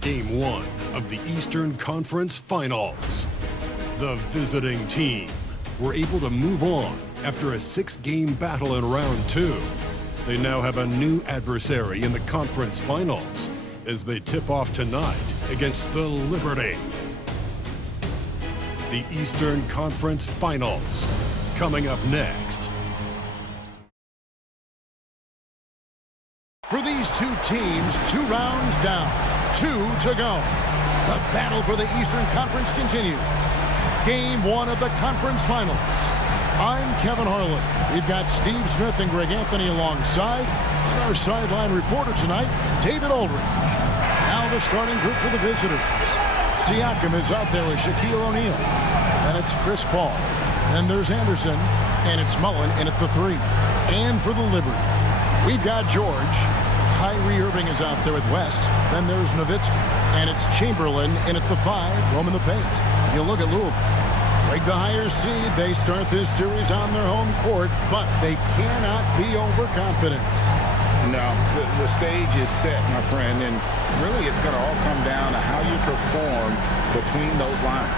Game 1 of the Eastern Conference Finals. The visiting team were able to move on after a 6-game battle in round 2. They now have a new adversary in the conference finals as they tip off tonight against the Liberty. The Eastern Conference Finals coming up next. For these two teams, 2 rounds down, 2 to go. The battle for the Eastern Conference continues. Game 1 of the conference finals. I'm Kevin Harlan. We've got Steve Smith and Greg Anthony alongside. And our sideline reporter tonight, David Aldridge. Now the starting group for the visitors. Siakam is out there with Shaquille O'Neal. And it's Chris Paul. Then there's Anderson. And it's Mullen in at the 3. And for the Liberty, we've got George. Kyrie Irving is out there at West. Then there's Nowitzki. And it's Chamberlain in at the 5, roaming the paint. You look at Louisville. Like the higher seed, they start this series on their home court, but they cannot be overconfident. No, the stage is set, my friend, and really it's going to all come down to how you perform between those lines.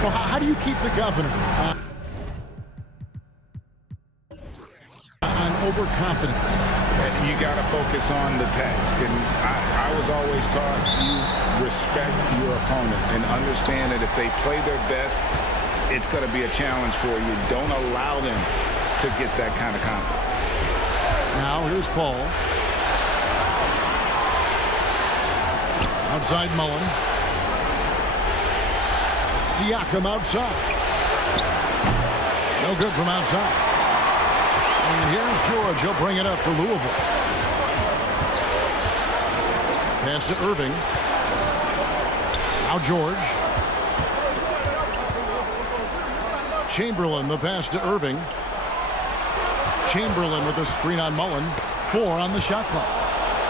Well, how do you keep the confidence on overconfidence? You got to focus on the task, and I was always taught you respect your opponent and understand that if they play their best, it's going to be a challenge for you. Don't allow them to get that kind of confidence. Now here's Paul. Outside Mullen. Siakam outside. No good from outside. And here's George. He'll bring it up for Louisville. Pass to Irving. Now George. Chamberlain, the pass to Irving. Chamberlain with a screen on Mullen. 4 on the shot clock.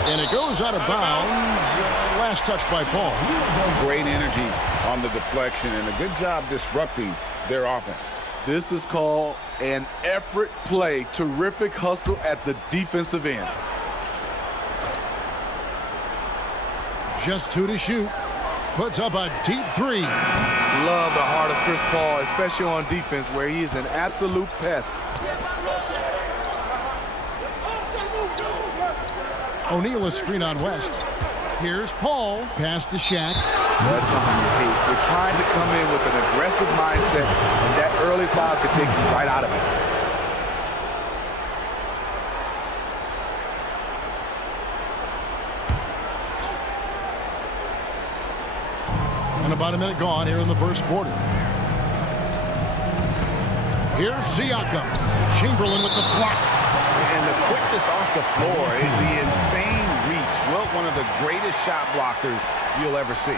And it goes out of bounds. Last touch by Paul. Great energy on the deflection and a good job disrupting their offense. This is called an effort play. Terrific hustle at the defensive end. Just 2 to shoot. Puts up a deep 3. Love the heart of Chris Paul, especially on defense where he is an absolute pest. O'Neal is screen on West. Here's Paul. Pass to Shaq. That's something you hate. You're trying to come in with an aggressive mindset, and that early foul could take you right out of it. And about a minute gone here in the first quarter. Here's Siakam. Chamberlain with the block. And the quickness off the floor, the insane reach. Well, one of the greatest shot blockers you'll ever see.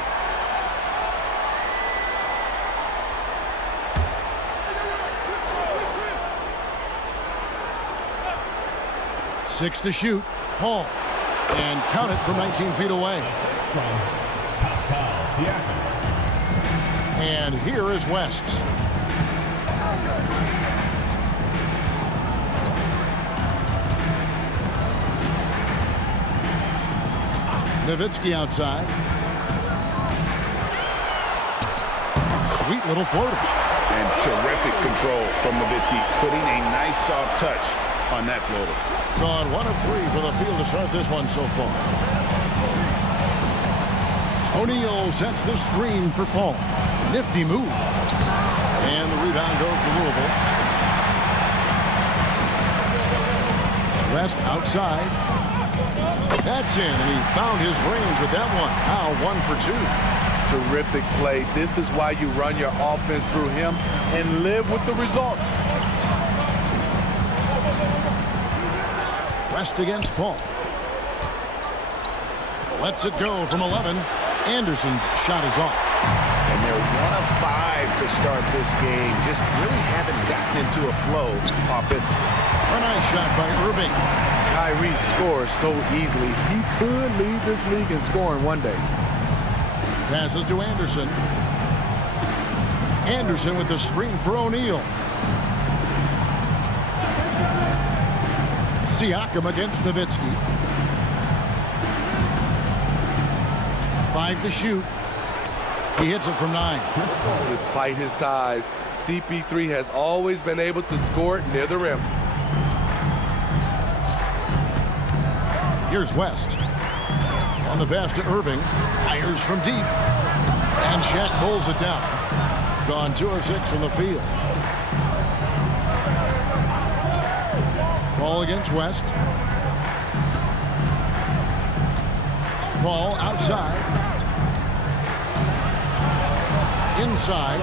Six to shoot. Paul. And count it from 19 feet away. And here is West. Nowitzki outside. Sweet little floater. And terrific control from Nowitzki, putting a nice soft touch on that floater. Gone 1 of 3 for the field to start this one so far. O'Neal sets the screen for Paul. Nifty move. And the rebound goes to Louisville. West outside. That's in, and he found his range with that one. Now 1 for 2. Terrific play. This is why you run your offense through him and live with the results. West against Paul. Lets it go from 11. Anderson's shot is off. And they're 1 of 5 to start this game. Just really haven't gotten into a flow offensively. A nice shot by Irving. Kyrie scores so easily. He could lead this league in scoring one day. Passes to Anderson. Anderson with the screen for O'Neal. Siakam against Nowitzki. 5 to shoot. He hits it from 9. Despite his size, CP3 has always been able to score it near the rim. Here's West. On the pass to Irving. Fires from deep. And Shaq pulls it down. Gone 2 of 6 from the field. Ball against West. Ball outside. Inside.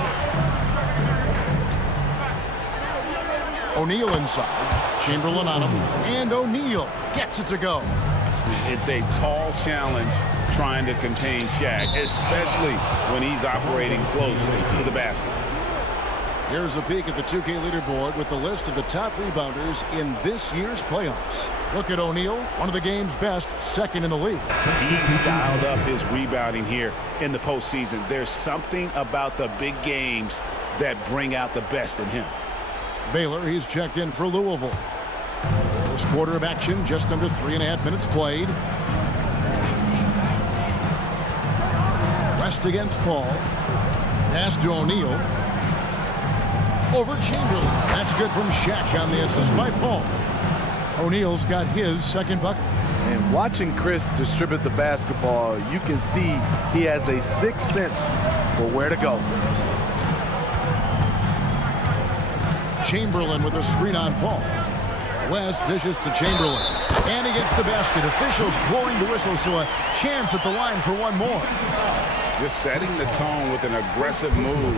O'Neal inside. Chamberlain on him. And O'Neal gets it to go. It's a tall challenge trying to contain Shaq, especially when he's operating closely to the basket. Here's a peek at the 2K leaderboard with the list of the top rebounders in this year's playoffs. Look at O'Neal, one of the game's best, second in the league. He's dialed up his rebounding here in the postseason. There's something about the big games that bring out the best in him. Baylor, he's checked in for Louisville. First quarter of action, just under 3.5 minutes played. West against Paul. Pass to O'Neal. Over Chamberlain. That's good from Shaq on the assist by Paul. O'Neal's got his second bucket. And watching Chris distribute the basketball, you can see he has a sixth sense for where to go. Chamberlain with a screen on Paul. West dishes to Chamberlain. And he gets the basket. Officials blowing the whistle, so a chance at the line for one more. Just setting the tone with an aggressive move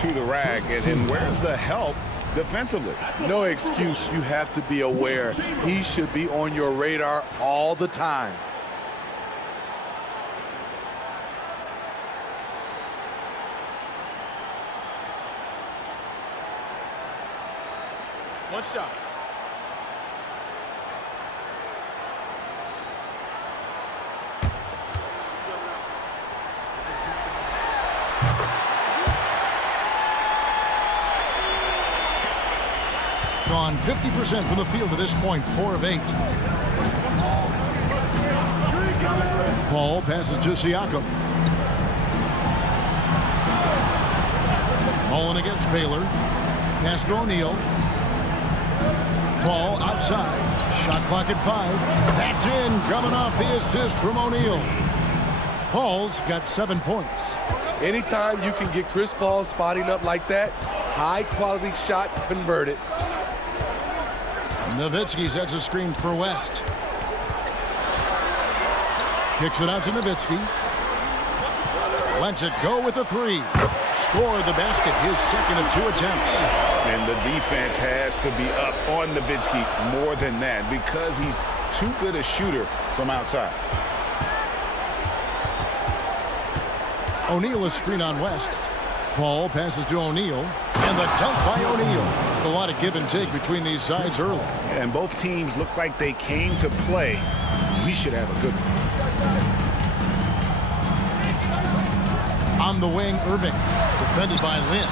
to the rack. And where's the help defensively? No excuse. You have to be aware. He should be on your radar all the time. One shot. Gone 50% from the field to this point, 4 of 8. Paul passes to Siakam. Mullen against Baylor. Pass to O'Neal. Paul outside. Shot clock at 5. That's in. Coming off the assist from O'Neal. Paul's got 7 points. Anytime you can get Chris Paul spotting up like that, high-quality shot converted. Nowitzki sets a screen for West. Kicks it out to Nowitzki. Lets it go with a 3. Score the basket, his second of 2 attempts. And the defense has to be up on Nowitzki more than that because he's too good a shooter from outside. O'Neal is screen on West. Paul passes to O'Neal. And the dunk by O'Neal. A lot of give and take between these sides early. And both teams look like they came to play. We should have a good one. On the wing, Irving. Defended by Lynn.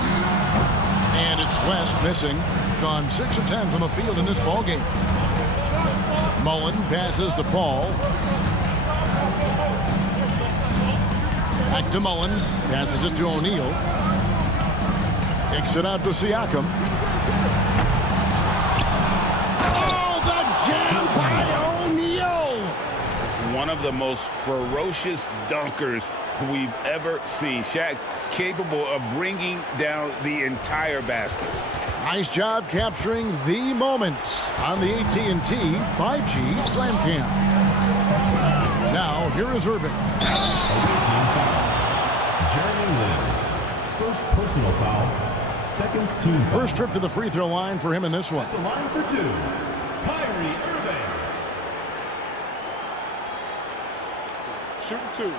And it's West missing. Gone 6 of 10 from the field in this ballgame. Mullen passes to Paul. Back to Mullen. Passes it to O'Neal. Kicks it out to Siakam. Oh, the jam by O'Neal! One of the most ferocious dunkers we've ever seen. Shaq capable of bringing down the entire basket. Nice job capturing the moments on the AT&T 5G Slam Cam. Now, here is Irving. Jeremy Lin. First personal foul. Second team foul. First trip to the free throw line for him in this one. The line for 2. Kyrie Irving. Shooting 2.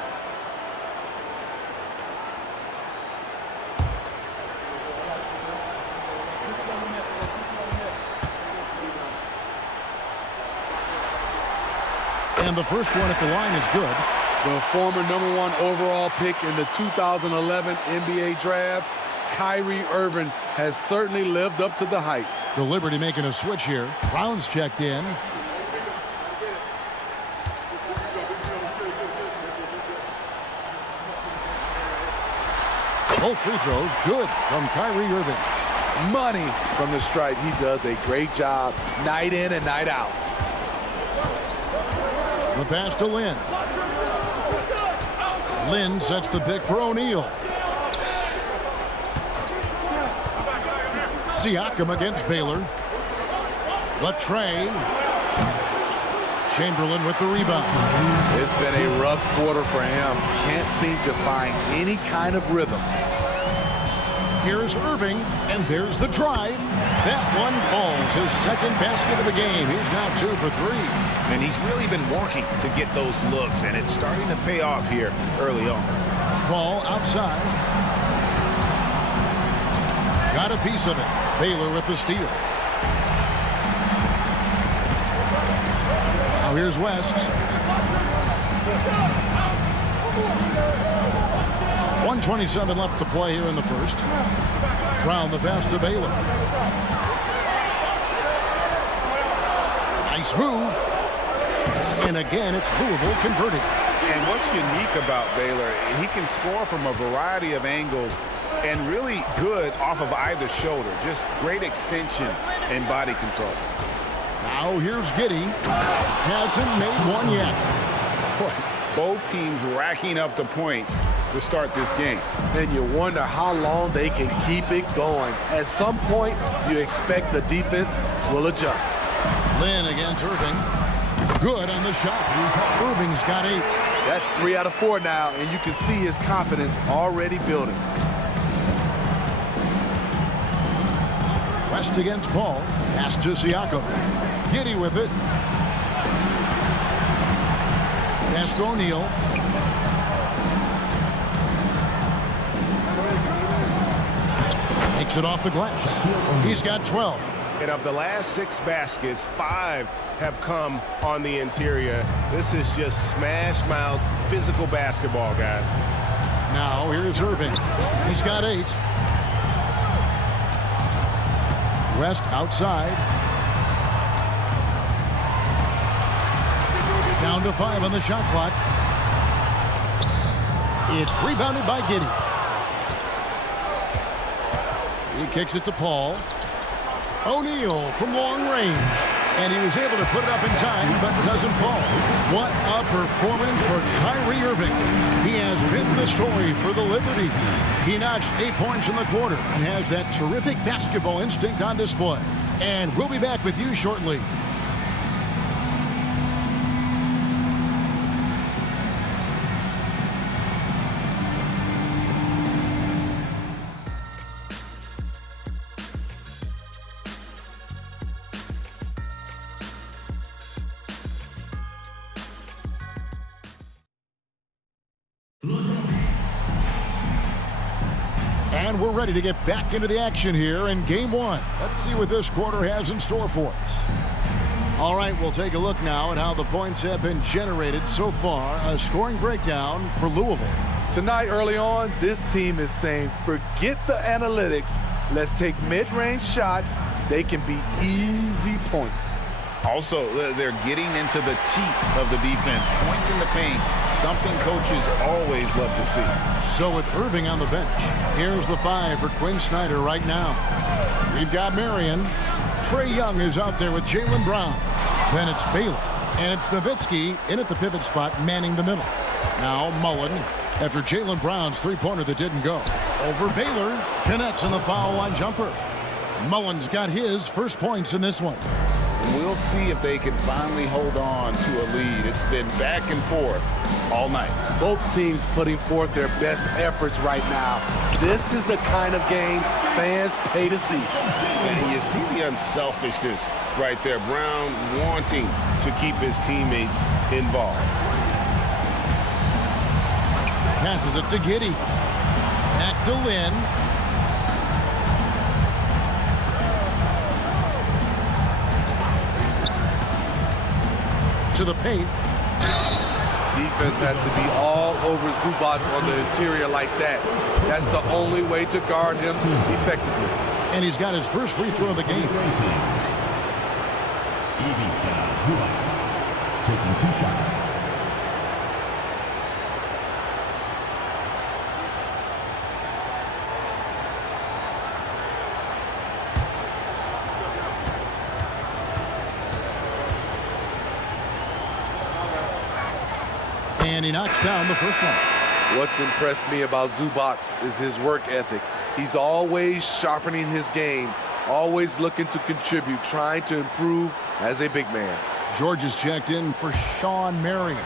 And the first one at the line is good. The former #1 overall pick in the 2011 NBA draft, Kyrie Irving has certainly lived up to the hype. The Liberty making a switch here. Brown's checked in. Both free throws good from Kyrie Irving. Money from the stripe. He does a great job night in and night out. The pass to Lynn. Lynn sets the pick for O'Neal. Siakam against Baylor. The tray. Chamberlain with the rebound. It's been a rough quarter for him. Can't seem to find any kind of rhythm. Here's Irving, and there's the drive. That one falls, his second basket of the game. He's now 2 for 3. And he's really been working to get those looks, and it's starting to pay off here early on. Ball outside. Got a piece of it. Baylor with the steal. Now here's West. 1:27 left to play here in the first. Brown the pass to Baylor. Nice move. And again, it's Louisville converting. And what's unique about Baylor, he can score from a variety of angles and really good off of either shoulder. Just great extension and body control. Now here's Giddey. Hasn't made one yet. Both teams racking up the points to start this game. And you wonder how long they can keep it going. At some point, you expect the defense will adjust. Lynn against Irving. Good on the shot. Irving's got 8. That's 3 out of 4 now, and you can see his confidence already building. West against Paul. Pass to Siakam. Giddey with it. Pass to O'Neal. Takes it off the glass. He's got 12. And of the last 6 baskets, 5 have come on the interior. This is just smash-mouth physical basketball, guys. Now here's Irving. He's got 8. West outside. Down to 5 on the shot clock. It's rebounded by Giddey. He kicks it to Paul. O'Neal from long range. And he was able to put it up in time, but doesn't fall. What a performance for Kyrie Irving. He has been the story for the Liberty. He notched 8 points in the quarter and has that terrific basketball instinct on display. And we'll be back with you shortly. And we're ready to get back into the action here in Game 1. Let's see what this quarter has in store for us. All right, we'll take a look now at how the points have been generated so far. A scoring breakdown for Louisville. Tonight, early on, this team is saying, forget the analytics. Let's take mid-range shots. They can be easy points. Also, they're getting into the teeth of the defense. Points in the paint, something coaches always love to see. So with Irving on the bench, here's the 5 for Quinn Snyder right now. We've got Marion. Trae Young is out there with Jaylen Brown. Then it's Baylor. And it's Nowitzki in at the pivot spot, manning the middle. Now Mullen, after Jaylen Brown's three-pointer that didn't go. Over Baylor, connects on the foul line jumper. Mullen's got his first points in this one. We'll see if they can finally hold on to a lead. It's been back and forth all night. Both teams putting forth their best efforts right now. This is the kind of game fans pay to see. And you see the unselfishness right there. Brown wanting to keep his teammates involved. Passes it to Giddey. Back to Lynn. To the paint. Defense has to be all over Zubac on the interior like that. That's the only way to guard him effectively. And he's got his first free throw of the game. Ivica Zubac taking 2 shots. And he knocks down the first one. What's impressed me about Zubac is his work ethic. He's always sharpening his game, always looking to contribute, trying to improve as a big man. George is checked in for Sean Marion.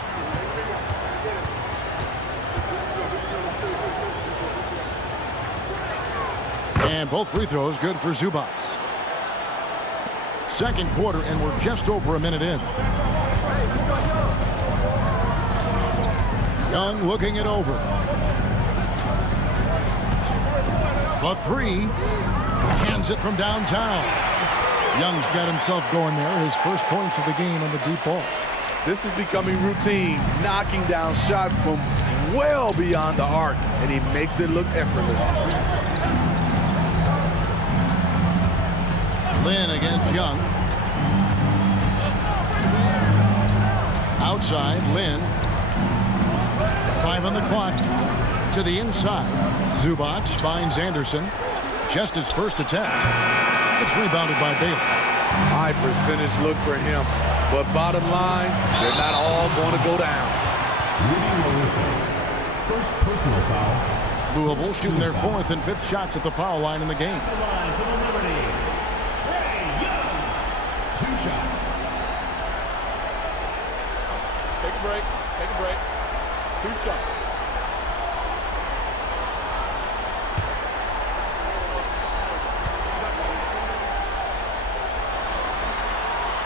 And both free throws good for Zubac. Second quarter, and we're just over a minute in. Young looking it over. The three. Hands it from downtown. Young's got himself going there. His first points of the game on the deep ball. This is becoming routine, knocking down shots from well beyond the arc, and he makes it look effortless. Lynn against Young. Outside, Lynn. 5 on the clock. To the inside. Zubac finds Anderson. Just his first attempt. It's rebounded by Bailey. High percentage look for him. But bottom line, they're not all going to go down. First personal foul. Louisville shooting their 4th and 5th shots at the foul line in the game. The line for the Liberty. Trey Young. 2 shots. Take a break. Take a break. 2 shots.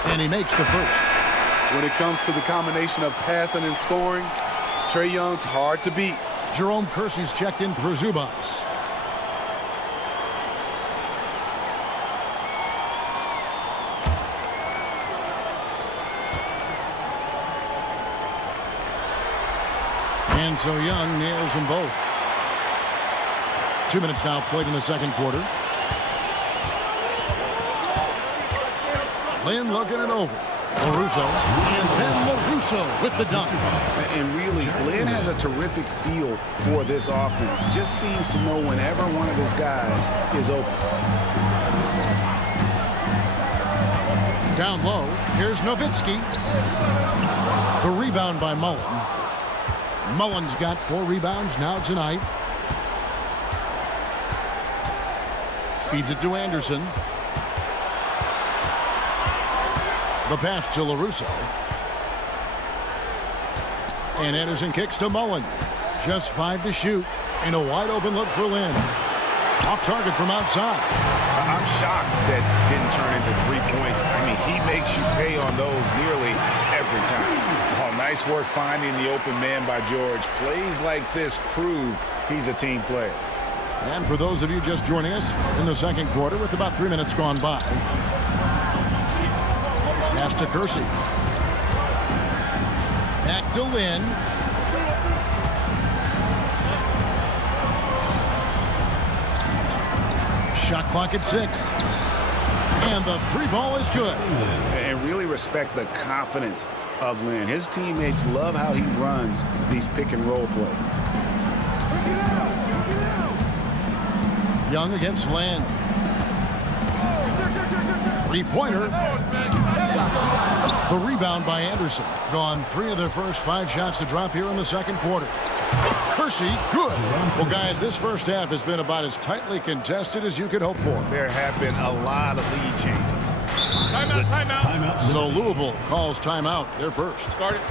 And he makes the first. When it comes to the combination of passing and scoring, Trey Young's hard to beat. Jerome Kersey's checked in for Zubac. And so Young nails them both. 2 minutes now played in the second quarter. Lynn looking it over. LaRusso. And then LaRusso with the dunk. And really, Lynn has a terrific feel for this offense. Just seems to know whenever one of his guys is open. Down low. Here's Nowitzki. The rebound by Mullen. Mullen's got 4 rebounds now tonight. Feeds it to Anderson. The pass to LaRusso. And Anderson kicks to Mullen. Just 5 to shoot. And a wide open look for Lynn. Off target from outside. I'm shocked that didn't turn into 3 points. I mean, he makes you pay on those nearly every time. Oh, nice work finding the open man by George. Plays like this prove he's a team player. And for those of you just joining us in the second quarter with about 3 minutes gone by. Pass to Kersey. Back to Lynn. Shot clock at 6. And the 3 ball is good. And really respect the confidence of Lynn. His teammates love how he runs these pick and roll plays. Young against Land. 3-pointer. The rebound by Anderson. Gone 3 of their first 5 shots to drop here in the second quarter. Kersey, good. Well, guys, this first half has been about as tightly contested as you could hope for. There have been a lot of lead changes. Timeout, timeout. So Louisville calls timeout. They're first. Start it.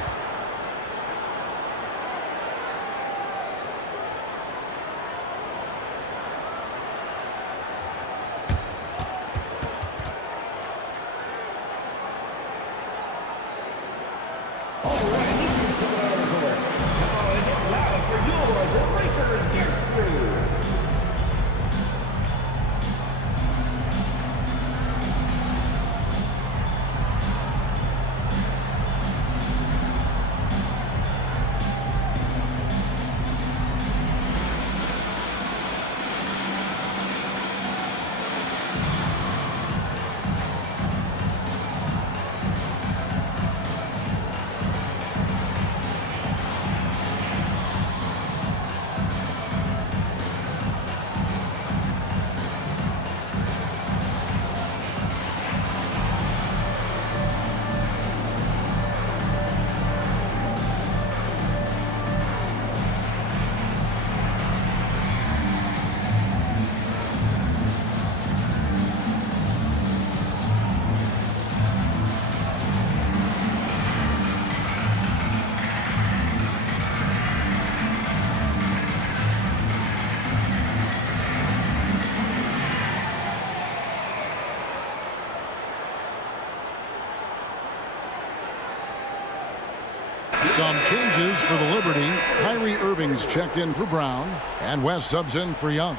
Some changes for the Liberty. Kyrie Irving's checked in for Brown, and West subs in for Young.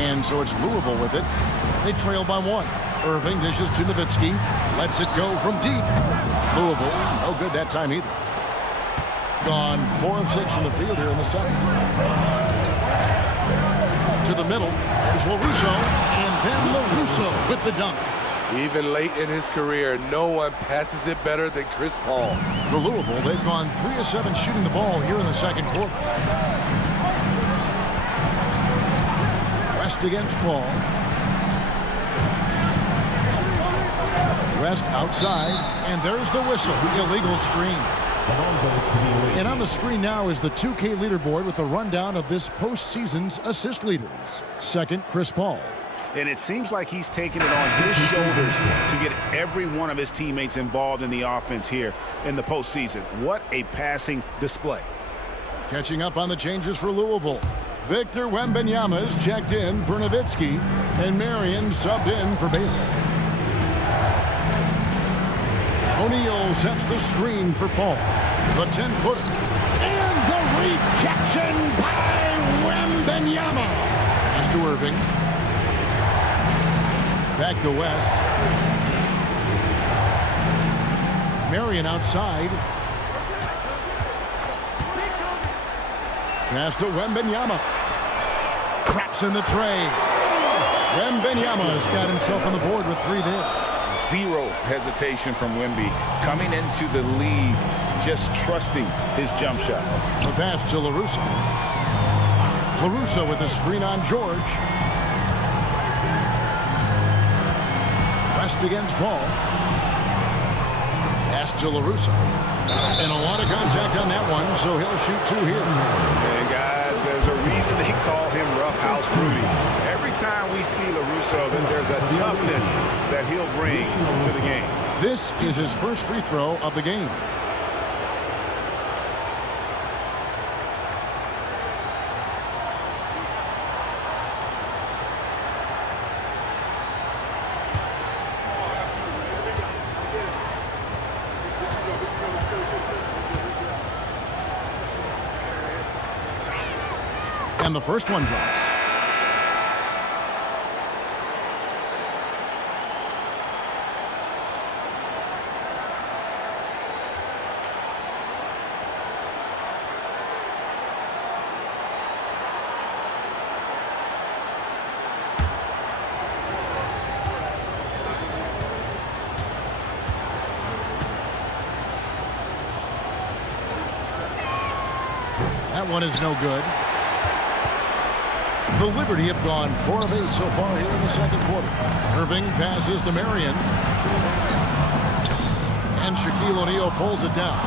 And so it's Louisville with it. They trail by 1. Irving dishes to Nowitzki. Lets it go from deep. Louisville, no good that time either. Gone 4 of 6 from the field here in the second. To the middle. There's LaRusso. And then LaRusso with the dunk. Even late in his career, no one passes it better than Chris Paul. For Louisville, they've gone 3 of 7 shooting the ball here in the second quarter. West against Paul. West outside, and there's the whistle. Illegal screen. And on the screen now is the 2K leaderboard with a rundown of this postseason's assist leaders. Second, Chris Paul. And it seems like he's taking it on his shoulders to get every one of his teammates involved in the offense here in the postseason. What a passing display. Catching up on the changes for Louisville. Victor Wembanyama's checked in for Nowitzki, and Marion subbed in for Baylor. O'Neal sets the screen for Paul. The 10-footer. And the rejection by Wembanyama. Pass to Irving. Back to West. Marion outside. Pass to Wembanyama. Craps in the tray. Wembanyama's got himself on the board with 3 there. Zero hesitation from Wemby coming into the lead, just trusting his jump shot. The pass to LaRusso. LaRusso with the screen on George. West against Paul. Pass to LaRusso. And a lot of contact on that one, so he'll shoot 2 here. And guys, there's a reason they call him Rough House Rudy. Every time we see LaRusso, then there's a toughness that he'll bring to the game. This is his first free throw of the game. And the first one drops. That one is no good. The Liberty have gone 4 of 8 so far here in the second quarter. Irving passes to Marion. And Shaquille O'Neal pulls it down.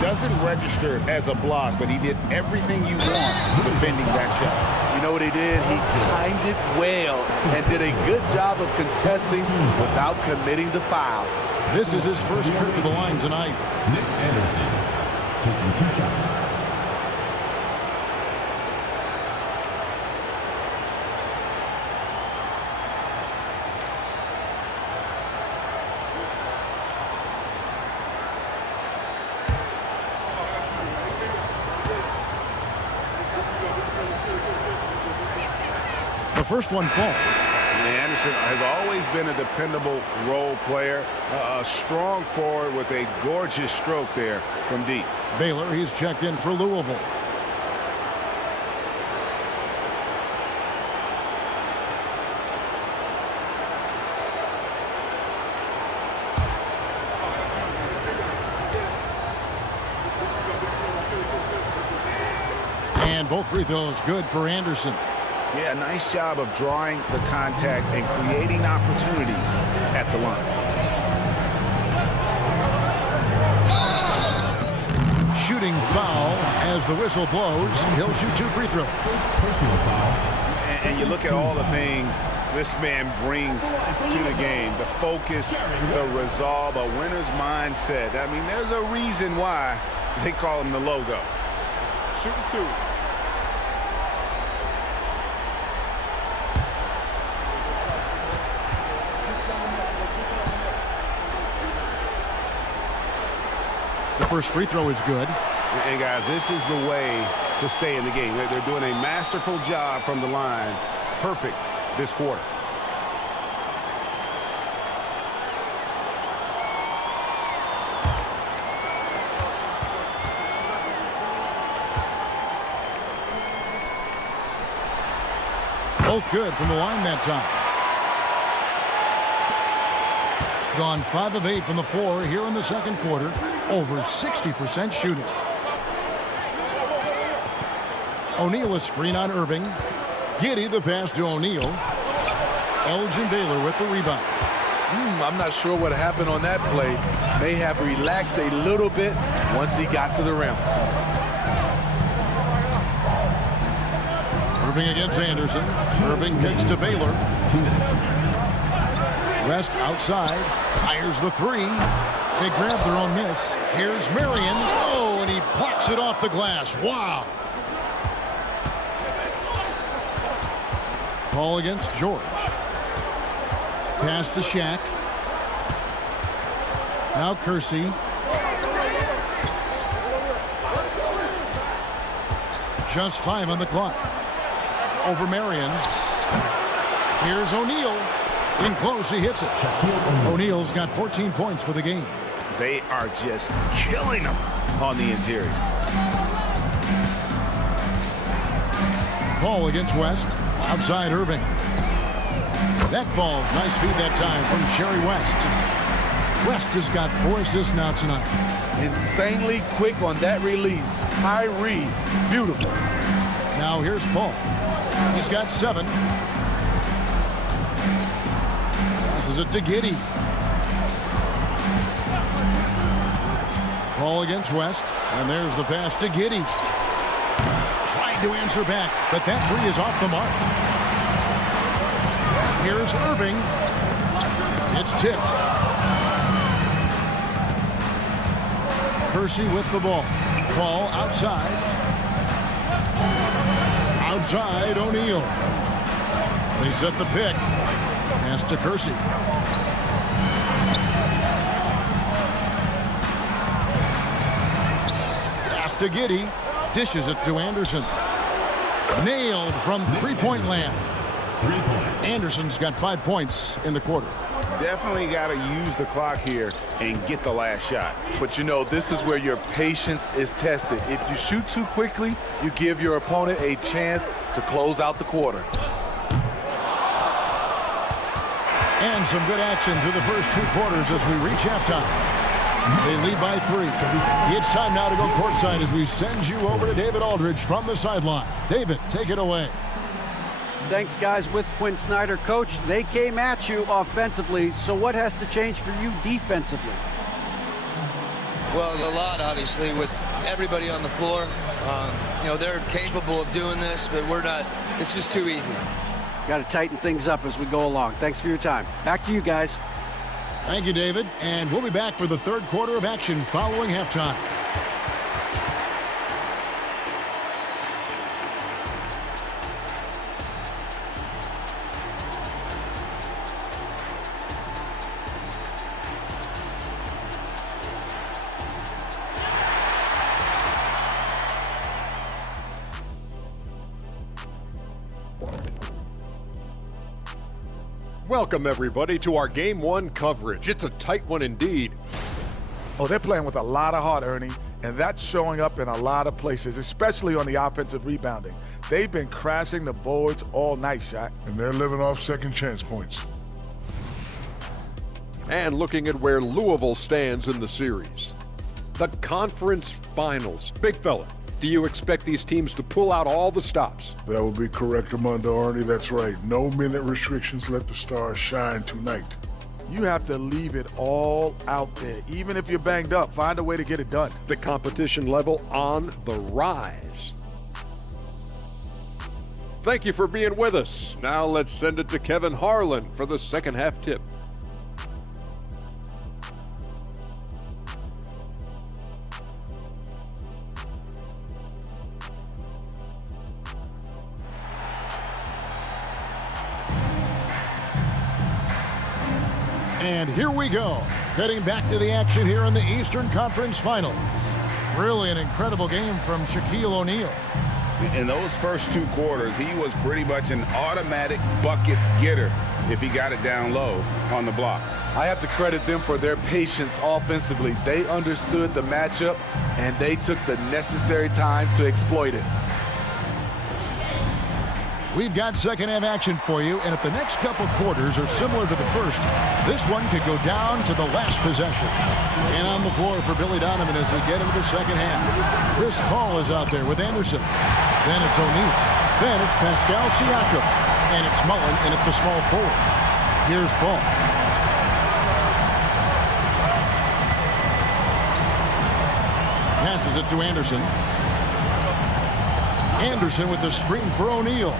Doesn't register as a block, but he did everything you want defending that shot. You know what he did? He timed it well and did a good job of contesting without committing the foul. This is his first trip to the line tonight. Nick Anderson taking 2 shots. The first one falls. Anderson has always been a dependable role player, a strong forward with a gorgeous stroke there from deep. Baylor, he's checked in for Louisville. And both free throws good for Anderson. Yeah, nice job of drawing the contact and creating opportunities at the line. Shooting teaming foul as the whistle blows. He'll shoot 2 free throws. Personal foul. And you look at all the things this man brings to the game. The focus, the resolve, a winner's mindset. I mean, there's a reason why they call him the logo. Shooting 2. The first free throw is good. And guys, this is the way to stay in the game. They're doing a masterful job from the line. Perfect this quarter. Both good from the line that time. Gone 5 of 8 from the floor here in the second quarter. Over 60% shooting. O'Neal a screen on Irving. Giddey the pass to O'Neal. Elgin Baylor with the rebound. I'm not sure what happened on that play. May have relaxed a little bit once he got to the rim. Irving against Anderson. Irving kicks to Baylor. 2 minutes. West outside. Fires the 3. They grab their own miss. Here's Marion. Oh, and he plucks it off the glass. Wow. Ball against George. Pass to Shaq. Now Kersey. Just 5 on the clock. Over Marion. Here's O'Neal. In close, he hits it. O'Neal's got 14 points for the game. They are just killing them on the interior. Ball against West. Outside Irving. That ball, nice feed that time from Sherry West. West has got 4 assists now tonight. Insanely quick on that release. Kyrie, beautiful. Now here's Paul. He's got 7. Passes it to Giddey. Ball against West. And there's the pass to Giddey. Trying to answer back, but that 3 is off the mark. Here's Irving. It's tipped. Kersey with the ball. Ball outside. Outside O'Neal. They set the pick. Pass to Kersey. Pass to Giddey. Dishes it to Anderson. Nailed from three-point land. 3 points. Anderson's got 5 points in the quarter. Definitely got to use the clock here and get the last shot. But you know, this is where your patience is tested. If you shoot too quickly, you give your opponent a chance to close out the quarter. And some good action through the first 2 quarters as we reach halftime. They lead by 3. It's time now to go courtside as we send you over to David Aldridge from the sideline. David, take it away. Thanks, guys. With Quinn Snyder, Coach, they came at you offensively, so what has to change for you defensively? Well, a lot, obviously, with everybody on the floor. You know, they're capable of doing this, but we're not. It's just too easy. Got to tighten things up as we go along. Thanks for your time. Back to you guys. Thank you, David. And we'll be back for the third quarter of action following halftime. Welcome, everybody, to our Game 1 coverage. It's a tight one indeed. Oh, they're playing with a lot of heart, Ernie, and that's showing up in a lot of places, especially on the offensive rebounding. They've been crashing the boards all night, Shaq. And they're living off second chance points. And looking at where Louisville stands in the series. The conference finals. Big fella, do you expect these teams to pull out all the stops? That would be correct, Armando, Ernie. That's right. No minute restrictions. Let the stars shine tonight. You have to leave it all out there. Even if you're banged up, find a way to get it done. The competition level on the rise. Thank you for being with us. Now let's send it to Kevin Harlan for the second half tip. And here we go. Heading back to the action here in the Eastern Conference Finals. Really an incredible game from Shaquille O'Neal. In those first 2 quarters, he was pretty much an automatic bucket getter if he got it down low on the block. I have to credit them for their patience offensively. They understood the matchup, and they took the necessary time to exploit it. We've got second half action for you, and if the next couple quarters are similar to the first, this one could go down to the last possession. And on the floor for Billy Donovan as we get into the second half. Chris Paul is out there with Anderson. Then it's O'Neal. Then it's Pascal Siakam. And it's Mullen in at the small forward. Here's Paul. Passes it to Anderson. Anderson with the screen for O'Neal.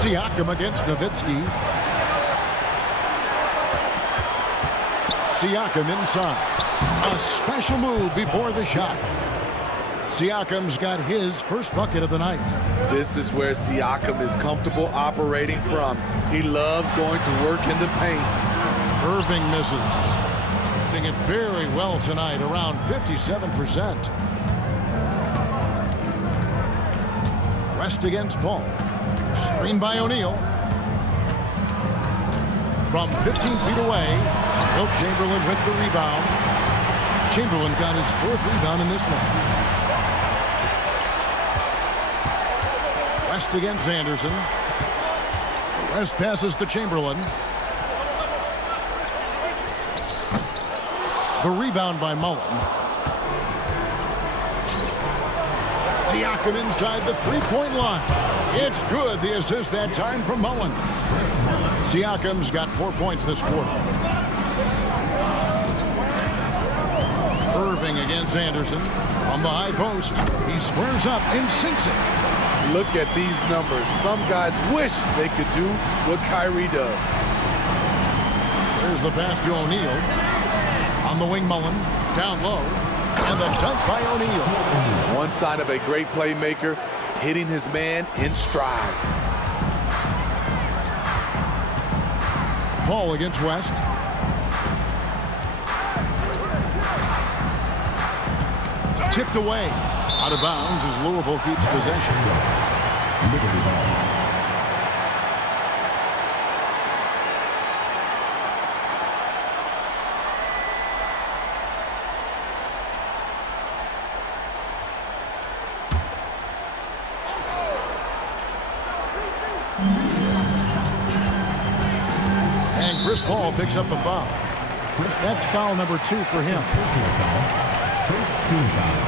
Siakam against Nowitzki. Siakam inside. A special move before the shot. Siakam's got his first bucket of the night. This is where Siakam is comfortable operating from. He loves going to work in the paint. Irving misses. Doing it very well tonight, around 57%. West against Paul. Screen by O'Neal. From 15 feet away, Wilt Chamberlain with the rebound. Chamberlain got his 4th rebound in this one. West against Anderson. West passes to Chamberlain. The rebound by Mullen. Siakam inside the three-point line. It's good. The assist that time from Mullen. Siakam's got 4 points this quarter. Irving against Anderson. From the high post, he squares up and sinks it. Look at these numbers. Some guys wish they could do what Kyrie does. There's the pass to O'Neal. On the wing, Mullen. Down low. And the dunk by O'Neal. One sign of a great playmaker, hitting his man in stride. Paul against West. Tipped away. Out of bounds as Louisville keeps possession. And Chris Paul picks up the foul. That's foul number 2 for him. First team foul.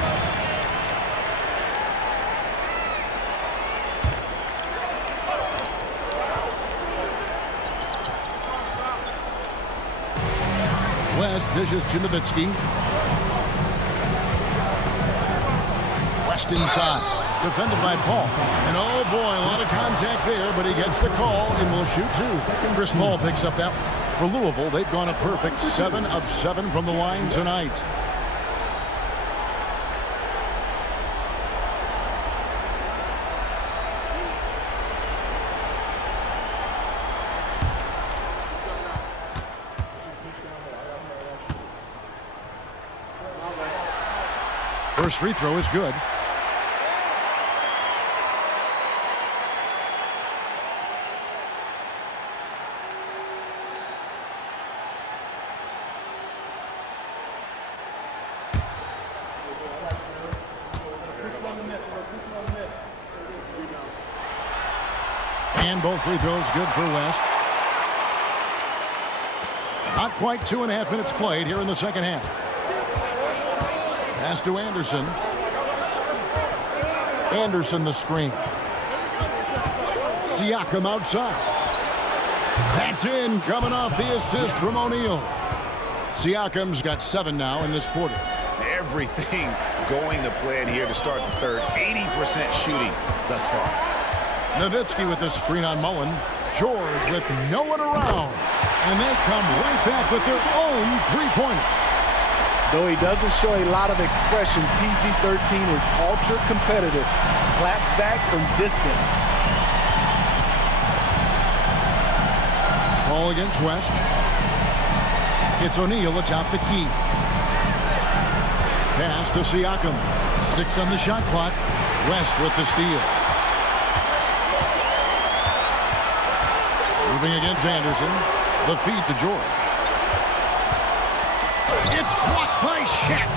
West dishes to Nowitzki. West inside. Defended by Paul. And oh boy, a lot of contact there, but he gets the call and will shoot 2. Chris Paul picks up that. For Louisville, they've gone a perfect 7 of 7 from the line tonight. First free throw is good. And both free throws good for West. Not quite 2.5 minutes played here in the second half. Pass to Anderson. Anderson the screen. Siakam outside. That's in, coming off the assist from O'Neal. Siakam's got 7 now in this quarter. Everything going to plan here to start the third. 80% shooting thus far. Nowitzki with the screen on Mullen. George with no one around. And they come right back with their own three-pointer. Though he doesn't show a lot of expression, PG-13 is ultra-competitive. Claps back from distance. Ball against West. It's O'Neal atop the key. Pass to Siakam. 6 on the shot clock. West with the steal. Moving against Anderson. The feed to George. It's blocked by Shaq.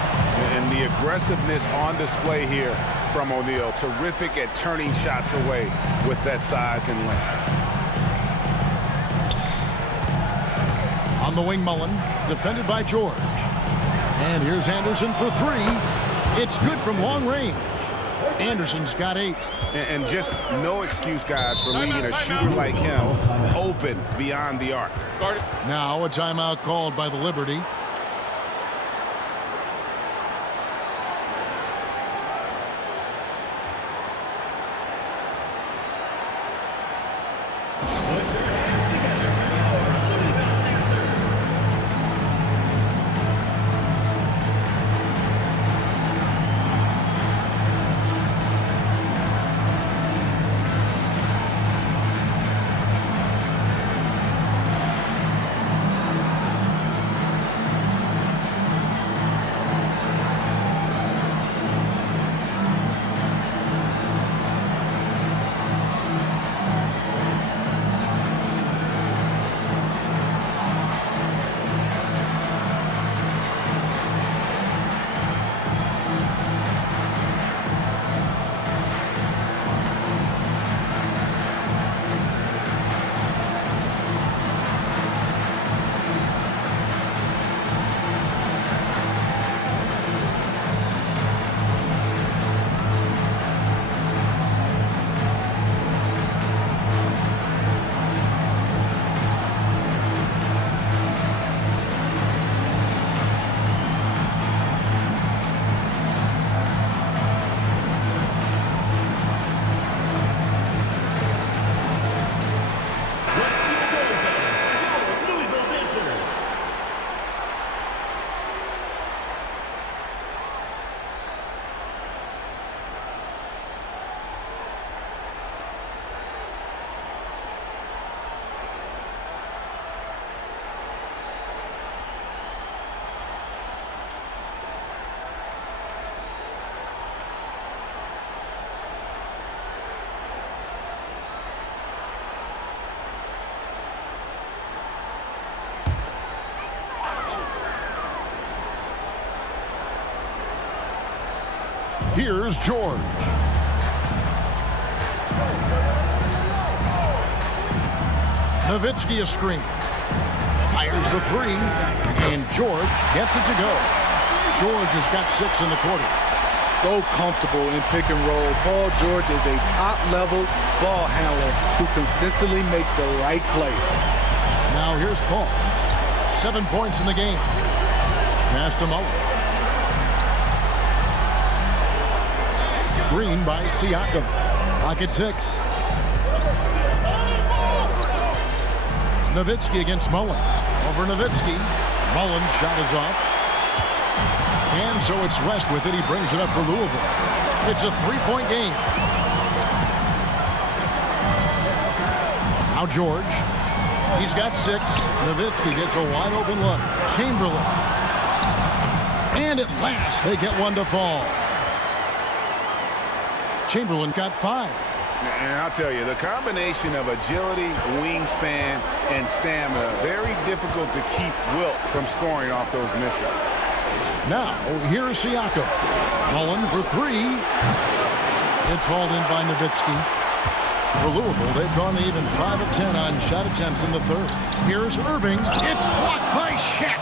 And the aggressiveness on display here from O'Neal. Terrific at turning shots away with that size and length. On the wing, Mullen, defended by George. And here's Anderson for 3. It's good from long range. Anderson's got 8. And just no excuse, guys, for leaving a shooter like him open beyond the arc. Now a timeout called by the Liberty. Here's George. Nowitzki a screen. Fires the 3. And George gets it to go. George has got 6 in the quarter. So comfortable in pick and roll. Paul George is a top-level ball handler who consistently makes the right play. Now here's Paul. 7 points in the game. Pass to Mullen. Green by Siakam. Pocket 6. Nowitzki against Mullen. Over Nowitzki. Mullen's shot is off. And so it's West with it. He brings it up for Louisville. It's a 3-point game. Now George. He's got 6. Nowitzki gets a wide open look. Chamberlain. And at last they get one to fall. Chamberlain got 5. And I'll tell you, the combination of agility, wingspan, and stamina, very difficult to keep Wilt from scoring off those misses. Now, here's Siakam. Mullen for 3. It's hauled in by Nowitzki. For Louisville, they've gone even 5 of 10 on shot attempts in the third. Here's Irving. It's blocked by Shaq.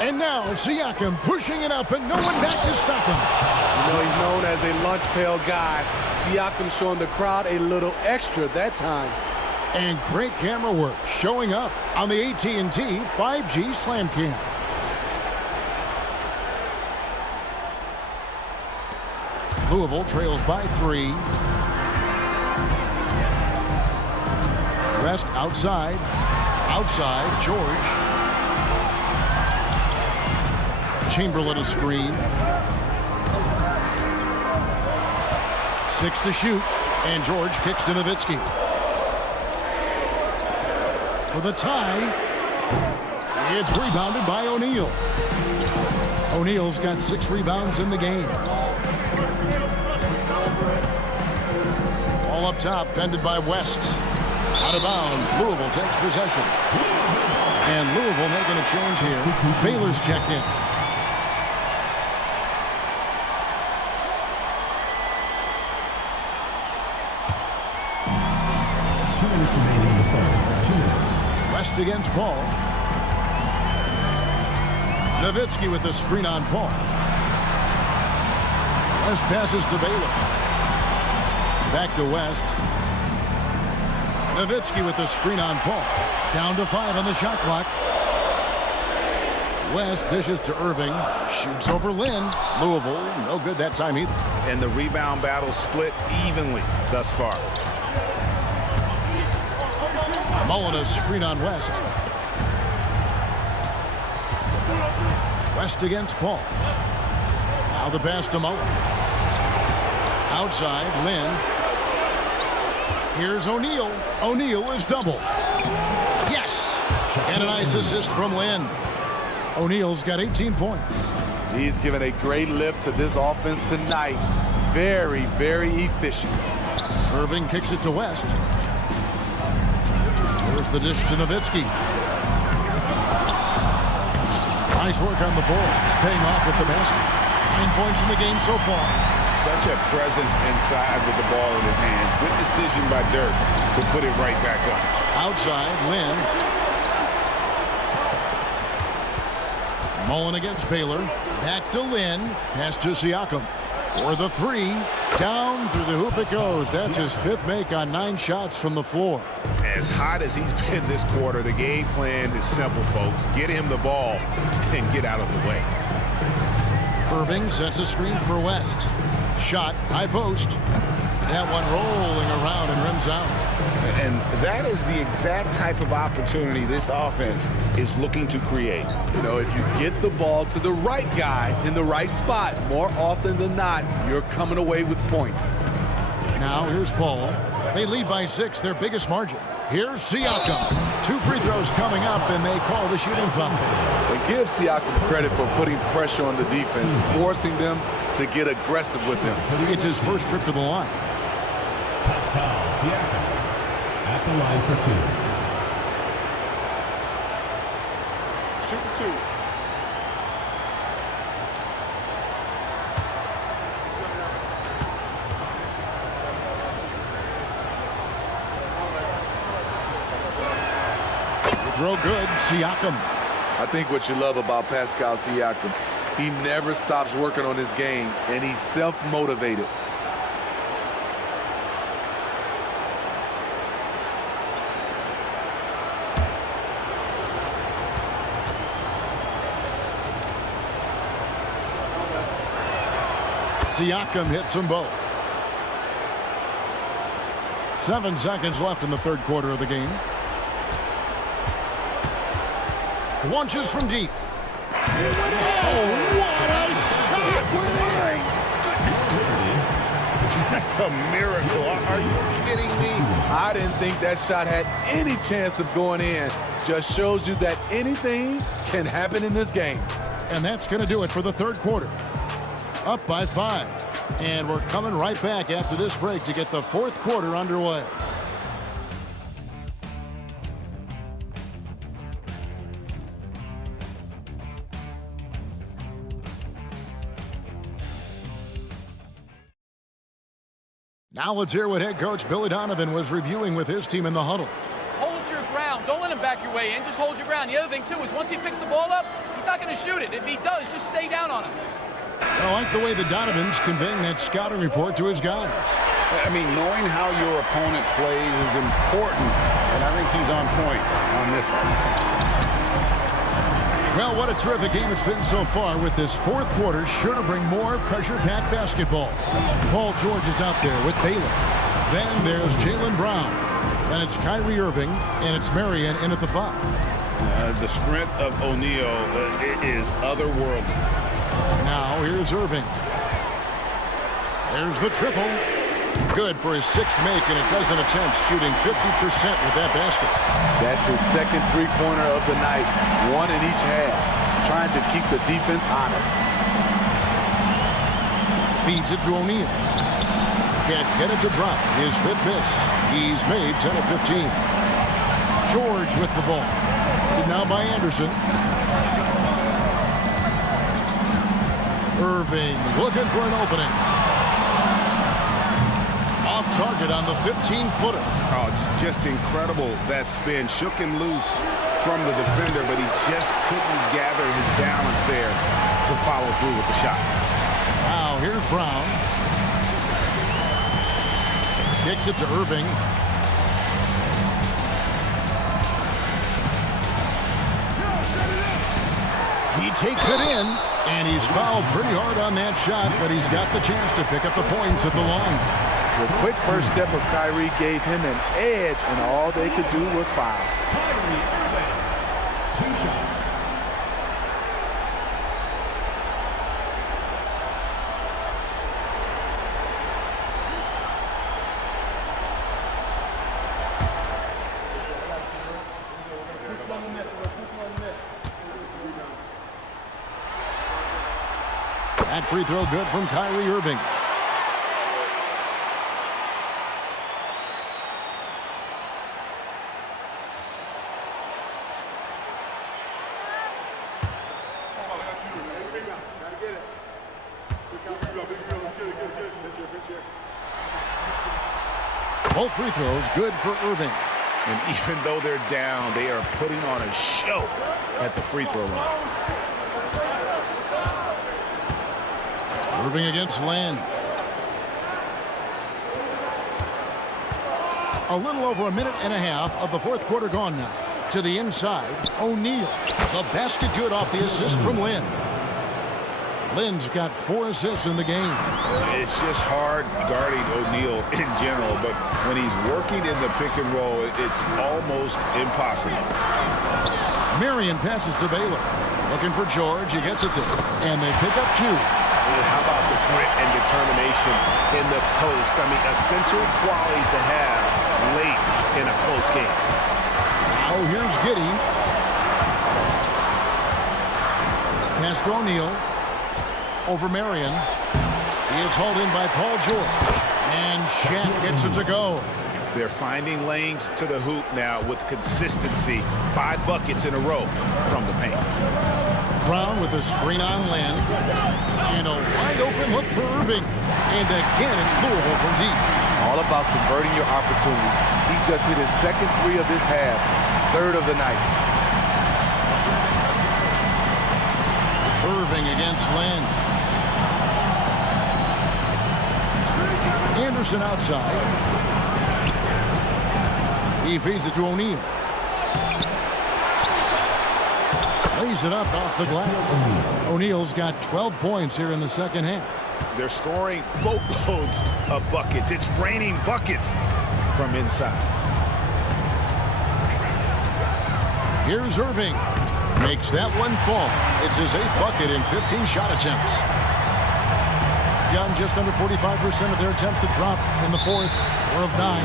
And now Siakam pushing it up and no one back to stop him. You know, he's known as a lunch pail guy. Siakam showing the crowd a little extra that time. And great camera work showing up on the AT&T 5G Slam Cam. Louisville trails by 3. West outside. Outside, George. Chamberlain a screen. 6 to shoot. And George kicks to Nowitzki. For the tie. It's rebounded by O'Neal. O'Neal's got 6 rebounds in the game. All up top, fended by West. Out of bounds, Louisville takes possession. And Louisville making a change here. Baylor's checked in. West against Paul. Nowitzki with the screen on Paul. West passes to Baylor. Back to West. Nowitzki with the screen on Paul. Down to 5 on the shot clock. West dishes to Irving. Shoots over Lynn. Louisville, no good that time either. And the rebound battle split evenly thus far. Mullen a screen on West. West against Paul. Now the pass to Mullen. Outside, Lynn. Here's O'Neal. O'Neal is double. Yes! And a nice assist from Lynn. O'Neal's got 18 points. He's given a great lift to this offense tonight. Very, very efficient. Irving kicks it to West. Here's the dish to Nowitzki. Nice work on the boards, paying off with the basket. 9 points in the game so far. Such a presence inside with the ball in his hands. Good decision by Dirk to put it right back up. Outside, Lynn. Mullen against Baylor. Back to Lynn. Pass to Siakam. For the 3. Down through the hoop it goes. That's his 5th make on 9 shots from the floor. As hot as he's been this quarter, the game plan is simple, folks. Get him the ball and get out of the way. Irving sets a screen for West. Shot, high post. That one rolling around and rims out. And that is the exact type of opportunity this offense is looking to create. You know, if you get the ball to the right guy in the right spot, more often than not, you're coming away with points. Now here's Paul. They lead by 6, their biggest margin. Here's Siakam. 2 free throws coming up, and they call the shooting foul. But give Siakam credit for putting pressure on the defense, forcing them to get aggressive with him. It's his first trip to the line. Pascal Siakam at the line for 2. Shoot 2. Throw good, Siakam. I think what you love about Pascal Siakam, he never stops working on his game, and he's self-motivated. Siakam hits them both. 7 seconds left in the 3rd quarter of the game. Launches from deep. Oh, what a shot! That's a miracle. Are you kidding me? I didn't think that shot had any chance of going in. Just shows you that anything can happen in this game. And that's going to do it for the 3rd quarter. Up by 5. And we're coming right back after this break to get the 4th quarter underway. Now let's hear what head coach Billy Donovan was reviewing with his team in the huddle. Hold your ground. Don't let him back your way in. Just hold your ground. The other thing, too, is once he picks the ball up, he's not going to shoot it. If he does, just stay down on him. I like the way the Donovan's conveying that scouting report to his guys. I mean, knowing how your opponent plays is important, and I think he's on point on this one. Well, what a terrific game it's been so far, with this fourth quarter sure to bring more pressure-packed basketball. Paul George is out there with Baylor. Then there's Jaylen Brown. Then it's Kyrie Irving, and it's Marion in at the 5. The strength of O'Neal is otherworldly. Now here's Irving. There's the triple. Good for his 6th make, and a dozen attempts, shooting 50% with that basket. That's his second three-pointer of the night, one in each half, trying to keep the defense honest. Feeds it to O'Neal. Can't get it to drop. His 5th miss. He's made 10 of 15. George with the ball. And now by Anderson. Irving looking for an opening. Off target on the 15-footer. Oh, just incredible, that spin. Shook him loose from the defender, but he just couldn't gather his balance there to follow through with the shot. Now here's Brown. Kicks it to Irving. He takes it in, and he's fouled pretty hard on that shot, but he's got the chance to pick up the points at the line. The quick first step of Kyrie gave him an edge, and all they could do was foul. Kyrie Irving, 2 shots. That free throw good from Kyrie Irving. Both free throws good for Irving. And even though they're down, they are putting on a show at the free throw line. Irving against Land. A little over a minute and a half of the fourth quarter gone now. To the inside, O'Neal. The basket good off the assist from Lynn. Lynn's got 4 assists in the game. It's just hard guarding O'Neal in general, but when he's working in the pick and roll, it's almost impossible. Marion passes to Baylor. Looking for George. He gets it there. And they pick up 2. How about the grit and determination in the post? I mean, essential qualities to have late in a close game. Now here's Giddey. Pass to O'Neal. Over Marion. He is hauled in by Paul George. And Shaq gets it to go. They're finding lanes to the hoop now with consistency. 5 buckets in a row from the paint. Brown with a screen on Land. And a wide open look for Irving. And again, it's Louisville from deep. All about converting your opportunities. He just hit his second 3 of this half, 3rd of the night. Irving against Land. Anderson outside. He feeds it to O'Neal. Lays it up off the glass. O'Neal's got 12 points here in the second half. They're scoring boatloads of buckets. It's raining buckets from inside. Here's Irving. Makes that one fall. It's his 8th bucket in 15 shot attempts. Gotten just under 45% of their attempts to drop in the 4th, 4 of 9.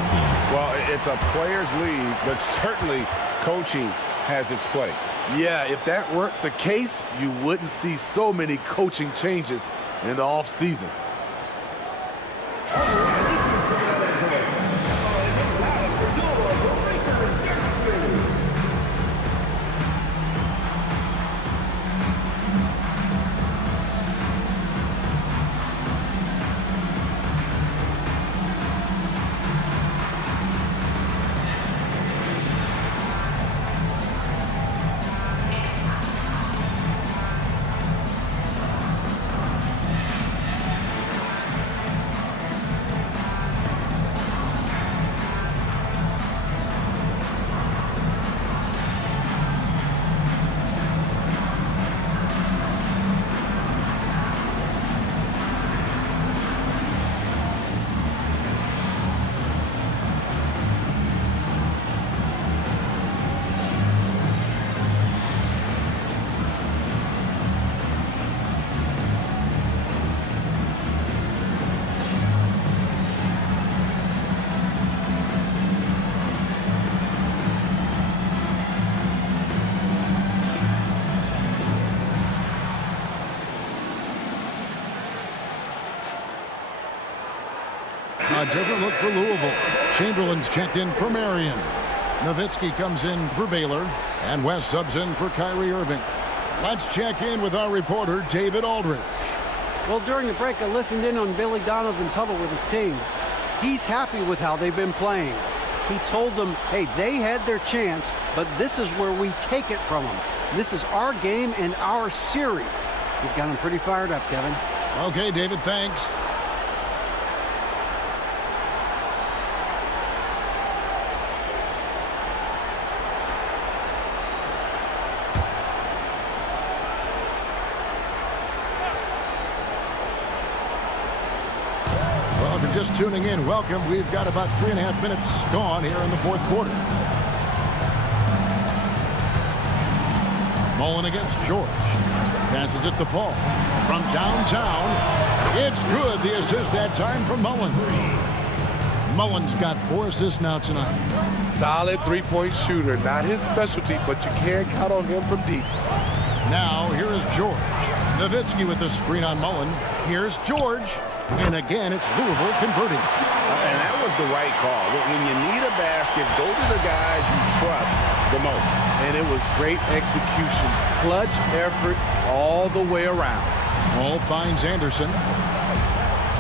Well, it's a player's league, but certainly coaching has its place. Yeah, if that weren't the case, you wouldn't see so many coaching changes in the offseason. A different look for Louisville. Chamberlain's checked in for Marion. Nowitzki comes in for Baylor. And West subs in for Kyrie Irving. Let's check in with our reporter, David Aldridge. Well, during the break, I listened in on Billy Donovan's huddle with his team. He's happy with how they've been playing. He told them, hey, they had their chance, but this is where we take it from them. This is our game and our series. He's got them pretty fired up, Kevin. Okay, David, thanks. Well, if you're just tuning in, welcome. We've got about 3.5 minutes gone here in the fourth quarter. Mullen against George. Passes it to Paul. From downtown, it's good. The assist that time from Mullen. Mullen's got 4 assists now tonight. Solid three-point shooter. Not his specialty, but you can't count on him from deep. Now, here is George. Nowitzki with the screen on Mullen. Here's George. And again, it's Louisville converting. And that was the right call. When you need a basket, go to the guys you trust the most. And it was great execution. Clutch effort all the way around. Paul finds Anderson.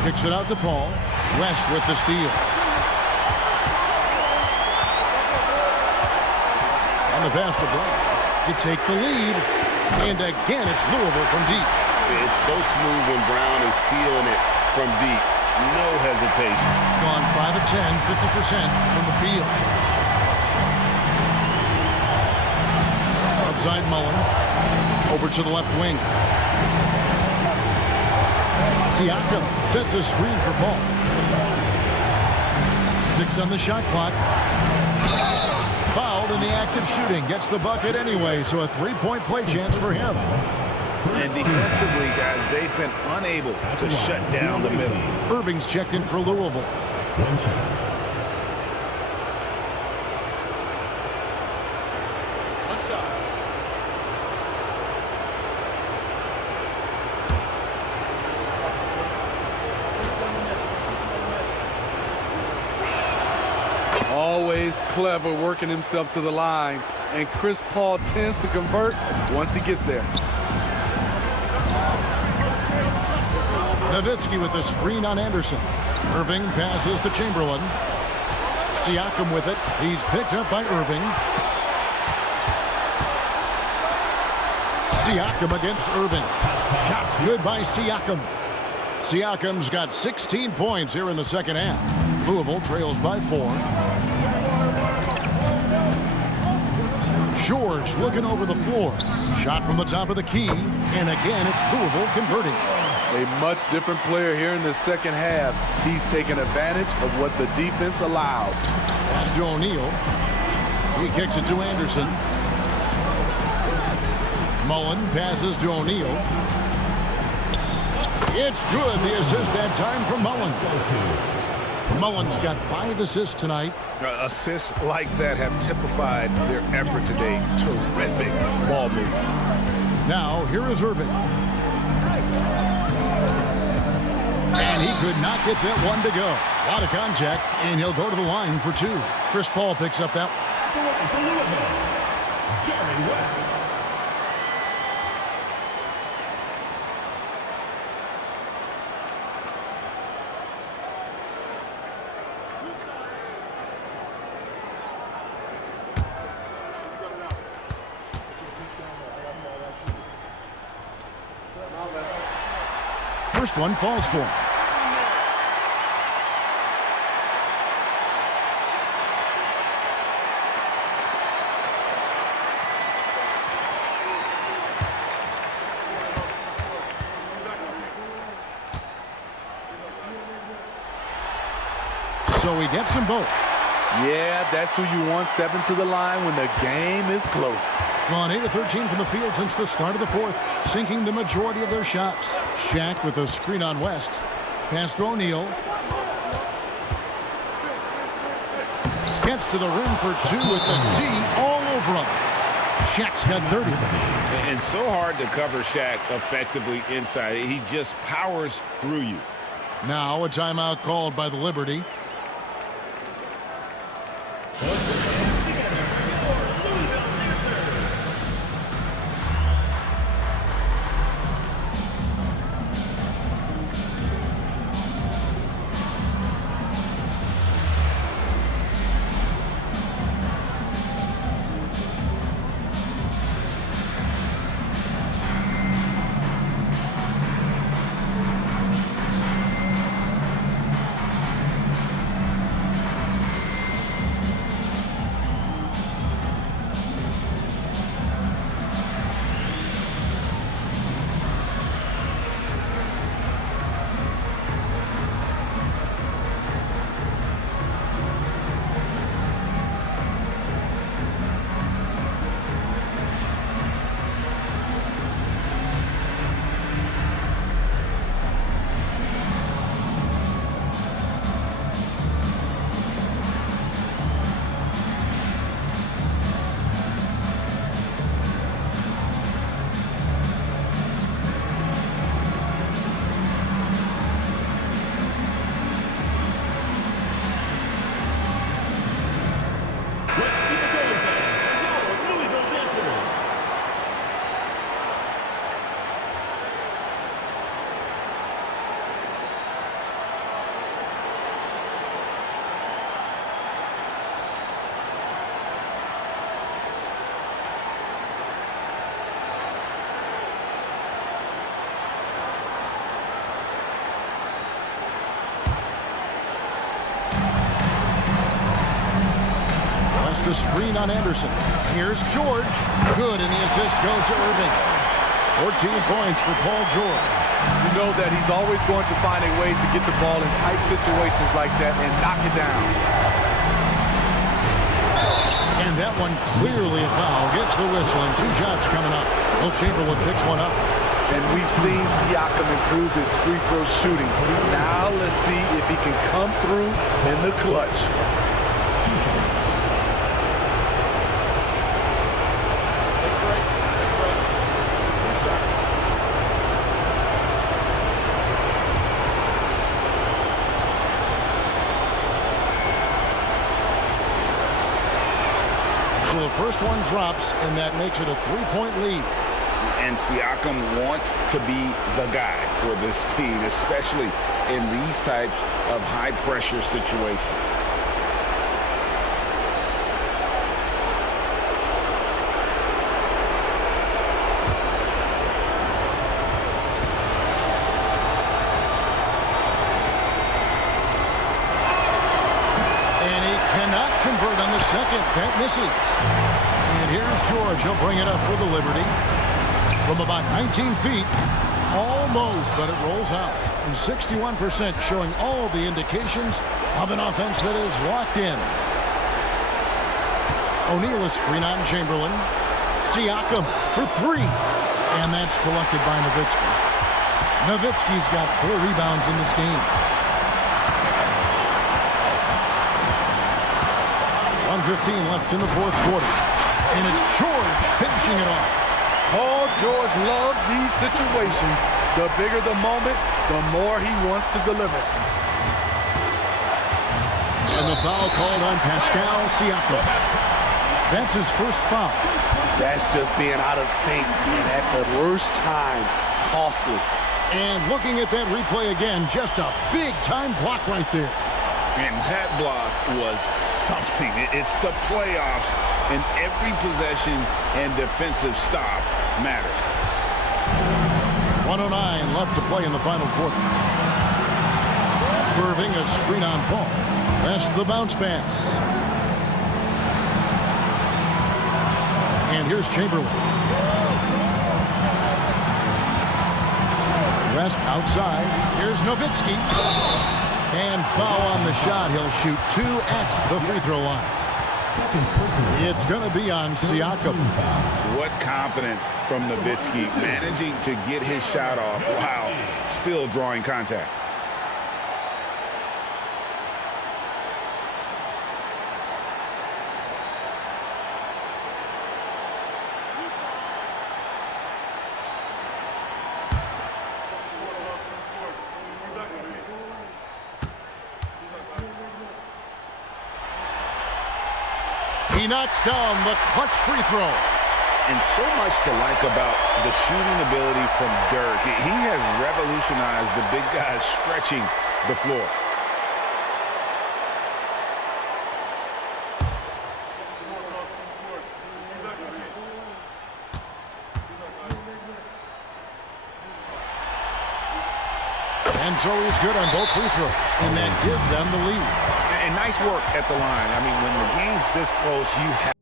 Kicks it out to Paul. West with the steal. On the basketball to take the lead. And again, it's Louisville from deep. It's so smooth when Brown is stealing it from deep. No hesitation. Gone 5 of 10, 50% from the field. Outside Mullen. Over to the left wing. Siakam sets a screen for Paul. 6 on the shot clock. Fouled in the act of shooting. Gets the bucket anyway, so a 3-point play chance for him. And defensively, guys, they've been unable to shut down the middle. Irving's checked in for Louisville. One shot. Always clever working himself to the line. And Chris Paul tends to convert once he gets there. Nowitzki with the screen on Anderson. Irving passes to Chamberlain. Siakam with it. He's picked up by Irving. Siakam against Irving. Shots good by Siakam. Siakam's got 16 points here in the second half. Louisville trails by 4. George looking over the floor. Shot from the top of the key. And again, it's Louisville converting. A much different player here in the second half. He's taking advantage of what the defense allows. Pass to O'Neal. He kicks it to Anderson. Mullen passes to O'Neal. It's good. The assist that time from Mullen. Mullen's got 5 assists tonight. Assists like that have typified their effort today. Terrific ball movement. Now, here is Irving. And he could not get that one to go. A lot of contact, and he'll go to the line for 2. Chris Paul picks up that. Jerry West. First one falls for him. So he gets them both. Yeah, that's who you want stepping to the line when the game is close. Gone 8 of 13 from the field since the start of the fourth, sinking the majority of their shots. Shaq with a screen on West. Pass to O'Neal. Gets to the rim for 2 with the D all over him. Shaq's got 30. And so hard to cover Shaq effectively inside. He just powers through you. Now a timeout called by the Liberty. The screen on Anderson. Here's George. Good, and the assist goes to Irving. 14 points for Paul George. You know that he's always going to find a way to get the ball in tight situations like that and knock it down. And that one clearly a foul. Gets the whistle, and 2 shots coming up. Will Chamberlain picks one up. And we've seen Siakam improve his free throw shooting. Now let's see if he can come through in the clutch. 2 shots. So the first one drops, and that makes it a 3-point lead. And Siakam wants to be the guy for this team, especially in these types of high-pressure situations. And he cannot convert on the second. That misses. And here's George. He'll bring it up for the Liberty. From about 19 feet, almost, but it rolls out. And 61% showing all the indications of an offense that is locked in. O'Neal is screen on Chamberlain. Siakam for 3. And that's collected by Nowitzki. Nowitzki's got 4 rebounds in this game. 1:15 left in the fourth quarter. And it's George finishing it off. Paul George loves these situations. The bigger the moment, the more he wants to deliver. And the foul called on Pascal Siakam. That's his first foul. That's just being out of sync and at the worst time, costly. And looking at that replay again, just a big-time block right there. And that block was something. It's the playoffs, and every possession and defensive stop matters. 1:09 left to play in the final quarter. Irving a screen on Paul. That's the bounce pass. And here's Chamberlain. West outside. Here's Nowitzki. And foul on the shot. He'll shoot 2 at the free throw line. It's going to be on Siakam. What confidence from Nowitzki, managing to get his shot off while still drawing contact. He knocks down the clutch free throw. And so much to like about the shooting ability from Dirk. He has revolutionized the big guys stretching the floor. And so he's good on both free throws, and that gives them the lead. And nice work at the line. I mean, when the game's this close, you have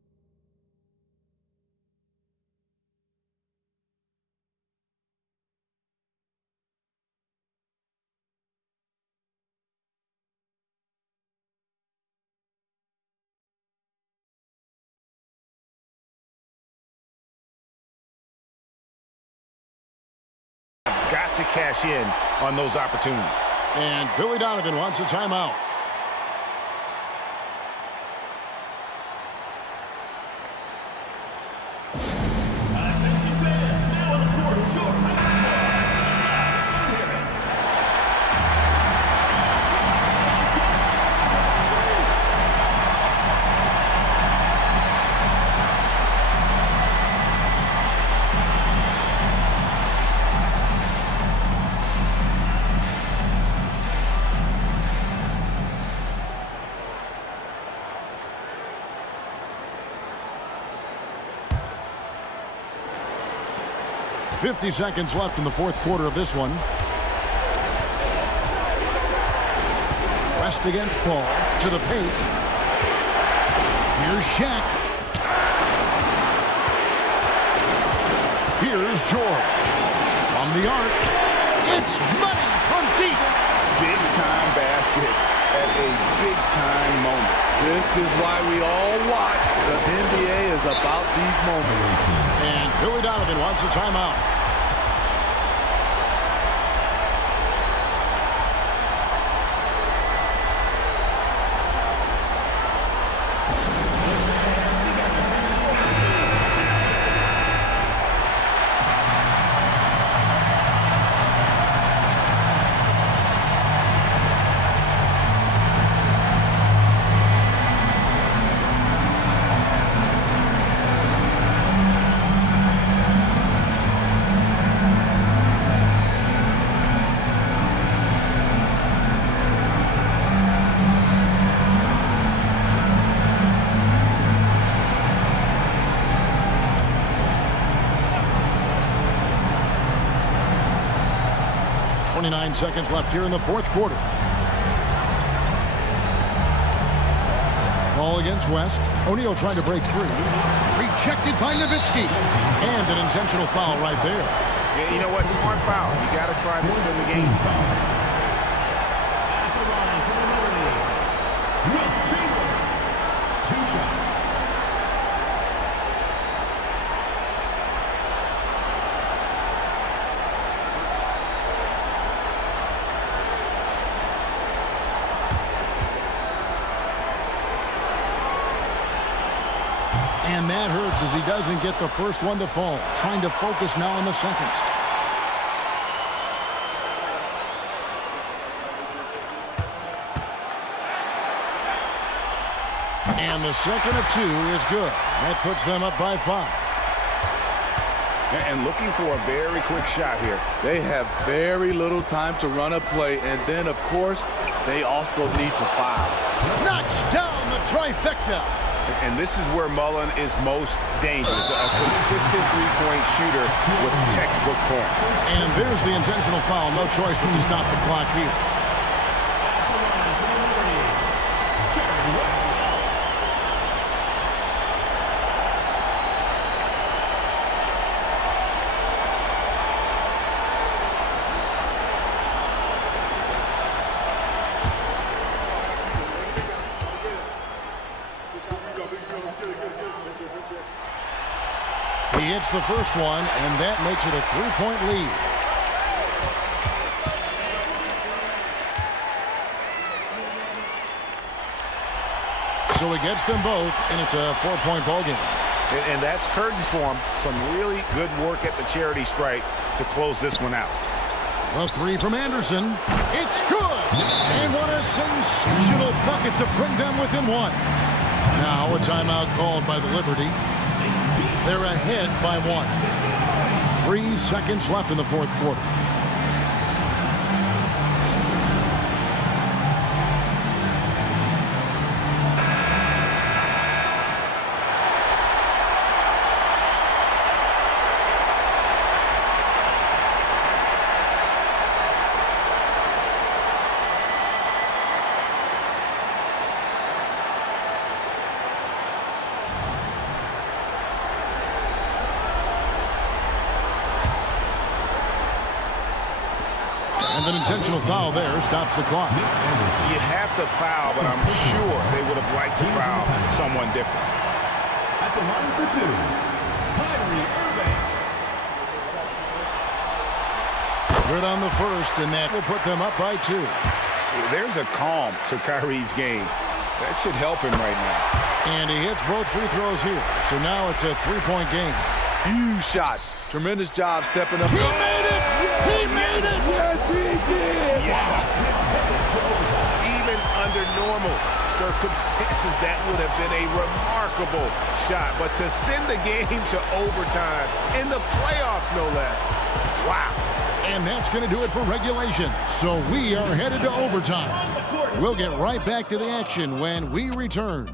got to cash in on those opportunities. And Billy Donovan wants a timeout. .50 seconds left in the fourth quarter of this one. West against Paul. To the paint. Here's Shaq. Here's George. From the arc. It's money from deep. Big-time basket at a big-time moment. This is why we all watch. The NBA is about these moments. And Billy Donovan wants a timeout. Seconds left here in the fourth quarter. Ball against West. O'Neal trying to break free. Rejected by Nowitzki. And an intentional foul right there. Yeah, you know what? Smart foul. You got to try to extend the game. At the line for the Liberty, Will Chamberlain. 2 shots. And that hurts as he doesn't get the first one to fall. Trying to focus now on the seconds. And the second of 2 is good. That puts them up by 5. And looking for a very quick shot here. They have very little time to run a play, and then, of course, they also need to foul. Knocks down the trifecta. And this is where Mullen is most dangerous. A consistent three-point shooter with textbook form. And there's the intentional foul. No choice but to stop the clock here. He hits the first one, and that makes it a 3-point lead. So he gets them both, and it's a 4-point ball game. And that's curtains for him. Some really good work at the charity stripe to close this one out. A 3 from Anderson. It's good! And what a sensational bucket to bring them within 1. Now a timeout called by the Liberty. They're ahead by 1. 3 seconds left in the fourth quarter. And an intentional foul there stops the clock. You have to foul, but I'm sure they would have liked to foul someone different. At the line for 2, Kyrie Irving. Good on the first, and that will put them up by 2. There's a calm to Kyrie's game. That should help him right now. And he hits both free throws here. So now it's a 3-point game. Huge shots. Tremendous job stepping up. He made it! He made it! Yes, he did! Yeah. Even under normal circumstances, that would have been a remarkable shot. But to send the game to overtime, in the playoffs no less, wow. And that's going to do it for regulation. So we are headed to overtime. We'll get right back to the action when we return.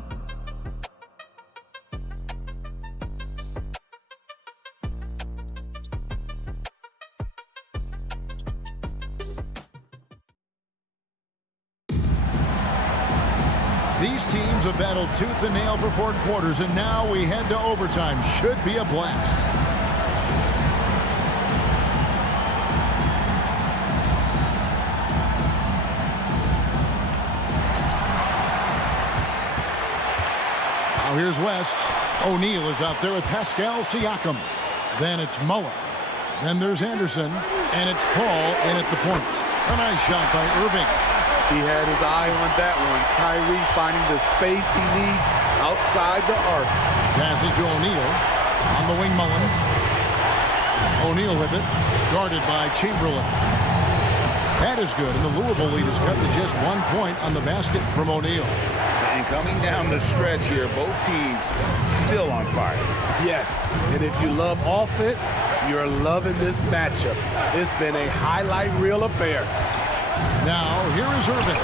These teams have battled tooth and nail for 4 quarters, and now we head to overtime. Should be a blast. Now here's West. O'Neal is out there with Pascal Siakam. Then it's Mullen. Then there's Anderson. And it's Paul in at the point. A nice shot by Irving. He had his eye on that one. Kyrie finding the space he needs outside the arc. Passes to O'Neal. On the wing, Mullen. O'Neal with it. Guarded by Chamberlain. That is good, and the Louisville lead is cut to just 1 point on the basket from O'Neal. And coming down the stretch here, both teams still on fire. Yes, and if you love offense, you're loving this matchup. It's been a highlight reel affair. Now, here is Irving,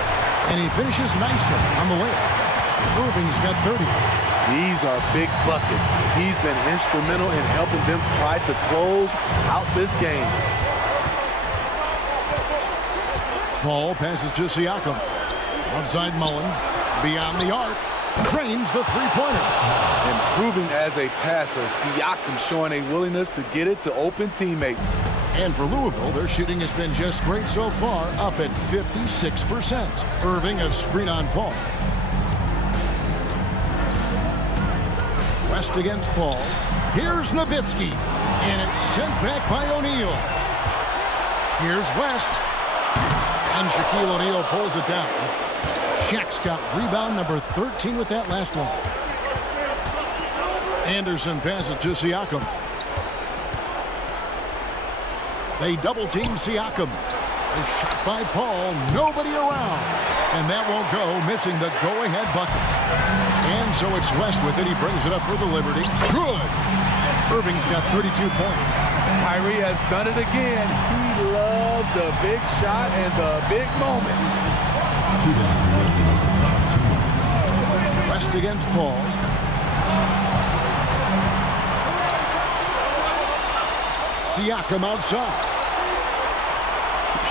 and he finishes nicely on the way. Irving's got 30. These are big buckets. He's been instrumental in helping them try to close out this game. Paul passes to Siakam. Outside Mullen, beyond the arc, drains the three-pointers. Improving as a passer, Siakam showing a willingness to get it to open teammates. And for Louisville, their shooting has been just great so far, up at 56%. Irving a screen on Paul. West against Paul. Here's Nowitzki, and it's sent back by O'Neal. Here's West, and Shaquille O'Neal pulls it down. Shaq's got rebound number 13 with that last one. Anderson passes to Siakam. They double-team Siakam. A shot by Paul. Nobody around. And that won't go, missing the go-ahead bucket. And so it's West with it. He brings it up for the Liberty. Good. Irving's got 32 points. Kyrie has done it again. He loved the big shot and the big moment. West against Paul. Siakam outside.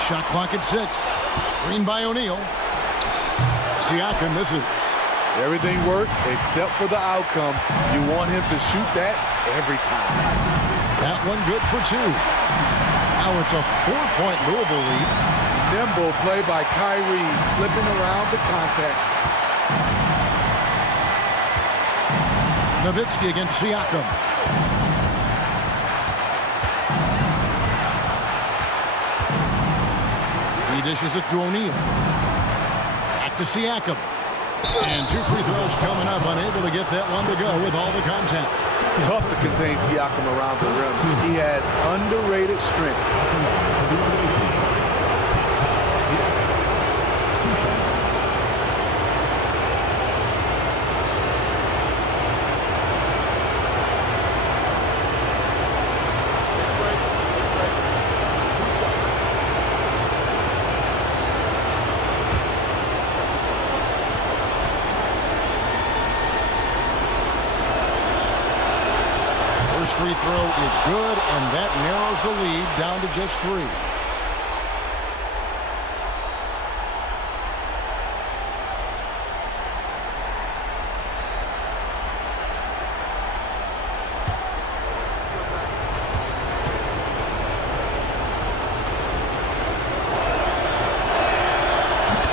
Shot clock at 6. Screen by O'Neal. Siakam misses. Everything worked except for the outcome. You want him to shoot that every time. That one good for 2. Now it's a 4-point Louisville lead. Nimble play by Kyrie, slipping around the contact. Nowitzki against Siakam. He dishes it to O'Neal. Back to Siakam. And 2 free throws coming up. Unable to get that one to go with all the contact. Tough to contain Siakam around the rim. He has underrated strength. free throw is good, and that narrows the lead down to just 3.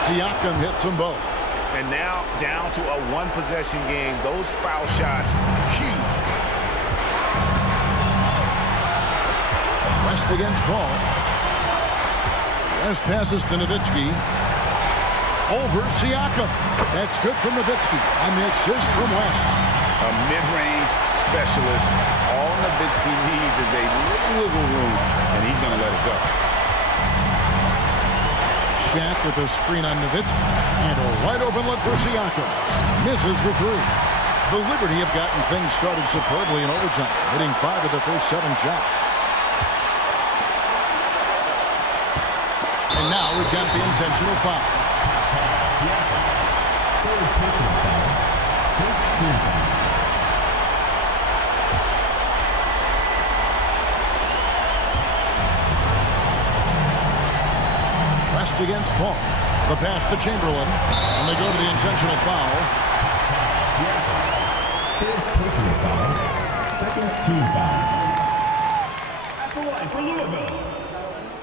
Siakam hits them both. And now down to a one-possession game. Those foul shots, huge. West against Paul. West passes to Nowitzki. Over Siakam. That's good from Nowitzki. And the assist from West. A mid-range specialist. All Nowitzki needs is a little wiggle room, and he's going to let it go. Shaq with a screen on Nowitzki. And a wide open look for Siakam. Misses the 3. The Liberty have gotten things started superbly in overtime, hitting 5 of the first 7 shots. And now we've got the intentional foul. Third personal foul. First team foul. West against Paul. The pass to Chamberlain. And they go to the intentional foul. Third personal foul. Second team foul. At the line for Louisville,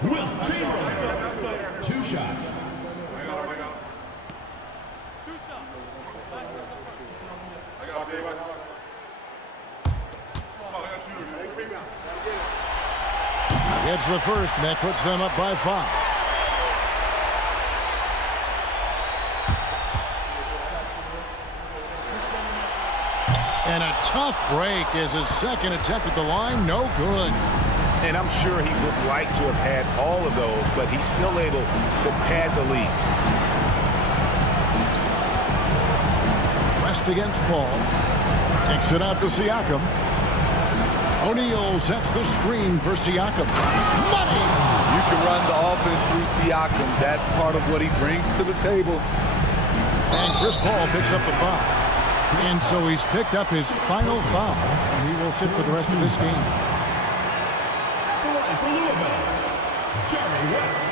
Will Chamberlain. 2 shots. Gets the first, and that puts them up by 5. And a tough break is his second attempt at the line. No good. And I'm sure he would like to have had all of those, but he's still able to pad the lead. West against Paul. Kicks it out to Siakam. O'Neal sets the screen for Siakam. Money! You can run the offense through Siakam. That's part of what he brings to the table. And Chris Paul picks up the foul. And so he's picked up his final foul. And he will sit for the rest of this game. For Louisville, Jerry West.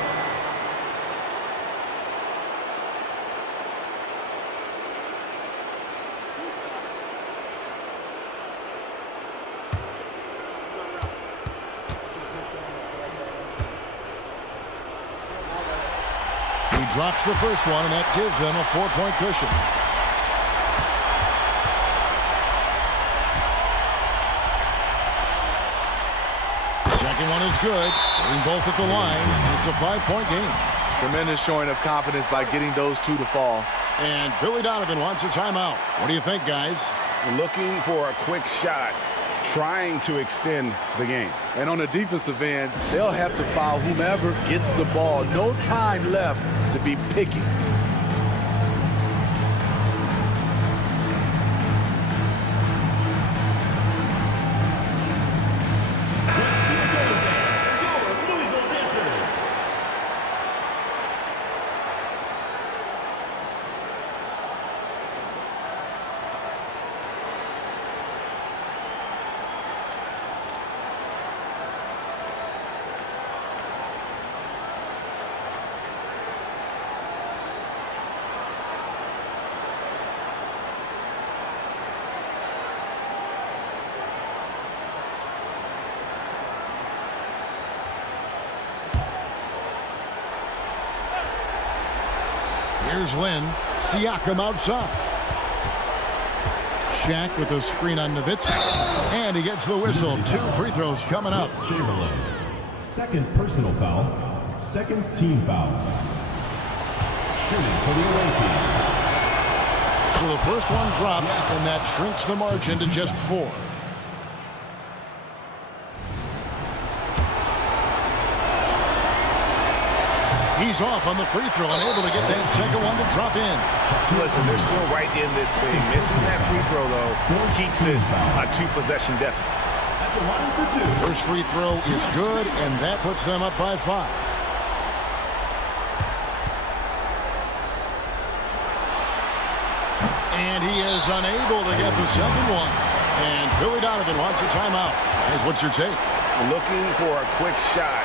He drops the first one, and that gives them a 4-point cushion. Second one is good. Getting both at the line. It's a 5-point game. Tremendous showing of confidence by getting those 2 to fall. And Billy Donovan wants a timeout. What do you think, guys? Looking for a quick shot, trying to extend the game. And on the defensive end, they'll have to foul whomever gets the ball. No time left to be picky. Here's Lynn. Siakam outside. Shaq with a screen on Nowitzki. And he gets the whistle. 2 free throws coming up. Chamberlain. Second personal foul. Second team foul. Shooting for the away team. So the first one drops, and that shrinks the margin to just 4. He's off on the free throw and able to get that second one to drop in. Listen, they're still right in this thing. Missing that free throw, though, keeps this a 2-possession deficit. At the line for 2. First free throw is good, and that puts them up by 5. And he is unable to get the second one. And Billy Donovan wants a timeout. Guys, what's your take? Looking for a quick shot,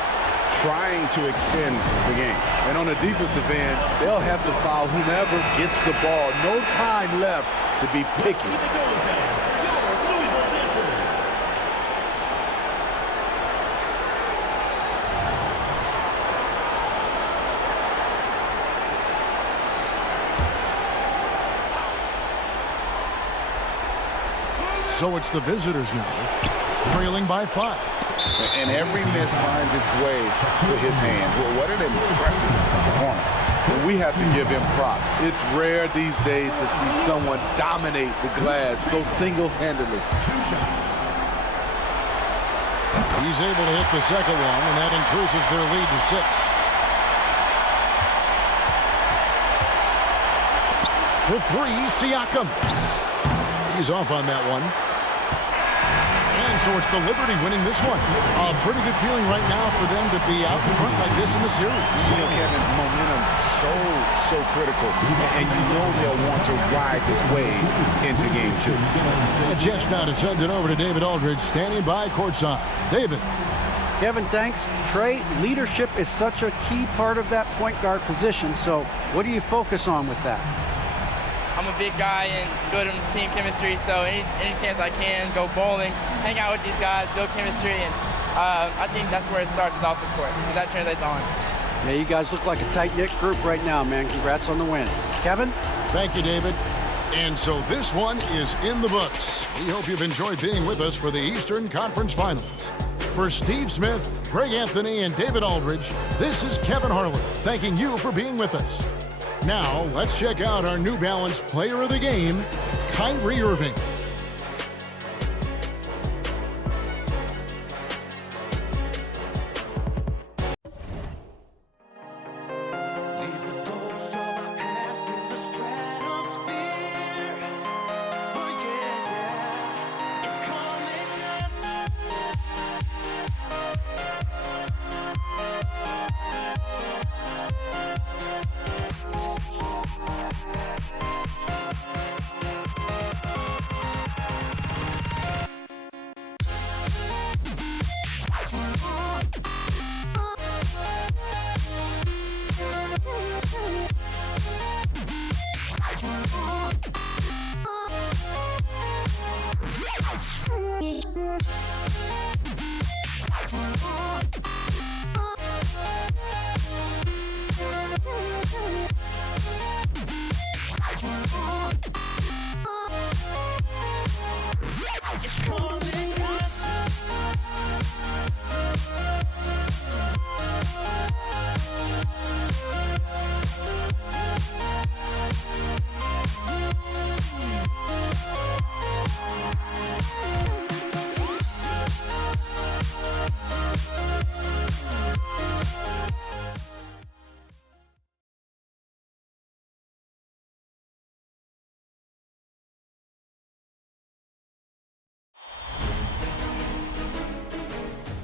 trying to extend the game. And on the defensive end, they'll have to foul whomever gets the ball. No time left to be picky. So it's the visitors now, trailing by 5. And every miss finds its way to his hands. Well, what an impressive performance. And we have to give him props. It's rare these days to see someone dominate the glass so single-handedly. He's able to hit the second one, and that increases their lead to 6. For 3, Siakam. He's off on that one. And so it's the Liberty winning this one. A pretty good feeling right now for them to be out in front like this in the series. You know, Kevin, momentum so critical. And you know they'll want to ride this wave into game 2. A chance now to send it over to David Aldridge, standing by courtside. David. Kevin, thanks. Trey, leadership is such a key part of that point guard position. So what do you focus on with that? I'm a big guy and good in team chemistry, so any chance I can, go bowling, hang out with these guys, build chemistry, and I think that's where it starts, is off the court, and that translates on. Yeah, you guys look like a tight-knit group right now, man. Congrats on the win. Kevin? Thank you, David. And so this one is in the books. We hope you've enjoyed being with us for the Eastern Conference Finals. For Steve Smith, Greg Anthony, and David Aldridge, this is Kevin Harlan, thanking you for being with us. Now, let's check out our New Balance player of the game, Kyrie Irving.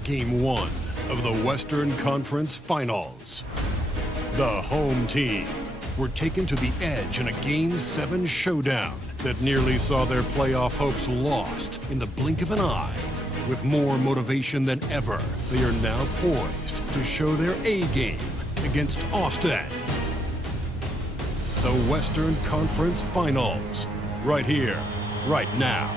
Game 1 of the Western Conference Finals. The home team were taken to the edge in a Game 7 showdown that nearly saw their playoff hopes lost in the blink of an eye. With more motivation than ever, they are now poised to show their A-game against Austin. The Western Conference Finals, right here, right now.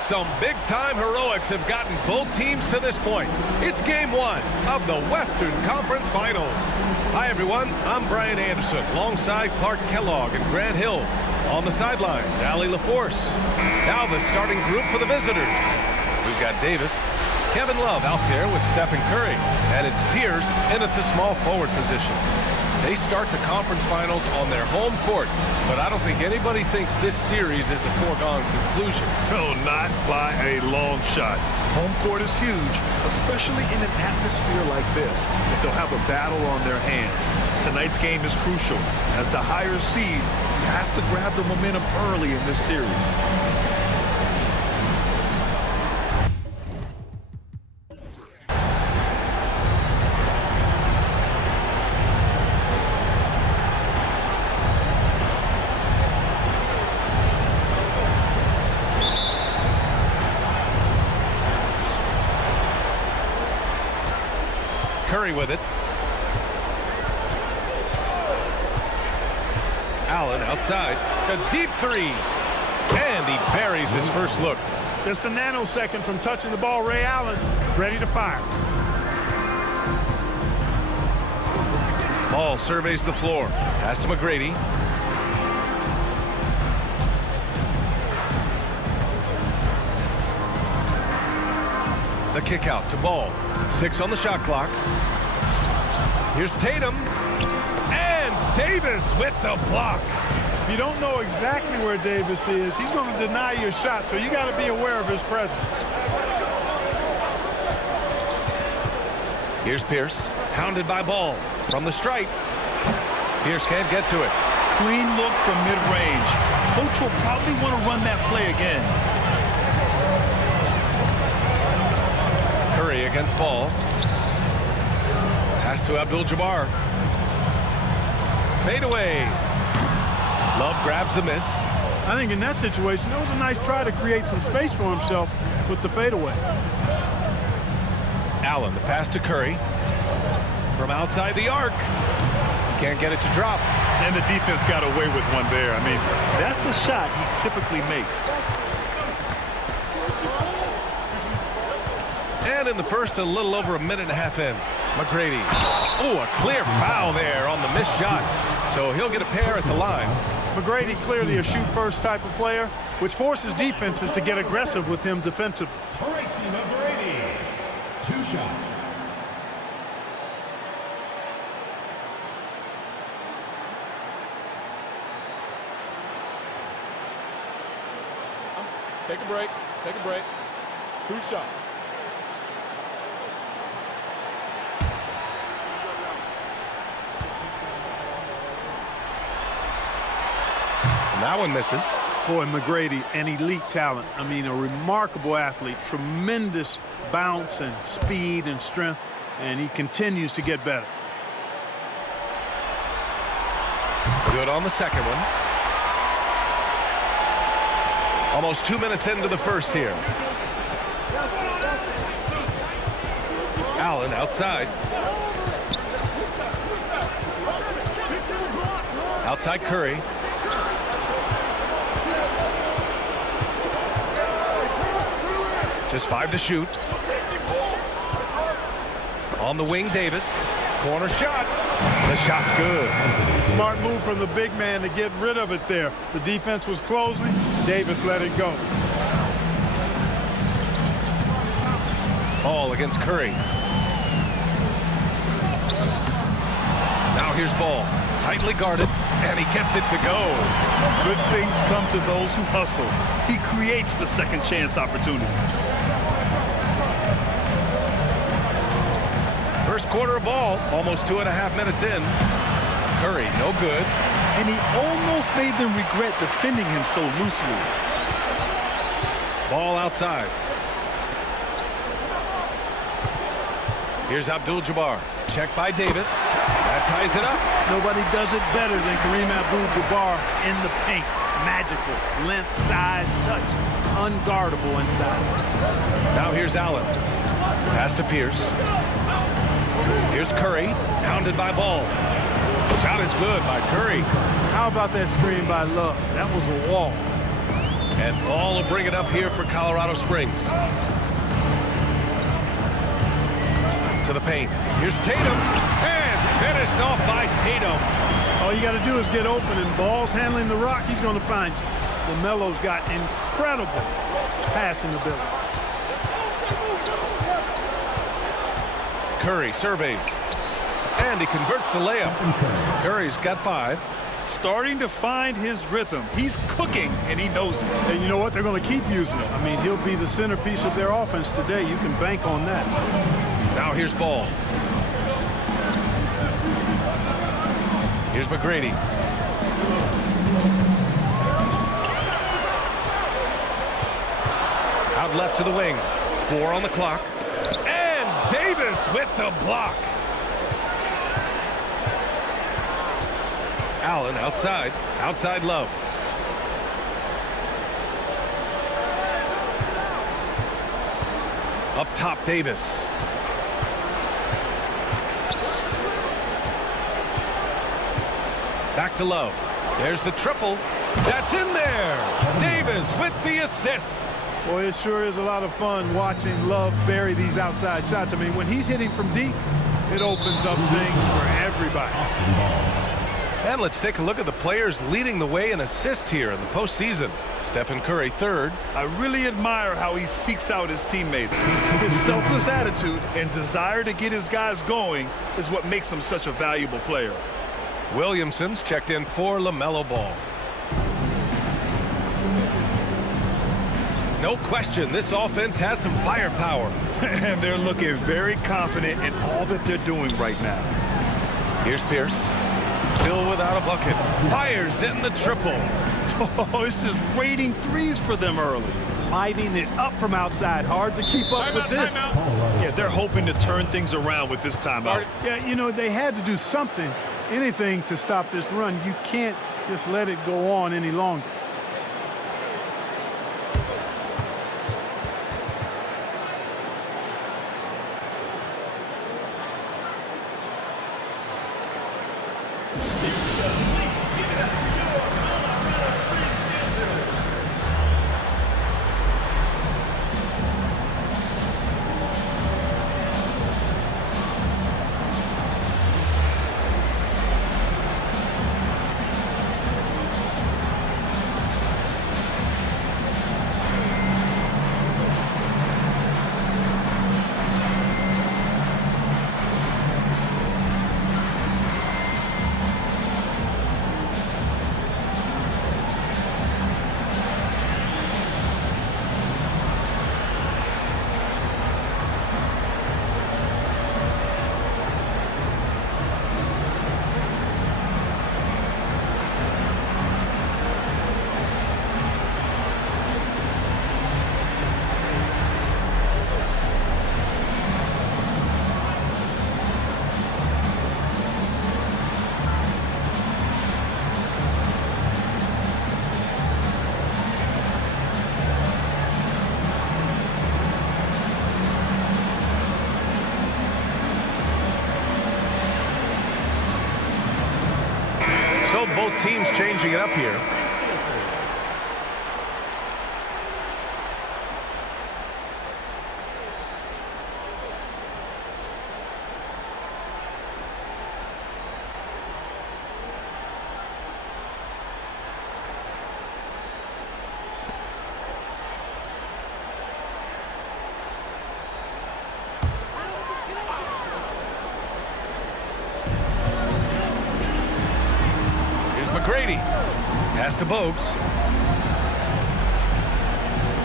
Some big-time heroics have gotten both teams to this point. It's Game 1 of the Western Conference Finals. Hi, everyone. I'm Brian Anderson, alongside Clark Kellogg and Grant Hill. On the sidelines, Allie LaForce. Now the starting group for the visitors. We've got Davis, Kevin Love out there with Stephen Curry, and it's Pierce in at the small forward position. They start the conference finals on their home court, but I don't think anybody thinks this series is a foregone conclusion. No, not by a long shot. Home court is huge, especially in an atmosphere like this, that they'll have a battle on their hands. Tonight's game is crucial. As the higher seed, you have to grab the momentum early in this series. Curry with it. Allen outside. A deep three. And he buries his first look. Just a nanosecond from touching the ball. Ray Allen ready to fire. Ball surveys the floor. Pass to McGrady. The kick out to Ball. 6 on the shot clock. Here's Tatum. And Davis with the block. If you don't know exactly where Davis is, he's going to deny you a shot, so you got to be aware of his presence. Here's Pierce, hounded by Ball from the stripe. Pierce can't get to it. Clean look from mid-range. Coach will probably want to run that play again. Curry against Ball. Pass to Abdul-Jabbar. Fade away. Love grabs the miss. I think in that situation, that was a nice try to create some space for himself with the fadeaway. Allen, the pass to Curry. From outside the arc. Can't get it to drop. And the defense got away with one there. I mean, that's a shot he typically makes. And in the first, a little over a minute and a half in. McGrady. Oh, a clear foul there on the missed shot. So he'll get a pair at the line. McGrady clearly a shoot-first type of player, which forces defenses to get aggressive with him defensively. Tracy McGrady, 2 shots. Take a break. Take a break. 2 shots. And that one misses. Boy, McGrady, an elite talent. I mean, a remarkable athlete. Tremendous bounce and speed and strength. And he continues to get better. Good on the second one. Almost 2 minutes into the first here. Allen outside. Outside Curry. Just 5 to shoot. On the wing, Davis. Corner shot. The shot's good. Smart move from the big man to get rid of it there. The defense was closing. Davis let it go. Ball against Curry. Now here's Ball. Tightly guarded, and he gets it to go. Good things come to those who hustle. He creates the second chance opportunity. First quarter of ball, almost 2.5 minutes in. Curry, no good. And he almost made them regret defending him so loosely. Ball outside. Here's Abdul-Jabbar. Checked by Davis. That ties it up. Nobody does it better than Kareem Abdul-Jabbar in the paint. Magical. Length, size, touch. Unguardable inside. Now here's Allen. Pass to Pierce. Here's Curry. Hounded by Ball. Shot is good by Curry. How about that screen by Love? That was a wall. And Ball will bring it up here for Colorado Springs. To the paint. Here's Tatum. And finished off by Tatum. All you got to do is get open, and Ball's handling the rock. He's going to find you. LaMelo's got incredible passing ability. Curry surveys. And he converts the layup. Curry's got 5. Starting to find his rhythm. He's cooking, and he knows it. And you know what? They're going to keep using him. I mean, he'll be the centerpiece of their offense today. You can bank on that. Now here's Ball. Here's McGrady. Out left to the wing. 4 on the clock. And Davis with the block. Allen outside. Outside Love. Up top, Davis. Back to Love. There's the triple. That's in there. Davis with the assist. Boy, it sure is a lot of fun watching Love bury these outside shots. I mean, when he's hitting from deep, it opens up things for everybody. And let's take a look at the players leading the way in assists here in the postseason. Stephen Curry, third. I really admire how he seeks out his teammates. His selfless attitude and desire to get his guys going is what makes him such a valuable player. Williamson's checked in for LaMelo Ball. No question, this offense has some firepower. And they're looking very confident in all that they're doing right now. Here's Pierce. Still without a bucket. Fires in the triple. Oh, it's just raining threes for them early. Lighting it up from outside. Hard to keep up with this. Yeah, they're hoping to turn things around with this timeout. Yeah, you know, they had to do something, anything to stop this run. You can't just let it go on any longer. So both teams changing it up here. McGrady. Pass to Bogues.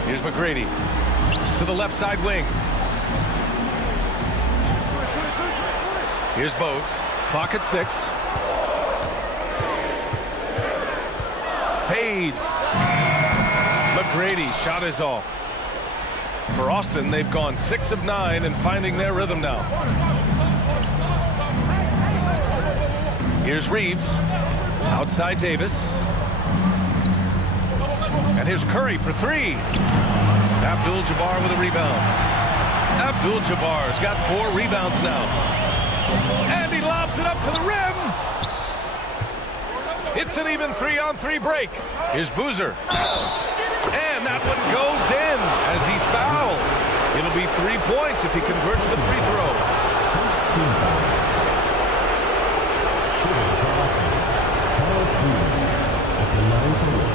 Here's McGrady to the left side wing. Here's Bogues. Clock at 6. Fades. McGrady shot is off. For Austin, they've gone 6 of 9 and finding their rhythm now. Here's Reeves. Outside Davis. And here's Curry for 3. Abdul-Jabbar with a rebound. Abdul-Jabbar's got 4 rebounds now. And he lobs it up to the rim. It's an even 3-on-3 break. Here's Boozer. And that one goes in as he's fouled. It'll be 3 points if he converts the free throw. First team foul. At the line for one.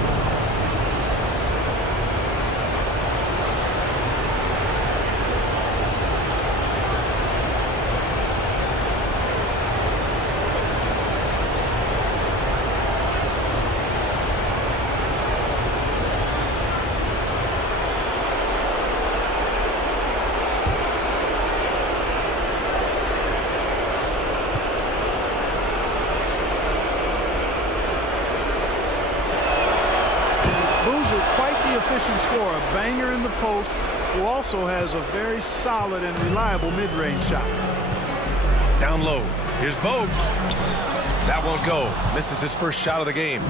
Efficient scorer, a banger in the post, who also has a very solid and reliable mid-range shot. Down low. Here's Bogues. That won't go. Misses his first shot of the game.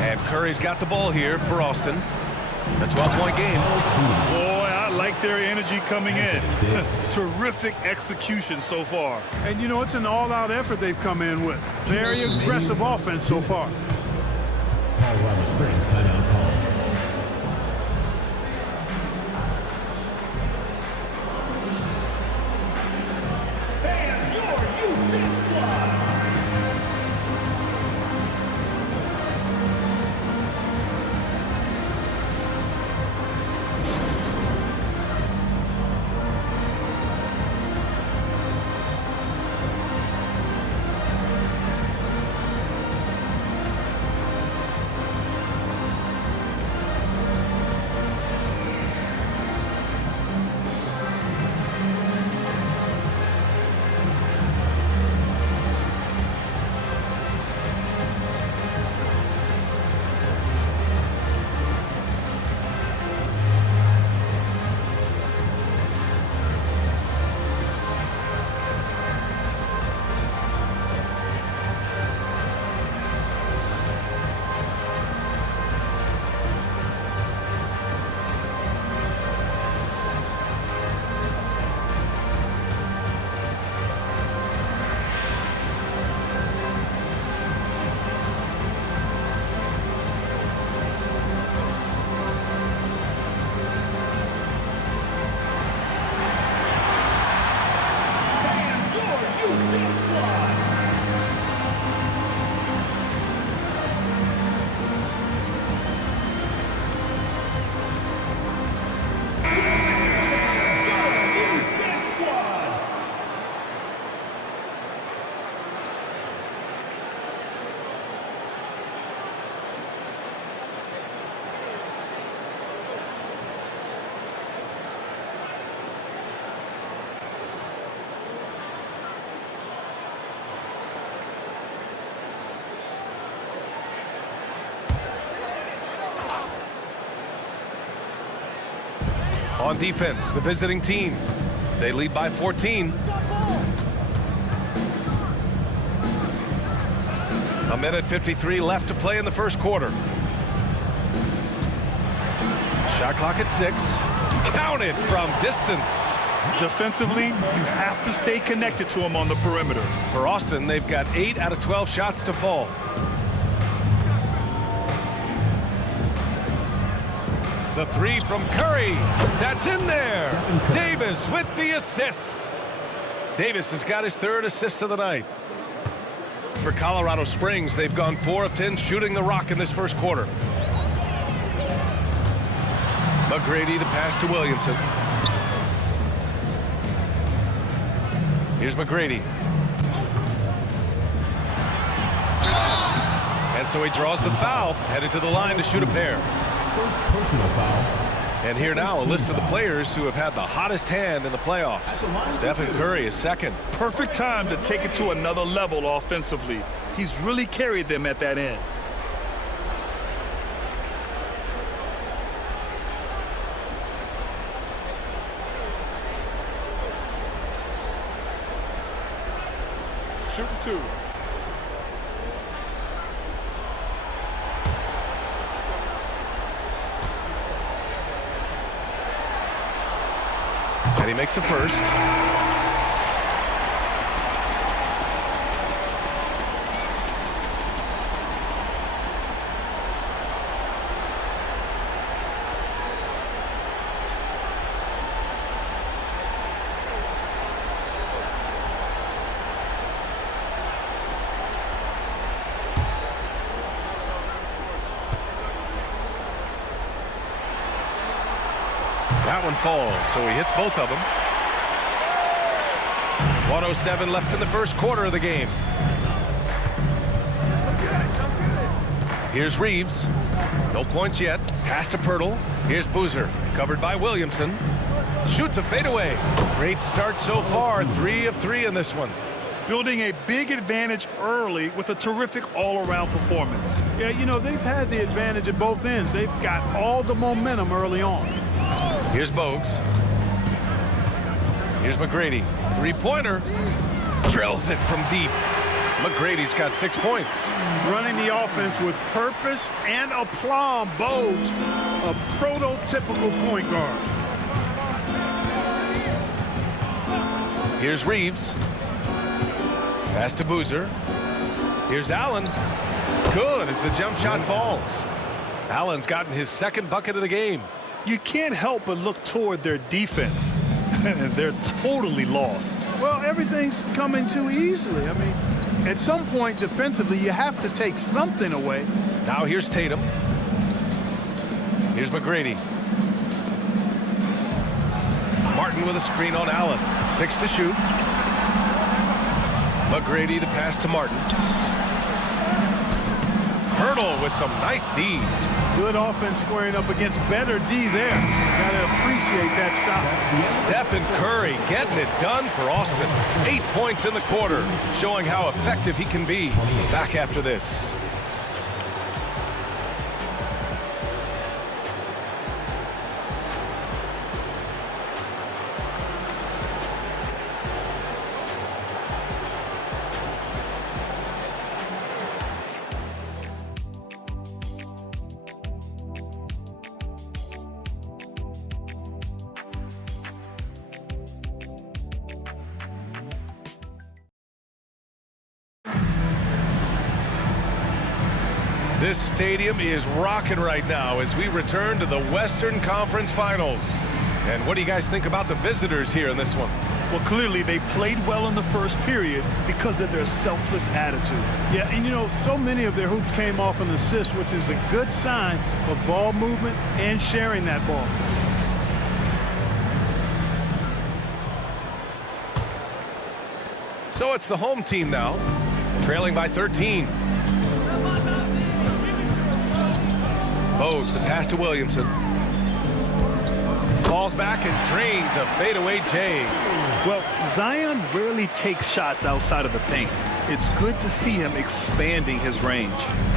And Curry's got the ball here for Austin. A 12-point game. Boy, I like their energy coming in. Terrific execution so far. And, you know, it's an all-out effort they've come in with. Very aggressive offense so far. Colorado Springs timeout call. On defense, the visiting team. They lead by 14. A minute 53 left to play in the first quarter. Shot clock at 6. Counted from distance. Defensively, you have to stay connected to him on the perimeter. For Austin, they've got 8 out of 12 shots to fall. The 3 from Curry. That's in there. Davis with the assist. Davis has got his 3rd assist of the night. For Colorado Springs, they've gone 4 of 10 shooting the rock in this first quarter. McGrady, the pass to Williamson. Here's McGrady. And so he draws the foul, headed to the line to shoot a pair. First personal foul. And here now a list of the players who have had the hottest hand in the playoffs. Stephen Curry is second. Perfect time to take it to another level offensively. He's really carried them at that end. Shooting 2. And he makes a first. That one falls, so he hits both of them. 1:07 left in the first quarter of the game. Here's Reeves. No points yet. Pass to Pirtle. Here's Boozer. Covered by Williamson. Shoots a fadeaway. Great start so far. 3 of 3 in this one. Building a big advantage early with a terrific all-around performance. Yeah, you know, they've had the advantage at both ends. They've got all the momentum early on. Here's Bogues. Here's McGrady. Three-pointer. Drills it from deep. McGrady's got 6 points. Running the offense with purpose and aplomb. Bogues, a prototypical point guard. Here's Reeves. Pass to Boozer. Here's Allen. Good as the jump shot falls. Allen's gotten his second bucket of the game. You can't help but look toward their defense. They're totally lost. Well, everything's coming too easily. I mean, at some point defensively, you have to take something away. Now here's Tatum. Here's McGrady. Martin with a screen on Allen. 6 to shoot. McGrady the pass to Martin. Hurdle with some nice D. Good offense squaring up against better D there. Got to appreciate that stop. Stephen Curry getting it done for Austin. 8 points in the quarter, showing how effective he can be. Back after this. This stadium is rocking right now as we return to the Western Conference Finals. And what do you guys think about the visitors here in this one? Well, clearly they played well in the first period because of their selfless attitude. Yeah, and you know, so many of their hoops came off an assist, which is a good sign of ball movement and sharing that ball. So it's the home team now, trailing by 13. Bogues, the pass to Williamson. Falls back and drains a fadeaway J. Well, Zion rarely takes shots outside of the paint. It's good to see him expanding his range.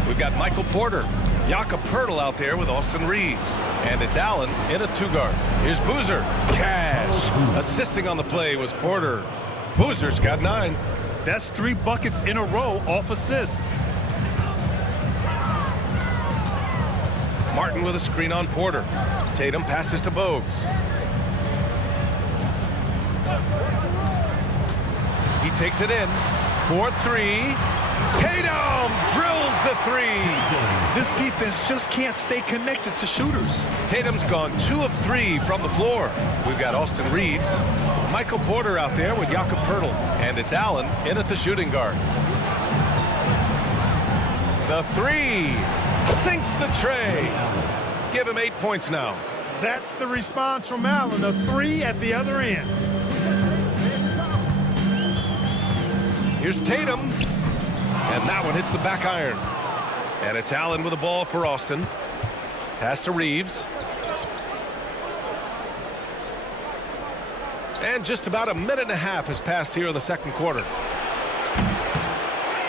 We've got Michael Porter, Jakob Poeltl out there with Austin Reeves. And it's Allen in a 2-guard. Here's Boozer. Cash. Assisting on the play was Porter. Boozer's got 9. That's 3 buckets in a row off assist. Martin with a screen on Porter. Tatum passes to Bogues. He takes it in. 4-3. Tatum drills the 3. This defense just can't stay connected to shooters. Tatum's gone 2 of 3 from the floor. We've got Austin Reeves, Michael Porter out there with Jakob Poeltl, and it's Allen in at the shooting guard. The 3 sinks the tray. Give him 8 points now. That's the response from Allen, a 3 at the other end. Here's Tatum, and that one hits the back iron. And it's Allen with the ball for Austin. Pass to Reeves. And just about a minute and a half has passed here in the second quarter.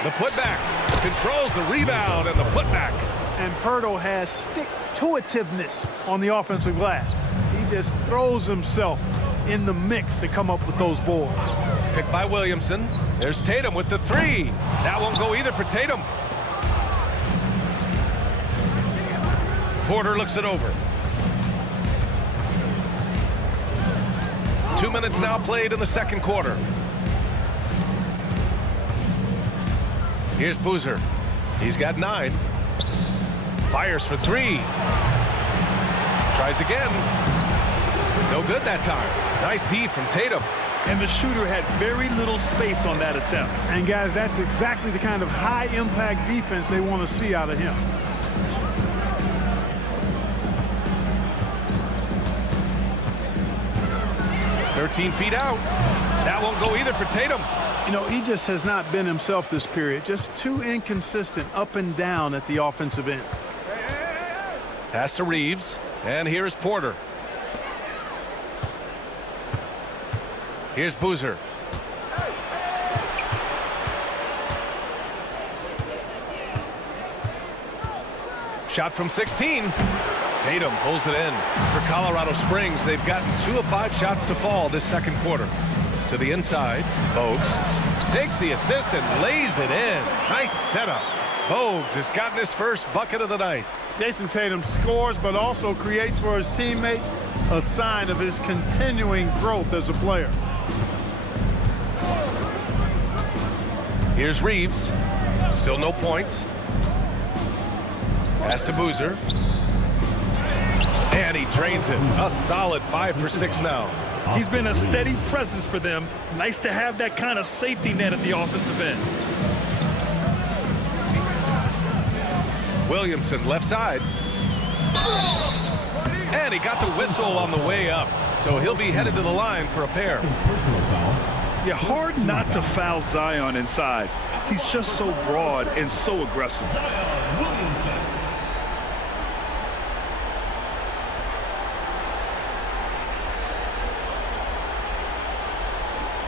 The putback controls the rebound and the putback. And Poeltl has stick-to-itiveness on the offensive glass. He just throws himself in the mix to come up with those boards. Picked by Williamson. There's Tatum with the 3. That won't go either for Tatum. Porter looks it over. 2 minutes now played in the second quarter. Here's Boozer. He's got 9. Fires for 3. Tries again. No good that time. Nice D from Tatum. And the shooter had very little space on that attempt. And guys, that's exactly the kind of high-impact defense they want to see out of him. "13 feet out. That won't go either for Tatum. You know, he just has not been himself this period. Just too inconsistent up and down at the offensive end. Pass to Reeves. And here is Porter. Here's Boozer. Shot from 16. Tatum pulls it in. For Colorado Springs, they've gotten 2 of 5 shots to fall this second quarter. To the inside, Bogues takes the assist and lays it in. Nice setup. Bogues has gotten his first bucket of the night. Jason Tatum scores, but also creates for his teammates, a sign of his continuing growth as a player. Here's Reeves. Still no points. Pass to Boozer. And he drains it. A solid 5 for 6 now. He's been a steady presence for them. Nice to have that kind of safety net at the offensive end. Williamson left side. And he got the whistle on the way up. So he'll be headed to the line for a pair. Yeah, hard not to foul Zion inside. He's just so broad and so aggressive.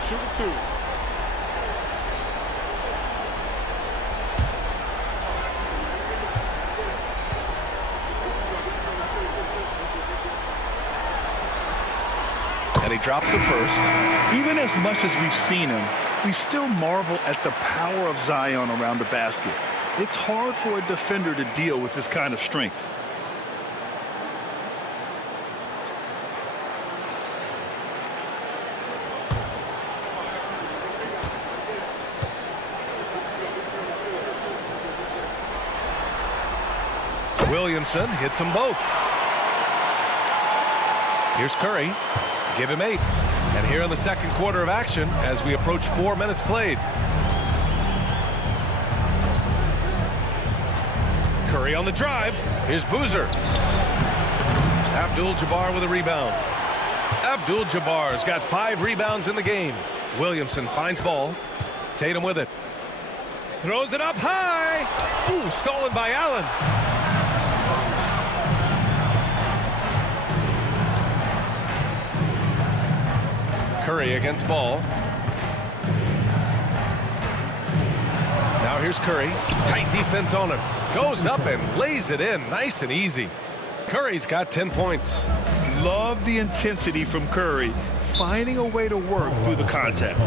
Shoot 2. And he drops it first. Even as much as we've seen him, we still marvel at the power of Zion around the basket. It's hard for a defender to deal with this kind of strength. Williamson hits them both. Here's Curry. Give him 8. And here in the second quarter of action as we approach 4 minutes played. Curry on the drive. Here's Boozer. Abdul-Jabbar with a rebound. Abdul-Jabbar's got 5 rebounds in the game. Williamson finds ball. Tatum with it. Throws it up high. Ooh, stolen by Allen. Curry against Ball. Now here's Curry. Tight defense on him. Goes up and lays it in. Nice and easy. Curry's got 10 points. Love the intensity from Curry, finding a way to work through the contact.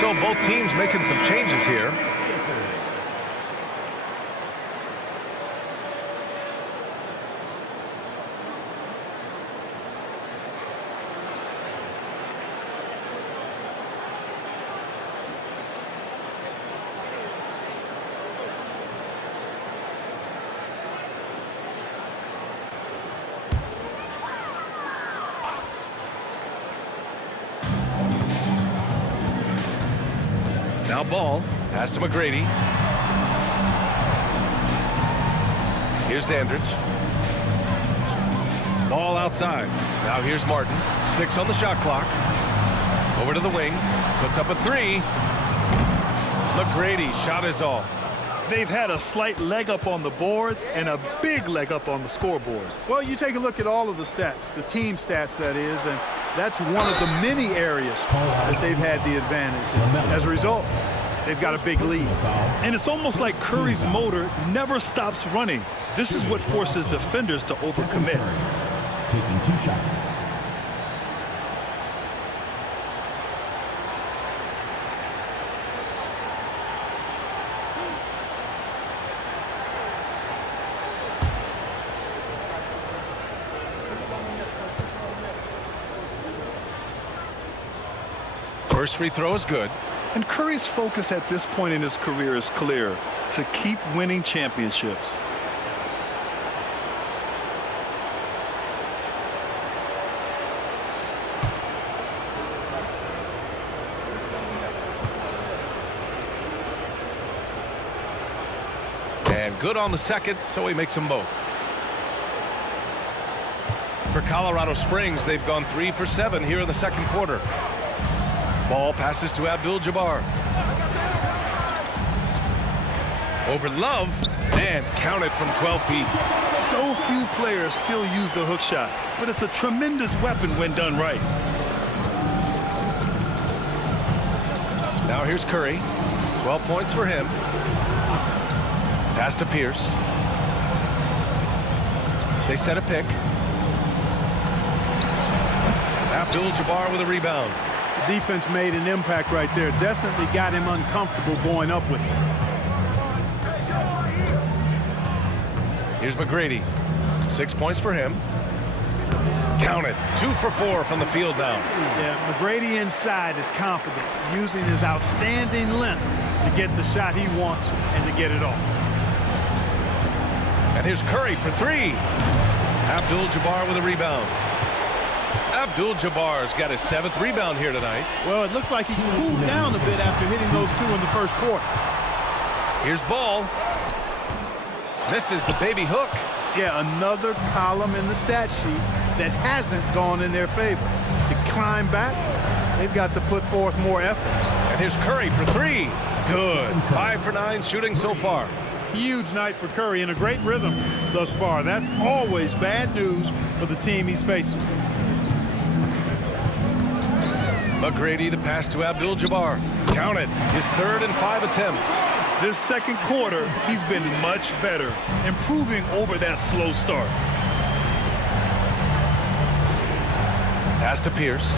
So both teams making some changes here. Now Ball, pass to McGrady. Here's Dandridge. Ball outside. Now here's Martin. 6 on the shot clock. Over to the wing. Puts up a 3. McGrady shot is off. They've had a slight leg up on the boards and a big leg up on the scoreboard. Well, you take a look at all of the stats, the team stats that is, and that's one of the many areas that they've had the advantage. As a result, they've got a big lead. And it's almost like Curry's motor never stops running. This is what forces defenders to overcommit. Taking 2 shots. First free throw is good. And Curry's focus at this point in his career is clear: to keep winning championships. And good on the second, so he makes them both. For Colorado Springs, they've gone 3 for 7 here in the second quarter. Ball passes to Abdul-Jabbar. Over Love, and counted from 12 feet. So few players still use the hook shot, but it's a tremendous weapon when done right. Now here's Curry. 12 points for him. Pass to Pierce. They set a pick. Abdul-Jabbar with a rebound. Defense made an impact right there. Definitely got him uncomfortable going up with it. Here's McGrady. 6 points for him. Counted. 2 for 4 from the field now. Yeah, McGrady inside is confident, using his outstanding length to get the shot he wants and to get it off. And here's Curry for 3. Abdul-Jabbar with a rebound. Abdul-Jabbar's got his 7th rebound here tonight. Well, it looks like he's cooled down a bit after hitting those 2 in the first quarter. Here's Ball. Misses the baby hook. Yeah, another column in the stat sheet that hasn't gone in their favor. To climb back, they've got to put forth more effort. And here's Curry for 3. Good. 5 for 9 shooting so far. Huge night for Curry in a great rhythm thus far. That's always bad news for the team he's facing. McGrady, the pass to Abdul-Jabbar. Counted. His 3rd and 5 attempts. This second quarter, he's been much better, improving over that slow start. Pass to Pierce.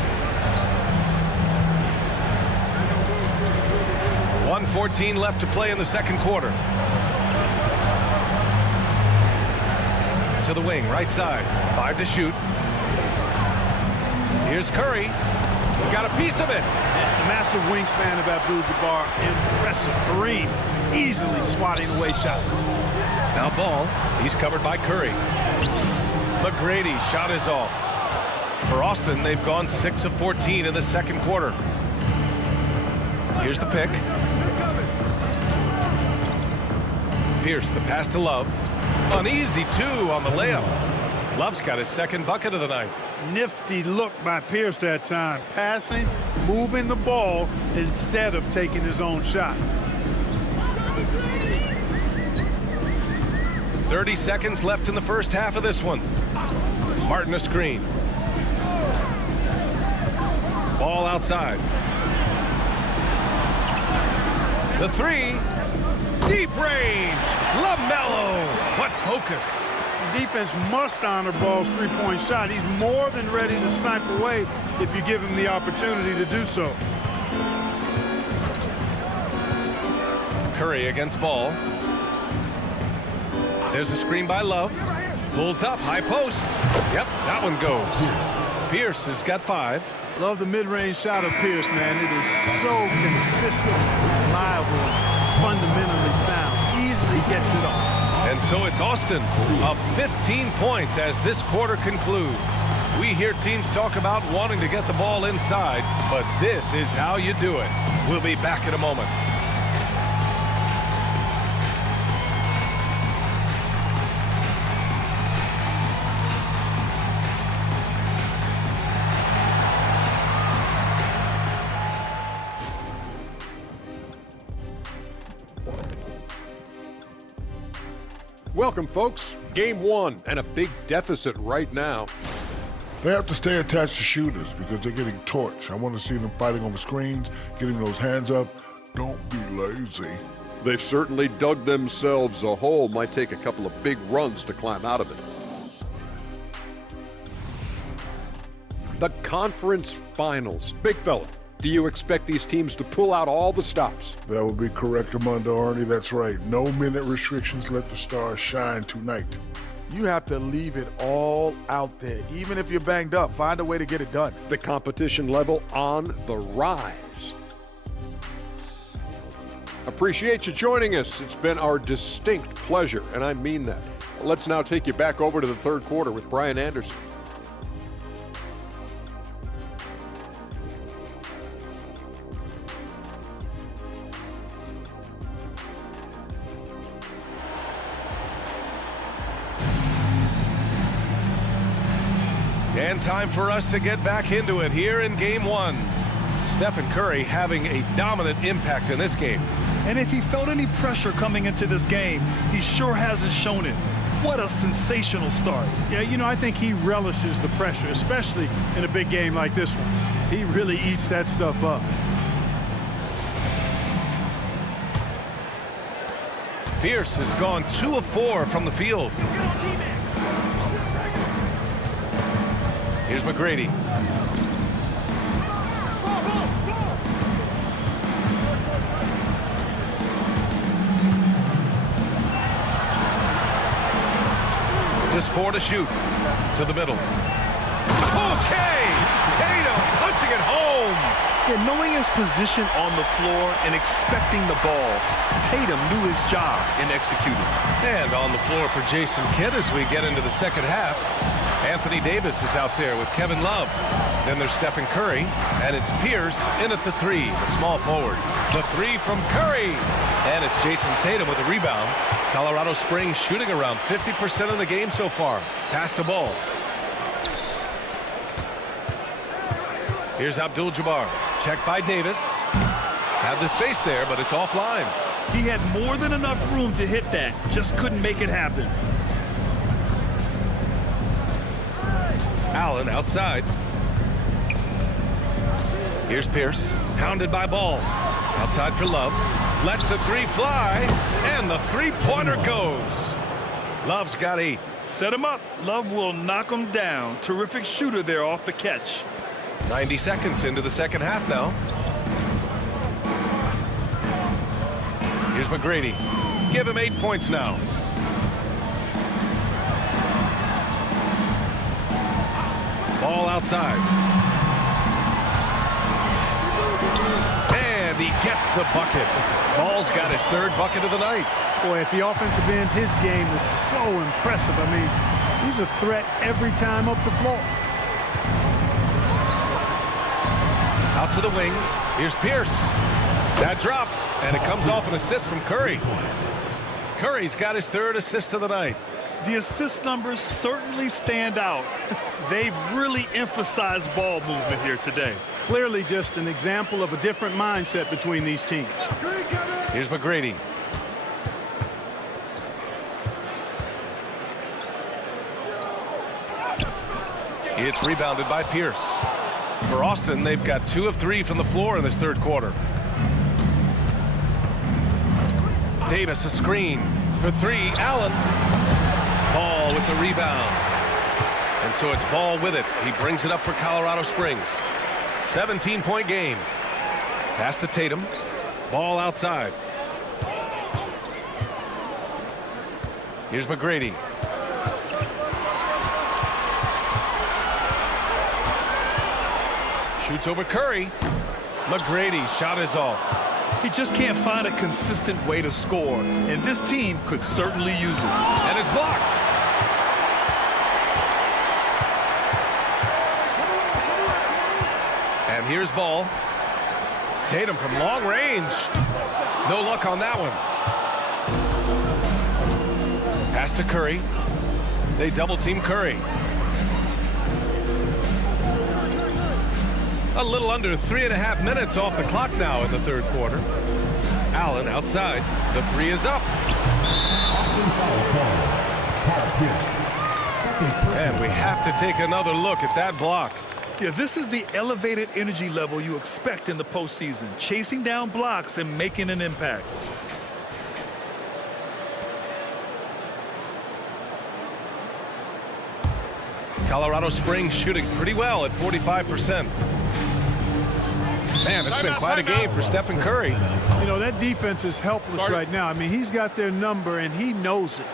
1:14 left to play in the second quarter. To the wing, right side. 5 to shoot. Here's Curry. Got a piece of it. The massive wingspan of Abdul-Jabbar, impressive. Kareem easily swatting away shots. Now Ball. He's covered by Curry. McGrady shot is off. For Austin, they've gone 6 of 14 in the second quarter. Here's the pick. Pierce, the pass to Love. An easy 2 on the layup. Love's got his 2nd bucket of the night. Nifty look by Pierce that time. Passing, moving the ball instead of taking his own shot. 30 seconds left in the first half of this one. Martin a screen. Ball outside. The 3. Deep range. LaMelo. What focus. The defense must honor Ball's 3-point shot. He's more than ready to snipe away if you give him the opportunity to do so. Curry against Ball. There's a screen by Love. Pulls up, high post. Yep, that one goes. Pierce has got 5. Love the mid-range shot of Pierce, man. It is so consistent, reliable, fundamentally sound. Easily gets it off. And so it's Austin up 15 points as this quarter concludes. We hear teams talk about wanting to get the ball inside, but this is how you do it. We'll be back in a moment. Welcome, folks. Game 1 and a big deficit right now. They have to stay attached to shooters because they're getting torched. I want to see them fighting over screens, getting those hands up. Don't be lazy. They've certainly dug themselves a hole. Might take a couple of big runs to climb out of it. The conference finals. Big fella, do you expect these teams to pull out all the stops? That would be correct, Armando Arnie. That's right. No minute restrictions. Let the stars shine tonight. you have to leave it all out there. Even if you're banged up, find a way to get it done. The competition level on the rise. Appreciate you joining us. It's been our distinct pleasure, and I mean that. Let's now take you back over to the third quarter with Brian Anderson. And time for us to get back into it here in Game 1. Stephen Curry having a dominant impact in this game. And if he felt any pressure coming into this game, he sure hasn't shown it. What a sensational start. Yeah, you know, I think he relishes the pressure, especially in a big game like this one. He really eats that stuff up. Pierce has gone 2 of 4 from the field. Here's McGrady. Just 4 to shoot. To the middle. Okay! Tatum punching it home! Yeah, knowing his position on the floor and expecting the ball, Tatum knew his job in executing. And on the floor for Jason Kidd as we get into the second half. Anthony Davis is out there with Kevin Love. Then there's Stephen Curry, and it's Pierce in at the 3, the small forward. The 3 from Curry, and it's Jason Tatum with a rebound. Colorado Springs shooting around 50% of the game so far. Pass the ball. Here's Abdul-Jabbar. Checked by Davis. Had the space there, but it's offline. He had more than enough room to hit that. Just couldn't make it happen. Allen outside. Here's Pierce. Hounded by Ball. Outside for Love. Lets the 3 fly. And the 3-pointer goes. Love's got 8. Set him up. Love will knock him down. Terrific shooter there off the catch. 90 seconds into the second half now. Here's McGrady. Give him 8 points now. Ball outside. And he gets the bucket. Ball's got his 3rd bucket of the night. Boy, at the offensive end, his game is so impressive. I mean, he's a threat every time up the floor. Out to the wing. Here's Pierce. That drops, and it comes off an assist from Curry. Curry's got his 3rd assist of the night. The assist numbers certainly stand out. They've really emphasized ball movement here today. Clearly just an example of a different mindset between these teams. Here's McGrady. It's rebounded by Pierce. For Austin, they've got 2 of 3 from the floor in this 3rd quarter. Davis a screen for 3. Allen. Ball with the rebound. And so it's Ball with it. He brings it up for Colorado Springs. 17-point game. Pass to Tatum. Ball outside. Here's McGrady. Shoots over Curry. McGrady shot is off. He just can't find a consistent way to score, and this team could certainly use it. And it's blocked. And here's Ball. Tatum from long range. No luck on that one. Pass to Curry. They double team Curry. A little under 3.5 minutes off the clock now in the 3rd quarter. Allen outside. The 3 is up. And we have to take another look at that block. Yeah, this is the elevated energy level you expect in the postseason. Chasing down blocks and making an impact. Colorado Springs shooting pretty well at 45%. Man, it's been quite a game for Stephen Curry. You know, that defense is helpless right now. I mean, he's got their number, and he knows it.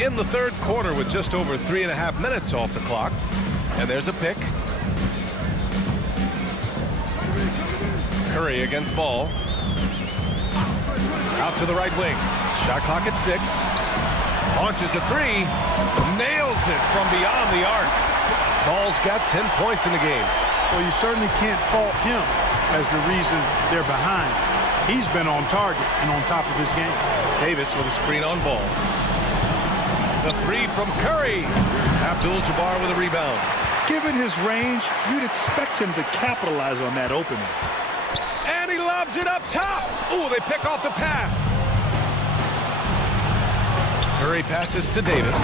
in the third quarter with just over 3.5 minutes off the clock. And there's a pick. Curry against Ball. Out to the right wing. Shot clock at 6. Launches a 3. Nails it from beyond the arc. Ball's got 10 points in the game. Well, you certainly can't fault him as the reason they're behind. He's been on target and on top of his game. Davis with a screen on Ball. The 3 from Curry. Abdul-Jabbar with a rebound. Given his range, you'd expect him to capitalize on that opening. And he lobs it up top. Ooh, they pick off the pass. Curry passes to Davis.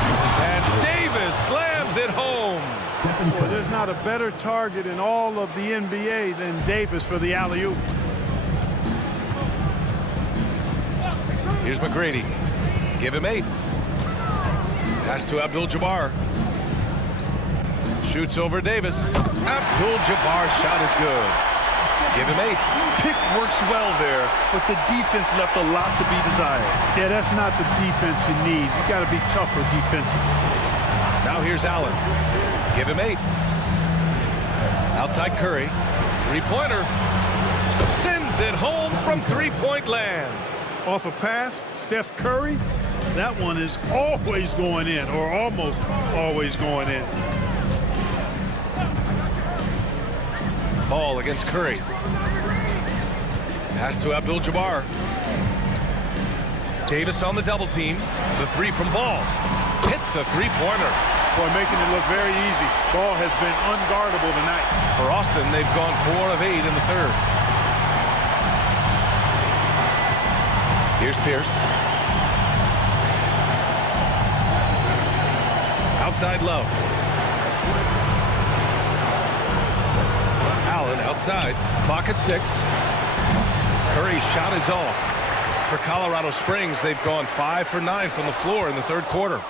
And Davis slams it home. Well, there's not a better target in all of the NBA than Davis for the alley-oop. Here's McGrady. Give him 8. Pass to Abdul-Jabbar. Shoots over Davis. Abdul-Jabbar shot is good. Give him 8. Pick works well there, but the defense left a lot to be desired. Yeah, that's not the defense you need. You got to be tougher defensively. Now here's Allen. Give him 8. Outside Curry. Three-pointer. Sends it home from three-point land. Off a pass, Steph Curry, that one is always going in, or almost always going in. Ball against Curry. Pass to Abdul-Jabbar. Davis on the double team. The 3 from Ball. Hits a three-pointer. Boy, making it look very easy. Ball has been unguardable tonight. For Austin, they've gone 4 of 8 in the third. Here's Pierce. Outside Love. Allen outside. Clock at 6. Curry's shot is off. For Colorado Springs, they've gone 5 for 9 from the floor in the third quarter.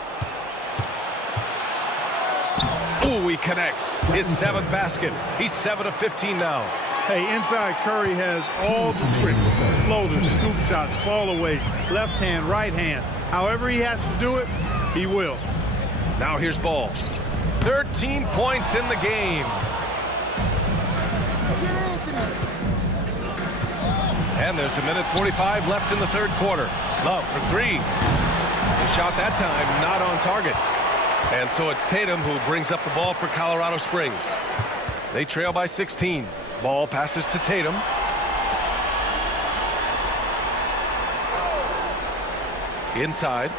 Ooh, he connects. His 7th basket. He's 7 of 15 now. Hey, inside Curry has all the tricks. Floaters, scoop shots, fallaways, left hand, right hand. However he has to do it, he will. Now here's Ball. 13 points in the game. And there's a minute 45 left in the third quarter. Love for 3. The shot that time not on target. And so it's Tatum who brings up the ball for Colorado Springs. They trail by 16. Ball passes to Tatum. Inside.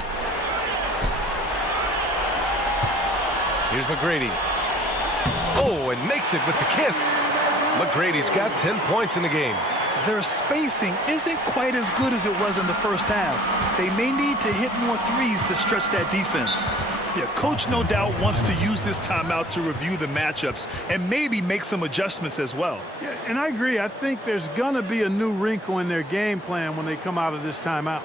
Here's McGrady. Oh, and makes it with the kiss. McGrady's got 10 points in the game. Their spacing isn't quite as good as it was in the first half. They may need to hit more threes to stretch that defense. Yeah, coach no doubt wants to use this timeout to review the matchups and maybe make some adjustments as well. Yeah, and I agree. I think there's going to be a new wrinkle in their game plan when they come out of this timeout.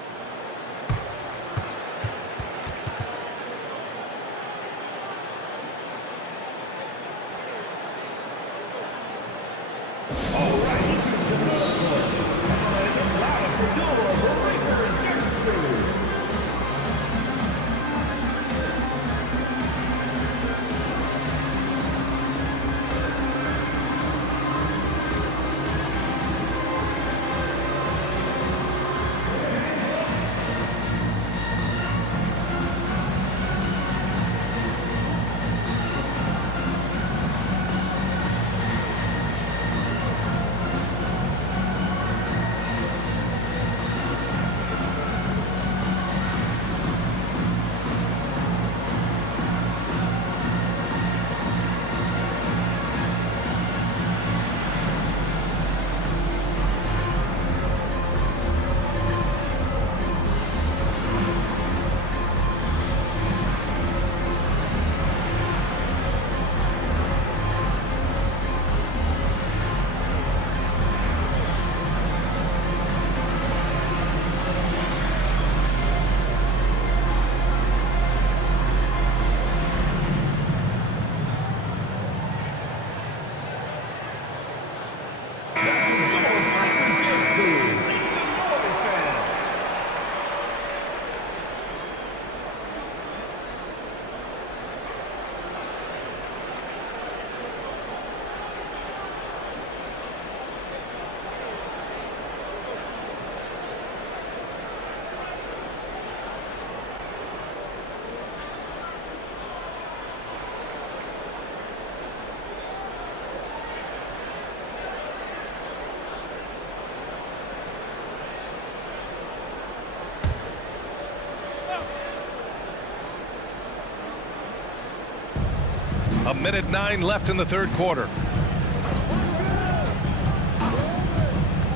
1:09 left in the third quarter.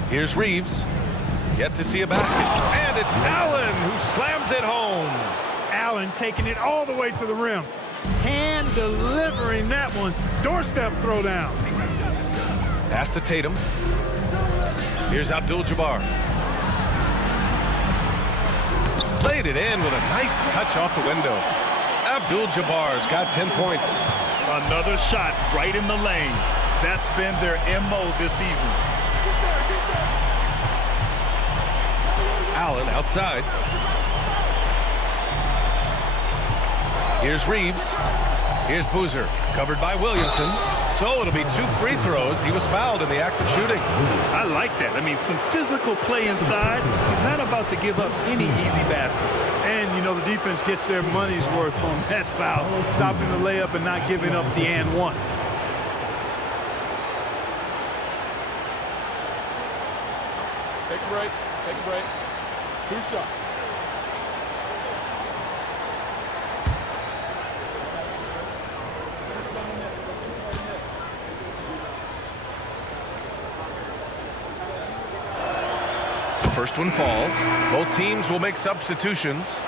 Here's Reeves. Yet to see a basket. And it's Allen who slams it home. Allen taking it all the way to the rim. Hand delivering that one. Doorstep throwdown. Pass to Tatum. Here's Abdul-Jabbar. Played it in with a nice touch off the window. Abdul-Jabbar's got 10 points. Another shot right in the lane. That's been their MO this evening. Allen outside. Here's Reeves. Here's Boozer, covered by Williamson. So it'll be 2 free throws. He was fouled in the act of shooting. I like that. I mean, some physical play inside. He's not about to give up any easy baskets. And, you know, the defense gets their money's worth on that foul, stopping the layup and not giving up the and one. Take a break. Take a break. 2 shots. The first one falls. Both teams will make substitutions.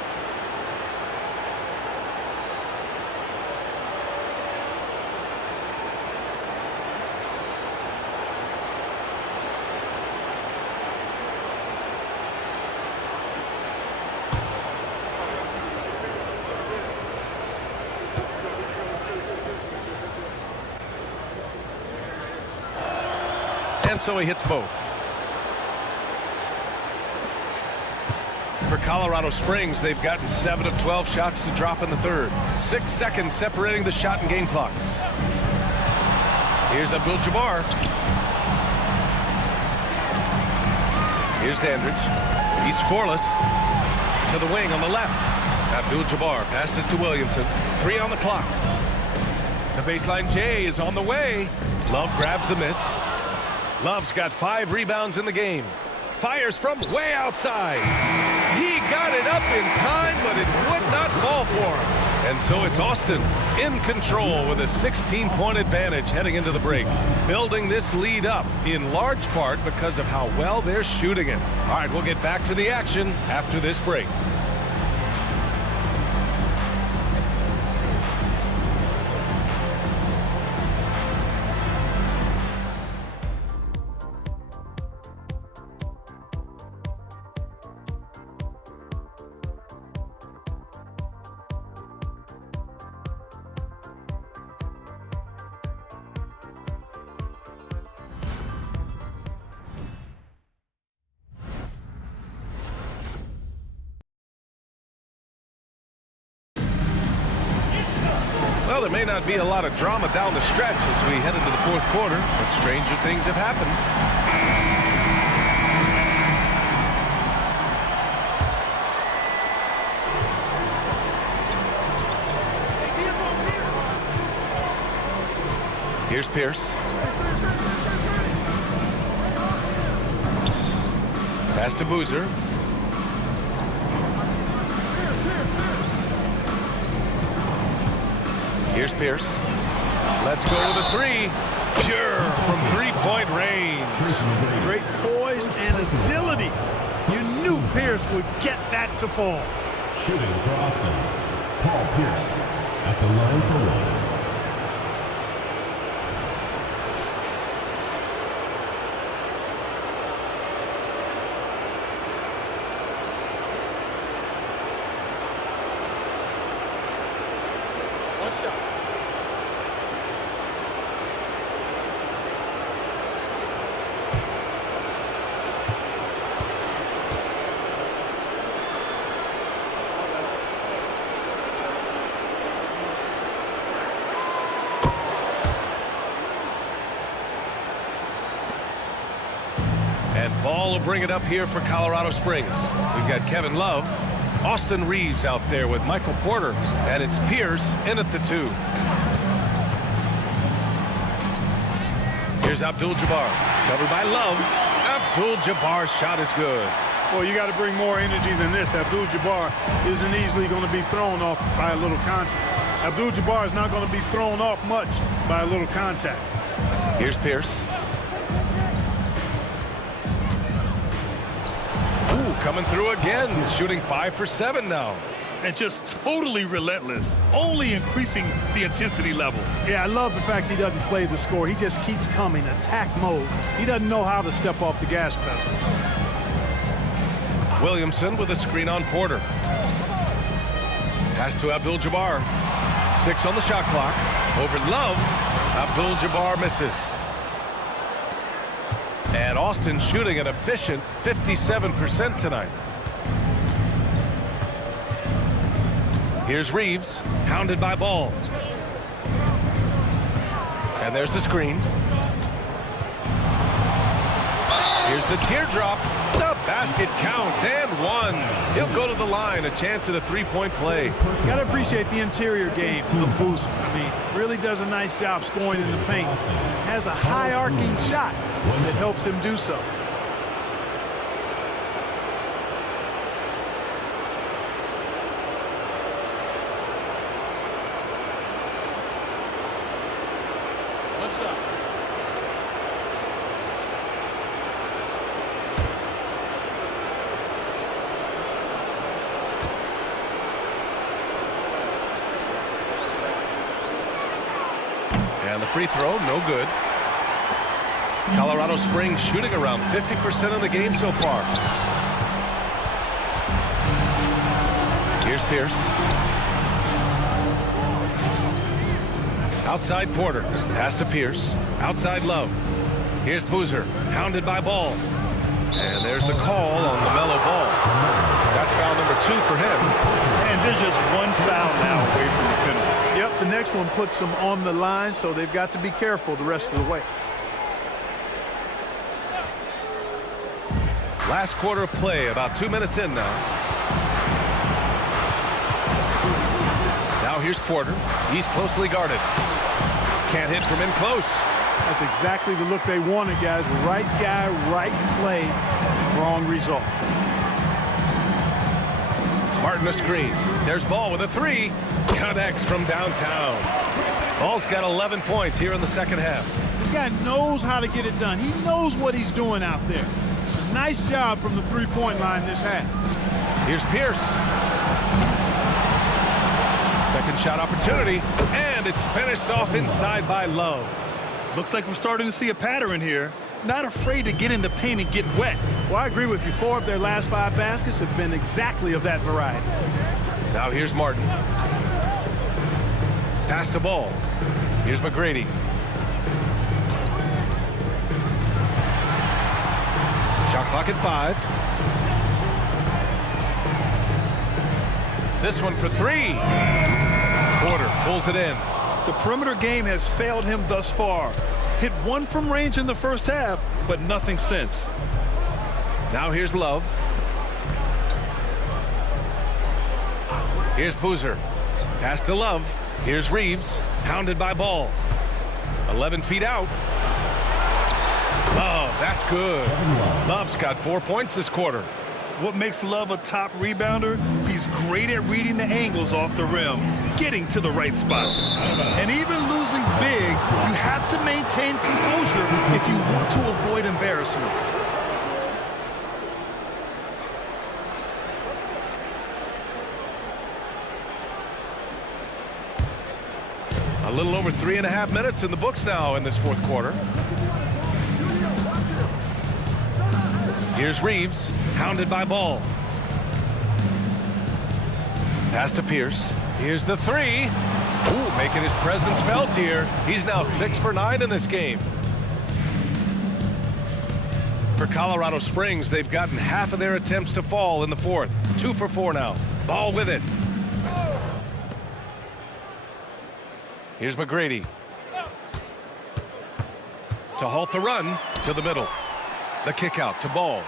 And so he hits both. For Colorado Springs, they've gotten 7 of 12 shots to drop in the third. 6 seconds separating the shot and game clocks. Here's Abdul-Jabbar. Here's Dandridge. He's scoreless. To the wing on the left. Abdul-Jabbar passes to Williamson. 3 on the clock. The baseline J is on the way. Love grabs the miss. Love's got 5 rebounds in the game. Fires from way outside. He got it up in time, but it would not fall for him. And so it's Austin in control with a 16-point advantage heading into the break. Building this lead up in large part because of how well they're shooting it. All right, we'll get back to the action after this break. Well, there may not be a lot of drama down the stretch as we head into the fourth quarter, but stranger things have happened. Here's Pierce. Pass to Boozer. Here's Pierce. Let's go with a 3. Pure from 3-point range. Great poise and agility. You knew Pierce would get that to fall. Shooting for Austin, Paul Pierce at the line for 1. Ball will bring it up here for Colorado Springs. We've got Kevin Love, Austin Reeves out there with Michael Porter, and it's Pierce in at the 2. Here's Abdul-Jabbar, covered by Love. Abdul-Jabbar's shot is good. Well, you got to bring more energy than this. Abdul-Jabbar isn't easily going to be thrown off by a little contact. Abdul-Jabbar is not going to be thrown off much by a little contact. Here's Pierce. Ooh, coming through again, shooting 5 for 7 now. And just totally relentless, only increasing the intensity level. Yeah, I love the fact he doesn't play the score. He just keeps coming, attack mode. He doesn't know how to step off the gas pedal. Williamson with a screen on Porter. Pass to Abdul-Jabbar. 6 on the shot clock. Over Love. Abdul-Jabbar misses. And Austin shooting an efficient 57% tonight. Here's Reeves, hounded by Ball. And there's the screen. Here's the teardrop. The basket counts and one. He'll go to the line, a chance at a three-point play. You got to appreciate the interior game of Boozer. I mean, really does a nice job scoring in the paint. Has a high arcing shot that helps him do so. What's up? And the free throw, no good. Colorado Springs shooting around 50% of the game so far. Here's Pierce. Outside Porter. Pass to Pierce. Outside Love. Here's Boozer. Hounded by Ball. And there's the call on LaMelo Ball. That's foul number 2 for him. And there's just one foul now away from the penalty. Yep, the next one puts them on the line, so they've got to be careful the rest of the way. Last quarter of play, about 2 minutes in now. Now here's Porter. He's closely guarded. Can't hit from in close. That's exactly the look they wanted, guys. Right guy, right play, wrong result. Martin a screen. There's Ball with a 3. Connects from downtown. Ball's got 11 points here in the second half. This guy knows how to get it done. He knows what he's doing out there. Nice job from the three-point line this half. Here's Pierce. Second shot opportunity, and it's finished off inside by Love. Looks like we're starting to see a pattern here. Not afraid to get in the paint and get wet. Well, I agree with you. 4 of their last 5 baskets have been exactly of that variety. Now here's Martin. Pass to Ball. Here's McGrady. Shot clock at 5. This one for 3. Porter pulls it in. The perimeter game has failed him thus far. Hit 1 from range in the first half, but nothing since. Now here's Love. Here's Boozer. Pass to Love. Here's Reeves. Hounded by Ball. 11 feet out. Love, that's good. Love's got 4 points this quarter. What makes Love a top rebounder? He's great at reading the angles off the rim, getting to the right spots. And even losing big, you have to maintain composure if you want to avoid embarrassment. A little over 3.5 minutes in the books now in this fourth quarter. Here's Reeves, hounded by Ball. Pass to Pierce. Here's the 3. Ooh, making his presence felt here. He's now 6 for 9 in this game. For Colorado Springs, they've gotten half of their attempts to fall in the fourth. 2 for 4 now. Ball with it. Here's McGrady. To halt the run to the middle. The kick out to Ball.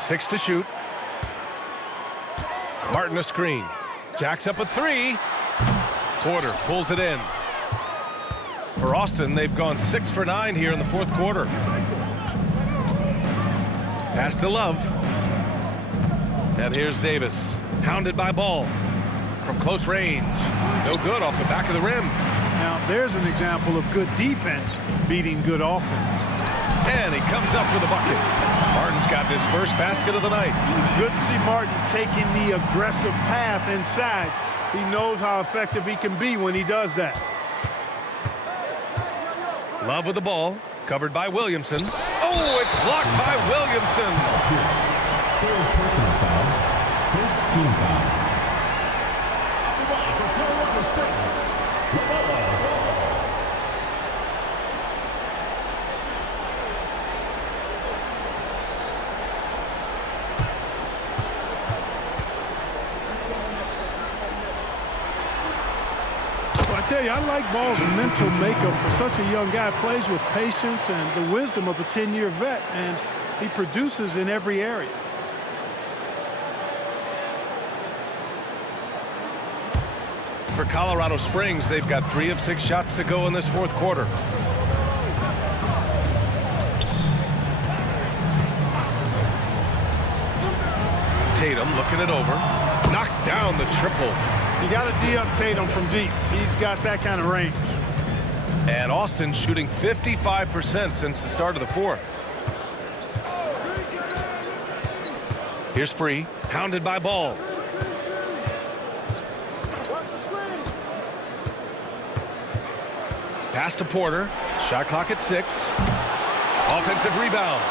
6 to shoot. Martin a screen. Jacks up a 3. Porter pulls it in. For Austin, they've gone 6 for 9 here in the fourth quarter. Pass to Love. And here's Davis. Hounded by Ball. from close range. No good off the back of the rim. Now, there's an example of good defense beating good offense. And he comes up with a bucket. Martin's got his first basket of the night. Good to see Martin taking the aggressive path inside. He knows how effective he can be when he does that. Love with the ball, covered by Williamson. Oh, it's blocked by Williamson. Third personal foul. First team foul. The line for Colorado Springs. LaMelo Ball. I tell you, I like Ball's mental makeup for such a young guy. Plays with patience and the wisdom of a 10-year vet, and he produces in every area. For Colorado Springs, they've got 3 of 6 shots to go in this fourth quarter. Tatum looking it over. Knocks down the triple. You got to D up Tatum from deep. He's got that kind of range. And Austin shooting 55% since the start of the fourth. Here's Free, hounded by Ball. Pass to Porter. Shot clock at 6. Offensive rebound.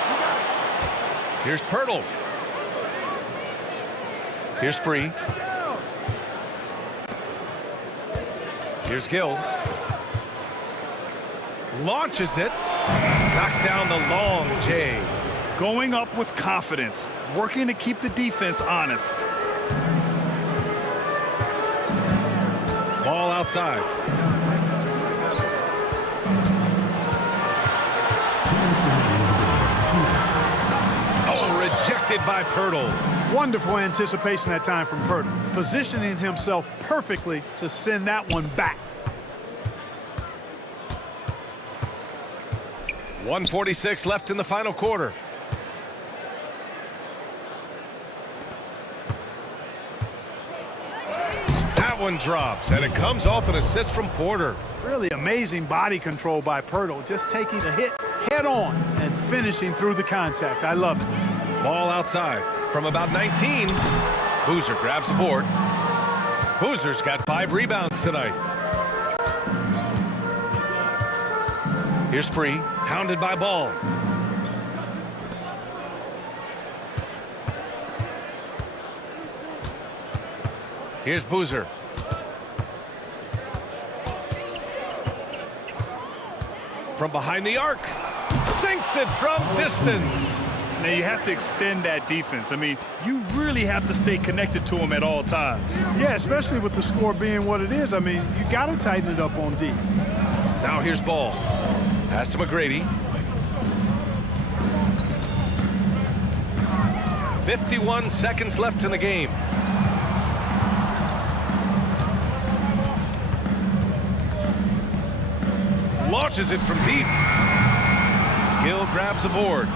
Here's Pirtle. Here's Free. Here's Gill. Launches it. Knocks down the long J. Going up with confidence. Working to keep the defense honest. Ball outside. Oh, rejected by Pirtle. Wonderful anticipation that time from Pirtle. Positioning himself perfectly to send that one back. 1:46 left in the final quarter. That one drops, and it comes off an assist from Porter. Really amazing body control by Pirtle, just taking the hit head on and finishing through the contact. I love it. Ball outside from about 19. Boozer grabs the board. Boozer's got 5 rebounds tonight. Here's Free, hounded by Ball. Here's Boozer. From behind the arc. Sinks it from distance. Now you have to extend that defense. I mean, you really have to stay connected to them at all times. Yeah, especially with the score being what it is. I mean, you got to tighten it up on D. Now here's Ball. Pass to McGrady. 51 seconds left in the game. Launches it from deep. Gill grabs the board.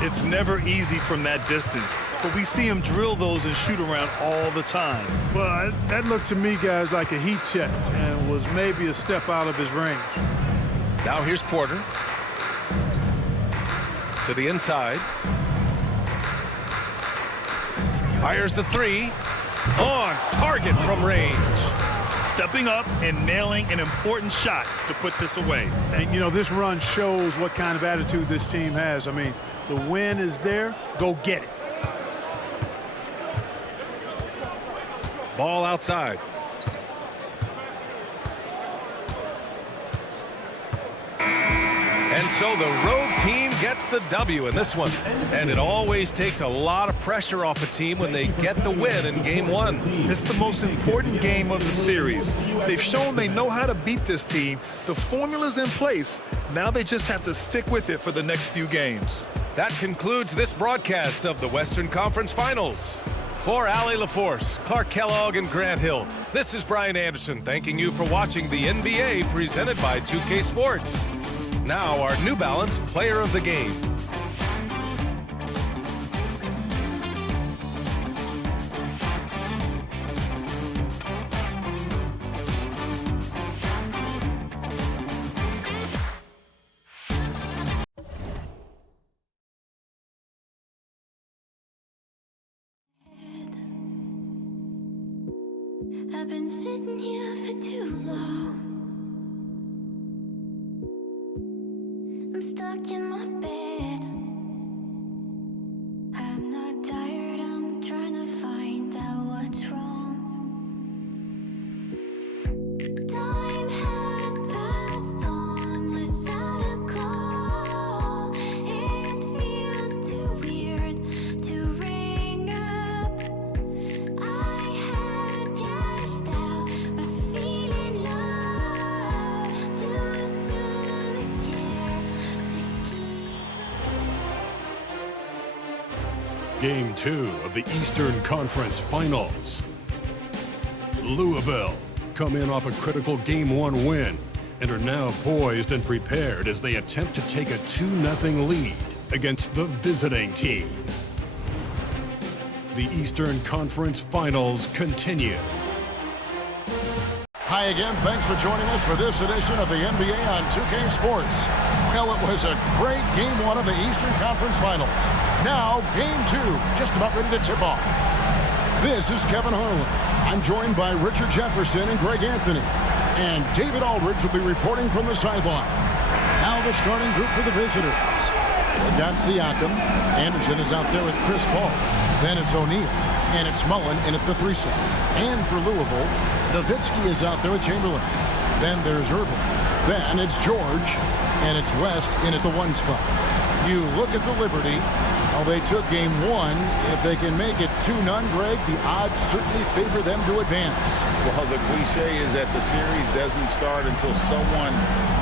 It's never easy from that distance, but we see him drill those and shoot around all the time. Well, that looked to me, guys, like a heat check and was maybe a step out of his range. Now here's Porter. To the inside. Fires the 3. On target from range. Stepping up and nailing an important shot to put this away. And, you know, this run shows what kind of attitude this team has. I mean, the win is there. Go get it. Ball outside. And so the road team gets the W in this one. And it always takes a lot of pressure off a team when they get the win in Game 1. It's the most important game of the series. They've shown they know how to beat this team. The formula's in place. Now they just have to stick with it for the next few games. That concludes this broadcast of the Western Conference Finals. For Allie LaForce, Clark Kellogg, and Grant Hill, this is Brian Anderson thanking you for watching the NBA presented by 2K Sports. Now our New Balance Player of the Game. I've been sitting here for too long. I'm stuck in my bed. I'm not tired, I'm trying to find out what's wrong. Time has passed on without a call. It feels too weird to ring up. I had cashed out by feeling love too soon to care to keep. Game 2 of the Eastern Conference Finals. Louisville come in off a critical Game 1 win and are now poised and prepared as they attempt to take a 2-0 lead against the visiting team. The Eastern Conference Finals continue. Hi again. Thanks for joining us for this edition of the NBA on 2K Sports. Well, it was a great Game 1 of the Eastern Conference Finals. Now, Game 2, just about ready to tip off. This is Kevin Harlan. I'm joined by Richard Jefferson and Greg Anthony. And David Aldridge will be reporting from the sideline. Now the starting group for the visitors. They've got Siakam. Anderson is out there with Chris Paul. Then it's O'Neal. And it's Mullen in at the 3 slot. And for Louisville, Nowitzki is out there with Chamberlain. Then there's Irving. Then it's George. And it's West in at the 1 spot. You look at the Liberty. Well, they took Game 1. If they can make it 2-0, Greg, the odds certainly favor them to advance. Well, the cliche is that the series doesn't start until someone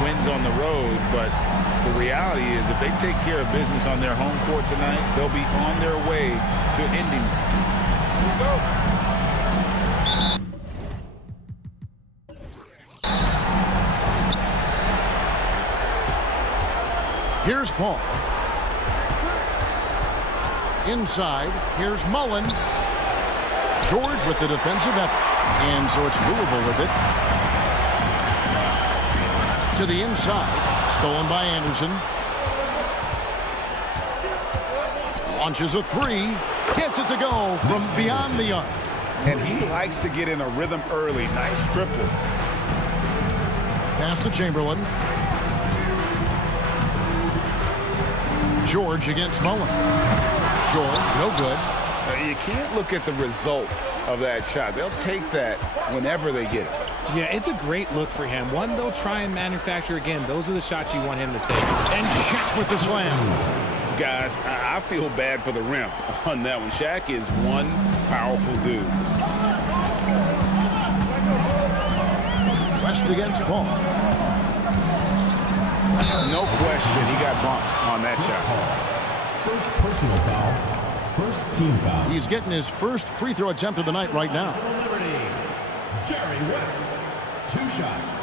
wins on the road, but the reality is if they take care of business on their home court tonight, they'll be on their way to ending it. Here we go. Here's Paul. Inside, here's Mullen. George with the defensive effort. And so it's Louisville with it. To the inside. Stolen by Anderson. Launches a 3. Gets it to go from beyond the arc. And he likes to get in a rhythm early. Nice triple. Pass to Chamberlain. George against Mullen. George, no good. You can't look at the result of that shot. They'll take that whenever they get it. Yeah, it's a great look for him. One they'll try and manufacture again. Those are the shots you want him to take. And Shaq with the slam. Guys, I feel bad for the rim on that one. Shaq is one powerful dude. West against Paul. No question, he got bumped on that shot. First personal foul. First team foul. He's getting his first free throw attempt of the night right now. Liberty. Jerry West. 2 shots.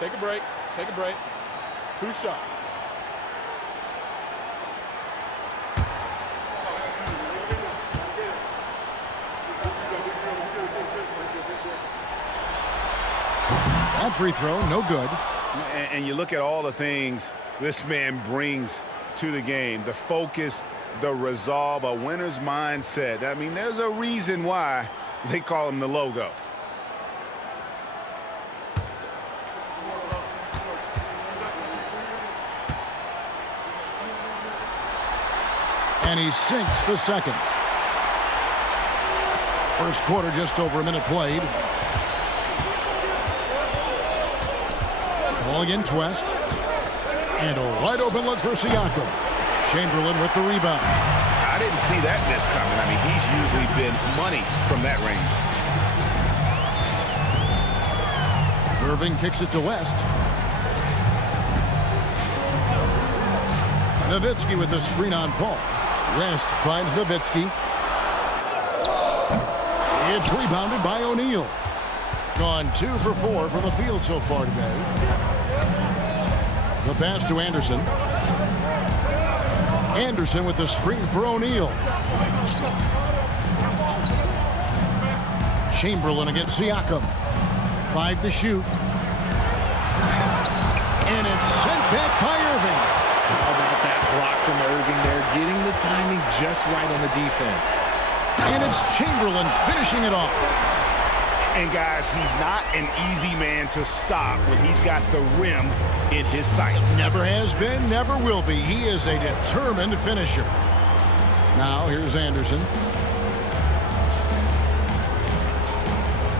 Take a break. Take a break. 2 shots. That free throw, no good. And you look at all the things this man brings to the game. The focus, the resolve, a winner's mindset. I mean, there's a reason why they call him the logo. And he sinks the second. First quarter, just over a minute played. Ball against West. And a wide open look for Siakam. Chamberlain with the rebound. I didn't see that miss coming. I mean, he's usually been money from that range. Irving kicks it to West. Nowitzki with the screen on Paul. West finds Nowitzki. It's rebounded by O'Neal. Gone 2 for 4 from the field so far today. The pass to Anderson. Anderson with the screen for O'Neal. Chamberlain against Siakam. 5 to shoot. And it's sent back by Irving. How about that block from Irving there, getting the timing just right on the defense. And it's Chamberlain finishing it off. And guys, he's not an easy man to stop when he's got the rim in his sights. Never has been, never will be. He is a determined finisher. Now here's Anderson.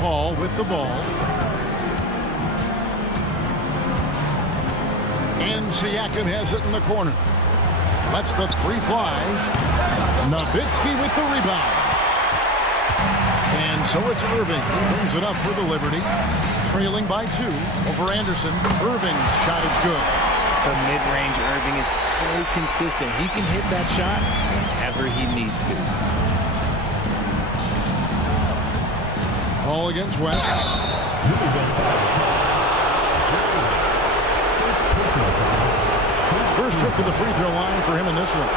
Paul with the ball. And Siakam has it in the corner. Lets the three fly. Nowitzki with the rebound. And so it's Irving who brings it up for the Liberty. Trailing by 2 over Anderson. Irving's shot is good. From mid-range, Irving is so consistent. He can hit that shot whenever he needs to. Ball against West. First trip to the free throw line for him in this one.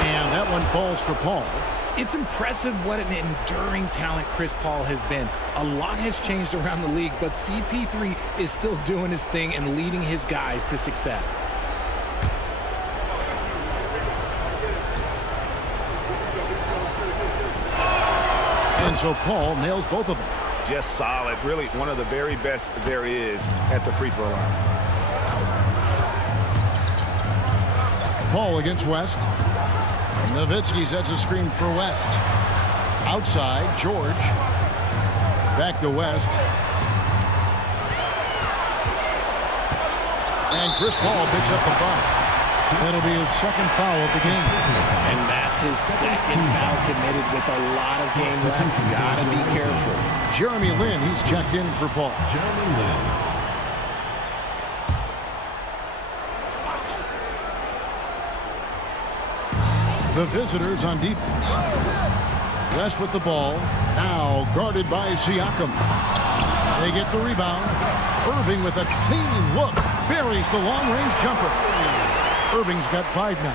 And that one falls for Paul. It's impressive what an enduring talent Chris Paul has been. A lot has changed around the league, but CP3 is still doing his thing and leading his guys to success. And so Paul nails both of them. Just solid. Really one of the very best there is at the free throw line. Paul against West. Nowitzki sets a screen for West. Outside, George. Back to West. And Chris Paul picks up the foul. That'll be his second foul of the game. And that's his second foul committed with a lot of game left. Gotta be careful. Jeremy Lin, he's checked in for Paul. Jeremy Lin. The visitors on defense. West with the ball. Now guarded by Siakam. They get the rebound. Irving with a clean look. Buries the long-range jumper. Irving's got 5 now.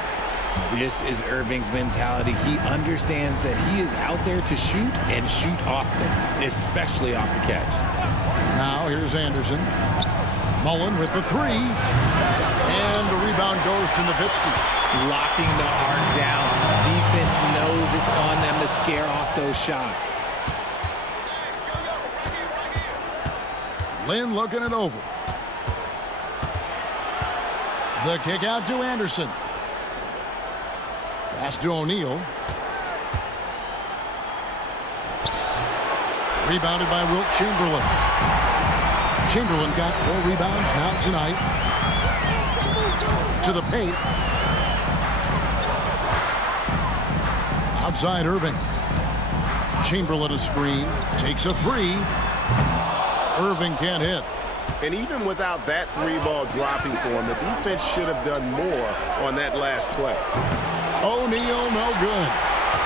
This is Irving's mentality. He understands that he is out there to shoot and shoot often, especially off the catch. Now here's Anderson. Mullen with the 3. And the rebound goes to Nowitzki. Locking the arc down. Defense knows it's on them to scare off those shots. Lin looking it over. The kick out to Anderson. Pass to O'Neal. Rebounded by Wilt Chamberlain. Chamberlain got 4 rebounds now tonight. To the paint. Outside Irving. Chamberlain a screen. Takes a 3. Irving can't hit. And even without that 3-ball dropping for him, the defense should have done more on that last play. O'Neal no good.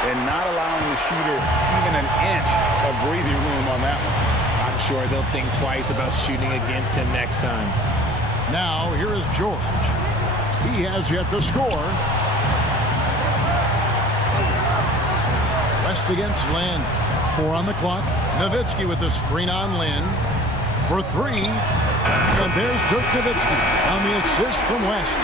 And not allowing the shooter even an inch of breathing room on that one. I'm sure they'll think twice about shooting against him next time. Now here is George. He has yet to score. West against Lin. 4 on the clock. Nowitzki with the screen on Lin. For 3. And there's Dirk Nowitzki on the assist from West.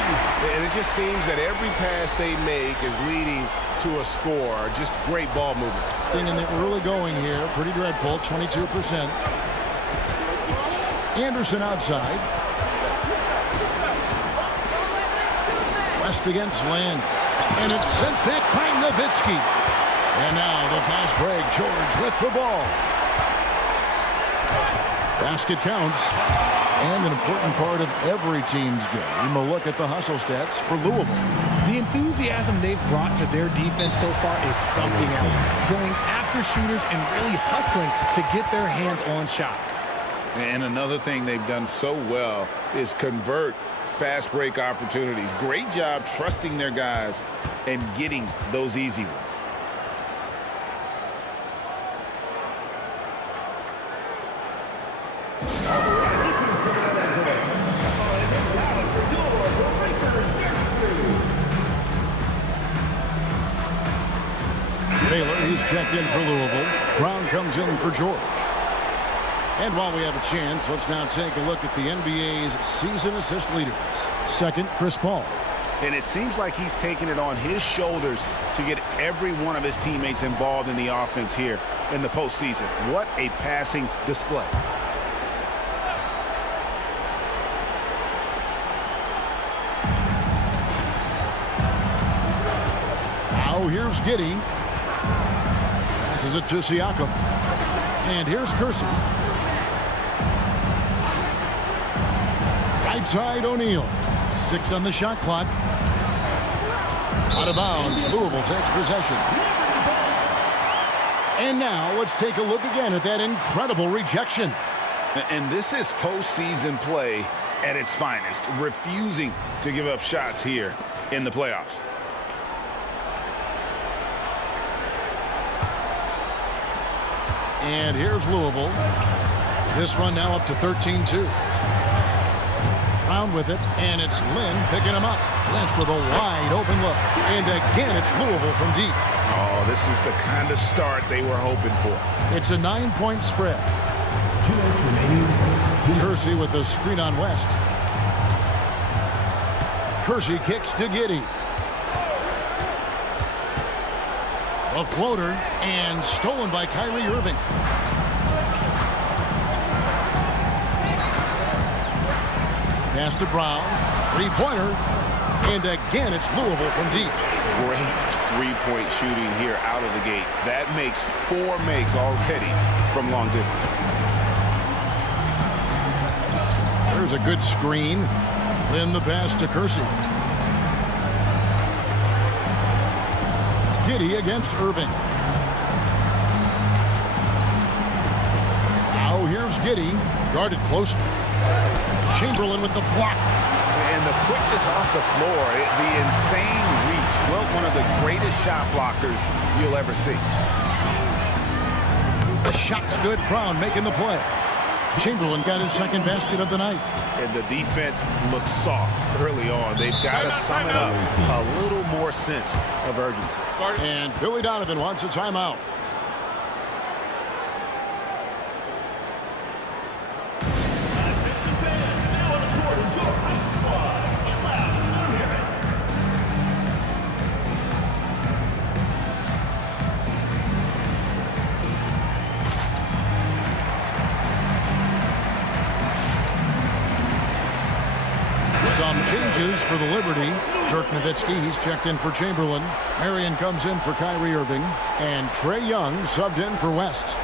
And it just seems that every pass they make is leading to a score. Just great ball movement. In the early going here, pretty dreadful, 22%. Anderson outside. West against Lin. And it's sent back by Nowitzki. And now the fast break. George with the ball. Basket counts. And an important part of every team's game. A look at the hustle stats for Louisville. The enthusiasm they've brought to their defense so far is something else. Going after shooters and really hustling to get their hands on shots. And another thing they've done so well is convert fast break opportunities. Great job trusting their guys and getting those easy ones. checked in for Louisville. Brown comes in for George. And while we have a chance, let's now take a look at the NBA's season assist leaders. Second, Chris Paul. And it seems like he's taking it on his shoulders to get every one of his teammates involved in the offense here in the postseason. What a passing display. Now here's Giddey. Passes it to Siakam. And here's Kersey. Right side, O'Neal. 6 on the shot clock. Out of bounds. Louisville takes possession. And now let's take a look again at that incredible rejection. And this is postseason play at its finest, refusing to give up shots here in the playoffs. And here's Louisville. This run now up to 13-2. Brown with it, and it's Lynn picking him up. Lynch with a wide open look. And again, it's Louisville from deep. Oh, this is the kind of start they were hoping for. It's a 9-point spread. 2 minutes remaining. Kersey with the screen on West. Kersey kicks to Giddey. A floater, and stolen by Kyrie Irving. Pass to Brown. Three-pointer. And again, it's Louisville from deep. Great three-point shooting here out of the gate. That makes 4 makes already from long distance. There's a good screen. Then the pass to Kersey. Giddey against Irving. Now here's Giddey. Guarded close. Chamberlain with the block. And the quickness off the floor, the insane reach. Well, one of the greatest shot blockers you'll ever see. The shot's good. Brown making the play. Chamberlain got his second basket of the night. And the defense looks soft early on. They've got to sum it up. A little more sense of urgency. And Billy Donovan wants a timeout. Some changes for the Liberty. Dirk Nowitzki, he's checked in for Chamberlain. Marion comes in for Kyrie Irving. And Trae Young subbed in for West.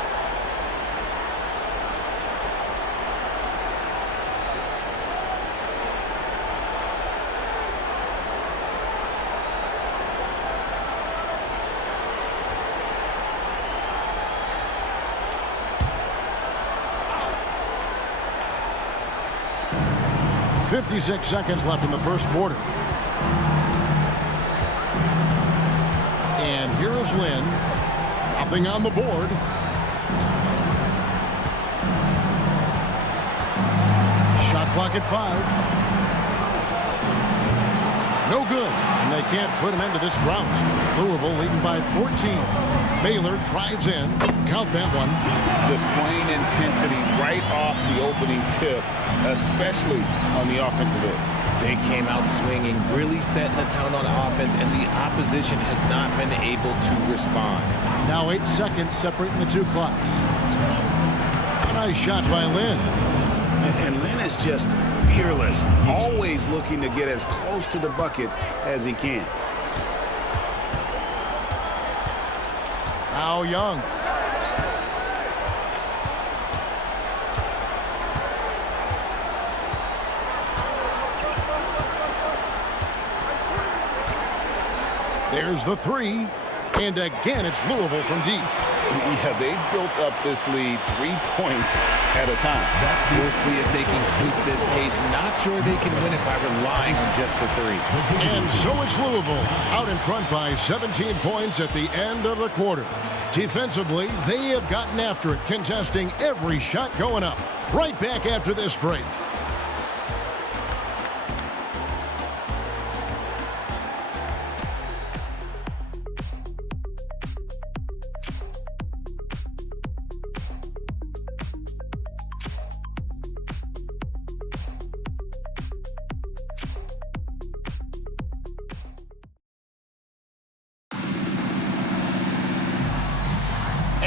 .56 seconds left in the first quarter. And here is Lynn. Nothing on the board. Shot clock at 5. No good. And they can't put an end to this drought. Louisville leading by 14. Baylor drives in. Count that one. Displaying intensity right off the opening tip, especially on the offensive end. They came out swinging, really setting the tone on offense, and the opposition has not been able to respond. Now 8 seconds separating the two clocks. A nice shot by Lynn. And Lynn is just fearless, always looking to get as close to the bucket as he can. Now Young. There's the three. And again, it's Louisville from deep. Yeah, they've built up this lead 3 points at a time. We'll see if they can keep this pace. Not sure they can win it by relying on just the three. And so it's Louisville out in front by 17 points at the end of the quarter. Defensively, they have gotten after it, contesting every shot going up. Right back after this break.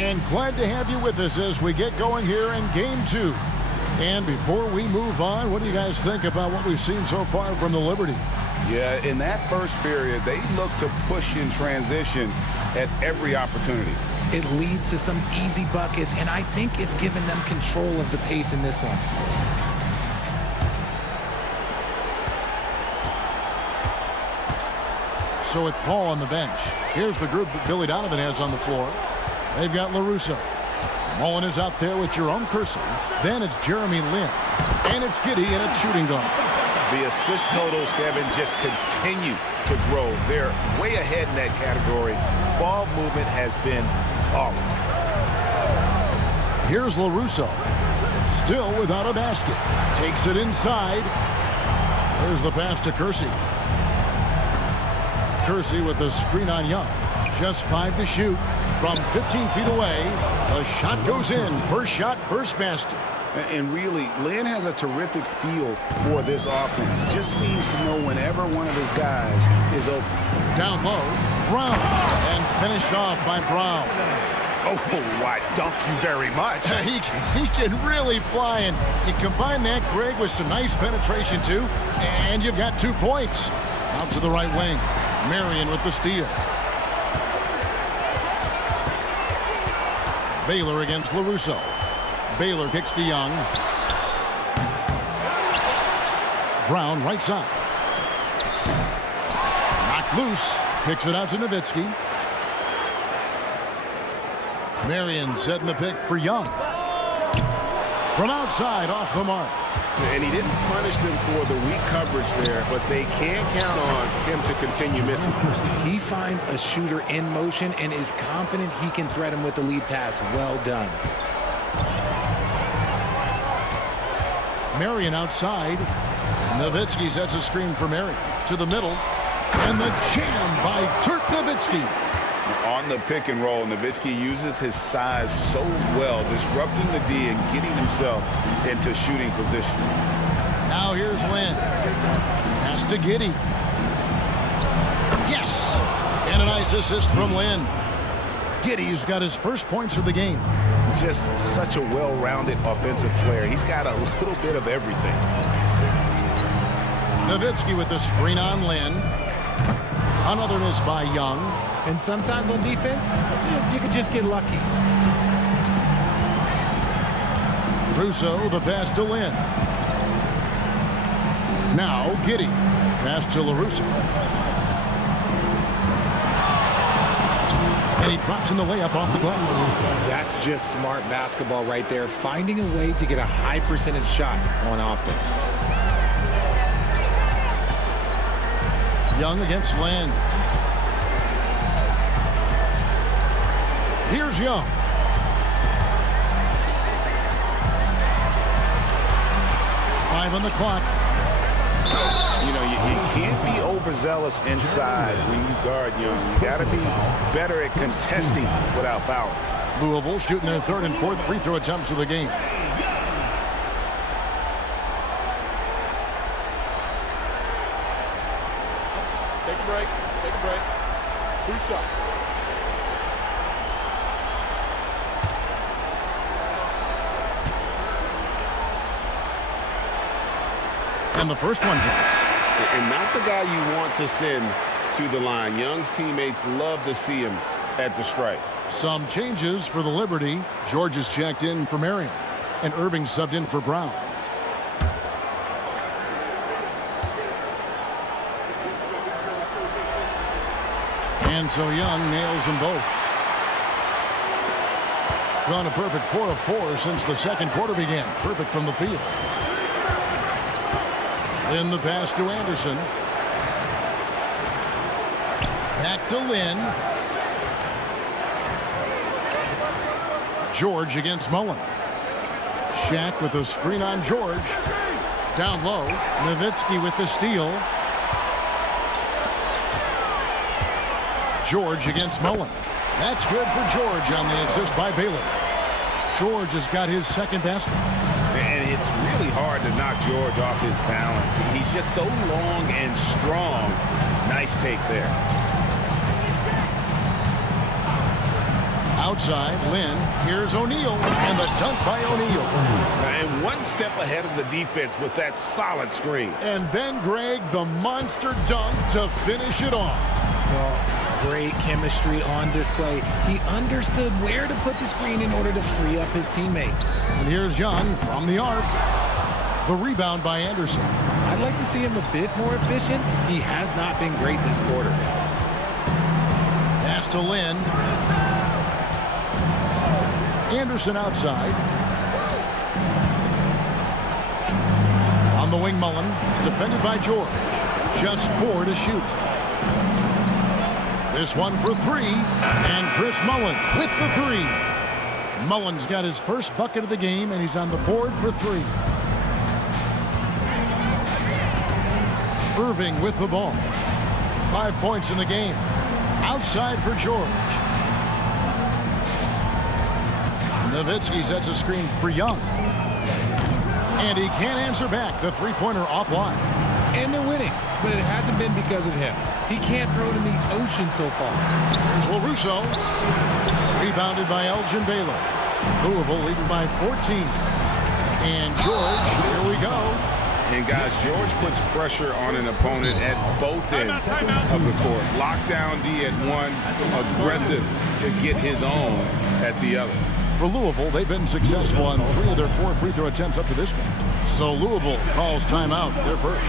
And glad to have you with us as we get going here in Game 2. And before we move on, what do you guys think about what we've seen so far from the Liberty? Yeah, in that first period, they look to push in transition at every opportunity. It leads to some easy buckets, and I think it's given them control of the pace in this one. So with Paul on the bench, here's the group that Billy Donovan has on the floor. They've got LaRusso. Mullen is out there with Jerome Kersey. Then it's Jeremy Lin. And it's Giddey in a shooting guard. The assist totals, Kevin, just continue to grow. They're way ahead in that category. Ball movement has been flawless. Here's LaRusso. Still without a basket. Takes it inside. There's the pass to Kersey. Kersey with the screen on Young. Just 5 to shoot from 15 feet away. The shot goes in. First shot, first basket. And really, Lin has a terrific feel for this offense. Just seems to know whenever one of his guys is open. Down low, Brown. And finished off by Brown. Oh, why, thank you very much. He can really fly, and you combine that, Greg, with some nice penetration, too, and you've got 2 points. Out to the right wing. Marion with the steal. Baylor against LaRusso. Baylor kicks to Young. Brown right side. Knocked loose. Kicks it out to Nowitzki. Marion setting the pick for Young. From outside, off the mark. And he didn't punish them for the weak coverage there, but they can't count on him to continue missing. He finds a shooter in motion and is confident he can threat him with the lead pass. Well done. Marion outside. Nowitzki sets a screen for Marion. To the middle. And the jam by Dirk Nowitzki. On the pick and roll, Nowitzki uses his size so well, disrupting the D and getting himself into shooting position. Now here's Lin. Pass to Giddey. Yes! And a nice assist from Lin. Giddey's got his first points of the game. Just such a well-rounded offensive player. He's got a little bit of everything. Nowitzki with the screen on Lin. Another miss by Young. And sometimes on defense, you can just get lucky. Russo, the pass to Lin. Now Giddey. Pass to LaRusso. And he drops in the layup off the glass. That's just smart basketball right there. Finding a way to get a high percentage shot on offense. Young against Lin. Here's Young. Five on the clock. You know, you can't be overzealous inside when you guard Young. You got to be better at contesting without fouling. Louisville shooting their third and fourth free throw attempts of the game. Take a break. Take a break. 2 shots. And the first one drops. And not the guy you want to send to the line. Young's teammates love to see him at the stripe. Some changes for the Liberty. George is checked in for Marion. And Irving subbed in for Brown. And so Young nails them both. Gone a perfect 4 of 4 since the second quarter began. Perfect from the field. In the pass to Anderson. Back to Lin. George against Mullen. Shaq with a screen on George. Down low. Nowitzki with the steal. George against Mullen. That's good for George on the assist by Baylor. George has got his second basket. And it's really hard to knock George off his balance. He's just so long and strong. Nice take there. Outside, Lynn. Here's O'Neal, and the dunk by O'Neal. And one step ahead of the defense with that solid screen. And then, Greg, the monster dunk to finish it off. Well, great chemistry on display. He understood where to put the screen in order to free up his teammate. And here's Young from the arc. The rebound by Anderson. I'd like to see him a bit more efficient. He has not been great this quarter. Pass to Lynn. Anderson outside. On the wing, Mullen. Defended by George. Just 4 to shoot. This one for 3. And Chris Mullen with the 3. Mullen's got his first bucket of the game, and he's on the board for 3. Irving with the ball. 5 points in the game. Outside for George. Nowitzki sets a screen for Young. And he can't answer back. The three-pointer offline. And they're winning, but it hasn't been because of him. He can't throw it in the ocean so far. Here's LaRusso. Rebounded by Elgin Baylor. Louisville leading by 14. And George, here we go. And guys, George puts pressure on an opponent at both ends of the court. Lockdown D at one, aggressive to get his own at the other. For Louisville, they've been successful on 3 of their 4 free throw attempts up to this point. So Louisville calls timeout. They're first.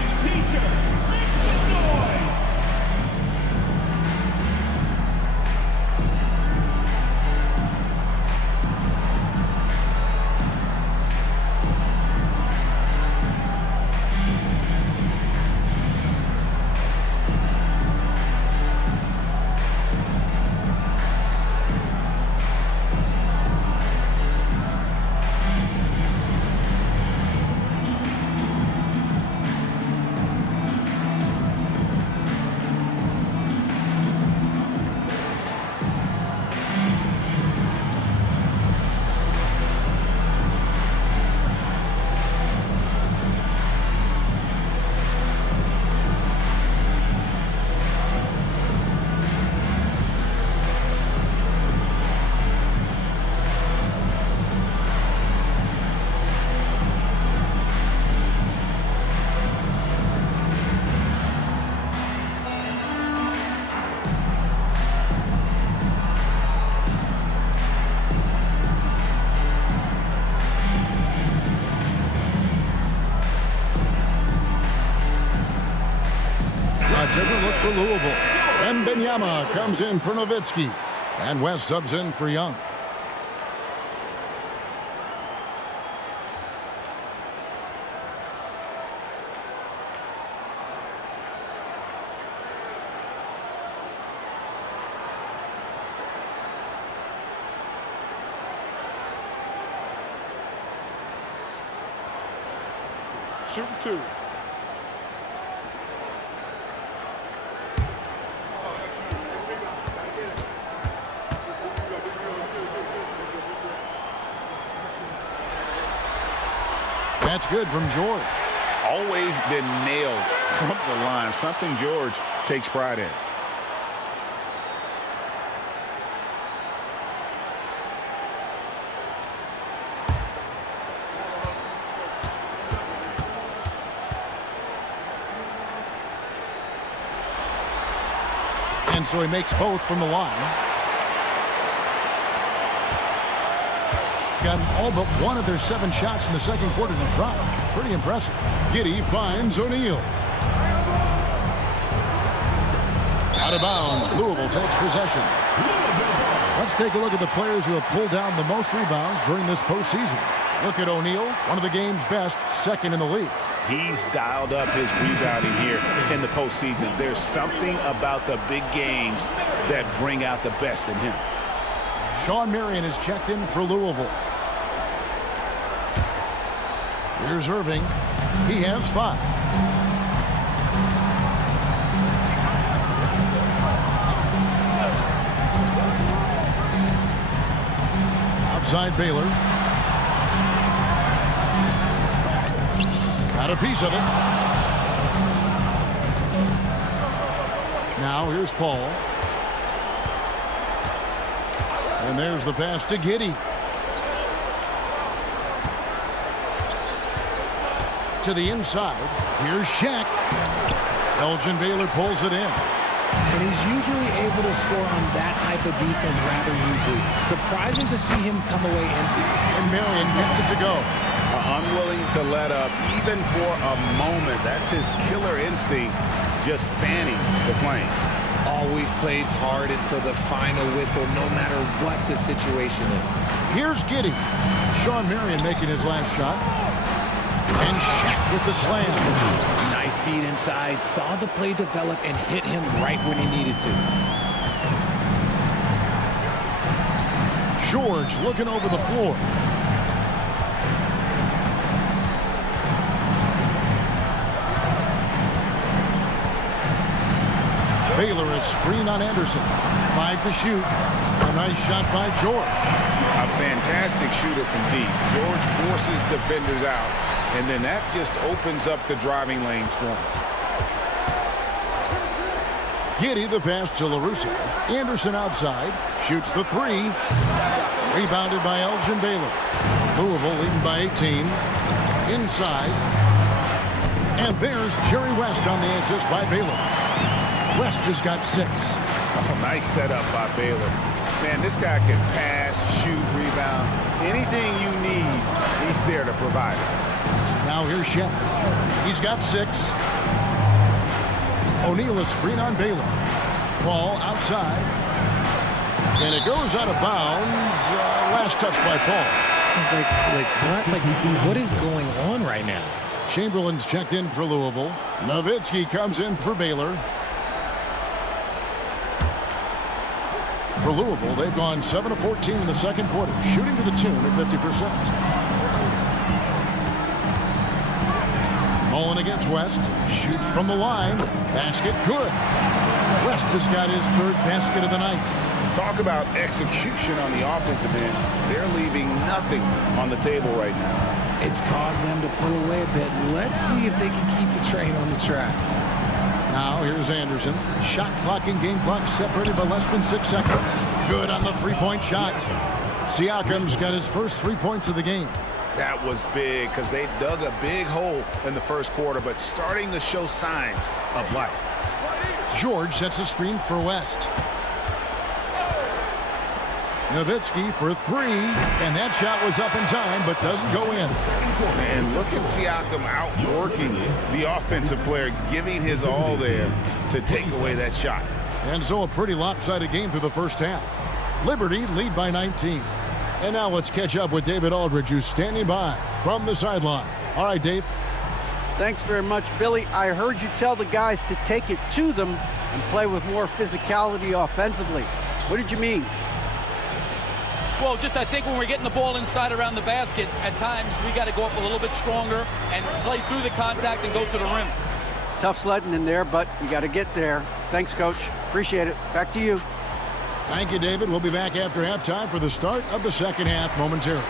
Different look for Louisville. Mbenyama comes in for Nowitzki. And West subs in for Young. Shoot 2. That's good from George. Always been nails from the line. Something George takes pride in. And so he makes both from the line. Gotten all but one of their 7 shots in the second quarter to drop. Pretty impressive. Giddey finds O'Neal. Out of bounds. Louisville takes possession. Let's take a look at the players who have pulled down the most rebounds during this postseason. Look at O'Neal, one of the game's best, second in the league. He's dialed up his rebounding here in the postseason. There's something about the big games that bring out the best in him. Sean Marion is checked in for Louisville. Here's Irving. He has 5. Outside Baylor. Got a piece of it. Now here's Paul. And there's the pass to Giddey. To the inside. Here's Shaq. Elgin Baylor pulls it in. And he's usually able to score on that type of defense rather easily. Surprising to see him come away empty. And Marion gets it to go. Unwilling to let up even for a moment. That's his killer instinct, just fanning the flame. Always plays hard until the final whistle, no matter what the situation is. Here's Giddey. Sean Marion making his last shot. And Shaq with the slam. Nice feed inside. Saw the play develop and hit him right when he needed to. George looking over the floor. Baylor a screen on Anderson. 5 to shoot. A nice shot by George. A fantastic shooter from deep. George forces defenders out, and then that just opens up the driving lanes for him. Giddey the pass to LaRusso. Anderson outside. Shoots the 3. Rebounded by Elgin Baylor. Louisville leading by 18. Inside. And there's Jerry West on the assist by Baylor. West has got 6. Oh, nice setup by Baylor. Man, this guy can pass, shoot, rebound. Anything you need, he's there to provide it. Now here's Shaq. He's got 6. O'Neal a screen on Baylor. Paul outside. And it goes out of bounds. Last touch by Paul. What is going on right now? Chamberlain's checked in for Louisville. Nowitzki comes in for Baylor. For Louisville, they've gone 7 of 14 in the second quarter, shooting to the tune of 50%. Mullen against West. Shoots from the line. Basket good. West has got his 3rd basket of the night. Talk about execution on the offensive end. They're leaving nothing on the table right now. It's caused them to pull away a bit. Let's see if they can keep the train on the tracks. Now here's Anderson. Shot clock and game clock separated by less than 6 seconds. Good on the 3-point shot. Siakam's got his first 3 points of the game. That was big because they dug a big hole in the first quarter, but starting to show signs of life. George sets a screen for West. Nowitzki for 3, and that shot was up in time, but doesn't go in. And look at Siakam outworking the offensive player, giving his all there to take away that shot. And so a pretty lopsided game through the first half. Liberty lead by 19. And now let's catch up with David Aldridge, who's standing by from the sideline. All right, Dave. Thanks very much, Billy. I heard you tell the guys to take it to them and play with more physicality offensively. What did you mean? Well, just I think when we're getting the ball inside around the basket, at times we got to go up a little bit stronger and play through the contact and go to the rim. Tough sledding in there, but you got to get there. Thanks, Coach. Appreciate it. Back to you. Thank you, David. We'll be back after halftime for the start of the second half momentarily.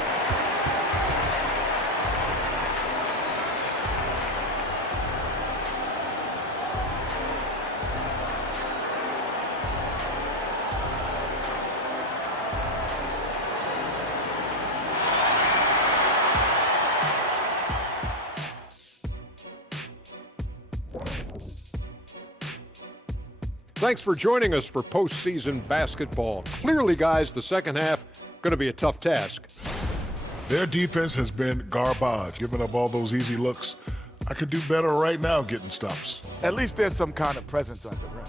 Thanks for joining us for postseason basketball. Clearly, guys, the second half going to be a tough task. Their defense has been garbage, giving up all those easy looks. I could do better right now getting stops. At least there's some kind of presence on the rim.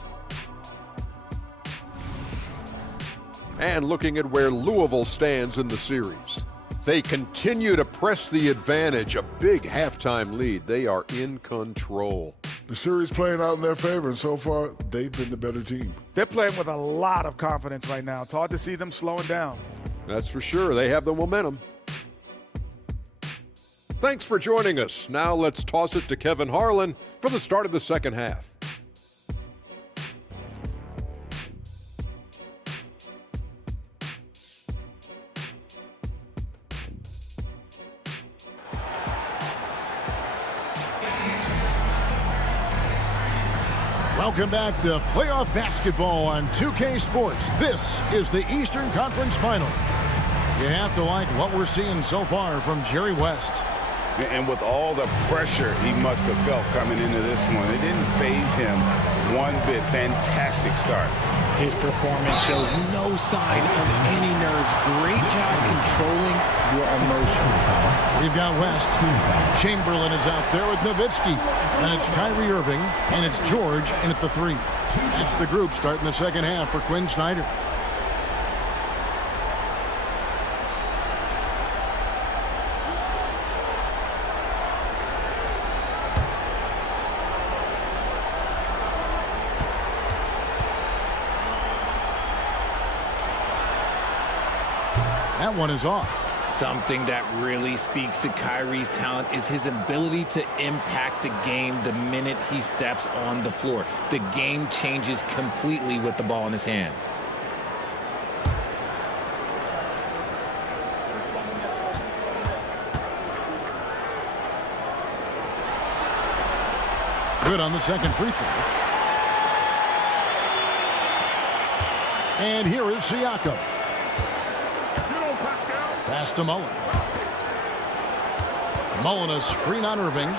And looking at where Louisville stands in the series. They continue to press the advantage, a big halftime lead. They are in control. The series playing out in their favor, and so far, they've been the better team. They're playing with a lot of confidence right now. It's hard to see them slowing down. That's for sure. They have the momentum. Thanks for joining us. Now let's toss it to Kevin Harlan for the start of the second half. Welcome back to playoff basketball on 2K Sports. This is the Eastern Conference Final. You have to like what we're seeing so far from Jerry West. And with all the pressure he must have felt coming into this one, it didn't faze him one bit. Fantastic start. His performance shows no sign of any nerves. Great job controlling your emotions. We've got West. Chamberlain is out there with Nowitzki. And it's Kyrie Irving. And it's George in at the 3. That's the group starting the second half for Quinn Snyder. That one is off. Something that really speaks to Kyrie's talent is his ability to impact the game the minute he steps on the floor. The game changes completely with the ball in his hands. Good on the second free throw. And here is Siakam. Pass to Mullen. Mullen a screen on Irving.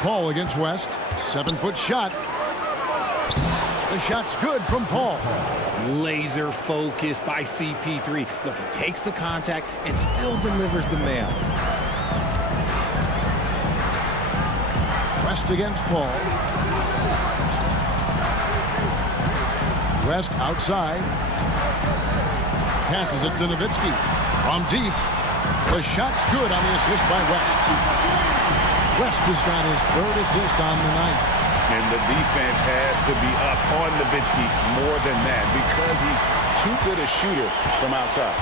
Paul against West. 7-foot shot. The shot's good from Paul. Laser focus by CP3. Look, he takes the contact and still delivers the mail. West against Paul. West outside. Passes it to Nowitzki. From deep. The shot's good on the assist by West. West has got his 3rd assist on the night. And the defense has to be up on Nowitzki more than that because he's too good a shooter from outside.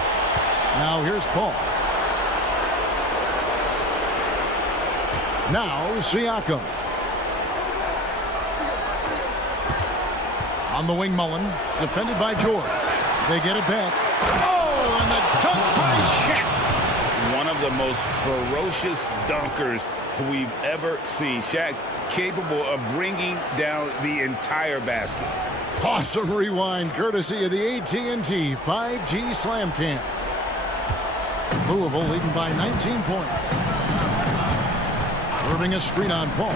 Now here's Paul. Now Siakam. On the wing, Mullen. Defended by George. They get it back. Oh, and the dunk by Shaq. One of the most ferocious dunkers we've ever seen. Shaq capable of bringing down the entire basket. Awesome rewind courtesy of the AT&T 5G Slam Cam. Louisville leading by 19 points. Irving a screen on Paul.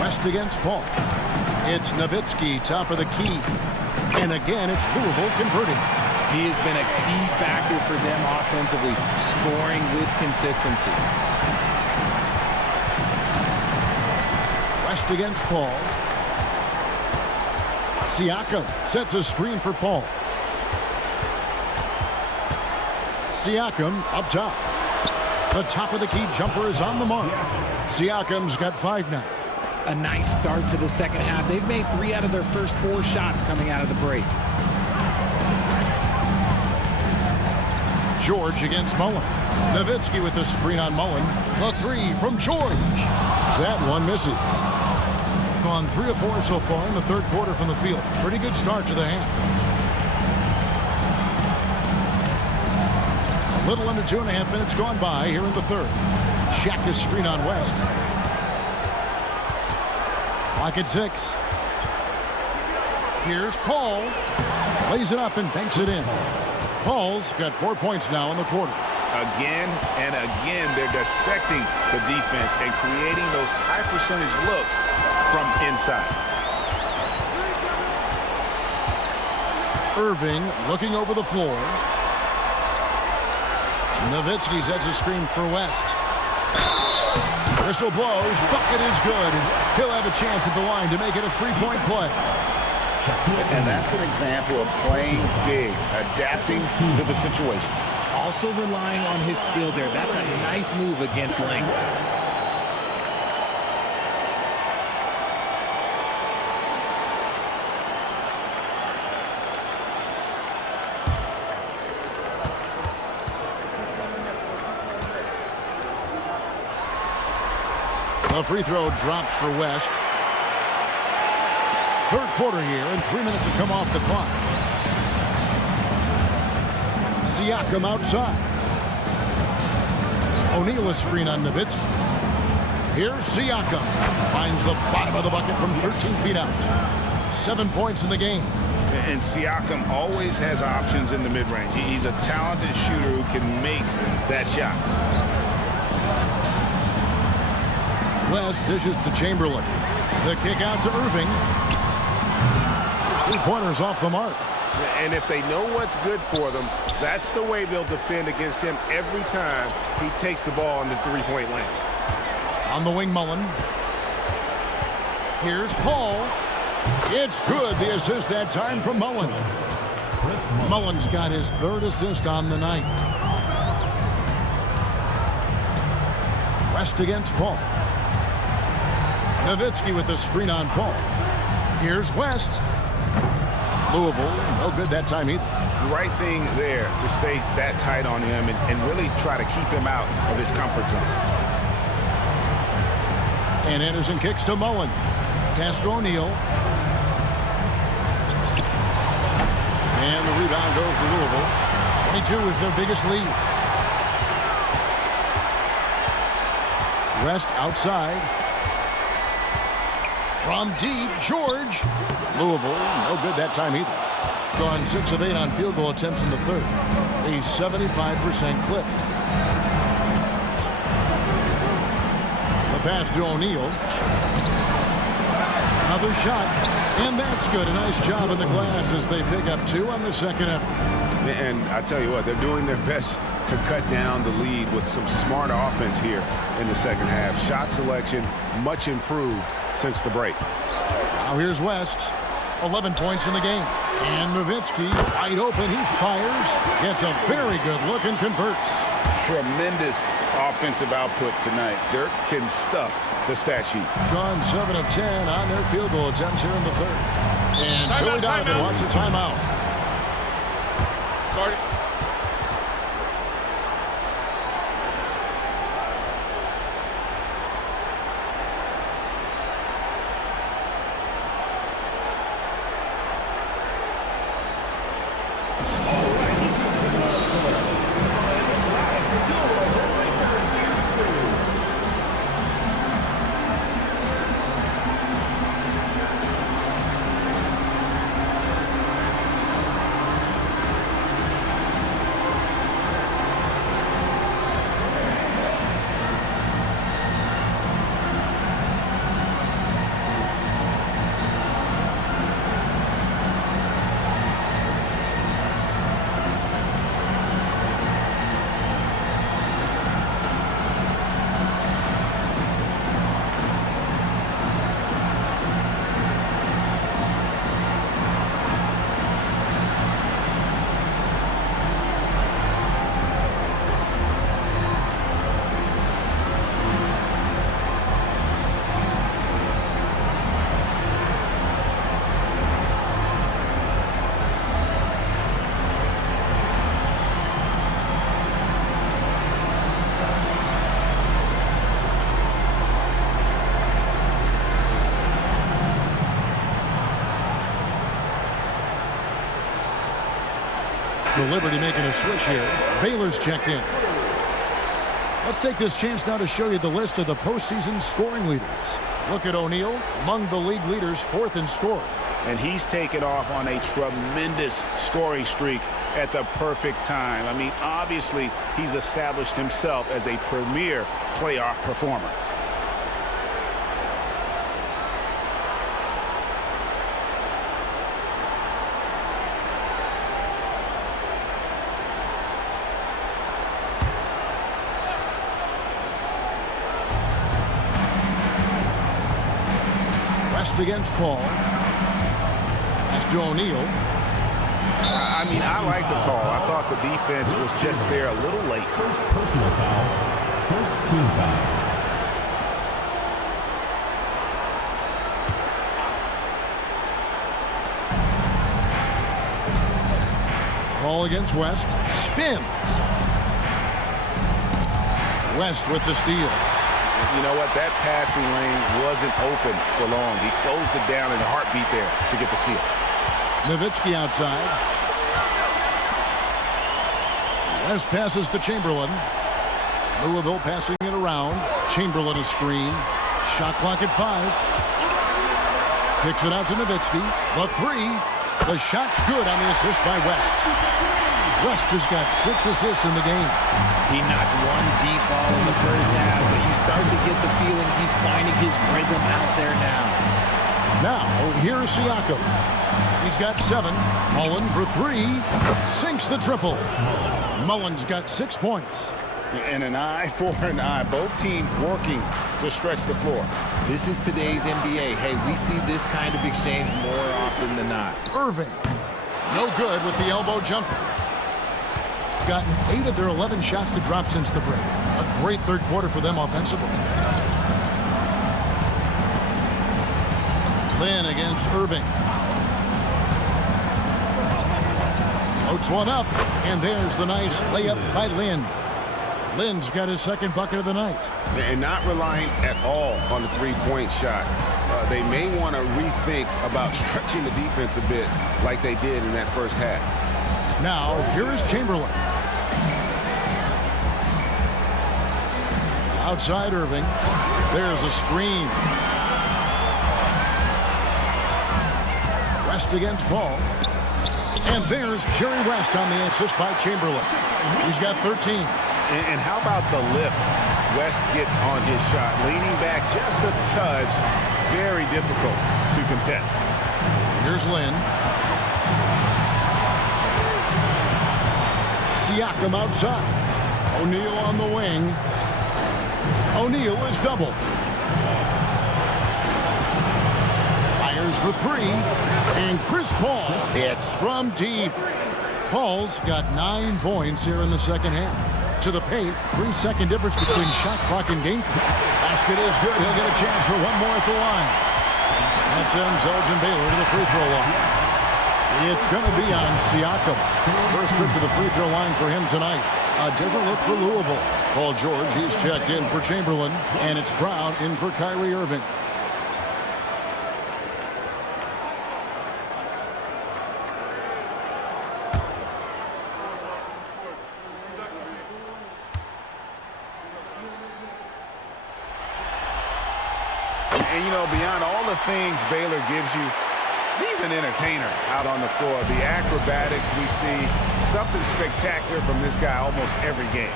West against Paul. It's Nowitzki, top of the key. And again, it's Louisville converting. He has been a key factor for them offensively, scoring with consistency. West against Paul. Siakam sets a screen for Paul. Siakam up top. The top of the key jumper is on the mark. Siakam's got 5 now. A nice start to the second half. They've made 3 out of their first 4 shots coming out of the break. George against Mullen. Nowitzki with the screen on Mullen. The 3 from George. That one misses. Gone 3 of 4 so far in the 3rd quarter from the field. Pretty good start to the half. A little under 2.5 minutes gone by here in the 3rd. Shaq is screen on West. Clock at 6. Here's Paul. Plays it up and banks it in. Paul's got 4 points now in the quarter. Again and again, they're dissecting the defense and creating those high percentage looks from inside. Irving looking over the floor. Nowitzki sets a screen for West. Whistle blows. Bucket is good. He'll have a chance at the line to make it a 3-point play. And that's an example of playing big, adapting to the situation. Also relying on his skill there. That's a nice move against length. The free throw drops for West. 3rd quarter here, and 3 minutes have come off the clock. Siakam outside. O'Neal a screen on Nowitzki. Here's Siakam. Finds the bottom of the bucket from 13 feet out. 7 points in the game. And Siakam always has options in the mid-range. He's a talented shooter who can make that shot. West dishes to Chamberlain. The kick out to Irving. His 3-pointers off the mark. And if they know what's good for them, that's the way they'll defend against him every time he takes the ball in the three-point lane. On the wing, Mullen. Here's Paul. It's good. The assist that time from Mullen. Mullen's got his 3rd assist on the night. West against Paul. Nowitzki with the screen on Paul. Here's West. Louisville, no good that time either. The right thing there to stay that tight on him and really try to keep him out of his comfort zone. And Anderson kicks to Mullen. Pass to O'Neal. And the rebound goes to Louisville. 22 is their biggest lead. West outside. From deep, George. Louisville, no good that time either. Gone 6 of 8 on field goal attempts in the 3rd. A 75% clip. The pass to O'Neal. Another shot, and that's good. A nice job in the glass as they pick up 2 on the second effort. And I tell you what, they're doing their best to cut down the lead with some smart offense here in the second half. Shot selection much improved since the break. Now here's West. 11 points in the game. And Nowitzki wide open. He fires. Gets a very good look and converts. Tremendous offensive output tonight. Dirk can stuff the stat sheet. Gone 7 of 10 on their field goal attempts here in the 3rd. And Billy Donovan wants a timeout. Sorry. The Liberty making a switch here. Baylor's checked in. Let's take this chance now to show you the list of the postseason scoring leaders. Look at O'Neal, among the league leaders, 4th in scoring. And he's taken off on a tremendous scoring streak at the perfect time. I mean, obviously, he's established himself as a premier playoff performer. Against Paul. That's to O'Neal. I mean, I like the call. I thought the defense was just there a little late. First personal foul. First team foul. Ball against West. Spins. West with the steal. You know what? That passing lane wasn't open for long. He closed it down in a heartbeat there to get the steal. Nowitzki outside. West passes to Chamberlain. Louisville passing it around. Chamberlain a screen. Shot clock at 5. Kicks it out to Nowitzki. The 3. The shot's good on the assist by West. West has got 6 assists in the game. He knocked one deep ball in the first half, but you start to get the feeling he's finding his rhythm out there now. Now, here's Siakam. He's got 7. Mullen for 3. Sinks the triple. Mullen's got 6 points. And an eye for an eye. Both teams working to stretch the floor. This is today's NBA. Hey, we see this kind of exchange more often than not. Irving. No good with the elbow jumper. Gotten 8 of their 11 shots to drop since the break. A great third quarter for them offensively. Lynn against Irving. Floats one up, and there's the nice layup by Lynn. Lynn's got his second bucket of the night. And not relying at all on the three-point shot. They may want to rethink about stretching the defense a bit like they did in that first half. Now, here is Chamberlain. Outside Irving. There's a screen. West against Paul. And there's Jerry West on the assist by Chamberlain. He's got 13. And how about the lift West gets on his shot? Leaning back just a touch. Very difficult to contest. Here's Lynn. Siakam outside. O'Neal on the wing. O'Neal is double. Fires for 3. And Chris Paul hits from deep. Paul's got 9 points here in the second half. To the paint, 3-second difference between shot clock and game clock. Basket is good. He'll get a chance for one more at the line. That sends Elgin Baylor to the free throw line. It's going to be on Siakam. First trip to the free throw line for him tonight. A different look for Louisville. Paul George, he's checked in for Chamberlain, and it's Brown in for Kyrie Irving. And, you know, beyond all the things Baylor gives you, he's an entertainer out on the floor. The acrobatics we see, something spectacular from this guy almost every game.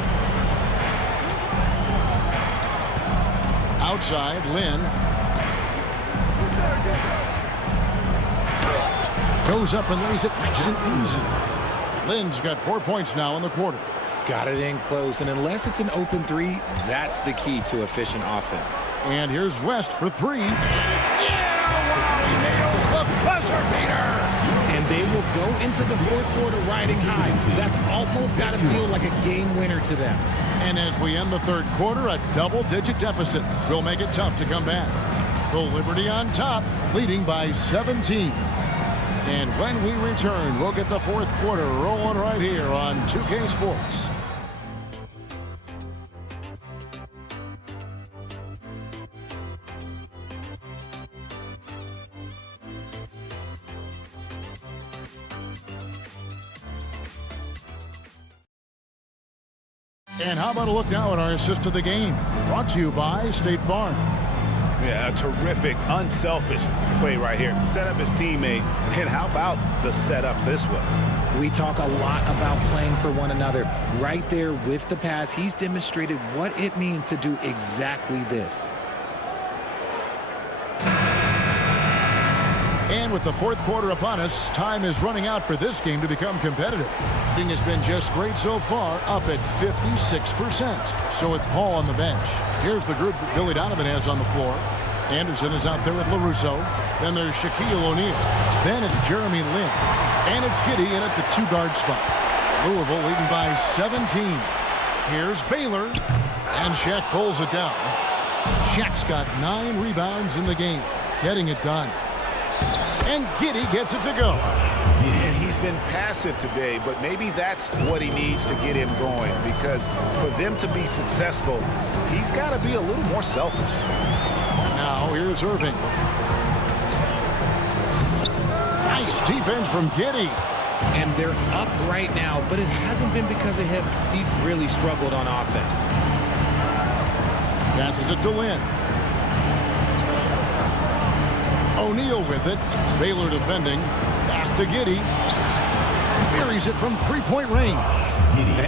Outside, Lynn. Goes up and lays it nice and easy. Lynn's got 4 points now in the quarter. Got it in close, and unless it's an open 3, that's the key to efficient offense. And here's West for 3. And it's, wow, he nails the buzzer beater. And they will go into the fourth quarter riding high. That's almost got to feel like a game winner to them. And as we end the third quarter, a double-digit deficit will make it tough to come back. The Liberty on top, leading by 17. And when we return, we'll get the fourth quarter rolling right here on 2K Sports. And how about a look now at our assist of the game? Brought to you by State Farm. Yeah, a terrific, unselfish play right here. Set up his teammate. And how about the setup this was? We talk a lot about playing for one another. Right there with the pass, he's demonstrated what it means to do exactly this. And with the fourth quarter upon us, time is running out for this game to become competitive. Shooting has been just great so far, up at 56%. So with Paul on the bench, here's the group that Billy Donovan has on the floor. Anderson is out there with LaRusso. Then there's Shaquille O'Neal. Then it's Jeremy Lin. And it's Giddey in at the 2-guard spot. Louisville leading by 17. Here's Baylor. And Shaq pulls it down. Shaq's got 9 rebounds in the game, getting it done. And Giddey gets it to go. And he's been passive today, but maybe that's what he needs to get him going, because for them to be successful, he's got to be a little more selfish. Now here's Irving. Nice defense from Giddey. And they're up right now, but it hasn't been because of him. He's really struggled on offense. Passes it to Lynn. O'Neal with it. Baylor defending. Pass to Giddey. Buries it from three-point range.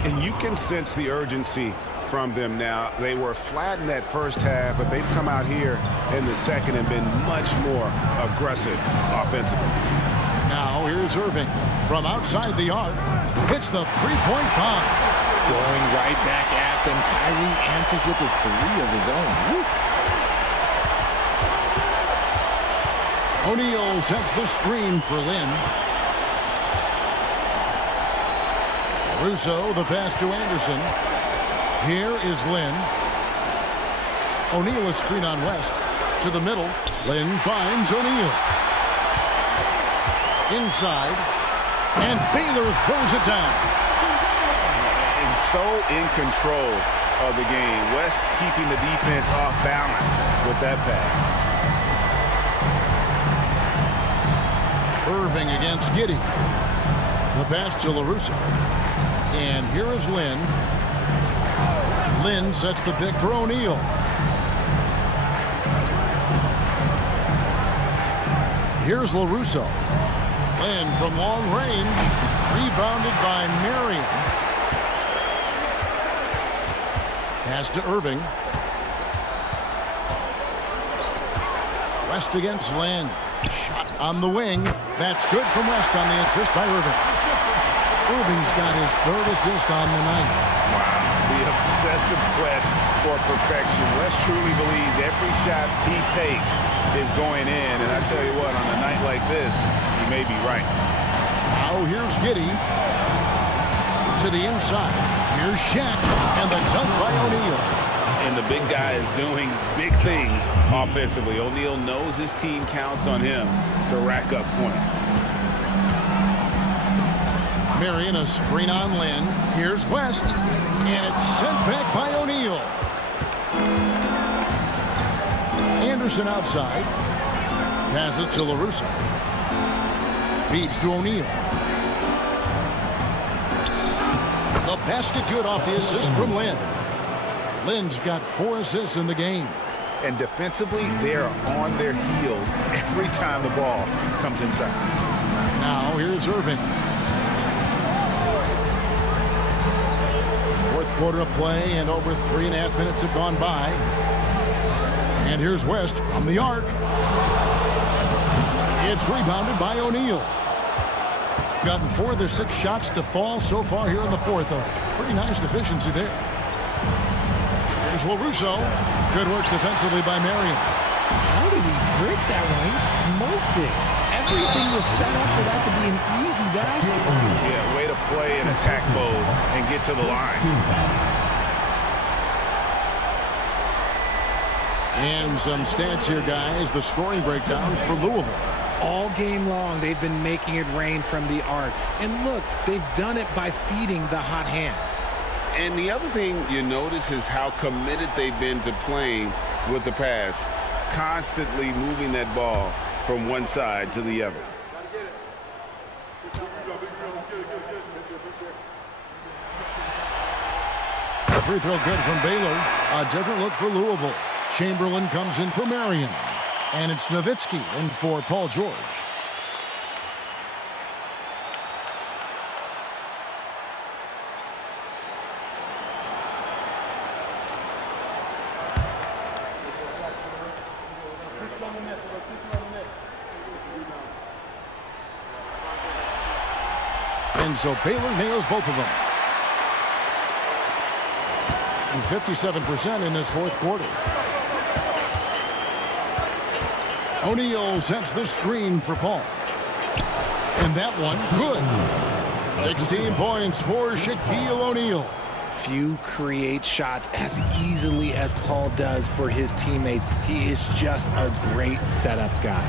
And you can sense the urgency from them now. They were flat in that first half, but they've come out here in the second and been much more aggressive offensively. Now here's Irving from outside the arc. Hits the three-point bomb. Going right back at them. Kyrie answers with a three of his own. Woo. O'Neal sets the screen for Lynn. Russo, the pass to Anderson. Here is Lynn. O'Neal a screen on West. To the middle. Lynn finds O'Neal. Inside. And Baylor throws it down. And so in control of the game. West keeping the defense off balance with that pass. Irving against Giddey. The pass to LaRusso. And here is Lynn. Lynn sets the pick for O'Neal. Here's LaRusso. Lynn from long range. Rebounded by Marion. Pass to Irving. West against Lynn. Shot on the wing. That's good from West on the assist by Irving. Irving's got his third assist on the night. Wow. The obsessive quest for perfection. West truly believes every shot he takes is going in. And I tell you what, on a night like this, he may be right. Now here's Giddey. To the inside. Here's Shaq. And the dunk by O'Neal. And the big guy is doing big things offensively. O'Neal knows his team counts on him to rack up points. Marion a screen on Lynn. Here's West. And it's sent back by O'Neal. Anderson outside. Passes to LaRusso. Feeds to O'Neal. The basket good off the assist from Lynn. Lynn's got 4 assists in the game. And defensively, they're on their heels every time the ball comes inside. Now here's Irving. Fourth quarter of play, and over 3.5 minutes have gone by. And here's West from the arc. It's rebounded by O'Neal. Gotten 4 of their 6 shots to fall so far here in the fourth. A pretty nice efficiency there. Here's LaRusso. Good work defensively by Marion. How did he break that one? He smoked it. Everything was set up for that to be an easy basket. Yeah, way to play in attack mode and get to the line. And some stats here, guys. The scoring breakdown for Louisville. All game long, they've been making it rain from the arc. And look, they've done it by feeding the hot hands. And the other thing you notice is how committed they've been to playing with the pass, constantly moving that ball from one side to the other. The free throw good from Baylor. A different look for Louisville. Chamberlain comes in for Marion. And it's Nowitzki in for Paul George. And so Baylor nails both of them. And 57% in this fourth quarter. O'Neal sets the screen for Paul. And that one, good. 16 points for Shaquille O'Neal. Few create shots as easily as Paul does for his teammates. He is just a great setup guy.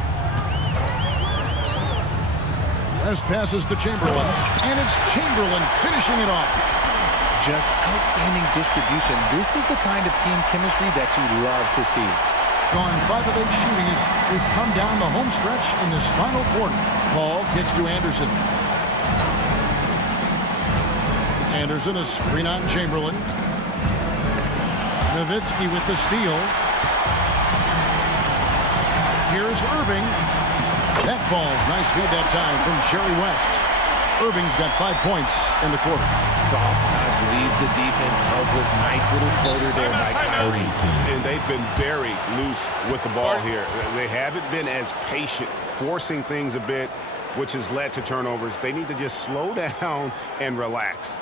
West passes to Chamberlain, and it's Chamberlain finishing it off. Just outstanding distribution. This is the kind of team chemistry that you love to see. Gone 5 of 8 shooting as we've come down the home stretch in this final quarter. Paul kicks to Anderson. Anderson, a screen on Chamberlain. Nowitzki with the steal. Here's Irving. That falls. Nice feed that time from Jerry West. Irving's got 5 points in the quarter. Soft touch leaves the defense helpless. Nice little floater there by Kyrie. And they've been very loose with the ball here. They haven't been as patient, forcing things a bit, which has led to turnovers. They need to just slow down and relax.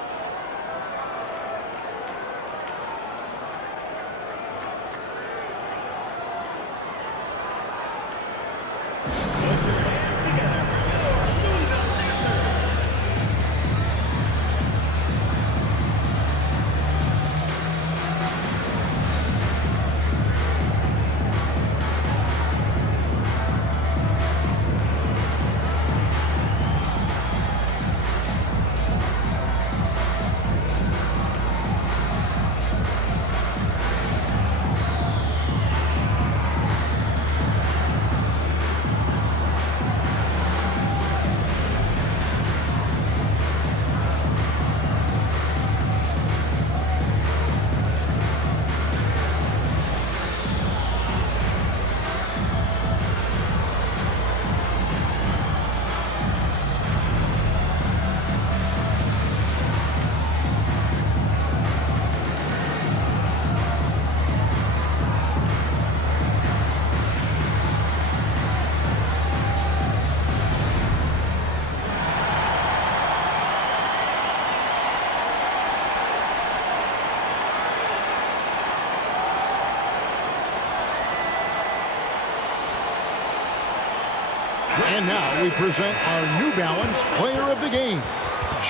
And now we present our New Balance Player of the Game,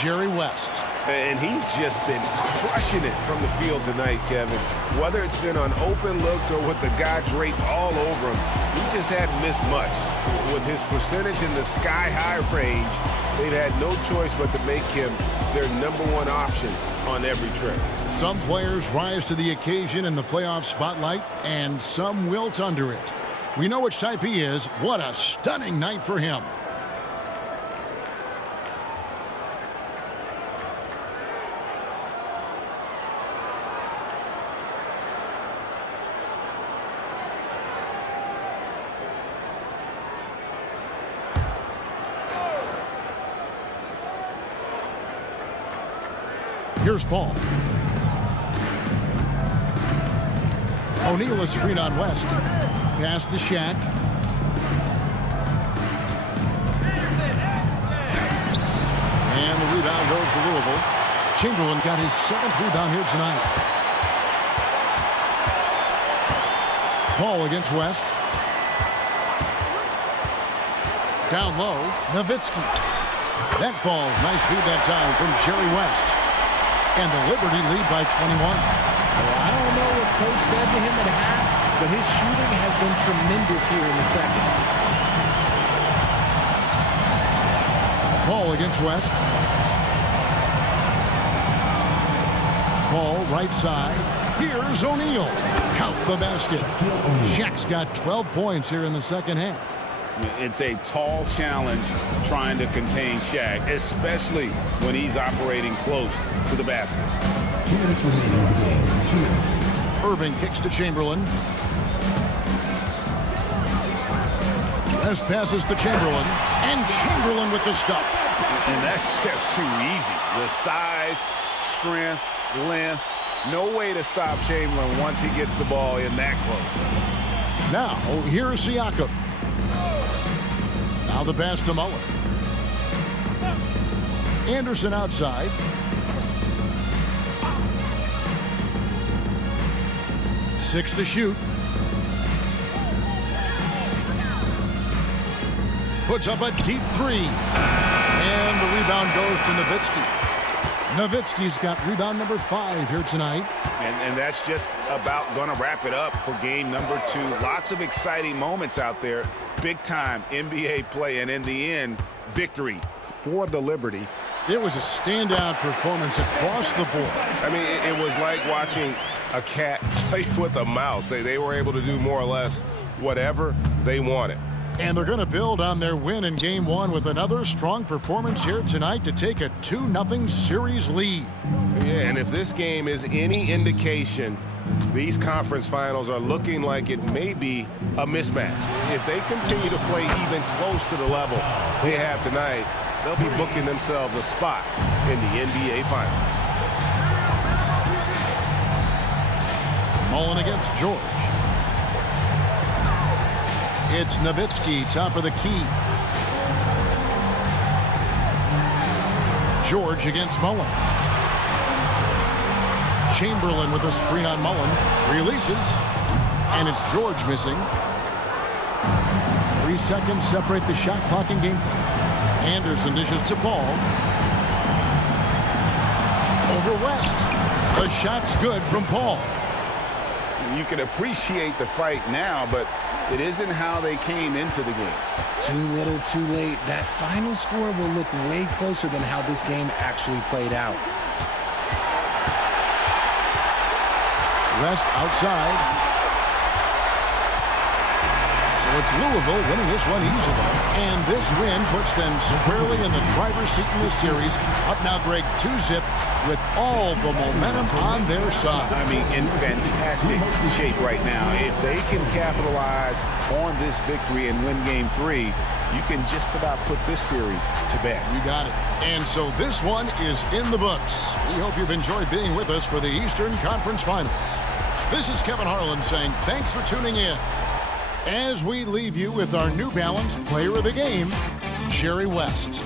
Jerry West. And he's just been crushing it from the field tonight, Kevin. Whether it's been on open looks or with the guy draped all over him, he just hadn't missed much. With his percentage in the sky-high range, they've had no choice but to make him their #1 option on every trip. Some players rise to the occasion in the playoff spotlight, and some wilt under it. We know which type he is. What a stunning night for him. Here's Paul. O'Neal a screen on West. Pass to Shaq. And the rebound goes to Louisville. Chamberlain got his 7th rebound here tonight. Paul against West. Down low, Nowitzki. That falls. Nice feed that time from Jerry West. And the Liberty lead by 21. Well, I don't know what Coach said to him at half, but his shooting has been tremendous here in the second. Paul against West. Paul right side. Here's O'Neal. Count the basket. Shaq's got 12 points here in the second half. It's a tall challenge trying to contain Shaq, especially when he's operating close to the basket. 2 minutes remaining in the game. 2 minutes. Irving kicks to Chamberlain. West passes to Chamberlain. And Chamberlain with the stuff. And that's just too easy. The size, strength, length. No way to stop Chamberlain once he gets the ball in that close. Now, here's Siakam. Now the pass to Muller. Anderson outside. Six to shoot. Puts up a deep three. And the rebound goes to Nowitzki. Nowitzki's got rebound number 5 here tonight. And that's just about going to wrap it up for game number 2. Lots of exciting moments out there. Big-time NBA play, and in the end, victory for the Liberty. It was a standout performance across the board. I mean, it was like watching a cat play with a mouse. They were able to do more or less whatever they wanted. And they're going to build on their win in Game 1 with another strong performance here tonight to take a 2-0 series lead. Yeah, and if this game is any indication, These conference finals are looking like it may be a mismatch. If they continue to play even close to the level they have tonight, they'll be booking themselves a spot in the NBA Finals. Mullen against George. It's Nowitzki, top of the key. George against Mullen. Chamberlain with a screen on Mullen. Releases. And it's George missing. 3 seconds separate the shot clock and game clock. Anderson dishes to Ball. Over West. The shot's good from Paul. You can appreciate the fight now, but it isn't how they came into the game. Too little, too late. That final score will look way closer than how this game actually played out. West outside. So it's Louisville winning this one easily. And this win puts them squarely in the driver's seat in this series. Up now, Greg, 2-zip with all the momentum on their side. I mean, in fantastic shape right now. If they can capitalize on this victory and win Game 3, you can just about put this series to bed. You got it. And so this one is in the books. We hope you've enjoyed being with us for the Eastern Conference Finals. This is Kevin Harlan saying thanks for tuning in. As we leave you with our New Balance Player of the Game, Jerry West.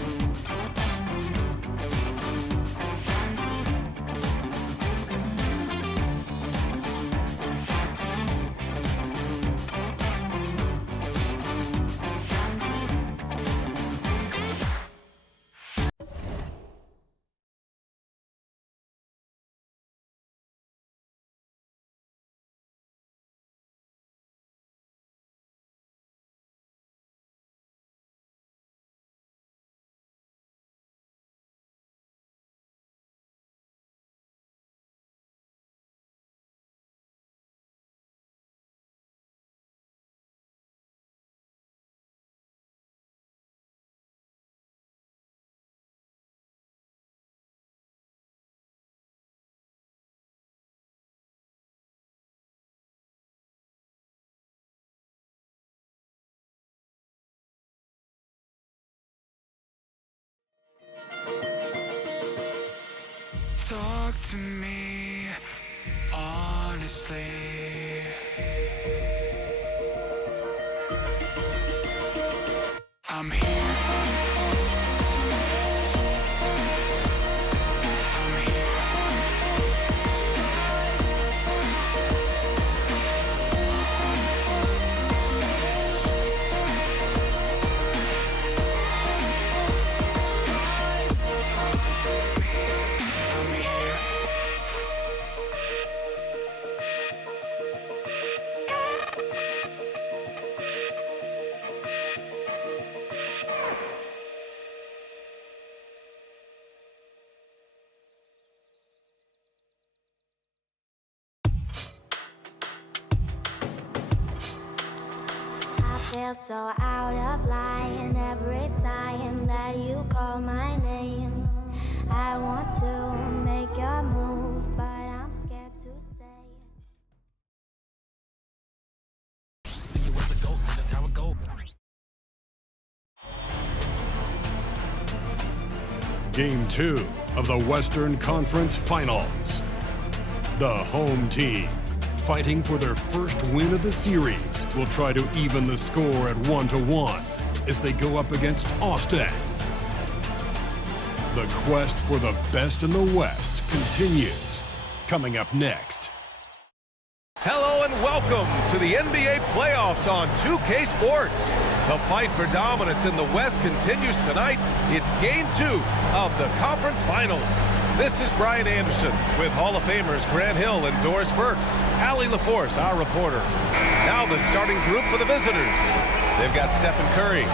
Talk to me honestly. I'm here. Feel so out of line every time that you call my name. I want to make your move, but I'm scared to say Game 2 of the Western Conference Finals. The home team, fighting for their first win of the series, will try to even the score at 1-1 as they go up against Austin. The quest for the best in the West continues. Coming up next. Hello and welcome to the NBA playoffs on 2K Sports. The fight for dominance in the West continues tonight. It's Game 2 of the Conference Finals. This is Brian Anderson with Hall of Famers Grant Hill and Doris Burke. Allie LaForce, our reporter. Now the starting group for the visitors. They've got Stephen Curry,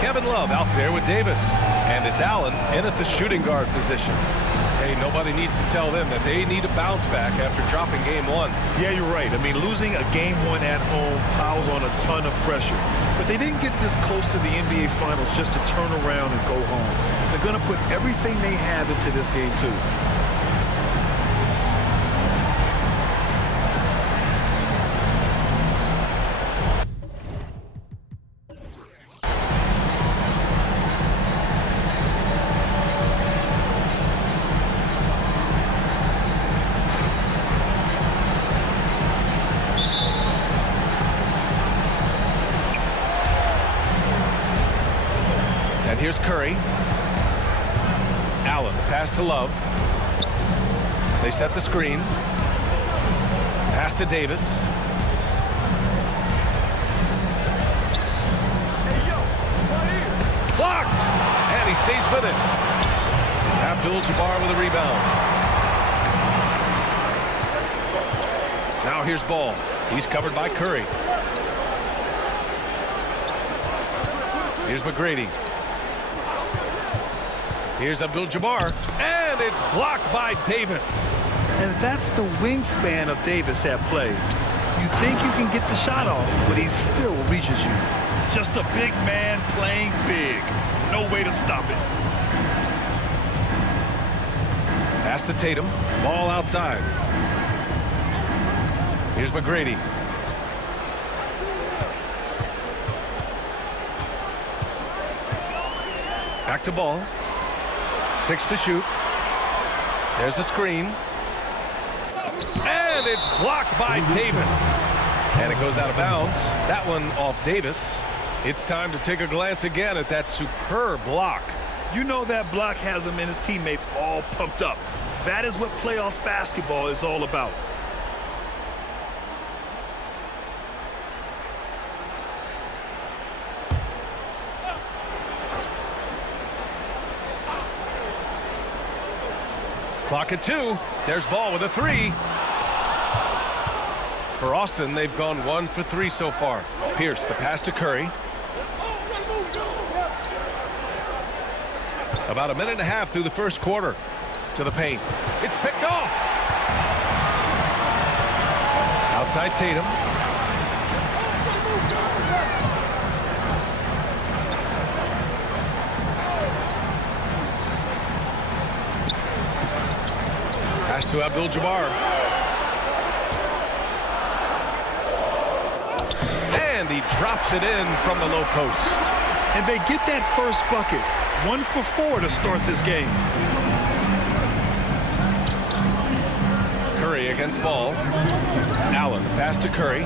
Kevin Love out there with Davis, and it's Allen in at the shooting guard position. Hey, nobody needs to tell them that they need a bounce back after dropping Game 1. Yeah, you're right. I mean, losing a Game 1 at home piles on a ton of pressure. But they didn't get this close to the NBA Finals just to turn around and go home. They're going to put everything they have into this Game 2. And here's Curry. Allen, the pass to Love. They set the screen. Pass to Davis. Blocked! And he stays with it. Abdul-Jabbar with a rebound. Now here's Ball. He's covered by Curry. Here's McGrady. Here's Abdul-Jabbar. And it's blocked by Davis. And that's the wingspan of Davis at play. You think you can get the shot off, but he still reaches you. Just a big man playing big. There's no way to stop it. Pass to Tatum. Ball outside. Here's McGrady. Back to Ball. 6 to shoot. There's a screen. And it's blocked by Davis. And it goes out of bounds. That one off Davis. It's time to take a glance again at that superb block. You know that block has him and his teammates all pumped up. That is what playoff basketball is all about. Clock at 2. There's Ball with a 3. For Austin, they've gone 1 for 3 so far. Pierce, the pass to Curry. About a minute and a half through the first quarter. To the paint. It's picked off. Outside Tatum. Pass to Abdul-Jabbar. And he drops it in from the low post. And they get that first bucket. 1 for 4 to start this game. Curry against Ball. Allen, the pass to Curry.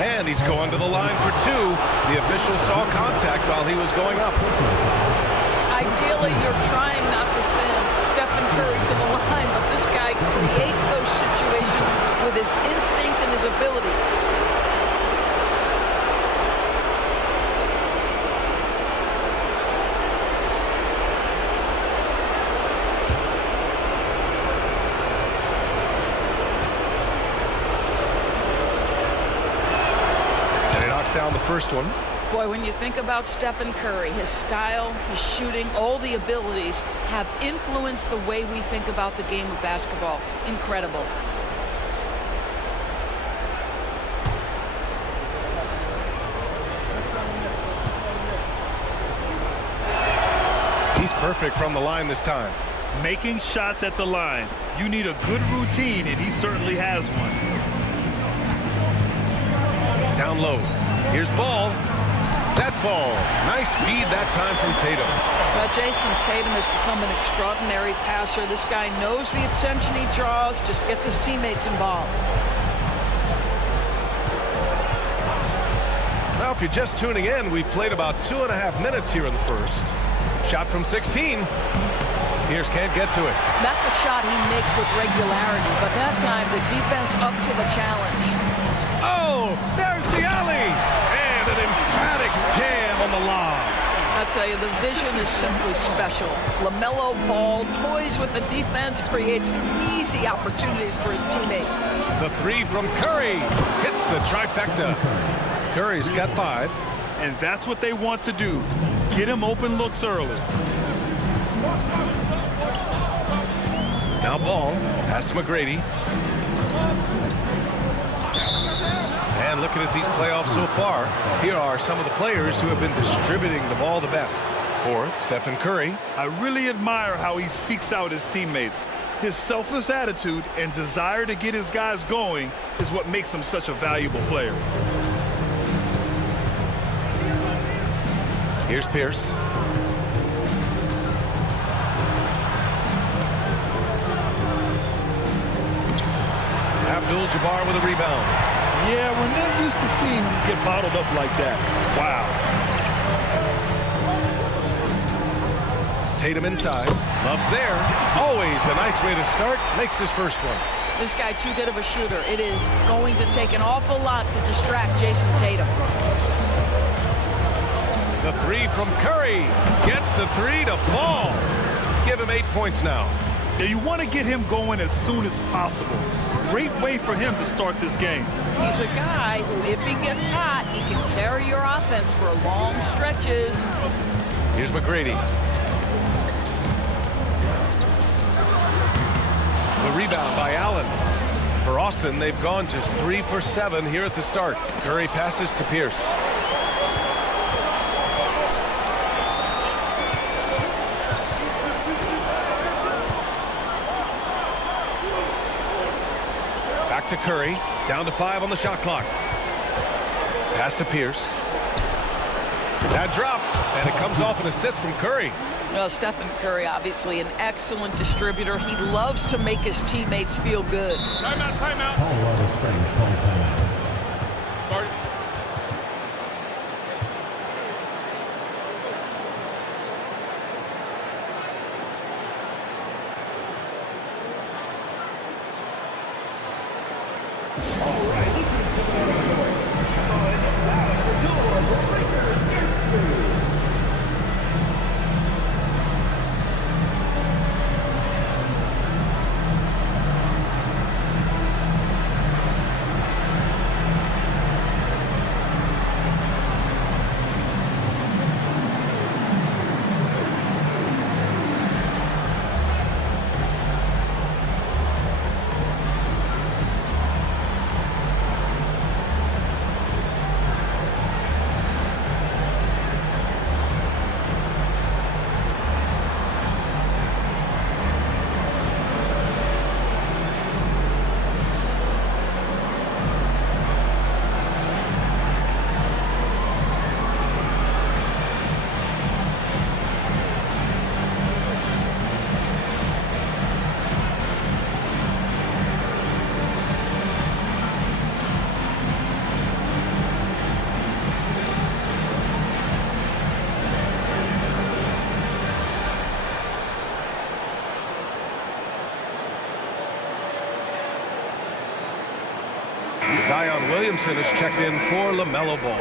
And he's going to the line for 2. The official saw contact while he was going up. Ideally, you're trying not to send Stephen Curry to the line, but this guy creates those situations with his instinct and his ability. And he knocks down the first one. Boy, when you think about Stephen Curry, his style, his shooting, all the abilities have influenced the way we think about the game of basketball. Incredible. He's perfect from the line this time. Making shots at the line. You need a good routine, and he certainly has one. Down low. Here's Ball. That falls. Nice feed that time from Tatum. Well, Jason Tatum has become an extraordinary passer. This guy knows the attention he draws, just gets his teammates involved. Now, if you're just tuning in, we've played about 2.5 minutes here in the first. Shot from 16. Pierce can't get to it. That's a shot he makes with regularity, but that time the defense up to the challenge. Oh, there's the alley. And an emphatic jam on the lob. I tell you, the vision is simply special. LaMelo Ball toys with the defense, creates easy opportunities for his teammates. The 3 from Curry hits the trifecta. Curry's got 5. And that's what they want to do. Get him open looks early. Now Ball, pass to McGrady. And looking at these playoffs so far, here are some of the players who have been distributing the ball the best. For Stephen Curry. I really admire how he seeks out his teammates. His selfless attitude and desire to get his guys going is what makes him such a valuable player. Here's Pierce. Abdul-Jabbar with a rebound. Yeah, we're not used to seeing him get bottled up like that. Wow. Tatum inside. Love's there. Always a nice way to start. Makes his first one. This guy too good of a shooter. It is going to take an awful lot to distract Jason Tatum. The three from Curry. Gets the three to fall. Give him 8 points now. Yeah, you want to get him going as soon as possible. Great way for him to start this game. He's a guy who, if he gets hot, he can carry your offense for long stretches. Here's McGrady. The rebound by Allen. For Austin, they've gone just 3 for 7 here at the start. Curry passes to Pierce. Back to Curry. Down to 5 on the shot clock. Pass to Pierce. That drops, and it comes off an assist from Curry. Well, Stephen Curry, obviously an excellent distributor. He loves to make his teammates feel good. Timeout, timeout. Colorado Springs calls timeout. Zion Williamson is checked in for LaMelo Ball.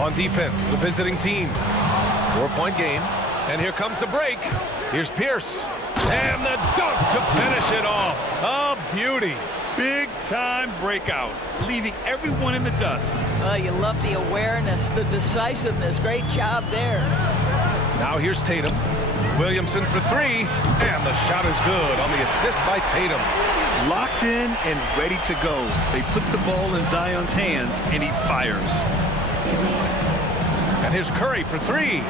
On defense, the visiting team. 4-point game. And here comes the break. Here's Pierce. And the dunk to finish it off. A beauty. Big time breakout, leaving everyone in the dust. Well, you love the awareness, the decisiveness. Great job there. Now here's Tatum. Williamson for 3. And the shot is good on the assist by Tatum. Locked in and ready to go. They put the ball in Zion's hands, and he fires. And here's Curry for 3.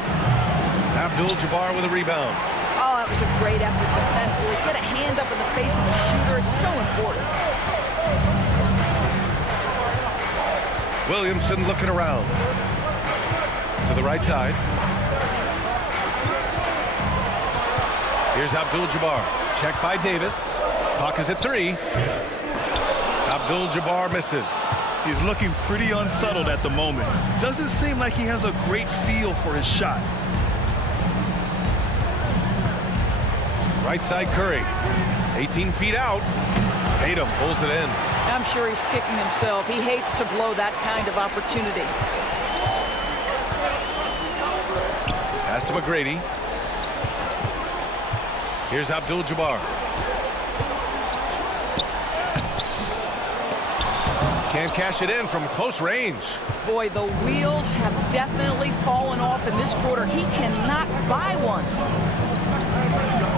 Abdul-Jabbar with a rebound. Oh, that was a great effort defensively. Get a hand up in the face of the shooter. It's so important. Williamson looking around. To the right side. Here's Abdul-Jabbar. Checked by Davis. Clock is at 3. Abdul-Jabbar misses. He's looking pretty unsettled at the moment. Doesn't seem like he has a great feel for his shot. Right side Curry. 18 feet out. Tatum pulls it in. I'm sure he's kicking himself. He hates to blow that kind of opportunity. Pass to McGrady. Here's Abdul-Jabbar. Can't cash it in from close range. Boy, the wheels have definitely fallen off in this quarter. He cannot buy one.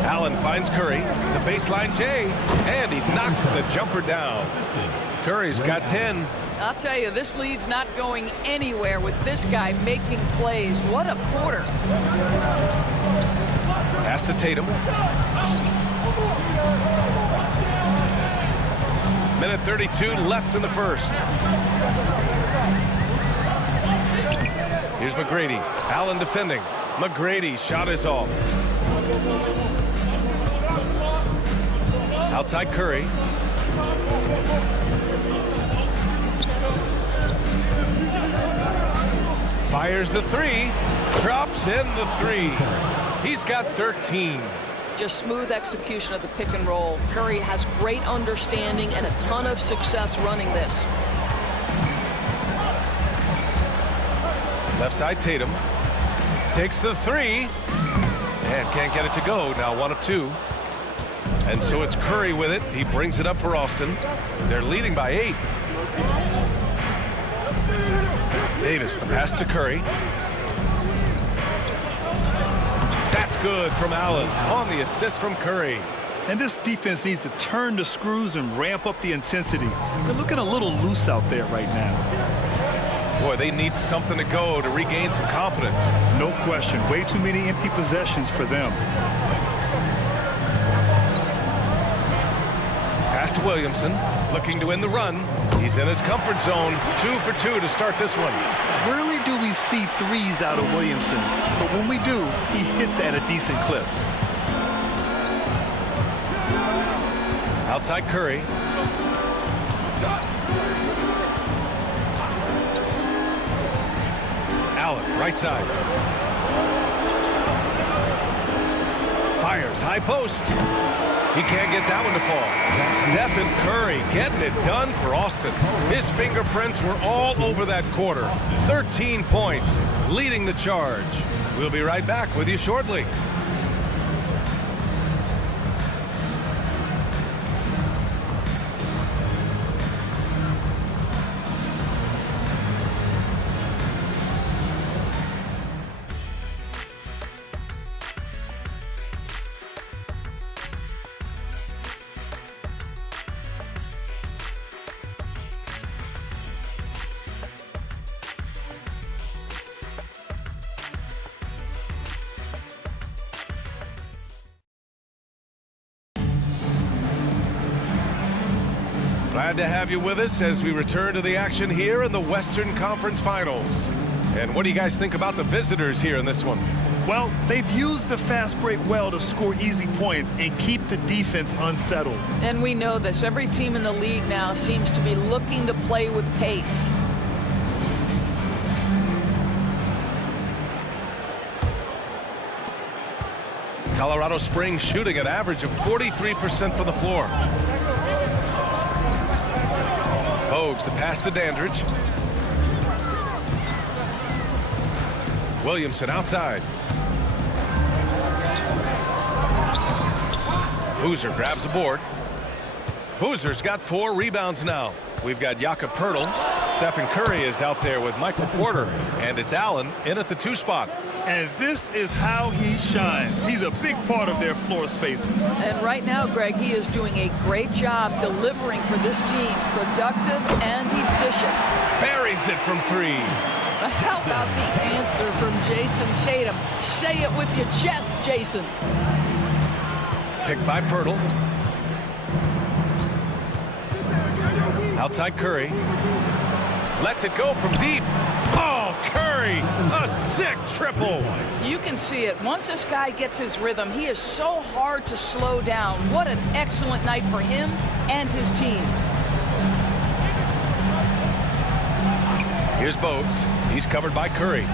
Allen finds Curry. The baseline J. And he knocks the jumper down. Curry's got 10. I'll tell you, this lead's not going anywhere with this guy making plays. What a quarter. Pass to Tatum. Minute 32 left in the first. Here's McGrady. Allen defending. McGrady shot is off. Outside Curry. Fires the three. Drops in the three. He's got 13. Just smooth execution of the pick and roll. Curry has great understanding and a ton of success running this. Left side Tatum. Takes the three. And can't get it to go. Now 1 of 2. And so it's Curry with it. He brings it up for Austin. They're leading by 8. Davis, the pass to Curry. That's good from Allen on the assist from Curry. And this defense needs to turn the screws and ramp up the intensity. They're looking a little loose out there right now. Boy, they need something to go to regain some confidence. No question. Way too many empty possessions for them. Pass to Williamson, looking to end the run. He's in his comfort zone. 2 for 2 to start this one. Rarely do we see threes out of Williamson, but when we do, he hits at a decent clip. Outside Curry. Allen, right side. Fires, high post. He can't get that one to fall. Stephen Curry getting it done for Austin. His fingerprints were all over that quarter. 13 points, leading the charge. We'll be right back with you shortly. Glad to have you with us as we return to the action here in the Western Conference Finals. And what do you guys think about the visitors here in this one? Well, they've used the fast break well to score easy points and keep the defense unsettled. And we know this. Every team in the league now seems to be looking to play with pace. Colorado Springs shooting an average of 43% from the floor. Bogues, the pass to Dandridge. Williamson outside. Boozer grabs the board. Boozer's got 4 rebounds now. We've got Jakob Poeltl. Stephen Curry is out there with Michael Porter. And it's Allen in at the 2 spot. And this is how he shines. He's a big part of their floor space. And right now, Greg, he is doing a great job delivering for this team. Productive and efficient. Buries it from 3. But how about the answer from Jason Tatum? Say it with your chest, Jason. Picked by Poeltl. Outside Curry. Lets it go from deep. Oh, Curry, a sick triple. You can see it. Once this guy gets his rhythm, he is so hard to slow down. What an excellent night for him and his team. Here's Bogues. He's covered by Curry.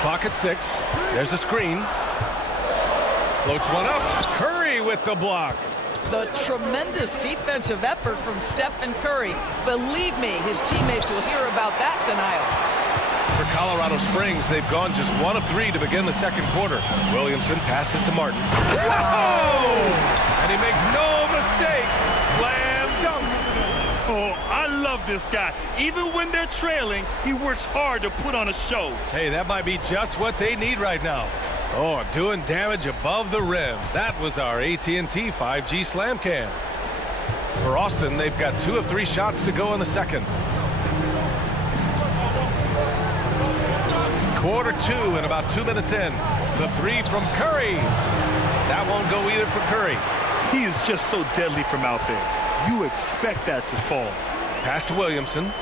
Clock at 6. There's a screen. Floats one up. Curry with the block. The tremendous defensive effort from Stephen Curry. Believe me, his teammates will hear about that denial. For Colorado Springs, they've gone just 1 of 3 to begin the second quarter. Williamson passes to Martin. Whoa! And he makes no mistake. Slam dunk. Oh, I love this guy. Even when they're trailing, he works hard to put on a show. Hey, that might be just what they need right now. Oh, doing damage above the rim. That was our AT&T 5G Slam Cam. For Austin, they've got 2 of 3 shots to go in the second. Quarter 2 and about 2 minutes in. The three from Curry. That won't go either for Curry. He is just so deadly from out there. You expect that to fall. Pass to Williamson.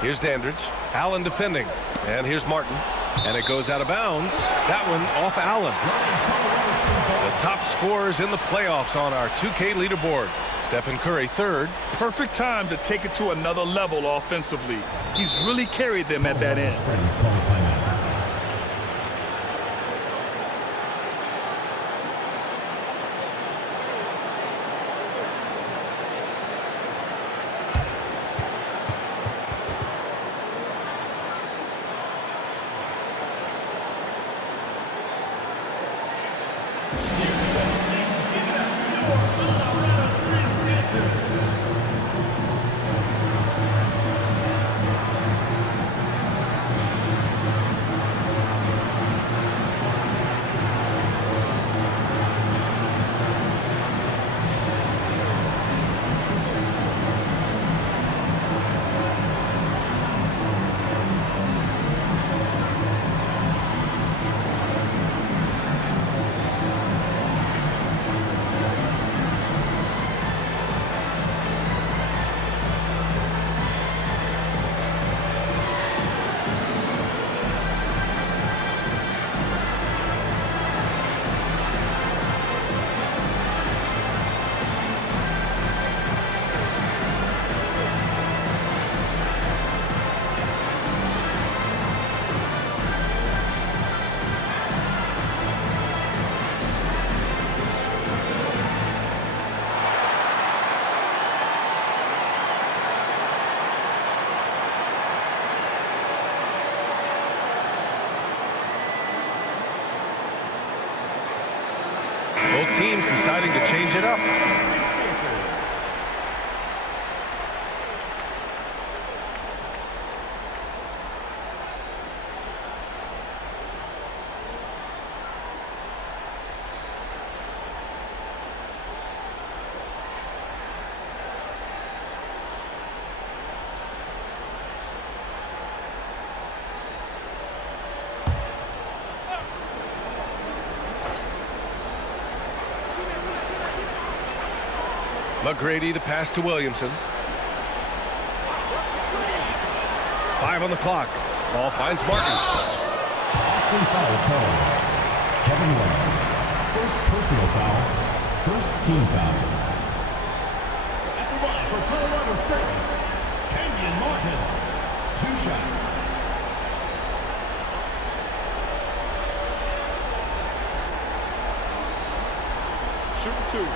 Here's Dandridge. Allen defending. And here's Martin. And it goes out of bounds. That one off Allen. The top scorers in the playoffs on our 2K leaderboard. Stephen Curry, third. Perfect time to take it to another level offensively. He's really carried them at that end. Both teams deciding to change it up. McGrady, the pass to Williamson. 5 on the clock. Ball finds Martin. Austin foul called. Kevin Love. First personal foul. First team foul. At the line for Colorado Springs, Kenyon Martin. 2 shots. Shooting 2.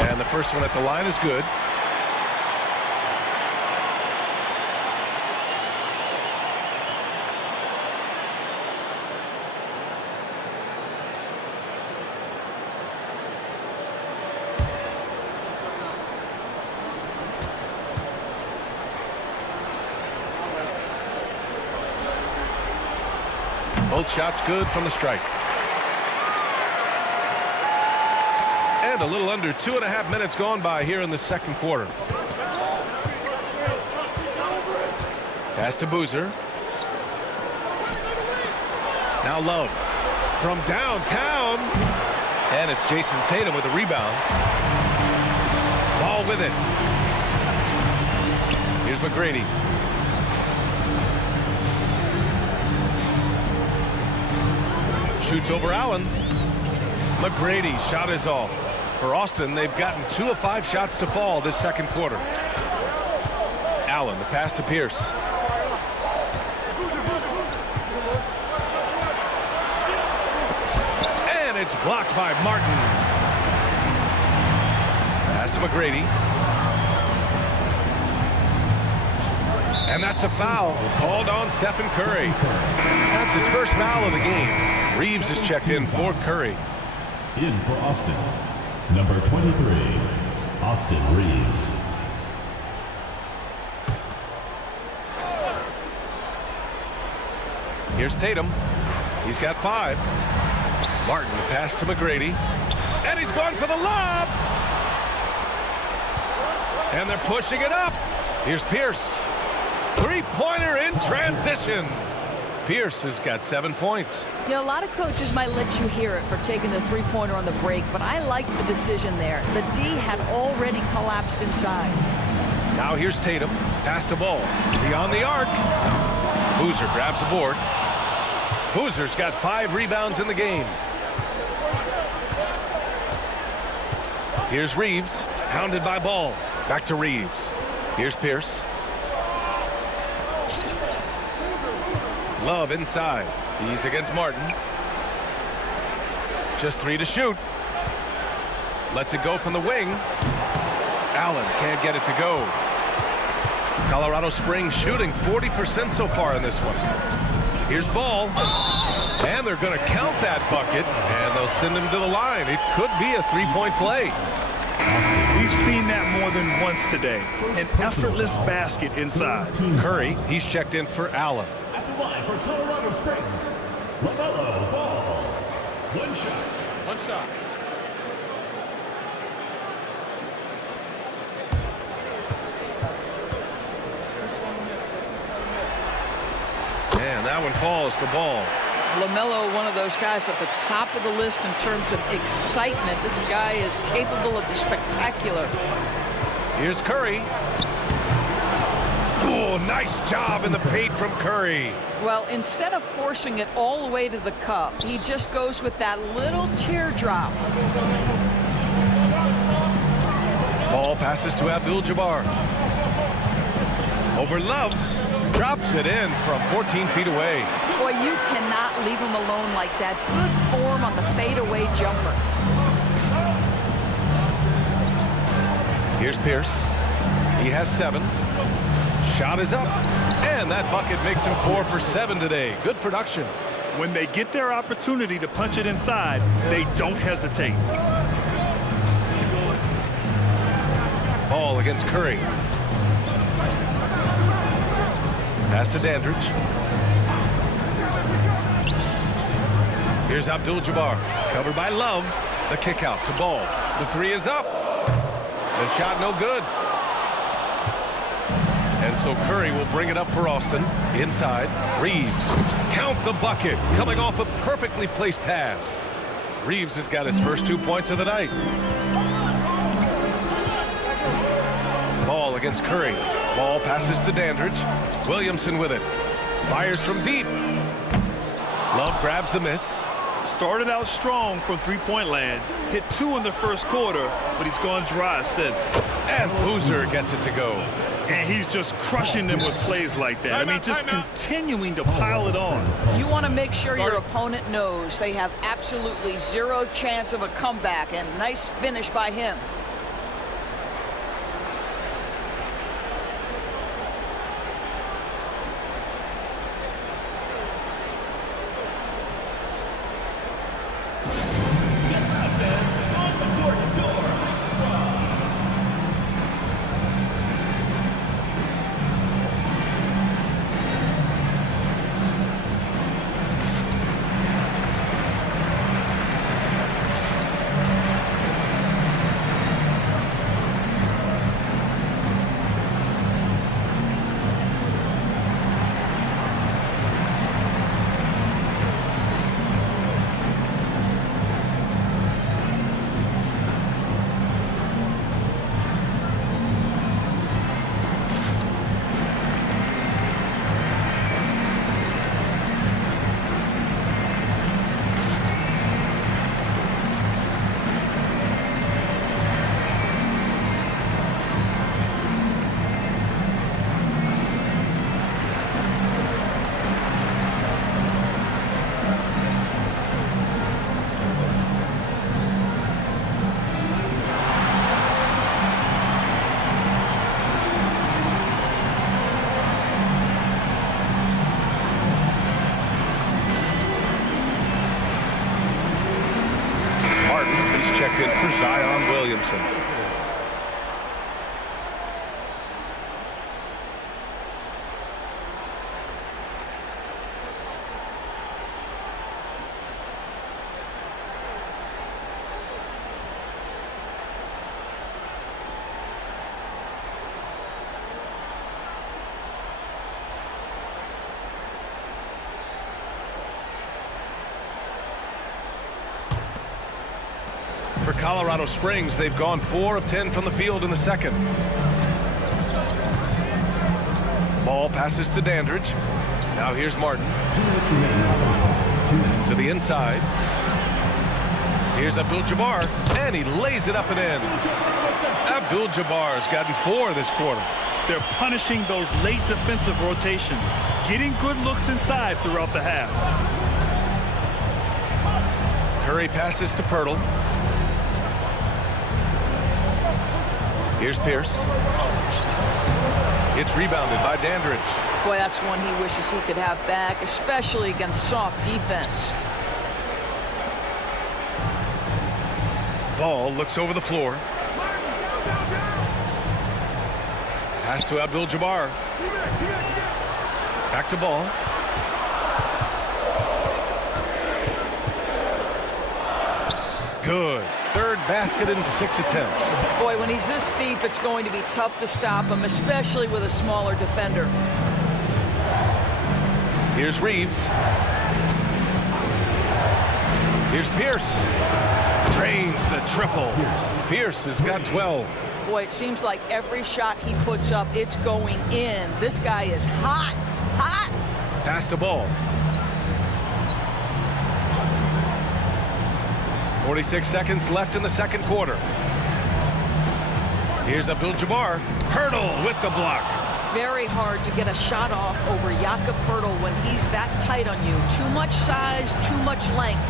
And the first one at the line is good. Both shots good from the strike. And a little under 2.5 minutes gone by here in the second quarter. Pass to Boozer. Now Love from downtown. And it's Jason Tatum with a rebound. Ball with it. Here's McGrady. Shoots over Allen. McGrady shot is off. For Austin, they've gotten 2 of 5 shots to fall this second quarter. Allen, the pass to Pierce. And it's blocked by Martin. Pass to McGrady. And that's a foul called on Stephen Curry. That's his first foul of the game. Reeves is checked in for Curry. In for Austin, number 23, Austin Reeves. Here's Tatum. He's got 5. Martin, the pass to McGrady. And he's going for the lob. And they're pushing it up. Here's Pierce. Three-pointer in transition. Pierce has got 7 points. You know, a lot of coaches might let you hear it for taking the three-pointer on the break, but I like the decision there. The D had already collapsed inside. Now here's Tatum. Pass to Ball. Beyond the arc. Boozer grabs the board. Boozer's got 5 rebounds in the game. Here's Reeves. Hounded by Ball. Back to Reeves. Here's Pierce. Love inside. He's against Martin. Just 3 to shoot. Lets it go from the wing. Allen can't get it to go. Colorado Springs shooting 40% so far in this one. Here's Ball. And they're going to count that bucket. And they'll send him to the line. It could be a three-point play. We've seen that more than once today. An effortless basket inside. Curry, he's checked in for Allen. At the line for Colorado Springs, LaMelo Ball. One shot. One shot. And that one falls for Ball. LaMelo, one of those guys at the top of the list in terms of excitement. This guy is capable of the spectacular. Here's Curry. Oh, nice job in the paint from Curry. Well, instead of forcing it all the way to the cup, he just goes with that little teardrop. Ball passes to Abdul-Jabbar. Over Love. Drops it in from 14 feet away. Boy, you cannot leave him alone like that. Good form on the fadeaway jumper. Here's Pierce. He has 7. Shot is up. And that bucket makes him 4 for 7 today. Good production. When they get their opportunity to punch it inside, they don't hesitate. Ball against Curry. Pass to Dandridge. Here's Abdul-Jabbar. Covered by Love. The kick out to Ball. The 3 is up. The shot no good. And so Curry will bring it up for Austin. Inside. Reeves. Count the bucket. Coming off a perfectly placed pass. Reeves has got his first 2 points of the night. Ball against Curry. Ball passes to Dandridge. Williamson with it. Fires from deep. Love grabs the miss. Started out strong from three-point land. Hit 2 in the first quarter, but he's gone dry since. And Boozer gets it to go. And he's just crushing them with plays like that. I mean, just continuing to pile it on. You want to make sure your opponent knows they have absolutely 0 chance of a comeback, and nice finish by him. Good for Zion Williamson. Colorado Springs. They've gone 4 of 10 from the field in the second. Ball passes to Dandridge. Now here's Martin. 2 minutes remaining on first quarter. 2 minutes. To the inside. Here's Abdul-Jabbar, and he lays it up and in. Abdul-Jabbar's gotten 4 this quarter. They're punishing those late defensive rotations, getting good looks inside throughout the half. Curry passes to Pirtle. Here's Pierce. It's rebounded by Dandridge. Boy, that's one he wishes he could have back, especially against soft defense. Ball looks over the floor. Pass to Abdul-Jabbar. Back to Ball. Good. Third basket in 6 attempts. Boy, when he's this deep, it's going to be tough to stop him, especially with a smaller defender. Here's Reeves. Here's Pierce. Drains the triple. Pierce has got 12. Boy, it seems like every shot he puts up, it's going in. This guy is hot, hot. Pass to Ball. 46 seconds left in the second quarter. Here's Abdul-Jabbar. Pirtle with the block. Very hard to get a shot off over Jakob Pirtle when he's that tight on you. Too much size, too much length.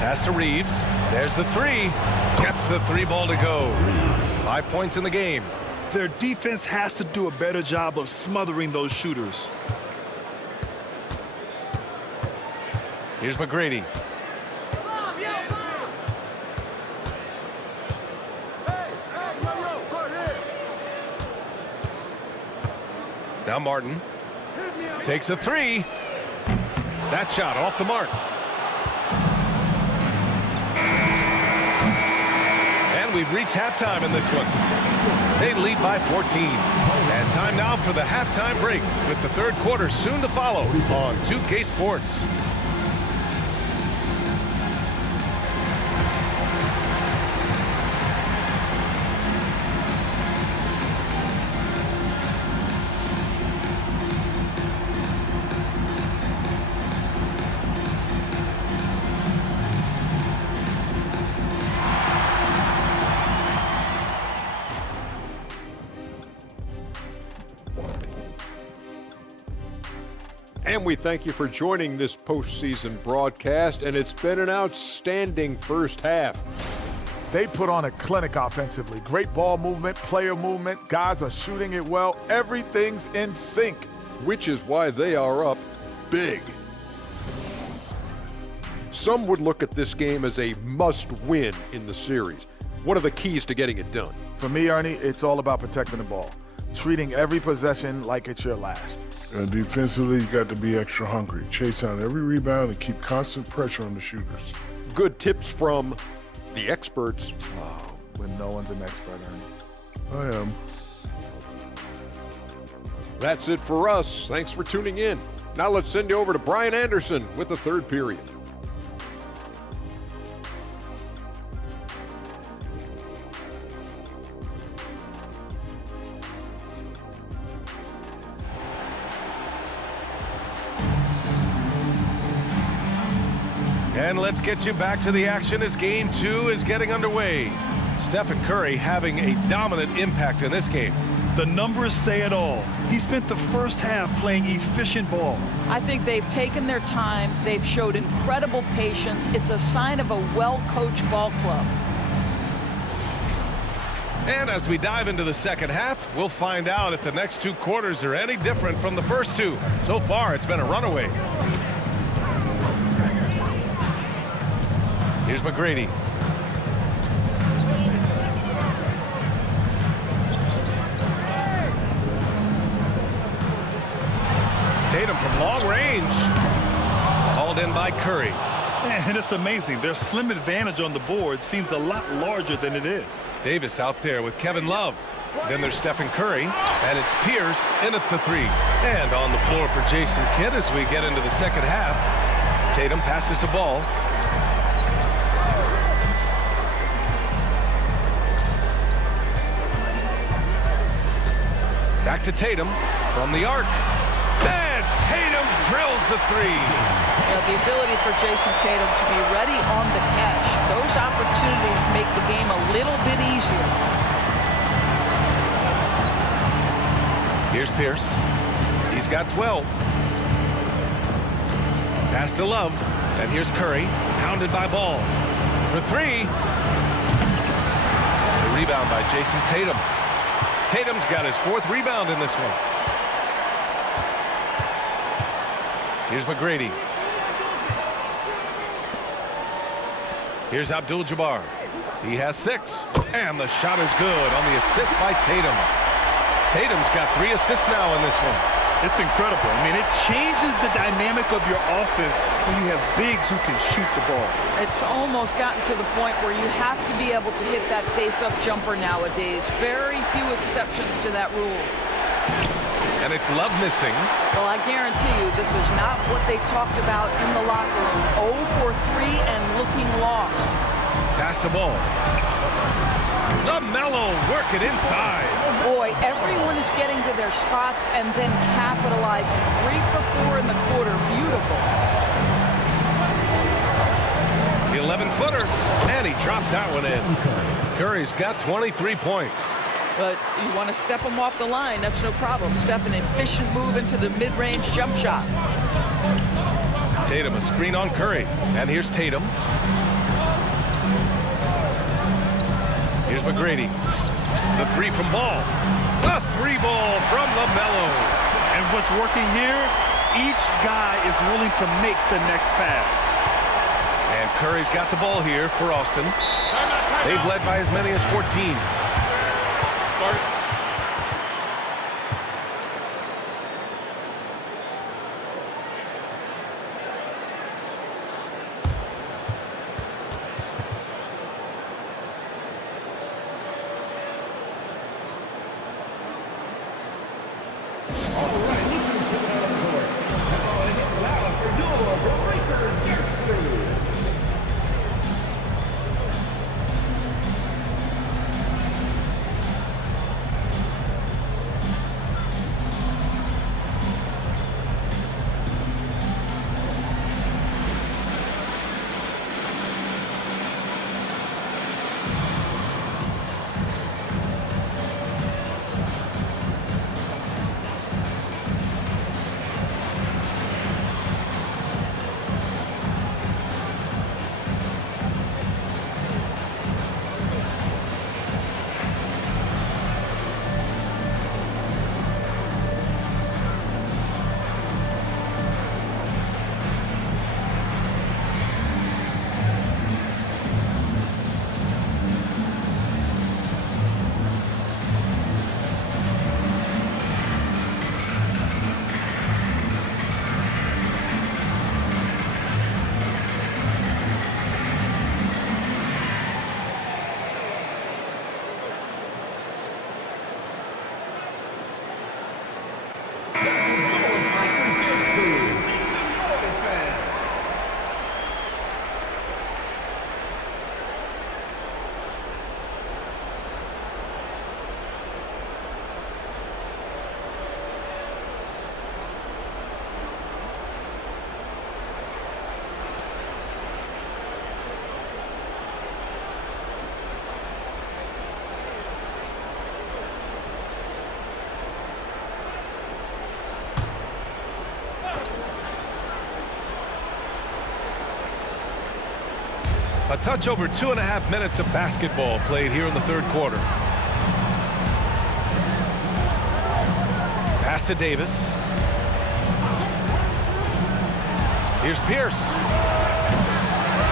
Pass to Reeves. There's the 3. Gets the 3 ball to go. 5 points in the game. Their defense has to do a better job of smothering those shooters. Here's McGrady. Now Martin takes a 3. That shot off the mark. And we've reached halftime in this one. They lead by 14. And time now for the halftime break with the third quarter soon to follow on 2K Sports. And we thank you for joining this postseason broadcast, and it's been an outstanding first half. They put on a clinic offensively. Great ball movement, player movement. Guys are shooting it well. Everything's in sync. Which is why they are up big. Some would look at this game as a must-win in the series. What are the keys to getting it done? For me, Ernie, it's all about protecting the ball. Treating every possession like it's your last. And defensively, you got to be extra hungry. Chase down every rebound and keep constant pressure on the shooters. Good tips from the experts. Oh, when no one's an expert, Ernie. I am. That's it for us. Thanks for tuning in. Now let's send you over to Brian Anderson with the third period. And let's get you back to the action as Game 2 is getting underway. Stephen Curry having a dominant impact in this game. The numbers say it all. He spent the first half playing efficient ball. I think they've taken their time. They've showed incredible patience. It's a sign of a well-coached ball club. And as we dive into the second half, we'll find out if the next 2 quarters are any different from the first 2. So far, it's been a runaway. Here's McGrady. Tatum from long range. Hauled in by Curry. And it's amazing. Their slim advantage on the board seems a lot larger than it is. Davis out there with Kevin Love. Then there's Stephen Curry, and it's Pierce in at the 3. And on the floor for Jason Kidd as we get into the second half. Tatum passes to Ball. Back to Tatum from the arc. And Tatum drills the 3. The ability for Jason Tatum to be ready on the catch. Those opportunities make the game a little bit easier. Here's Pierce. He's got 12. Pass to Love. And here's Curry. Hounded by Ball. For 3. The rebound by Jason Tatum. Tatum's got his 4th rebound in this one. Here's McGrady. Here's Abdul-Jabbar. He has 6. And the shot is good on the assist by Tatum. Tatum's got 3 assists now in this one. It's incredible. I mean, it changes the dynamic of your offense when you have bigs who can shoot the ball. It's almost gotten to the point where you have to be able to hit that face-up jumper nowadays. Very few exceptions to that rule. And it's Love missing. Well, I guarantee you this is not what they talked about in the locker room. 0 for 3 and looking lost. Pass the ball. LaMelo working inside. Boy, everyone is getting to their spots and then capitalizing. 3 for 4 in the quarter. Beautiful. The 11-footer. And he drops that one in. Curry's got 23 points. But you want to step him off the line, that's no problem. Step an efficient move into the mid-range jump shot. Tatum, a screen on Curry. And here's Tatum. Here's McGrady. The 3 from Ball. The 3 ball from LaMelo. And what's working here, each guy is willing to make the next pass. And Curry's got the ball here for Austin. They've led by as many as 14. A touch over 2.5 minutes of basketball played here in the third quarter. Pass to Davis. Here's Pierce.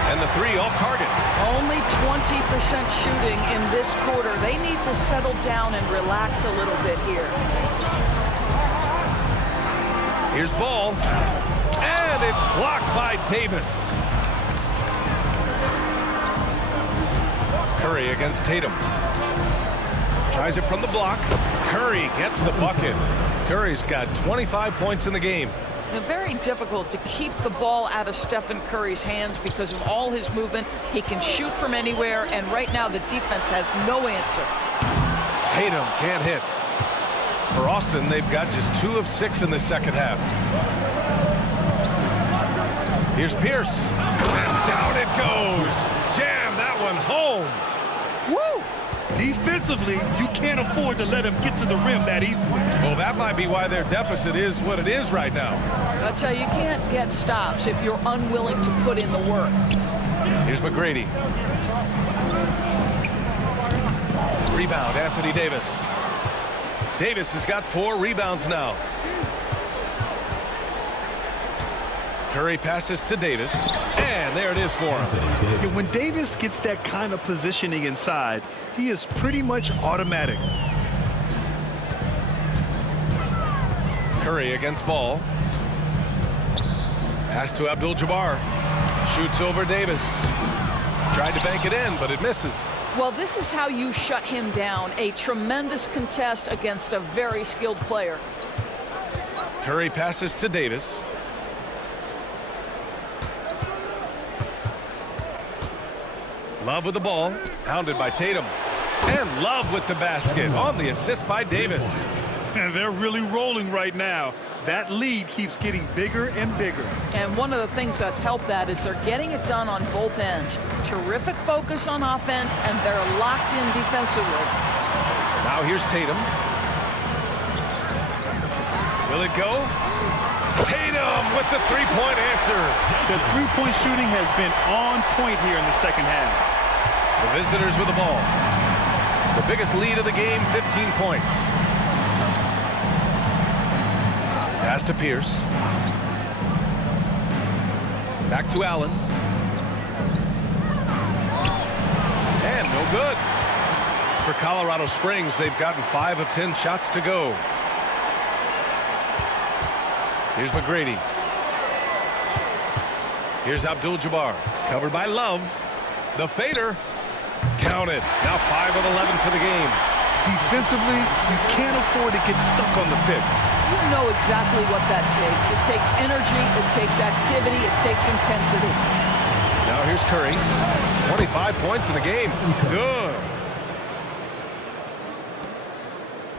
And the 3 off target. Only 20% shooting in this quarter. They need to settle down and relax a little bit here. Here's Ball. And it's blocked by Davis. Curry against Tatum. Tries it from the block. Curry gets the bucket. Curry's got 25 points in the game. Very difficult to keep the ball out of Stephen Curry's hands because of all his movement. He can shoot from anywhere, and right now the defense has no answer. Tatum can't hit. For Austin, they've got just 2 of 6 in the second half. Here's Pierce. And down it goes. Jam that one home. Woo! Defensively, you can't afford to let him get to the rim that easily. Well, that might be why their deficit is what it is right now. I'll tell you, you can't get stops if you're unwilling to put in the work. Here's McGrady. Rebound, Anthony Davis. Davis has got 4 rebounds now. Curry passes to Davis, and there it is for him. Yeah, when Davis gets that kind of positioning inside, he is pretty much automatic. Curry against Ball. Pass to Abdul-Jabbar. Shoots over Davis. Tried to bank it in, but it misses. Well, this is how you shut him down. A tremendous contest against a very skilled player. Curry passes to Davis. Love with the ball, hounded by Tatum. And Love with the basket on the assist by Davis. And they're really rolling right now. That lead keeps getting bigger and bigger. And one of the things that's helped that is they're getting it done on both ends. Terrific focus on offense, and they're locked in defensively. Now here's Tatum. Will it go? Tatum with the three-point answer. The three-point shooting has been on point here in the second half. The visitors with the ball. The biggest lead of the game, 15 points. Pass to Pierce. Back to Allen. And no good. For Colorado Springs, they've gotten 5 of 10 shots to go. Here's McGrady. Here's Abdul-Jabbar. Covered by Love. The fader. Counted. Now 5 of 11 for the game. Defensively, you can't afford to get stuck on the pick. You know exactly what that takes. It takes energy, it takes activity, it takes intensity. Now here's Curry. 25 points in the game. Good.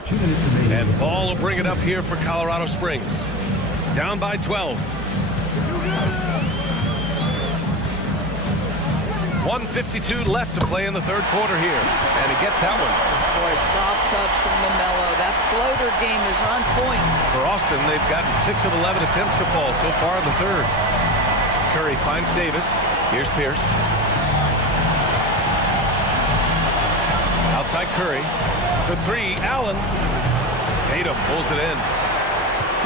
2 minutes remaining. And Ball will bring it up here for Colorado Springs. Down by 12. 1:52 left to play in the third quarter here. And he gets that one. Boy, soft touch from LaMelo. That floater game is on point. For Austin, they've gotten 6 of 11 attempts to fall so far in the third. Curry finds Davis. Here's Pierce. Outside Curry. For 3, Allen. Tatum pulls it in.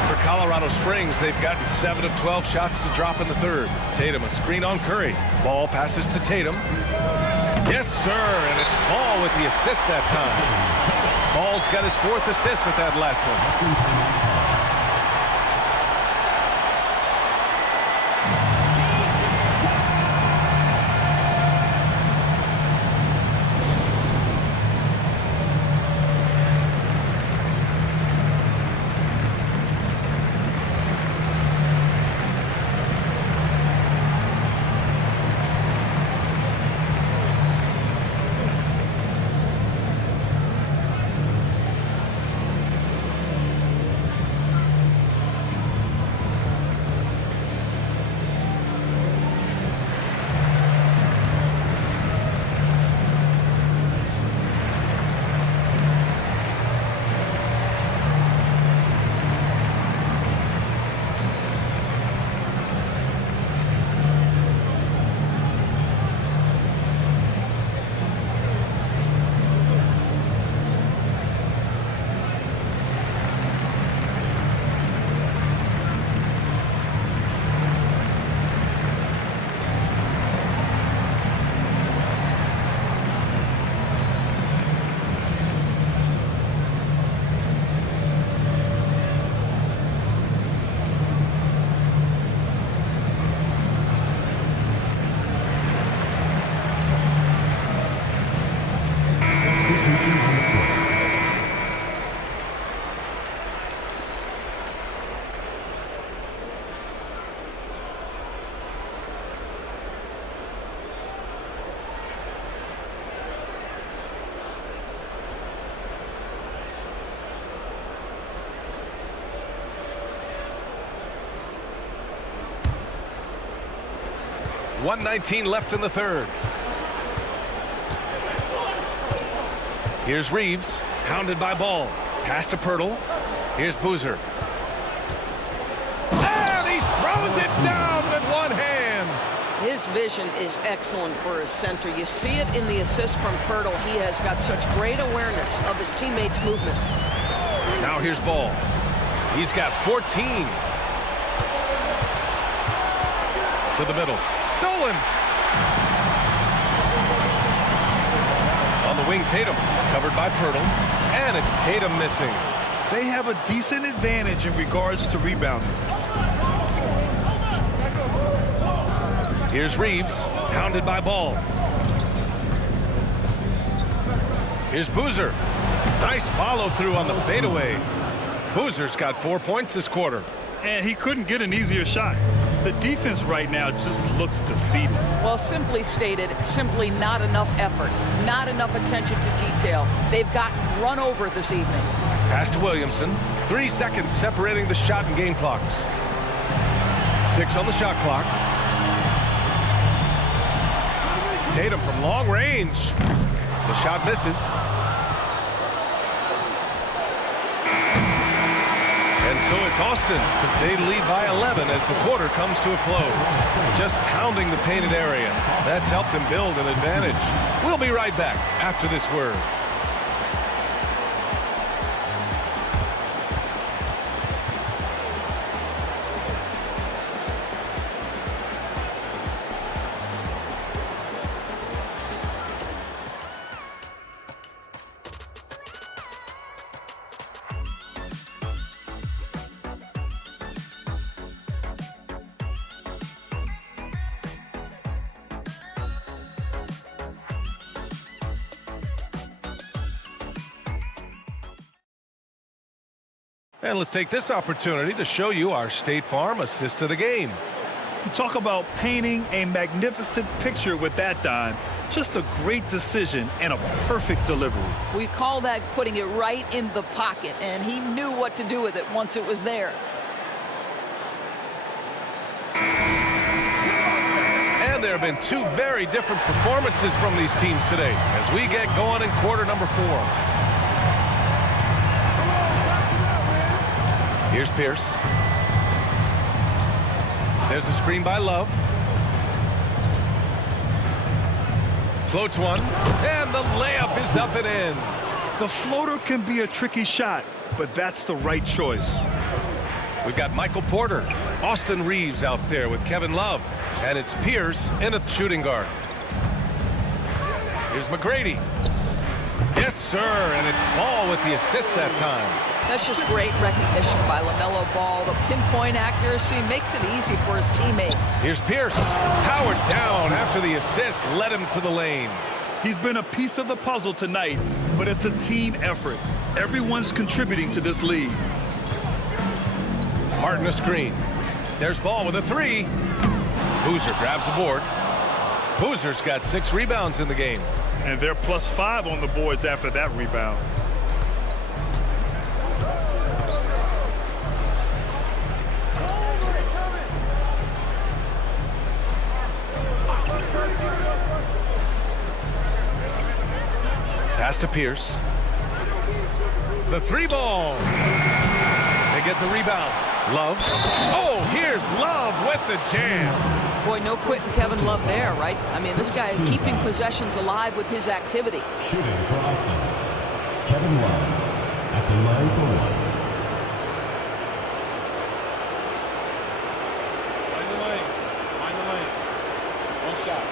For Colorado Springs, they've gotten 7 of 12 shots to drop in the third. Tatum, a screen on Curry. Ball passes to Tatum. Yes, sir, and it's Ball with the assist that time. Ball's got his 4th assist with that last one. 1:19 left in the third. Here's Reeves, hounded by Ball. Pass to Pirtle. Here's Boozer. And he throws it down with one hand. His vision is excellent for his center. You see it in the assist from Pirtle. He has got such great awareness of his teammates' movements. Now here's Ball. He's got 14. To the middle. Stolen. On the wing, Tatum. Covered by Pirtle. And it's Tatum missing. They have a decent advantage in regards to rebounding. Here's Reeves, hounded by Ball. Here's Boozer. Nice follow through on the fadeaway. Boozer's got 4 points this quarter. And he couldn't get an easier shot. The defense right now just looks defeated. Well, simply stated, simply not enough effort, not enough attention to detail. They've gotten run over this evening. Pass to Williamson. 3 seconds separating the shot and game clocks. 6 on the shot clock. Tatum from long range. The shot misses. And so it's Austin. They lead by 11 as the quarter comes to a close. Just pounding the painted area. That's helped them build an advantage. We'll be right back after this word. And let's take this opportunity to show you our State Farm assist to the game. You talk about painting a magnificent picture with that dime. Just a great decision and a perfect delivery. We call that putting it right in the pocket, and he knew what to do with it once it was there. And there have been 2 very different performances from these teams today as we get going in quarter number 4. Here's Pierce. There's a screen by Love. Floats one, and the layup is up and in. The floater can be a tricky shot, but that's the right choice. We've got Michael Porter, Austin Reeves out there with Kevin Love, and it's Pierce in a shooting guard. Here's McGrady. Yes, sir, and it's Ball with the assist that time. That's just great recognition by LaMelo Ball. The pinpoint accuracy makes it easy for his teammate. Here's Pierce. Powered down after the assist led him to the lane. He's been a piece of the puzzle tonight, but it's a team effort. Everyone's contributing to this lead. Harden a screen. There's Ball with a 3. Boozer grabs the board. Boozer's got 6 rebounds in the game. And they're +5 on the boards after that rebound. Pass to Pierce. The 3 ball. They get the rebound. Love. Oh, here's Love with the jam. Boy, no quitting Kevin Love there, right? I mean, this guy is keeping possessions alive with his activity. Shooting for Austin, Kevin Love at the line for 1. Find the lane. Find the lane. One shot.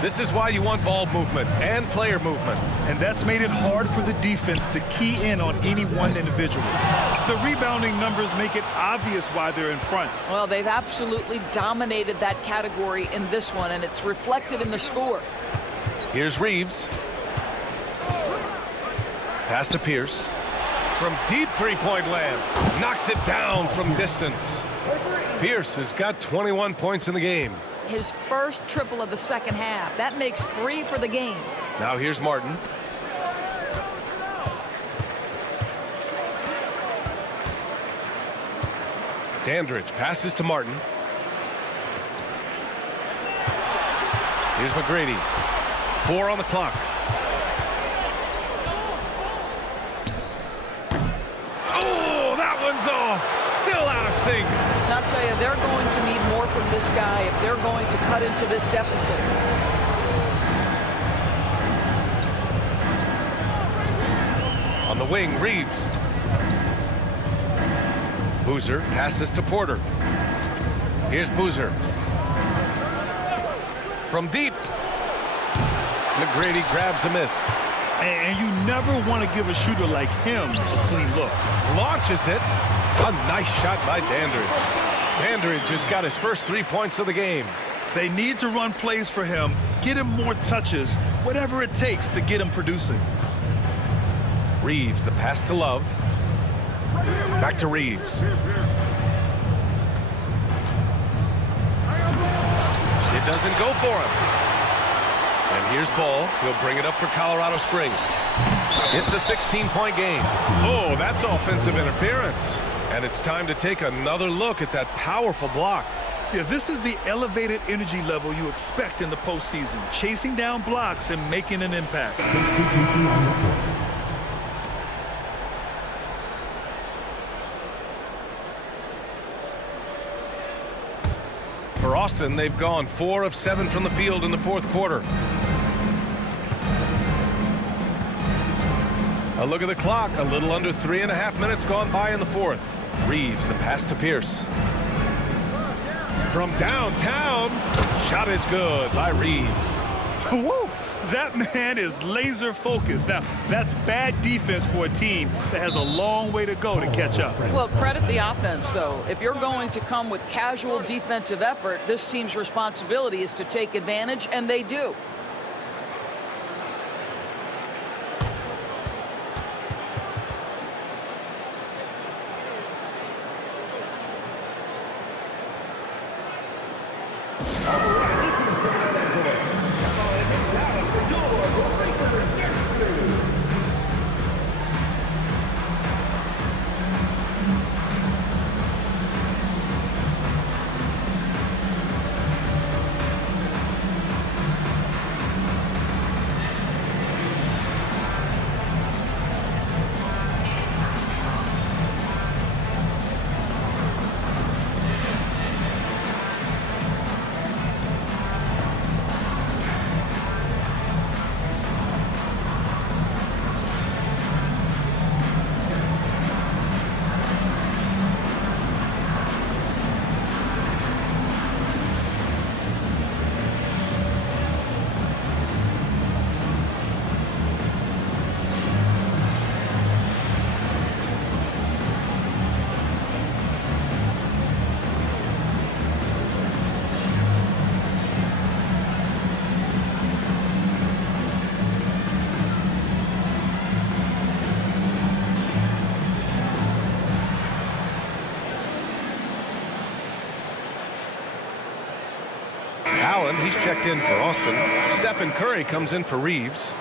This is why you want ball movement and player movement. And that's made it hard for the defense to key in on any one individual. The rebounding numbers make it obvious why they're in front. Well, they've absolutely dominated that category in this one, and it's reflected in the score. Here's Reeves. Pass to Pierce. From deep three-point land. Knocks it down from distance. Pierce has got 21 points in the game. his first triple of the second half. That makes 3 for the game. Now here's Martin. Dandridge passes to Martin. Here's McGrady. 4 on the clock. Oh, that one's off. Still out of sync. And I'll tell you, they're going to need more from this guy if they're going to cut into this deficit. On the wing, Reeves. Boozer passes to Porter. Here's Boozer. From deep. McGrady grabs a miss. And you never want to give a shooter like him a clean look. Launches it. A nice shot by Dandridge. Dandridge just got his first 3 points of the game. They need to run plays for him, get him more touches, whatever it takes to get him producing. Reeves, the pass to Love. Back to Reeves. It doesn't go for him. And here's Ball. He'll bring it up for Colorado Springs. It's a 16-point game. Oh, that's offensive interference. And it's time to take another look at that powerful block. Yeah, this is the elevated energy level you expect in the postseason. Chasing down blocks and making an impact. Substitution on the court. For Austin, they've gone 4 of 7 from the field in the fourth quarter. A look at the clock. A little under 3.5 minutes gone by in the fourth. Reeves, the pass to Pierce. From downtown, shot is good by Reeves. Woo! That man is laser focused. Now, that's bad defense for a team that has a long way to go to catch up. Well, credit the offense, though. If you're going to come with casual defensive effort, this team's responsibility is to take advantage, and they do. Allen, he's checked in for Austin. Stephen Curry comes in for Reeves.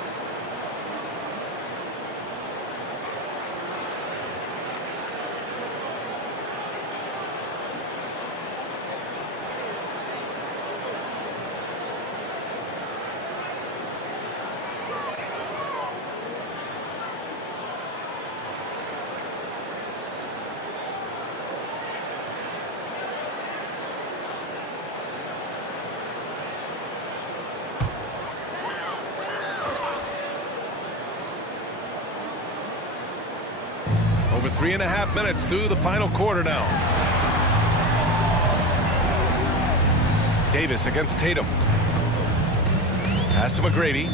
Over 3.5 minutes through the final quarter now. Davis against Tatum. Pass to McGrady.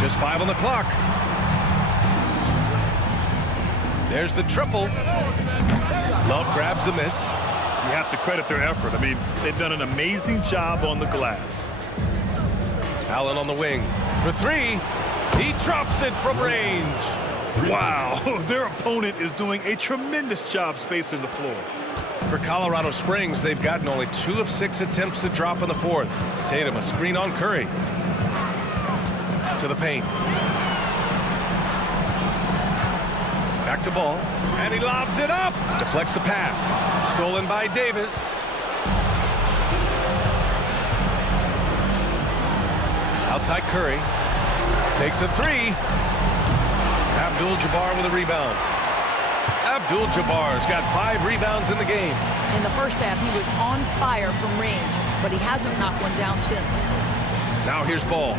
Just 5 on the clock. There's the triple. Love grabs the miss. You have to credit their effort. I mean, they've done an amazing job on the glass. Allen on the wing for 3. He drops it from range. Wow, their opponent is doing a tremendous job spacing the floor. For Colorado Springs, they've gotten only 2 of 6 attempts to drop in the fourth. Tatum, a screen on Curry. To the paint. Back to Ball. And he lobs it up. Deflects the pass. Stolen by Davis. Outside Curry. Takes a 3. Abdul-Jabbar with a rebound. Abdul-Jabbar's got 5 rebounds in the game. In the first half, he was on fire from range, but he hasn't knocked one down since. Now here's Ball.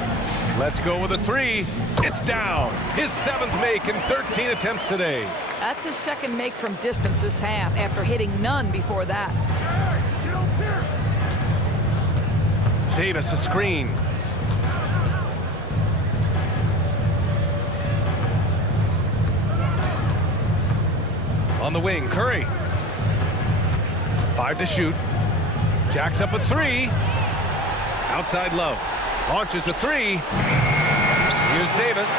Let's go with a 3. It's down. His 7th make in 13 attempts today. That's his 2nd make from distance this half after hitting none before that. Davis, a screen. On the wing, Curry. 5 to shoot. Jacks up a 3. Outside Love. Launches a 3. Here's Davis.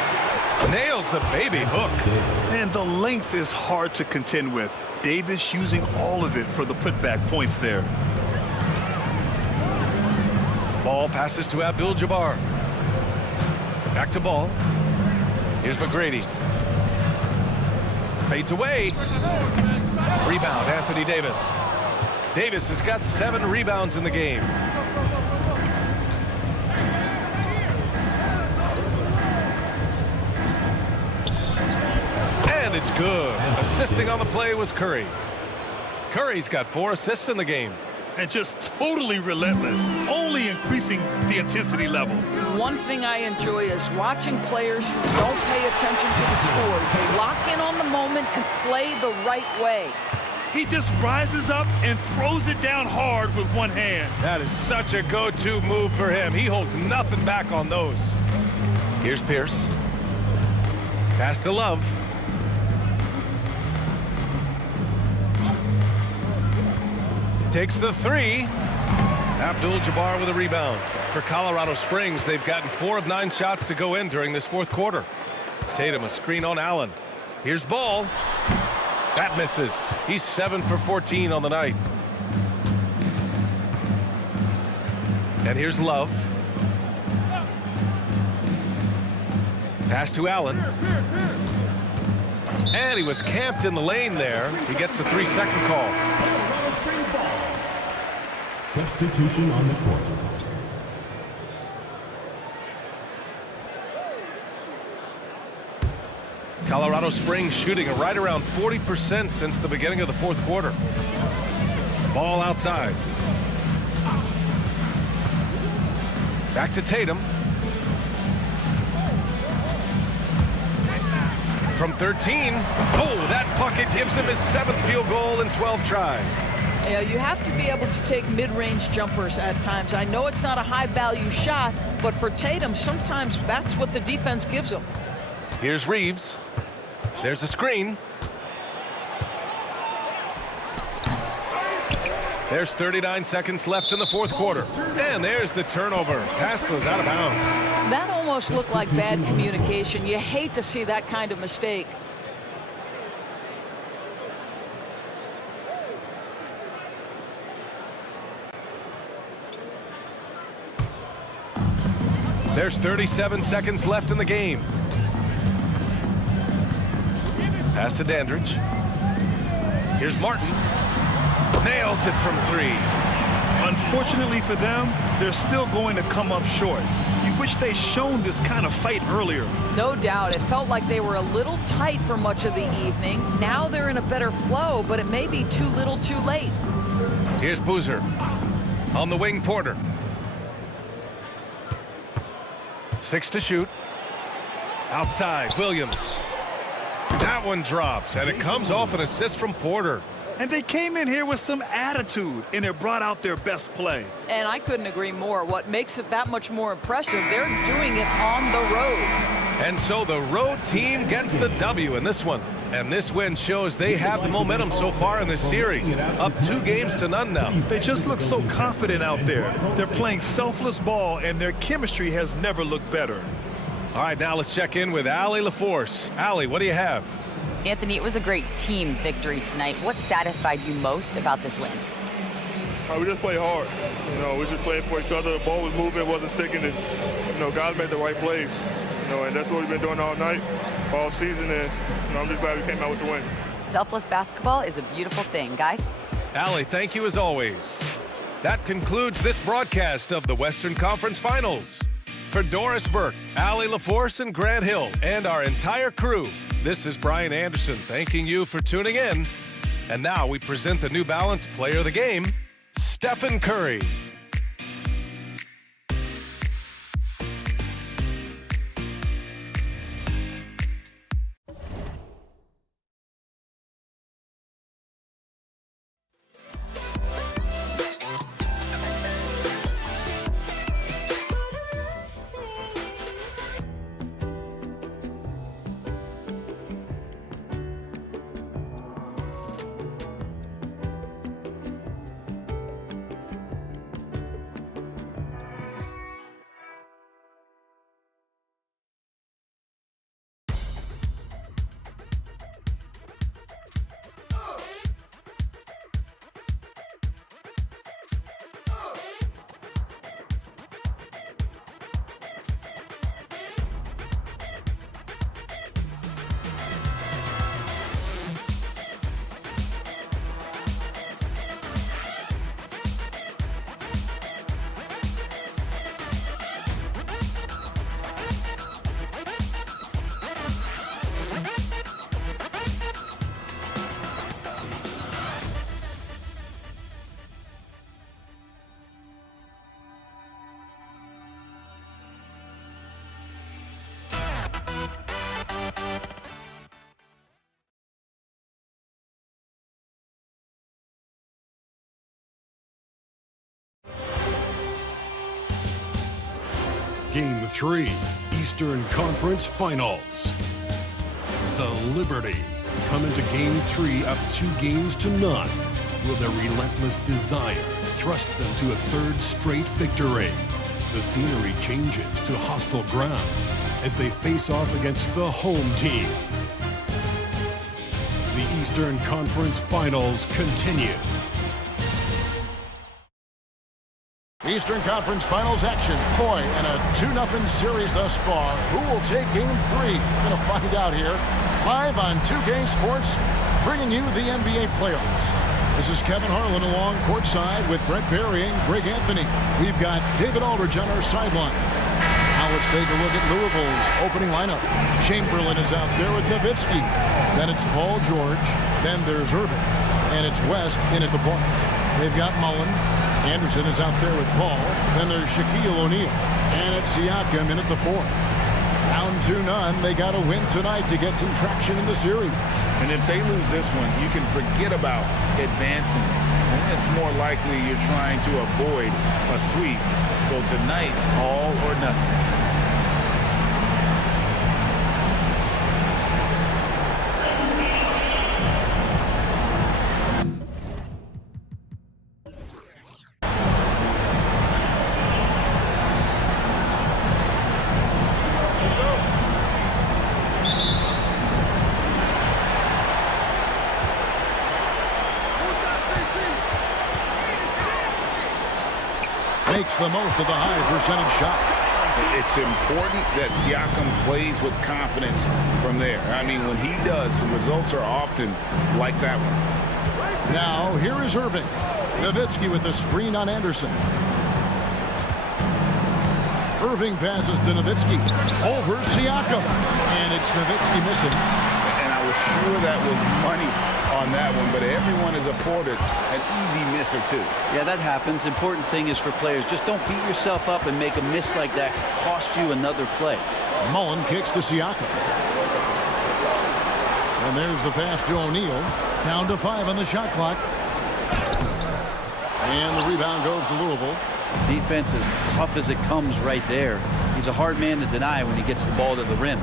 Nails the baby hook. And the length is hard to contend with. Davis using all of it for the putback points there. Ball passes to Abdul-Jabbar. Back to Ball. Here's McGrady. Fades away. Rebound, Anthony Davis. Davis has got 7 rebounds in the game. And it's good. Assisting on the play was Curry. Curry's got 4 assists in the game. And just totally relentless, only increasing the intensity level. One thing I enjoy is watching players who don't pay attention to the score. They lock in on the moment and play the right way. He just rises up and throws it down hard with one hand. That is such a go-to move for him. He holds nothing back on those. Here's Pierce. Pass to Love. Takes the 3. Abdul-Jabbar with a rebound. For Colorado Springs, they've gotten 4 of 9 shots to go in during this fourth quarter. Tatum, a screen on Allen. Here's Ball. That misses. He's 7 for 14 on the night. And here's Love. Pass to Allen. And he was camped in the lane there. He gets a 3-second call. Substitution on the court. Colorado Springs shooting right around 40% since the beginning of the fourth quarter. Ball outside. Back to Tatum. From 13. Oh, that bucket gives him his 7th field goal in 12 tries. Yeah, you have to be able to take mid-range jumpers at times. I know it's not a high-value shot, but for Tatum, sometimes that's what the defense gives him. Here's Reeves. There's a screen. There's 39 seconds left in the fourth quarter. And there's the turnover. Pass goes out of bounds. That almost looked like bad communication. You hate to see that kind of mistake. There's 37 seconds left in the game. Pass to Dandridge. Here's Martin. Nails it from 3. Unfortunately for them, they're still going to come up short. You wish they'd shown this kind of fight earlier. No doubt. It felt like they were a little tight for much of the evening. Now they're in a better flow, but it may be too little too late. Here's Boozer. On the wing, Porter. 6 to shoot. Outside, Williams. That one drops, and it comes off an assist from Porter. And they came in here with some attitude, and it brought out their best play. And I couldn't agree more. What makes it that much more impressive, they're doing it on the road. And so the road team gets the W in this one. And this win shows they have the momentum so far in this series. Up 2 games to none now. They just look so confident out there. They're playing selfless ball, and their chemistry has never looked better. All right, now let's check in with Allie LaForce. Allie, what do you have? Anthony, it was a great team victory tonight. What satisfied you most about this win? We just play hard. We just playing for each other. The ball was moving, wasn't sticking. And, guys made the right plays. And that's what we've been doing all night, all season. And I'm just glad we came out with the win. Selfless basketball is a beautiful thing, guys. Allie, thank you as always. That concludes this broadcast of the Western Conference Finals. For Doris Burke, Allie LaForce, and Grant Hill, and our entire crew, this is Brian Anderson thanking you for tuning in. And now we present the New Balance Player of the Game, Stephen Curry. Game 3, Eastern Conference Finals. The Liberty come into Game 3 up 2-0. Will their relentless desire thrust them to a third straight victory? The scenery changes to hostile ground as they face off against the home team. The Eastern Conference Finals continue. Eastern Conference Finals action. Boy, in a 2-0 series thus far. Who will take Game 3? We're going to find out here. Live on 2K Sports, bringing you the NBA playoffs. This is Kevin Harlan along courtside with Brett Barry and Greg Anthony. We've got David Aldridge on our sideline. Now let's take a look at Louisville's opening lineup. Chamberlain is out there with Nowitzki. Then it's Paul George. Then there's Irving. And it's West in at the point. They've got Mullen. Anderson is out there with Paul. Then there's Shaquille O'Neal. And it's Siakam in at the 4. Down 2-0. They got to win tonight to get some traction in the series. And if they lose this one, you can forget about advancing. And it's more likely you're trying to avoid a sweep. So tonight's all or nothing. Makes the most of the high percentage shot. It's important that Siakam plays with confidence from there. I mean, when he does, the results are often like that one. Now, here is Irving. Nowitzki with the screen on Anderson. Irving passes to Nowitzki. Over Siakam. And it's Nowitzki missing. And I was sure that was money on that one, but everyone is afforded an easy miss or two. Yeah, that happens. Important thing is for players, just don't beat yourself up and make a miss like that cost you another play. Mullen kicks to Siakam. And there's the pass to O'Neal. Down to 5 on the shot clock. And the rebound goes to Louisville. Defense as tough as it comes right there. He's a hard man to deny when he gets the ball to the rim.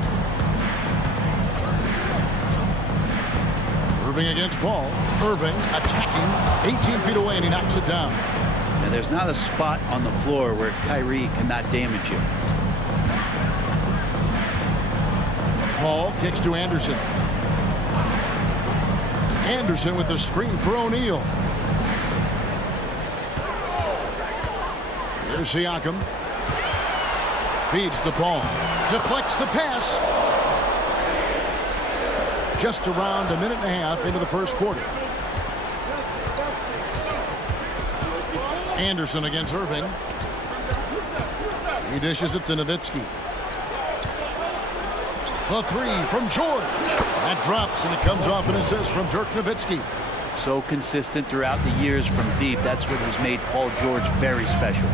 Irving against Paul. Irving attacking 18 feet away, and he knocks it down. Now, there's not a spot on the floor where Kyrie cannot damage you. Paul kicks to Anderson. Anderson with the screen for O'Neal. Here's Siakam. Feeds the ball. Deflects the pass. Just around a minute and a half into the first quarter. Anderson against Irving. He dishes it to Nowitzki. The three from George. That drops, and it comes off an assist from Dirk Nowitzki. So consistent throughout the years from deep. That's what has made Paul George very special.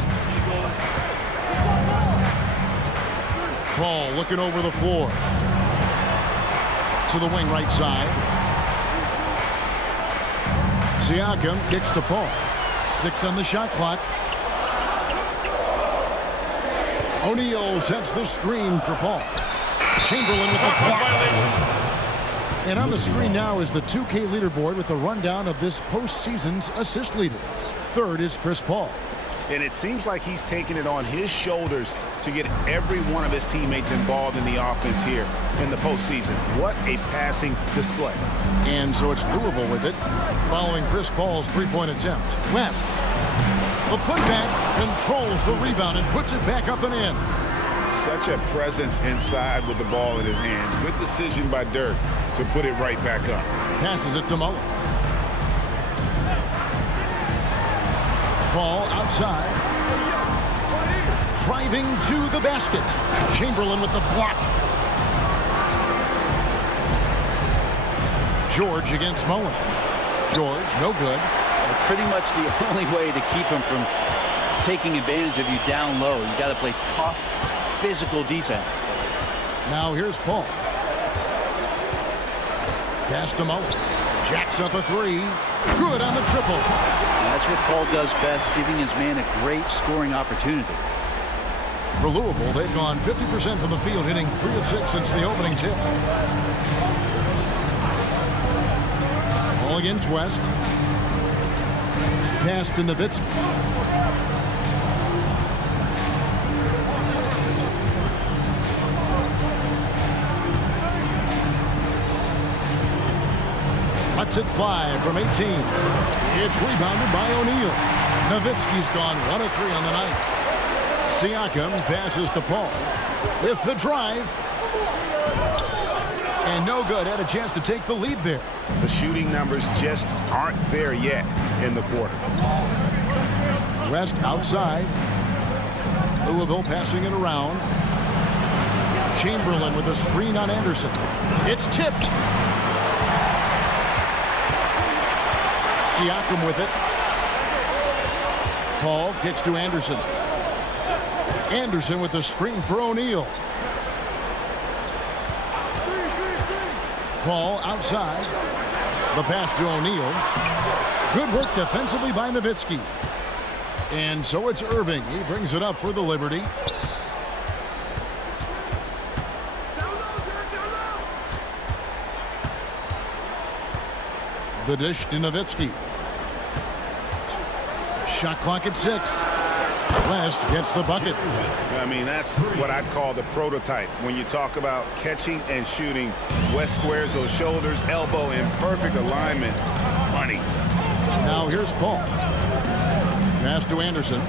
Paul looking over the floor. To the wing right side. Siakam kicks to Paul. 6 on the shot clock. O'Neal sets the screen for Paul. Chamberlain with the block. And on the screen now is the 2K leaderboard with the rundown of this postseason's assist leaders. Third is Chris Paul. And it seems like he's taking it on his shoulders to get every one of his teammates involved in the offense here in the postseason. What a passing display. And so it's Louisville with it, following Chris Paul's three-point attempt. West. The putback controls the rebound and puts it back up and in. Such a presence inside with the ball in his hands. Good decision by Dirk to put it right back up. Passes it to Mullen. Paul outside. Driving to the basket. Chamberlain with the block. George against Mullen. George, no good. It's pretty much the only way to keep him from taking advantage of you down low. You got to play tough, physical defense. Now here's Paul. Pass to Mullen. Jacks up a three. Good on the triple. And that's what Paul does best, giving his man a great scoring opportunity. For Louisville, they've gone 50% from the field, hitting 3 of 6 since the opening tip. Ball against West. Pass to Nowitzki. Lets it fly from 18. It's rebounded by O'Neal. Nowitzki's gone 1 of 3 on the night. Siakam passes to Paul with the drive. And no good. Had a chance to take the lead there. The shooting numbers just aren't there yet in the quarter. West outside. Louisville passing it around. Chamberlain with a screen on Anderson. It's tipped. Siakam with it. Paul kicks to Anderson. Anderson with the screen for O'Neal. Paul outside. The pass to O'Neal. Good work defensively by Nowitzki. And so it's Irving. He brings it up for the Liberty. The dish to Nowitzki. Shot clock at 6. West gets the bucket. I mean, that's what I'd call the prototype. When you talk about catching and shooting, West squares those shoulders, elbow in perfect alignment. Money. Now here's Paul. Pass to Anderson.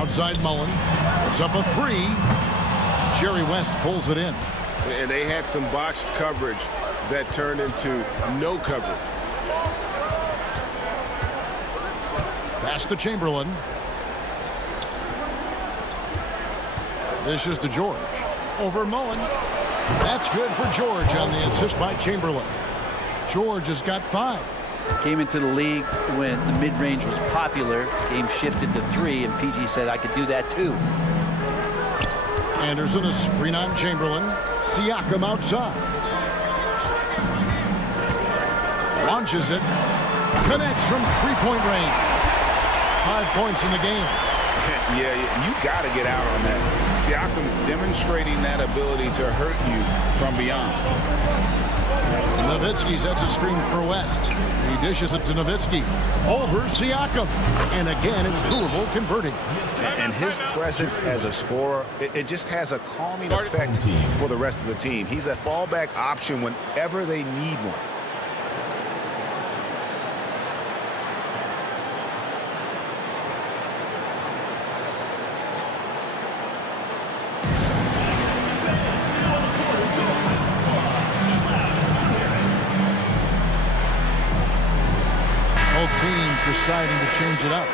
Outside Mullen. It's up a 3. Jerry West pulls it in. And they had some botched coverage that turned into no coverage. Pass to Chamberlain. This is to George. Over Mullen. That's good for George on the assist by Chamberlain. George has got 5. Came into the league when the mid-range was popular. Game shifted to 3, and PG said, I could do that too. Anderson, a screen on Chamberlain. Siakam outside. Launches it. Connects from 3-point range. 5 points in the game. Yeah, you got to get out on that. Siakam demonstrating that ability to hurt you from beyond. Nowitzki sets a screen for West. He dishes it to Nowitzki. Over Siakam. And again, it's Louisville converting. And his presence as a scorer, it just has a calming effect for the rest of the team. He's a fallback option whenever they need one. Both teams deciding to change it up.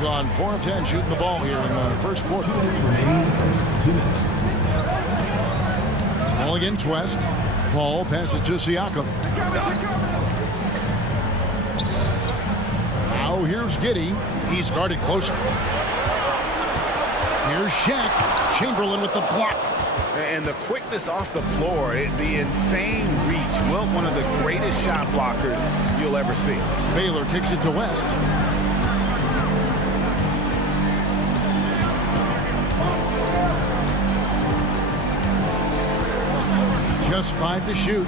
On 4 of 10 shooting the ball here in the first quarter. Ball against West. Paul passes to Siakam. Now here's Giddey. He's guarded closer. Here's Shaq. Chamberlain with the block. And the quickness off the floor, the insane reach. Well, one of the greatest shot blockers you'll ever see. Baylor kicks it to West. Just 5 to shoot.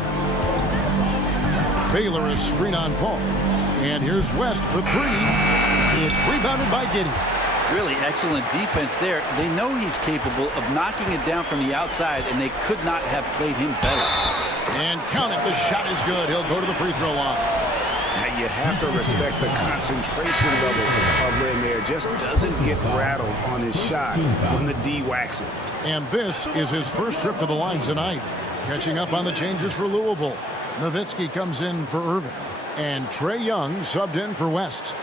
Baylor is screen on Paul. And here's West for 3. It's rebounded by Giddey. Really excellent defense there. They know he's capable of knocking it down from the outside, and they could not have played him better. And count it. The shot is good. He'll go to the free throw line. You have to respect the concentration level of Lynn there. Just doesn't get rattled on his shot when the D whacks it. And this is his first trip to the line tonight. Catching up on the changes for Louisville. Nowitzki comes in for Irving. And Trae Young subbed in for West.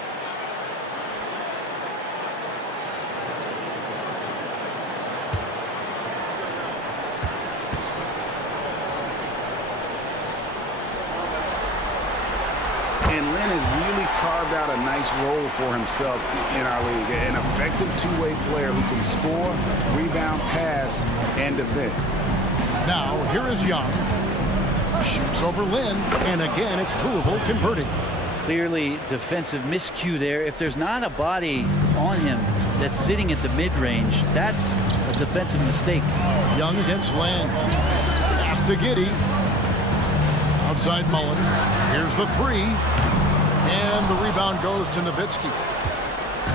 And Lynn has really carved out a nice role for himself in our league. An effective two-way player who can score, rebound, pass, and defend. Now, here is Young. Shoots over Lynn, and again, it's Louisville converting. Clearly defensive miscue there. If there's not a body on him that's sitting at the mid-range, that's a defensive mistake. Young against Lynn. Pass to Giddey. Outside Mullen. Here's the 3. And the rebound goes to Nowitzki.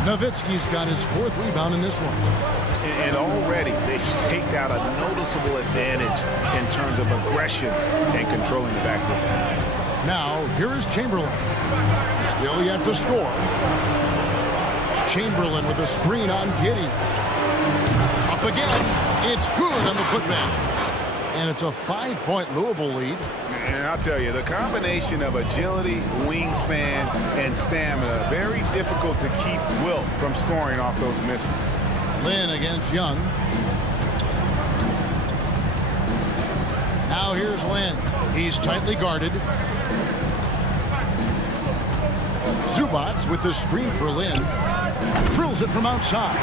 Nowitzki's got his 4th rebound in this one. And already they've staked out a noticeable advantage in terms of aggression and controlling the backcourt. Now, here is Chamberlain. Still yet to score. Chamberlain with a screen on Giddey. Up again. It's good on the putback. And it's a 5-point Louisville lead. And I'll tell you, the combination of agility, wingspan, and stamina, very difficult to keep Wilt from scoring off those misses. Lynn against Young. Now here's Lynn. He's tightly guarded. Zubats with the screen for Lynn. Drills it from outside.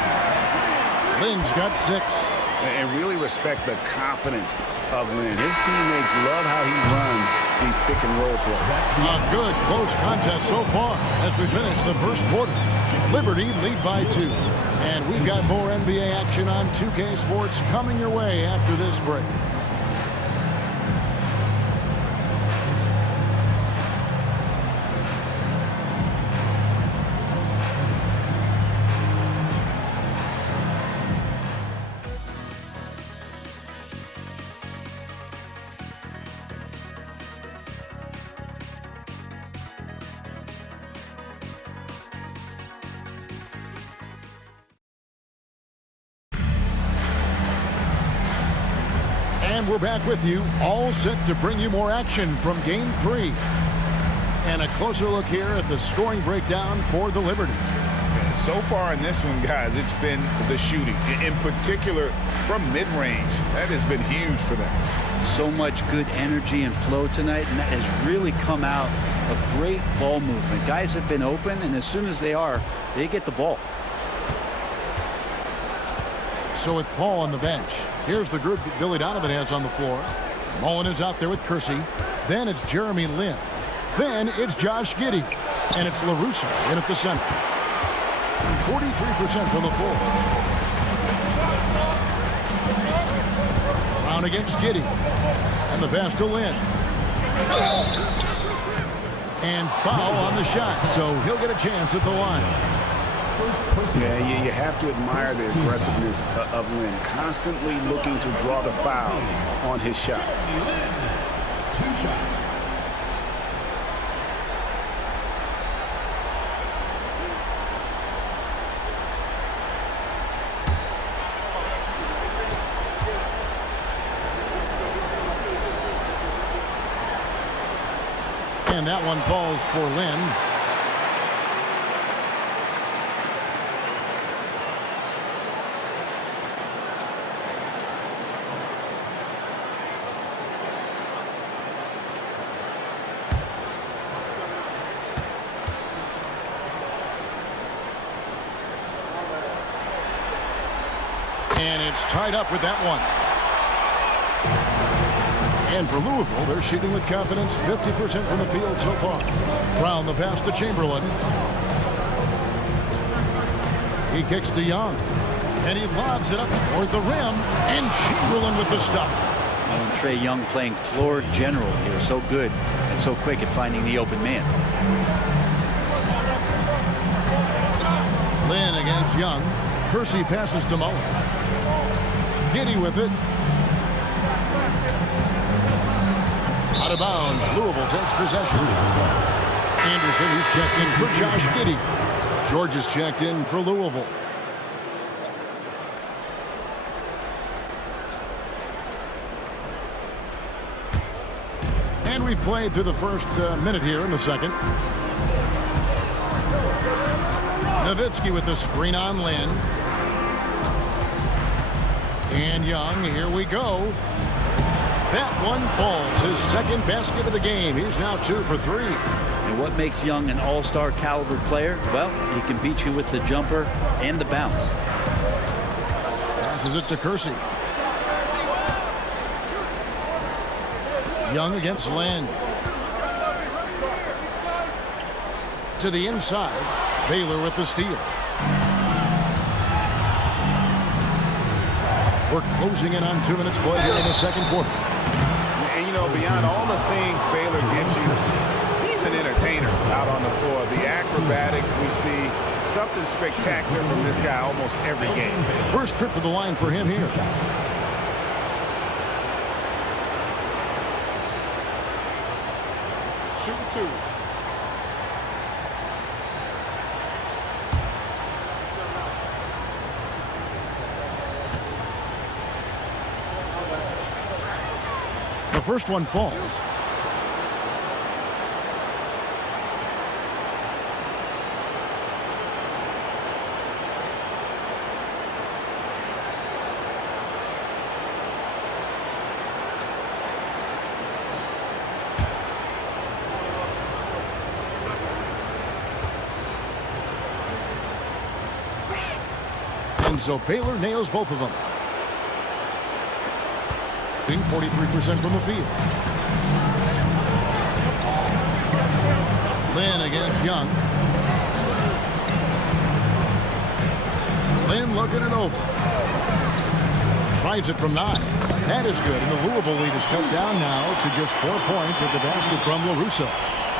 Lynn's got 6. And really respect the confidence of Lynn. His teammates love how he runs these pick and roll plays. A good close contest so far as we finish the first quarter. Liberty lead by 2. And we've got more NBA action on 2K Sports coming your way after this break. And we're back with you, all set to bring you more action from Game 3. And a closer look here at the scoring breakdown for the Liberty. So far in this one, guys, it's been the shooting, in particular from mid-range. That has been huge for them. So much good energy and flow tonight, and that has really come out of great ball movement. Guys have been open, and as soon as they get the ball. So with Paul on the bench, here's the group that Billy Donovan has on the floor. Mullen is out there with Kersey. Then it's Jeremy Lin. Then it's Josh Giddey. And it's LaRusso in at the center. 43% from the floor. Brown against Giddey. And the pass to Lin. And foul on the shot, so he'll get a chance at the line. Yeah, you have to admire the aggressiveness of Lin, constantly looking to draw the foul on his shot. 2 shots. And that one falls for Lin. And it's tied up with that one. And for Louisville, they're shooting with confidence, 50% from the field so far. Brown, the pass to Chamberlain. He kicks to Young. And he lobs it up toward the rim. And Chamberlain with the stuff. And Trae Young playing floor general here. So good and so quick at finding the open man. Lin against Young. Kersey passes to Mullen. Giddey with it. Out of bounds. Louisville takes possession. Anderson, he's checked in for Josh Giddey. George is checked in for Louisville. And we've played through the first minute here in the second. Nowitzki with the screen on Lin. And Young, here we go. That one falls, his second basket of the game. He's now 2 for 3. And what makes Young an all-star caliber player? Well, he can beat you with the jumper and the bounce. Passes it to Kersey. Young against Lin. To the inside. Baylor with the steal. We're closing in on 2 minutes play here in the second quarter. And, you know, beyond all the things Baylor gives you, he's an entertainer out on the floor. The acrobatics we see, something spectacular from this guy almost every game. First trip to the line for him here. Shoot 2. The first one falls. And so Baylor nails both of them. 43% from the field. Lin against Young. Lin looking it over. Tries it from 9. That is good, and the Louisville lead is cut down now to just 4 points at the basket from LaRusso.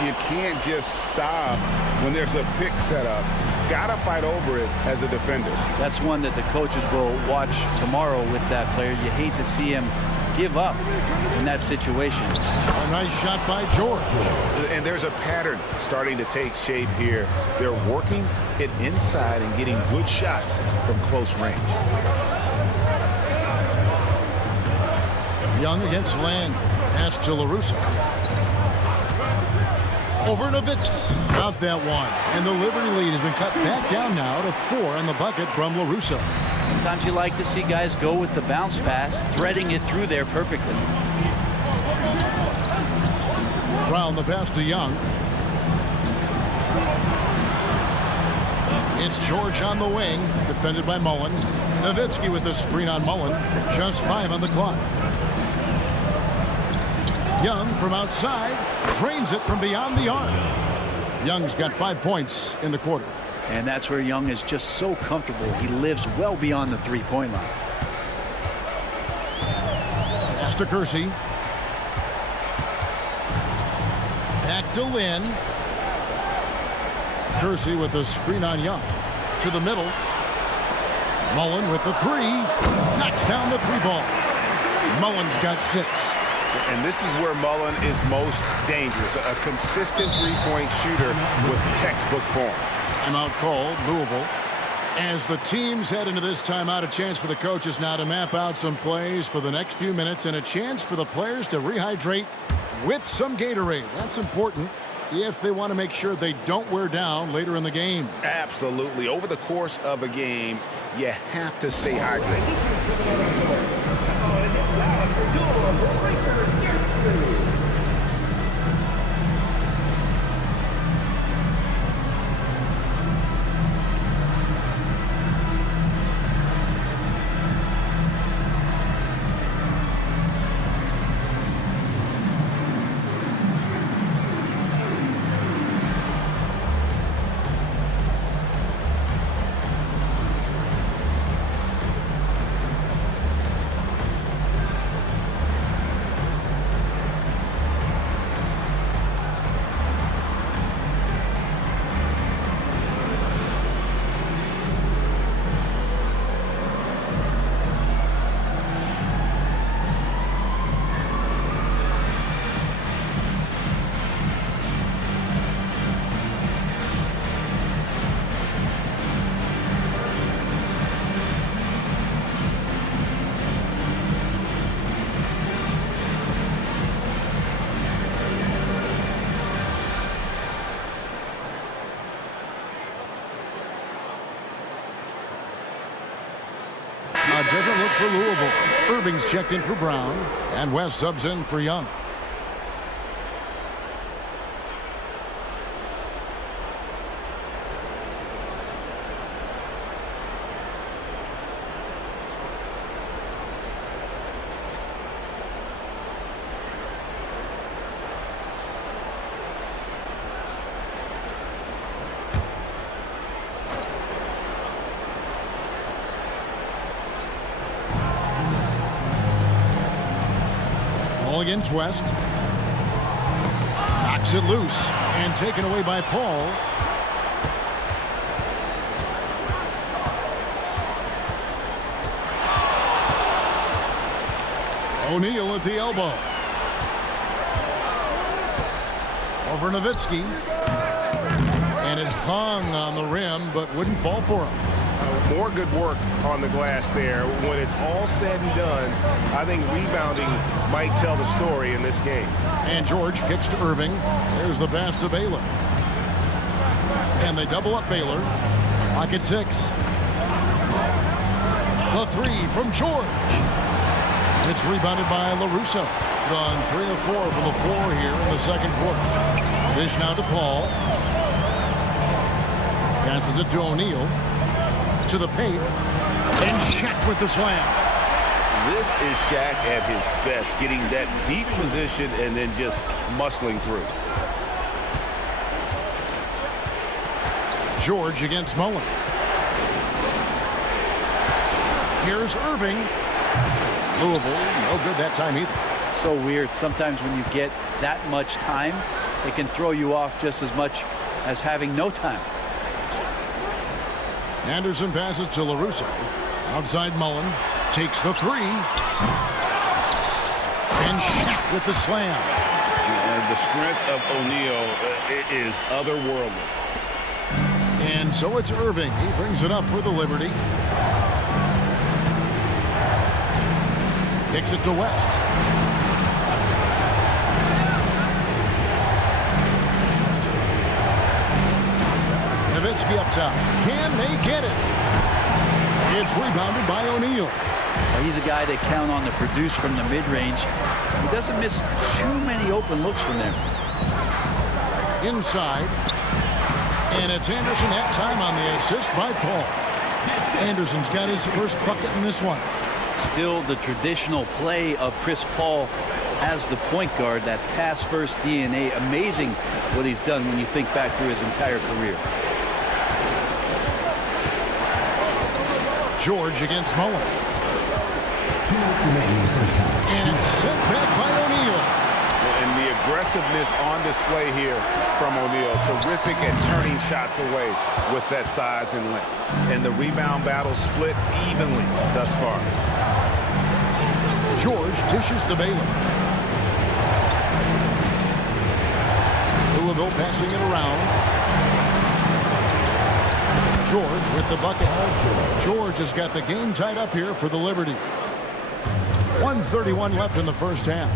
You can't just stop when there's a pick set up. Gotta fight over it as a defender. That's one that the coaches will watch tomorrow with that player. You hate to see him give up in that situation. A nice shot by George. And there's a pattern starting to take shape here. They're working it inside and getting good shots from close range. Young against Lin. Pass to LaRusso. Over Nowitzki. Out that one. And the Liberty lead has been cut back down now to 4 on the bucket from LaRusso. Sometimes you like to see guys go with the bounce pass, threading it through there perfectly. Brown the pass to Young. It's George on the wing, defended by Mullen. Nowitzki with the screen on Mullen. Just 5 on the clock. Young from outside drains it from beyond the arc. Young's got 5 points in the quarter. And that's where Young is just so comfortable. He lives well beyond the three-point line. Pass to Kersey. Back to Lynn. Kersey with the screen on Young. To the middle. Mullen with the 3. Knocks down the 3 ball. Mullen's got 6. And this is where Mullen is most dangerous. A consistent three-point shooter with textbook form. Timeout called, Louisville. As the teams head into this timeout, a chance for the coaches now to map out some plays for the next few minutes and a chance for the players to rehydrate with some Gatorade. That's important if they want to make sure they don't wear down later in the game. Absolutely. Over the course of a game, you have to stay hydrated. A different look for Louisville. Irving's checked in for Brown, and West subs in for Young. Against West. Knocks it loose and taken away by Paul. O'Neal at the elbow. Over Nowitzki. And it hung on the rim but wouldn't fall for him. More good work on the glass there. When it's all said and done, I think rebounding might tell the story in this game. And George kicks to Irving. There's the pass to Baylor. And they double up Baylor. Lock at 6. The 3 from George. It's rebounded by LaRusso. Gone 3 of 4 from the floor here in the second quarter. Dish now to Paul. Passes it to O'Neal. To the paint, and Shaq with the slam. This is Shaq at his best, getting that deep position and then just muscling through. George against Mullen. Here's Irving. Louisville, no good that time either. So weird. Sometimes when you get that much time, it can throw you off just as much as having no time. Anderson passes to LaRusso. Outside Mullen. Takes the 3. And Shaq with the slam. The strength of O'Neal is otherworldly. And so it's Irving. He brings it up for the Liberty. Kicks it to West. Nowitzki up top. Can they get it? It's rebounded by O'Neal. Well, he's a guy they count on to produce from the mid-range. He doesn't miss too many open looks from there. Inside. And it's Anderson that time on the assist by Paul. Anderson's got his first bucket in this one. Still the traditional play of Chris Paul as the point guard, that pass-first DNA. Amazing what he's done when you think back through his entire career. George against Mullen. And it's sent back by O'Neal. And the aggressiveness on display here from O'Neal. Terrific at turning shots away with that size and length. And the rebound battle split evenly thus far. George dishes to Baylor. Louisville passing it around. George with the bucket. George has got the game tied up here for the Liberty. 1:31 left in the first half.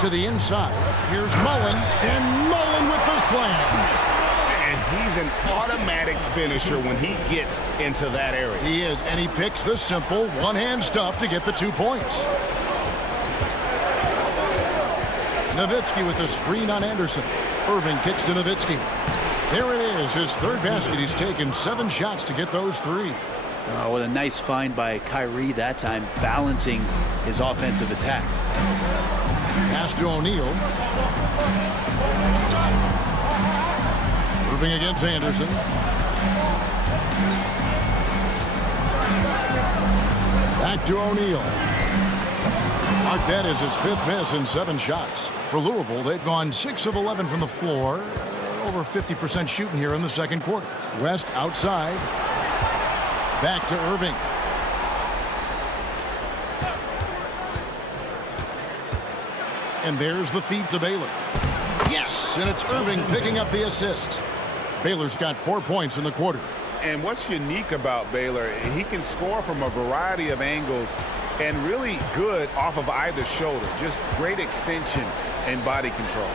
To the inside. Here's Mullen. And Mullen with the slam. And he's an automatic finisher when he gets into that area. He is, and he picks the simple one-hand stuff to get the 2 points. Nowitzki with the screen on Anderson. Irving kicks to Nowitzki. There it is, his third basket. He's taken 7 shots to get those 3. Oh, what a nice find by Kyrie that time, balancing his offensive attack. Pass to O'Neal. Irving against Anderson. Back to O'Neal. That is his 5th miss in 7 shots. For Louisville, they've gone 6 of 11 from the floor. Over 50% shooting here in the second quarter. West outside. Back to Irving. And there's the feed to Baylor. Yes, and it's Irving picking up the assist. Baylor's got 4 points in the quarter. And what's unique about Baylor, he can score from a variety of angles and really good off of either shoulder. Just great extension and body control.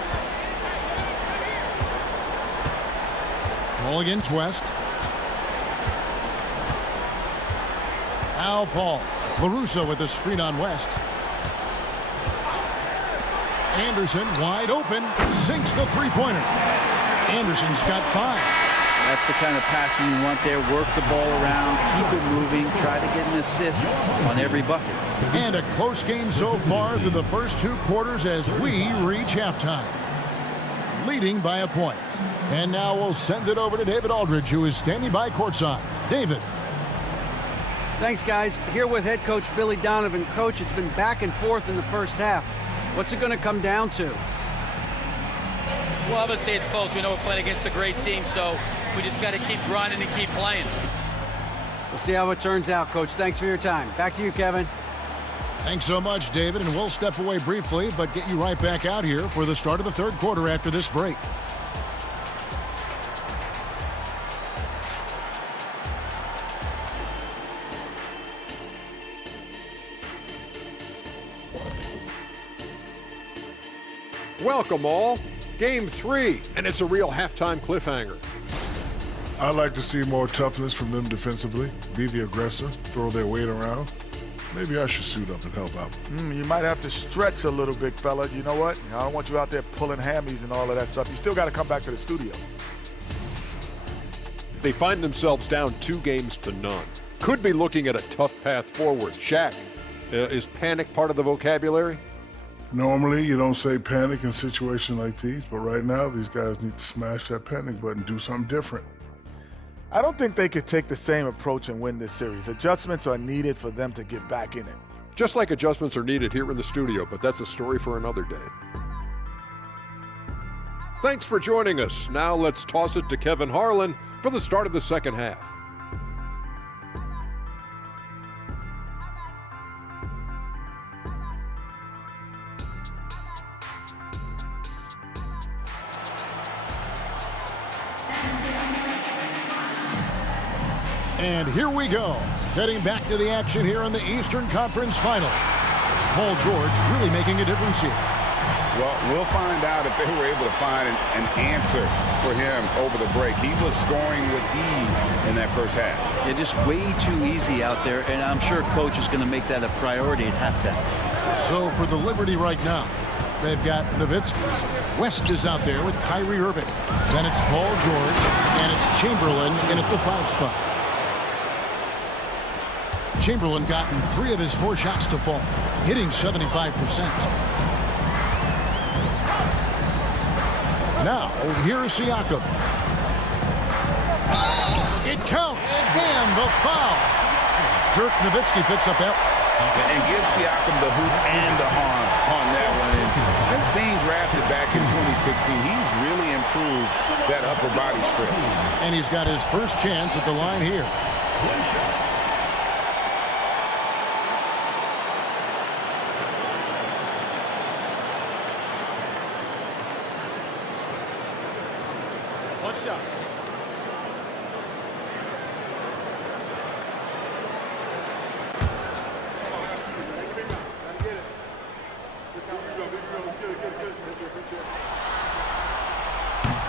Paul against West. Al Paul. LaRusso with the screen on West. Anderson wide open. Sinks the three-pointer. Anderson's got 5. That's the kind of passing you want there. Work the ball around, keep it moving, try to get an assist on every bucket. And a close game so far through the first 2 quarters as we reach halftime. Leading by a point. And now we'll send it over to David Aldridge, who is standing by courtside. David. Thanks, guys. Here with head coach Billy Donovan. Coach, it's been back and forth in the first half. What's it going to come down to? Well, obviously it's close. We know we're playing against a great team, so we just got to keep grinding and keep playing. We'll see how it turns out, Coach. Thanks for your time. Back to you, Kevin. Thanks so much, David, and we'll step away briefly, but get you right back out here for the start of the third quarter after this break. Welcome all. Game 3, and it's a real halftime cliffhanger. I'd like to see more toughness from them defensively. Be the aggressor, throw their weight around. Maybe I should suit up and help out. You might have to stretch a little, big fella. You know what? I don't want you out there pulling hammies and all of that stuff. You still got to come back to the studio. They find themselves down 2 games to none. Could be looking at a tough path forward. Shaq, is panic part of the vocabulary? Normally, you don't say panic in situations like these, but right now, these guys need to smash that panic button, do something different. I don't think they could take the same approach and win this series. Adjustments are needed for them to get back in it. Just like adjustments are needed here in the studio, but that's a story for another day. Thanks for joining us. Now let's toss it to Kevin Harlan for the start of the second half. And here we go, getting back to the action here in the Eastern Conference Final. Paul George really making a difference here. Well, we'll find out if they were able to find an answer for him over the break. He was scoring with ease in that first half. Yeah, just way too easy out there, and I'm sure coach is going to make that a priority at halftime. So for the Liberty right now, they've got Nowitzki. West is out there with Kyrie Irving. Then it's Paul George, and it's Chamberlain in at the 5 spot. Chamberlain gotten 3 of his 4 shots to fall, hitting 75%. Now, here's Siakam. It counts, and the foul. Dirk Nowitzki picks up that. And gives Siakam the hoop and the harm on that one. And since being drafted back in 2016, he's really improved that upper body strength. And he's got his first chance at the line here. One shot.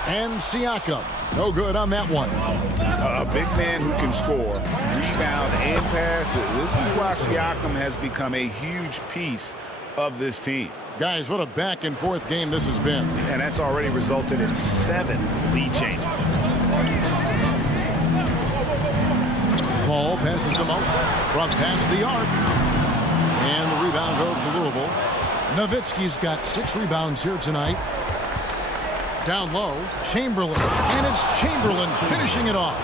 And Siakam, no good on that one. A big man who can score, rebound, and pass. This is why Siakam has become a huge piece of this team. Guys, what a back-and-forth game this has been. And that's already resulted in 7 lead changes. Paul passes to Mullen. From past the arc. And the rebound goes to Louisville. Nowitzki's got 6 rebounds here tonight. Down low, Chamberlain. And it's Chamberlain finishing it off.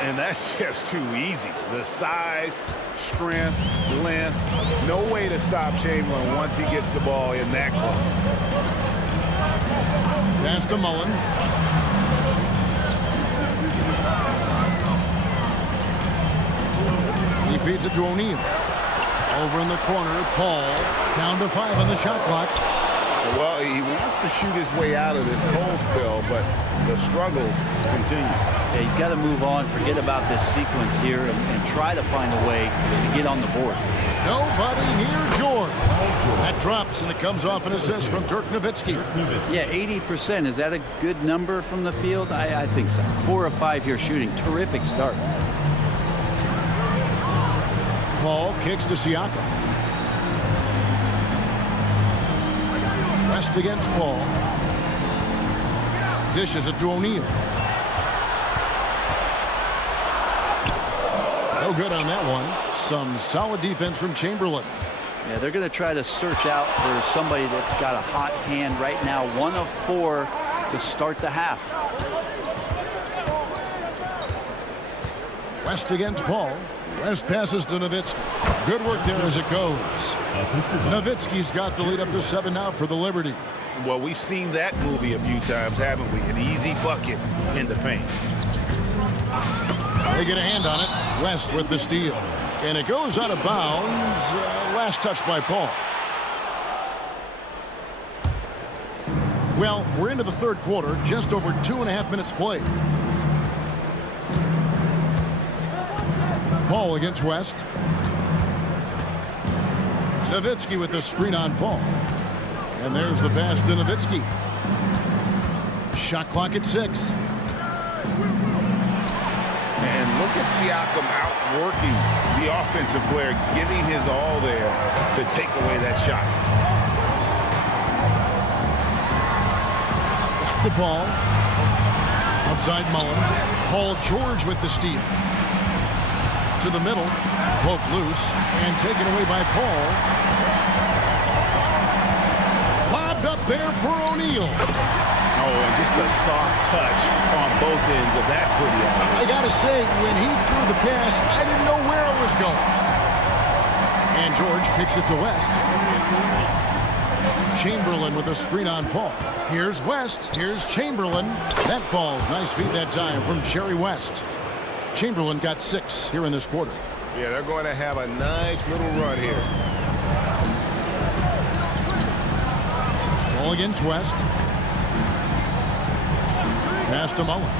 And that's just too easy. The size, strength, length. No way to stop Chamberlain once he gets the ball in that close. Pass to Mullen. He feeds it to O'Neal. Over in the corner, Paul. Down to 5 on the shot clock. Well, he wants to shoot his way out of this cold spell, but the struggles continue. Yeah, he's got to move on, forget about this sequence here, and try to find a way to get on the board. Nobody near George. That drops, and it comes off an assist from Dirk Nowitzki. Yeah, 80%. Is that a good number from the field? I think so. 4 of 5 here shooting. Terrific start. Paul kicks to Siakam. West against Paul. Dishes it to O'Neal. No good on that one. Some solid defense from Chamberlain. Yeah, they're going to try to search out for somebody that's got a hot hand right now. 1 of 4 to start the half. West against Paul. West passes to Nowitzki. Good work there as it goes. Nowitzki's got the lead up to 7 now for the Liberty. Well, we've seen that movie a few times, haven't we? An easy bucket in the paint. They get a hand on it. West with the steal. And it goes out of bounds. Last touch by Paul. Well, we're into the 3rd quarter. Just over 2.5 minutes played. Paul against West. Nowitzki with the screen on Paul. And there's the pass to Nowitzki. Shot clock at 6. And look at Siakam outworking the offensive player, giving his all there to take away that shot. Back to Paul. Outside Mullen. Paul George with the steal. To the middle, poked loose, and taken away by Paul. Lobbed up there for O'Neal. Oh, and just a soft touch on both ends of that pretty alley. I gotta say, when he threw the pass, I didn't know where it was going. And George kicks it to West. Chamberlain with a screen on Paul. Here's West. Here's Chamberlain. That falls. Nice feed that time from Jerry West. Chamberlain got 6 here in this quarter. Yeah, they're going to have a nice little run here. Ball against West. Pass to Mullen.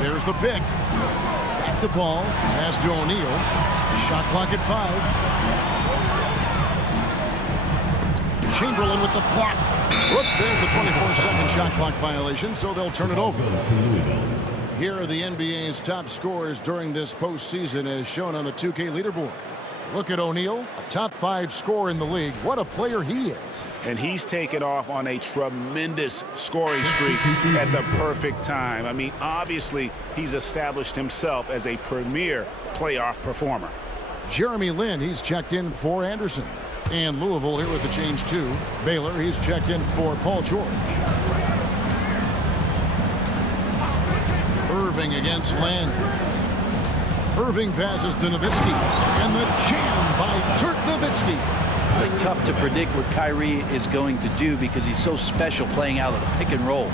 There's the pick. Back to Paul. Pass to O'Neal. Shot clock at 5. Chamberlain with the block. Whoops, there's the 24-second shot clock violation, so they'll turn it over. Here are the NBA's top scorers during this postseason as shown on the 2K leaderboard. Look at O'Neal, a top 5 scorer in the league. What a player he is. And he's taken off on a tremendous scoring streak at the perfect time. I mean, obviously, he's established himself as a premier playoff performer. Jeremy Lin, he's checked in for Anderson. And Louisville here with the change too. Baylor, he's checked in for Paul George. Irving against Land. Irving passes to Nowitzki. And the jam by Dirk Nowitzki. Really tough to predict what Kyrie is going to do because he's so special playing out of the pick and roll.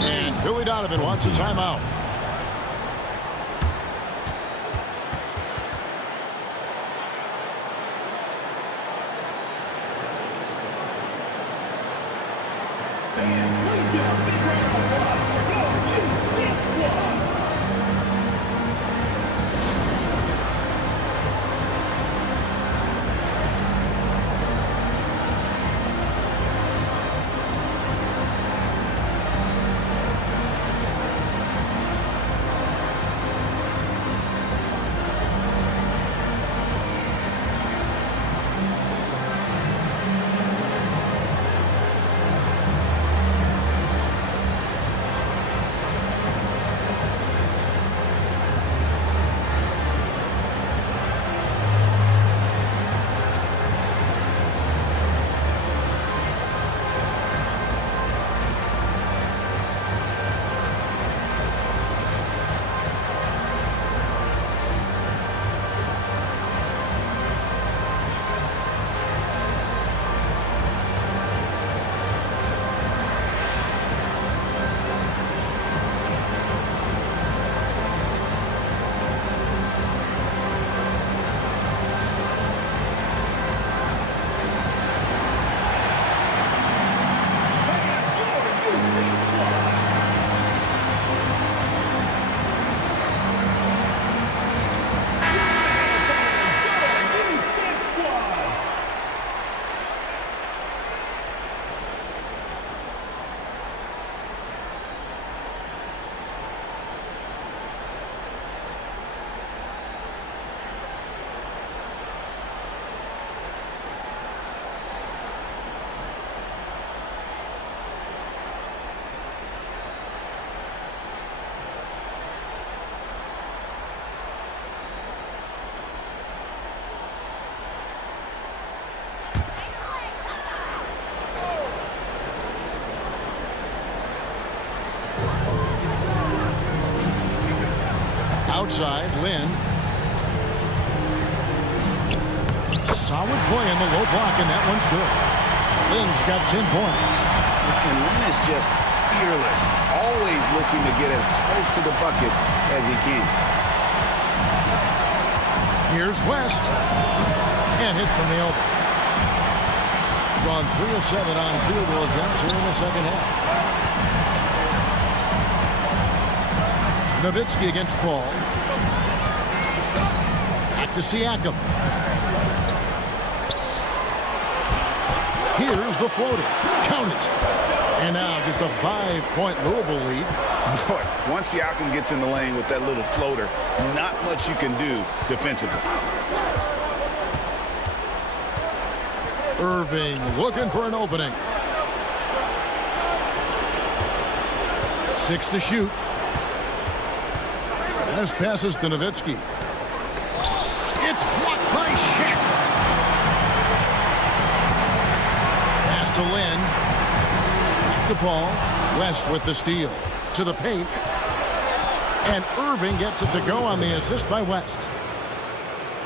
And Billy Donovan wants a timeout. Outside, Lin. Solid play in the low block, and that one's good. Lin's got 10 points. And Lin is just fearless, always looking to get as close to the bucket as he can. Here's West. Can't hit from the elbow. Gone 3 of 7 on field goal attempts here in the second half. Nowitzki against Paul. Back to Siakam. Here's the floater. Count it. And now just a 5-point Louisville lead. Boy, once Siakam gets in the lane with that little floater, not much you can do defensively. Irving looking for an opening. 6 to shoot. As passes to Nowitzki. It's blocked by Shaq. Pass to Lin. Back to Paul. West with the steal. To the paint. And Irving gets it to go on the assist by West.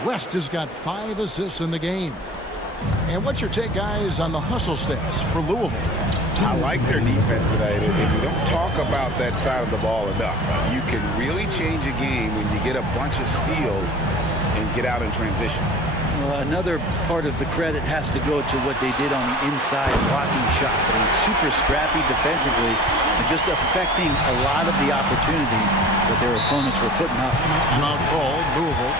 West has got 5 assists in the game. And what's your take, guys, on the hustle stats for Louisville? I like their defense today. If you don't talk about that side of the ball enough, you can really change a game when you get a bunch of steals and get out in transition. Well, another part of the credit has to go to what they did on the inside, blocking shots. I mean, super scrappy defensively and just affecting a lot of the opportunities that their opponents were putting up. Timeout called, Louisville.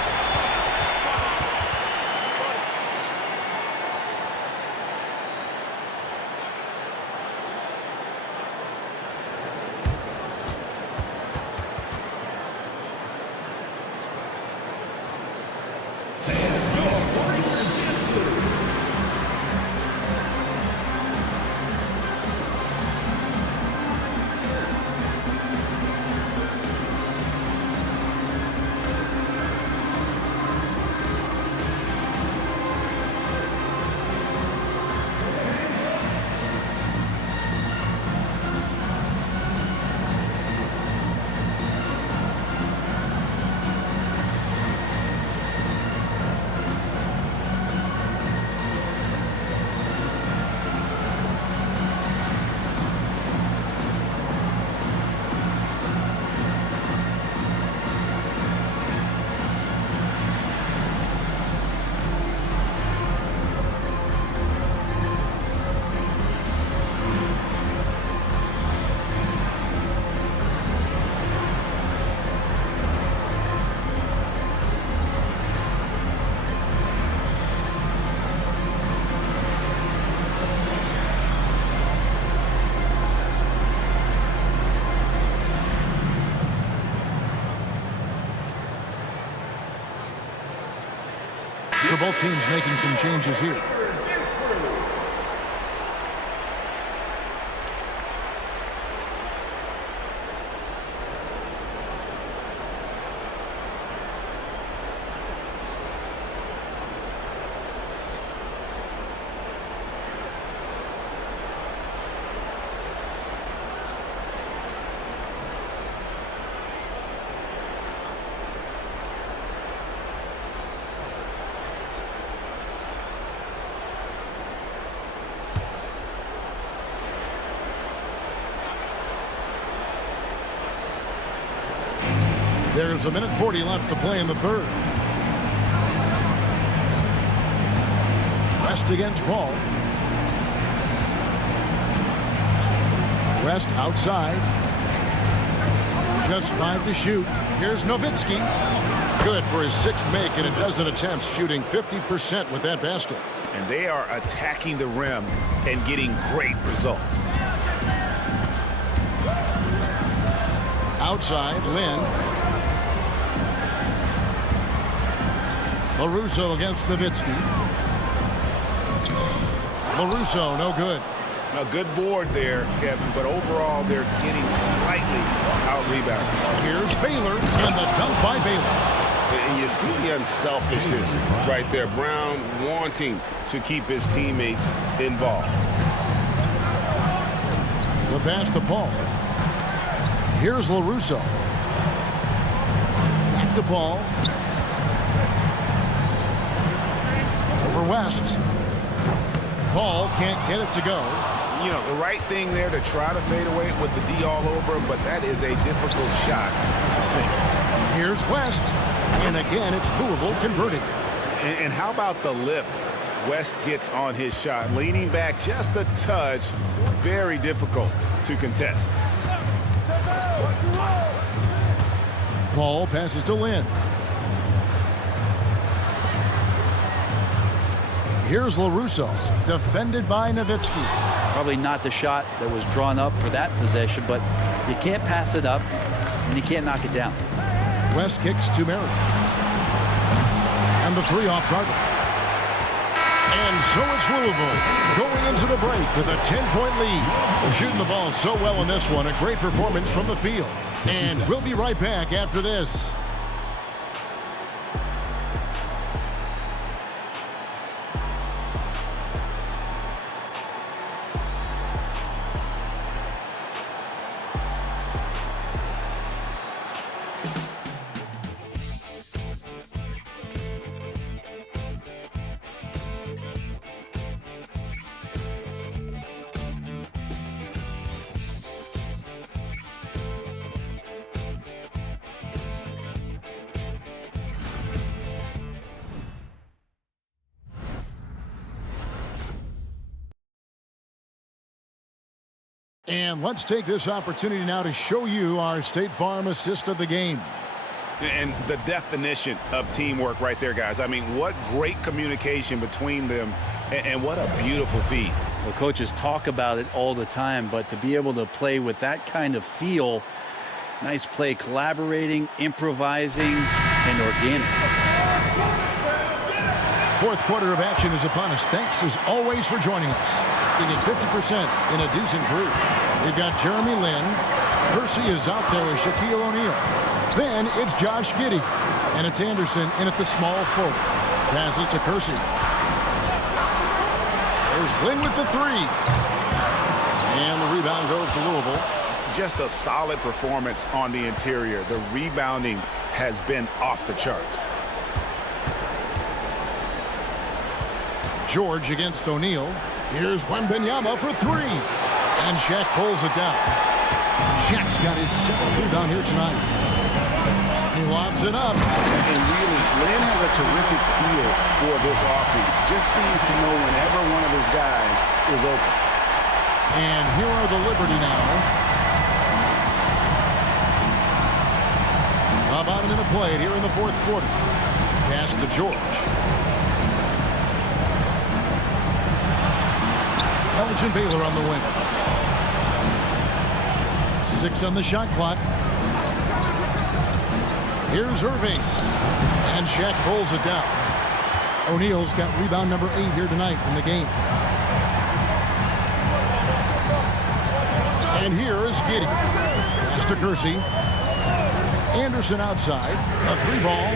So both teams making some changes here. There's a minute 40 left to play in the third. West against Paul. West outside. Just 5 to shoot. Here's Nowitzki. Good for his 6th make in a dozen attempts, shooting 50% with that basket. And they are attacking the rim and getting great results. Outside, Lynn. LaRusso against Nowitzki. LaRusso, no good. A good board there, Kevin, but overall they're getting slightly out-rebounded. Here's Baylor, and the dunk by Baylor. And you see the unselfishness right there. Brown wanting to keep his teammates involved. The pass to Paul. Here's LaRusso. Back to Paul. Over West. Paul can't get it to go. You know, the right thing there to try to fade away with the D all over him, but that is a difficult shot to sink. Here's West. And again, it's Louisville converting. And how about the lift West gets on his shot? Leaning back just a touch. Very difficult to contest. Paul passes to Lynn. Here's LaRusso, defended by Nowitzki. Probably not the shot that was drawn up for that possession, but you can't pass it up, and you can't knock it down. West kicks to Mary. And the 3 off target. And so it's Louisville going into the break with a 10-point lead. They're shooting the ball so well in this one. A great performance from the field. And we'll be right back after this. And let's take this opportunity now to show you our State Farm assist of the game. And the definition of teamwork right there, guys. I mean, what great communication between them, and what a beautiful feed. Well, coaches talk about it all the time, but to be able to play with that kind of feel, nice play, collaborating, improvising, and organic. Fourth quarter of action is upon us. Thanks, as always, for joining us. You get 50% in a decent group. We've got Jeremy Lin. Kersey is out there with Shaquille O'Neal. Then it's Josh Giddey. And it's Anderson in at the small forward. Passes to Kersey. There's Lin with the 3. And the rebound goes to Louisville. Just a solid performance on the interior. The rebounding has been off the charts. George against O'Neal. Here's Wembanyama for 3. And Shaq pulls it down. Shaq's got his 7th rebound here tonight. He lobs it up. And really, Lynn has a terrific feel for this offense. Just seems to know whenever one of his guys is open. And here are the Liberty now. About a minute played here in the fourth quarter. Pass to George. Elgin Baylor on the wing. 6 on the shot clock. Here's Irving. And Shaq pulls it down. O'Neal's got rebound number 8 here tonight in the game. And here is Giddey. Pass to Kersey. Anderson outside. A 3-ball.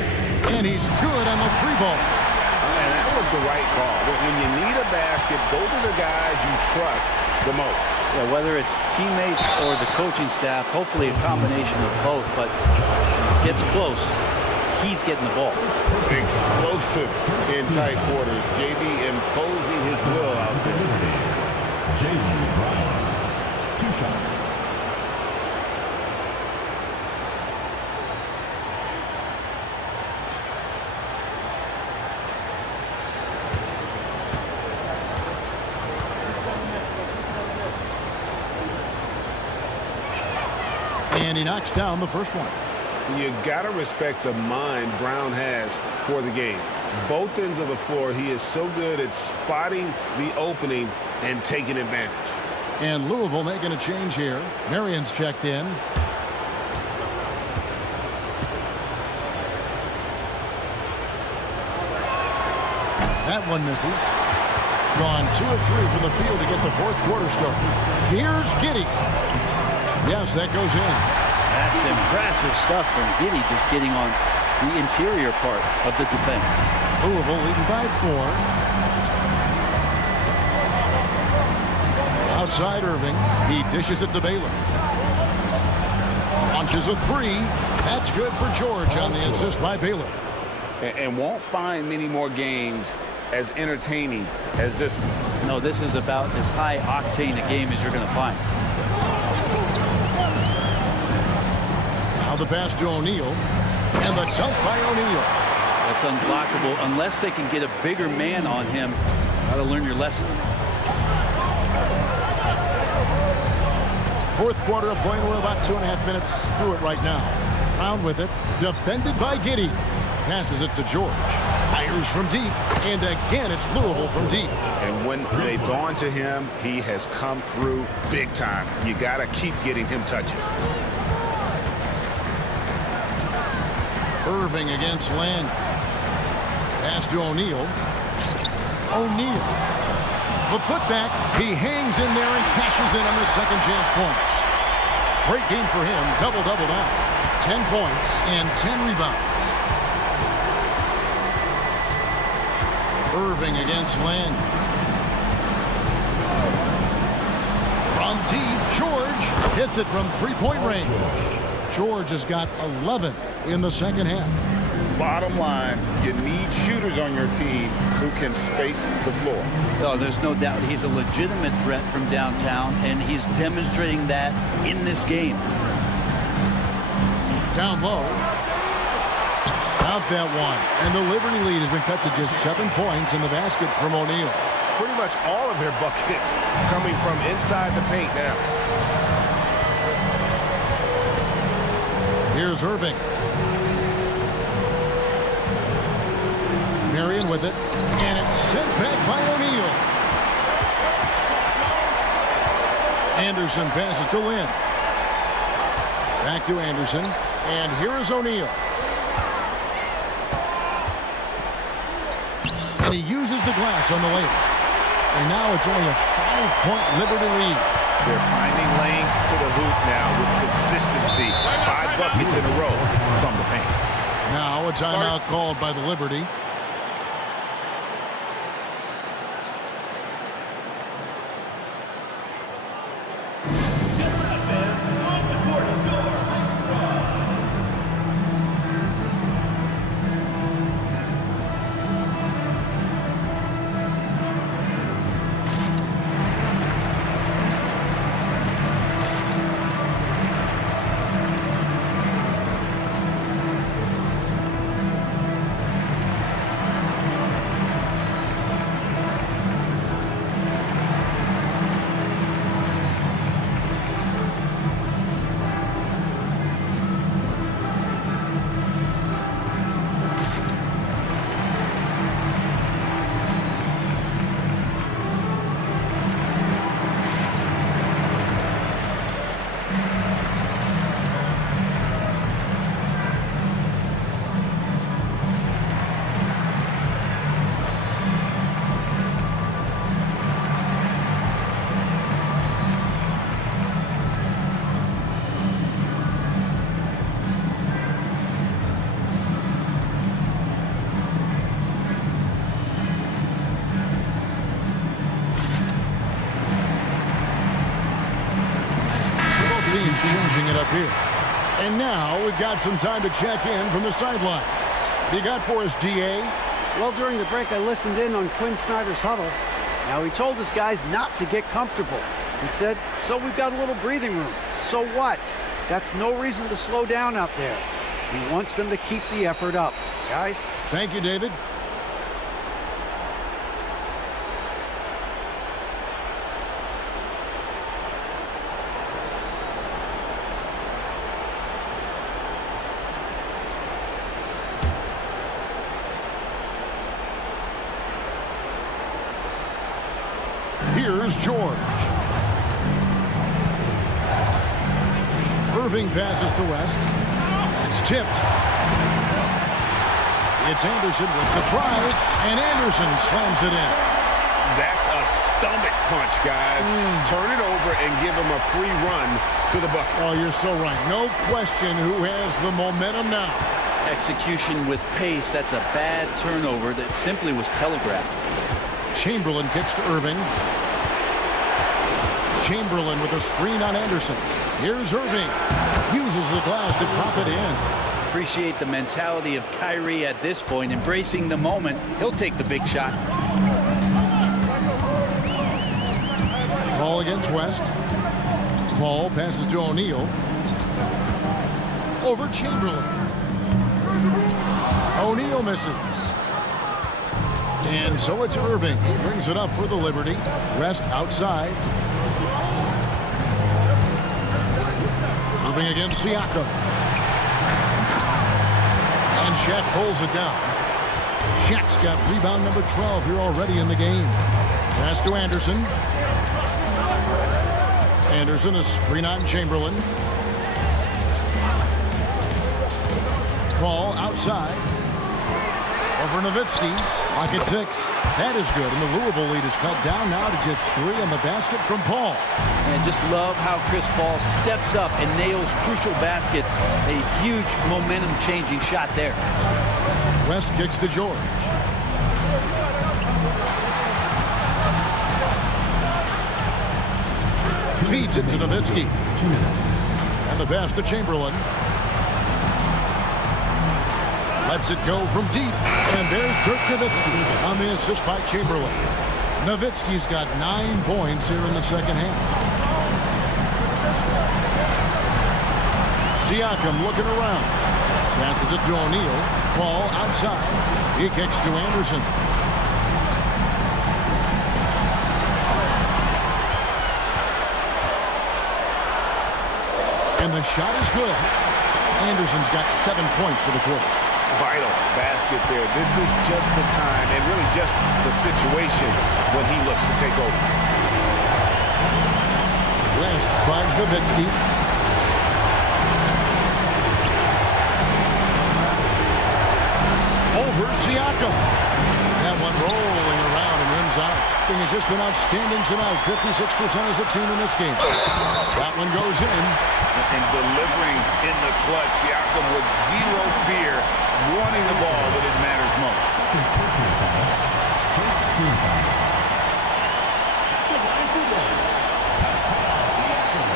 And he's good on the 3-ball. And that was the right call. When you need a basket, go to the guys you trust the most. Yeah, whether it's teammates or the coaching staff, hopefully a combination of both, but gets close. He's getting the ball. Explosive in tight quarters. JB imposing his will out there. JB Brown. 2 shots. And he knocks down the first one. You got to respect the mind Brown has for the game. Both ends of the floor, he is so good at spotting the opening and taking advantage. And Louisville making a change here. Marion's checked in. That one misses. Gone 2 of 3 from the field to get the fourth quarter started. Here's Giddey. Yes, that goes in. That's impressive stuff from Giddey, just getting on the interior part of the defense. Louisville leading by 4. Outside Irving. He dishes it to Baylor. Launches a 3. That's good for George on the assist by Baylor. And won't find many more games as entertaining as this one. No, this is about as high octane a game as you're going to find. Now the pass to O'Neal. And the dunk by O'Neal. That's unblockable unless they can get a bigger man on him. Got to learn your lesson. Fourth quarter of play. We're about 2.5 minutes through it right now. Brown with it. Defended by Giddey. Passes it to George. Fires from deep. And again, it's Louisville from deep. And when they've gone to him, he has come through big time. You got to keep getting him touches. Irving against Land. Pass to O'Neal. O'Neal. The putback. He hangs in there and cashes in on the second chance points. Great game for him. Double-double now. 10 points and 10 rebounds. Irving against Land. From deep, George hits it from 3-point range. George has got 11 in the second half. Bottom line, you need shooters on your team who can space the floor. Oh, there's no doubt he's a legitimate threat from downtown, and he's demonstrating that in this game. Down low. Out that one. And the Liberty lead has been cut to just 7 points in the basket from O'Neal. Pretty much all of their buckets coming from inside the paint now. Here's Irving. Marion with it. And it's sent back by O'Neal. Anderson passes to Lynn. Back to Anderson. And here is O'Neal. And he uses the glass on the layup. And now it's only a 5-point Liberty lead. They're finding lanes to the hoop now with consistency. 5 buckets in a row from the paint. Now a timeout called by the Liberty. up here. And now we've got some time to check in from the sidelines. You got for us, D.A.? Well, during the break, I listened in on Quinn Snyder's huddle. Now, he told his guys not to get comfortable. He said, so we've got a little breathing room. So what? That's no reason to slow down out there. He wants them to keep the effort up. Guys? Thank you, David. Here's George. Irving passes to West. It's tipped. It's Anderson with the drive, and Anderson slams it in. That's a stomach punch, guys. Turn it over and give him a free run to the bucket. Oh, you're so right. No question who has the momentum now. Execution with pace. That's a bad turnover that simply was telegraphed. Chamberlain kicks to Irving. Chamberlain with a screen on Anderson. Here's Irving. Uses the glass to drop it in. Appreciate the mentality of Kyrie at this point, embracing the moment. He'll take the big shot. Ball against West. Ball passes to O'Neal. Over Chamberlain. O'Neal misses. And so it's Irving. He brings it up for the Liberty. West outside. Irving against Siakam. And Shaq pulls it down. Shaq's got rebound number 12 here already in the game. Pass to Anderson. Anderson, a screen on Chamberlain. Ball outside. Over Nowitzki. Pocket 6. That is good. And the Louisville lead is cut down now to just 3 on the basket from Paul. And just love how Chris Paul steps up and nails crucial baskets. A huge momentum-changing shot there. West kicks to George. Feeds it to Nowitzki. 2 minutes. And the pass to Chamberlain. Lets it go from deep. And there's Dirk Nowitzki on the assist by Chamberlain. Nowitzki's got 9 points here in the second half. Siakam looking around. Passes it to O'Neal. Ball outside. He kicks to Anderson. And the shot is good. Anderson's got 7 points for the quarter. Vital basket there. This is just the time and really just the situation when he looks to take over. West finds Nowitzki. Over Siakam. That one rolling around and rims out. He has just been outstanding tonight. 56% as a team in this game. That one goes in. And delivering in the clutch. Siakam with zero fear, wanting the ball when it matters most. First team foul. The line for one. Siakam.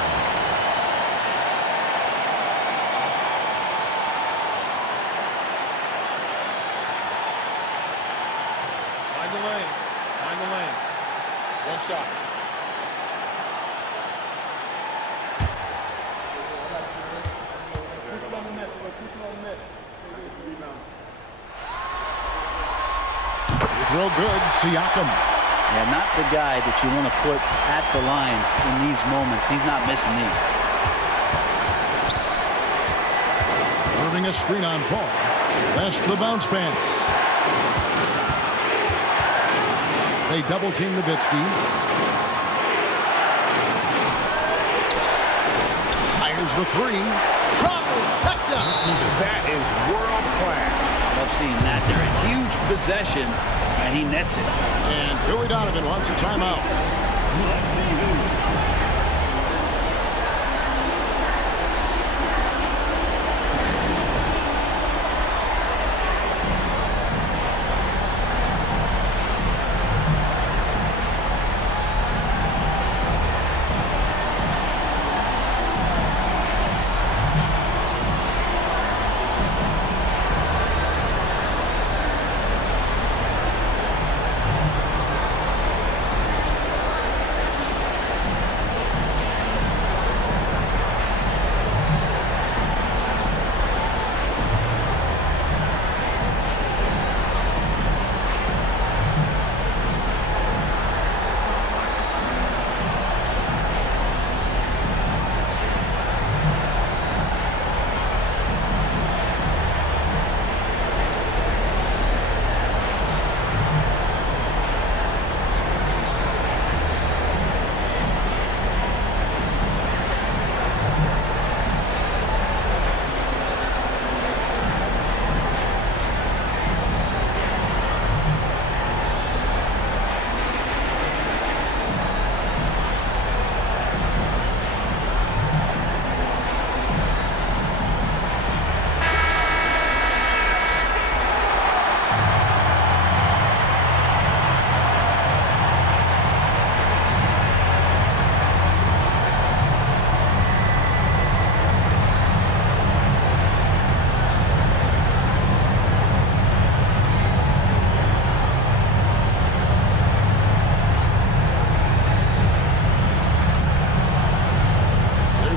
Mind the lane. Mind the lane. One shot. Throw good, Siakam. Yeah, not the guy that you want to put at the line in these moments. He's not missing these. Irving a screen on Paul. West the bounce pass. They double team Nowitzki. Fires the 3. Trifecta. That is world class. Love seeing that there. A huge possession. And he nets it. And Billy Donovan wants a timeout.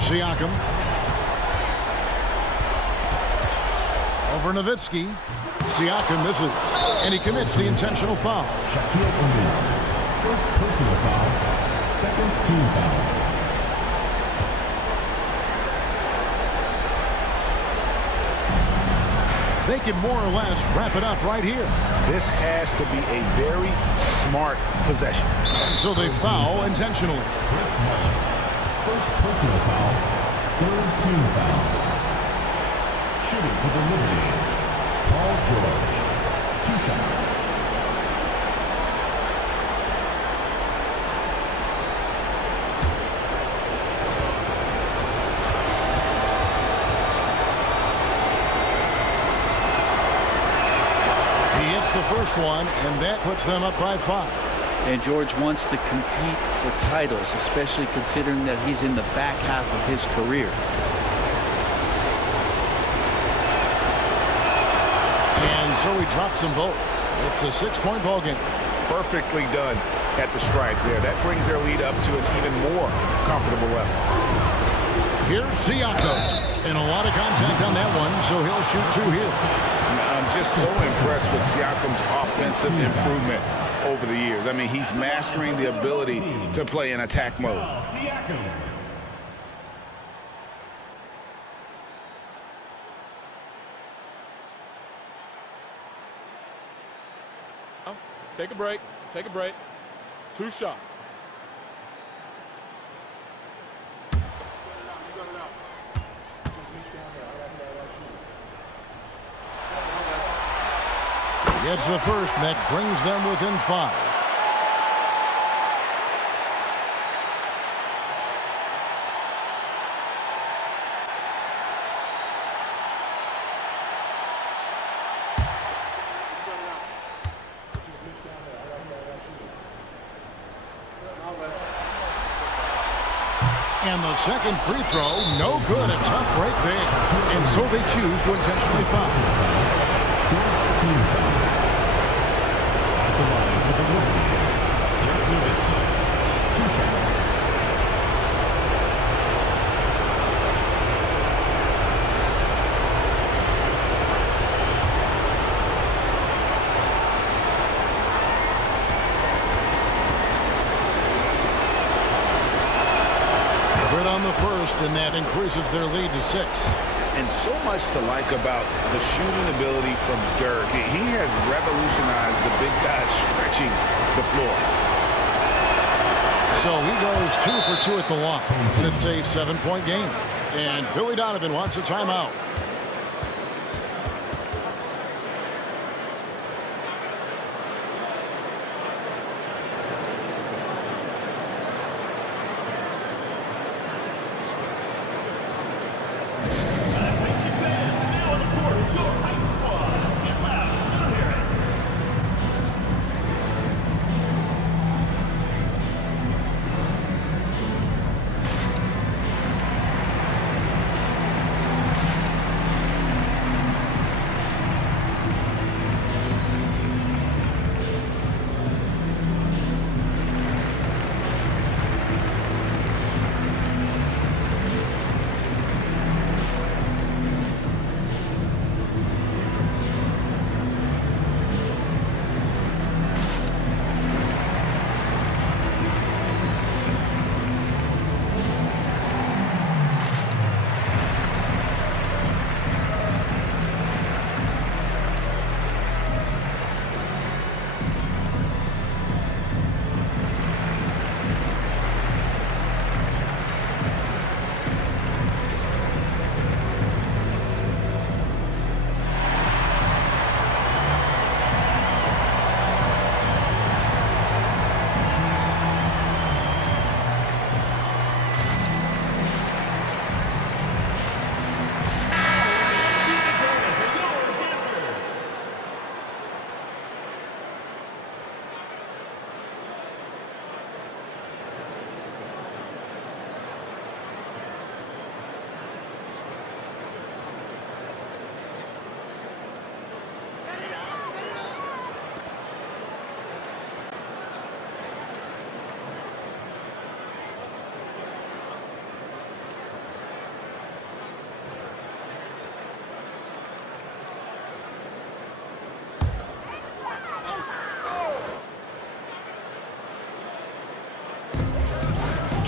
Siakam. Over Nowitzki. Siakam misses, and he commits the intentional foul. Shaquille O'Neal. First personal foul. Second team foul. They can more or less wrap it up right here. This has to be a very smart possession. And so they foul intentionally. Chris Mullin. First personal foul. Third team foul. Shooting for the Liberty. Paul George. 2 shots. He hits the first one, and that puts them up by 5. And George wants to compete for titles, especially considering that he's in the back half of his career. And so he drops them both. It's a 6-point ball game. Perfectly done at the stripe there. That brings their lead up to an even more comfortable level. Here's Siakam. And a lot of contact on that one, so he'll shoot 2 here. I'm just so impressed with Siakam's offensive improvement over the years. I mean, he's mastering the ability to play in attack mode. Take a break. Take a break. 2 shots. Gets the first, and that brings them within 5. And the second free throw, no good. A tough break there. And so they choose to intentionally foul. Team foul. At the line for the Liberty. Dirk Nowitzki. 2 shots. Good on the first, and that increases their lead to 6. And so much to like about the shooting ability from Dirk. He has revolutionized the big guys stretching the floor. So he goes 2 for 2 at the line, and it's a 7-point game. And Billy Donovan wants a timeout.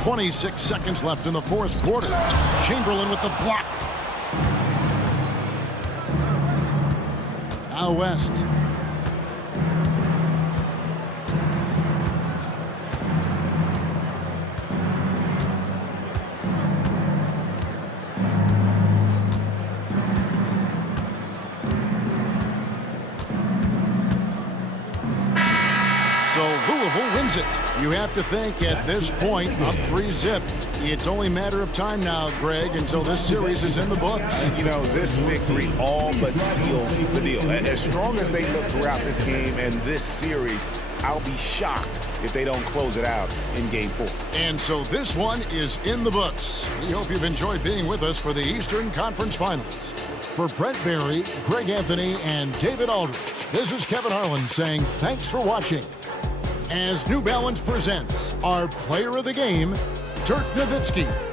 26 seconds left in the fourth quarter. Chamberlain with the block. Now West. So Louisville wins it. You have to think at this point, up 3-0. It's only a matter of time now, Greg, until this series is in the books. You know, this victory all but seals the deal. As strong as they look throughout this game and this series, I'll be shocked if they don't close it out in Game 4. And so this one is in the books. We hope you've enjoyed being with us for the Eastern Conference Finals. For Brent Barry, Greg Anthony, and David Aldridge, this is Kevin Harlan saying thanks for watching. As New Balance presents our player of the game, Dirk Nowitzki.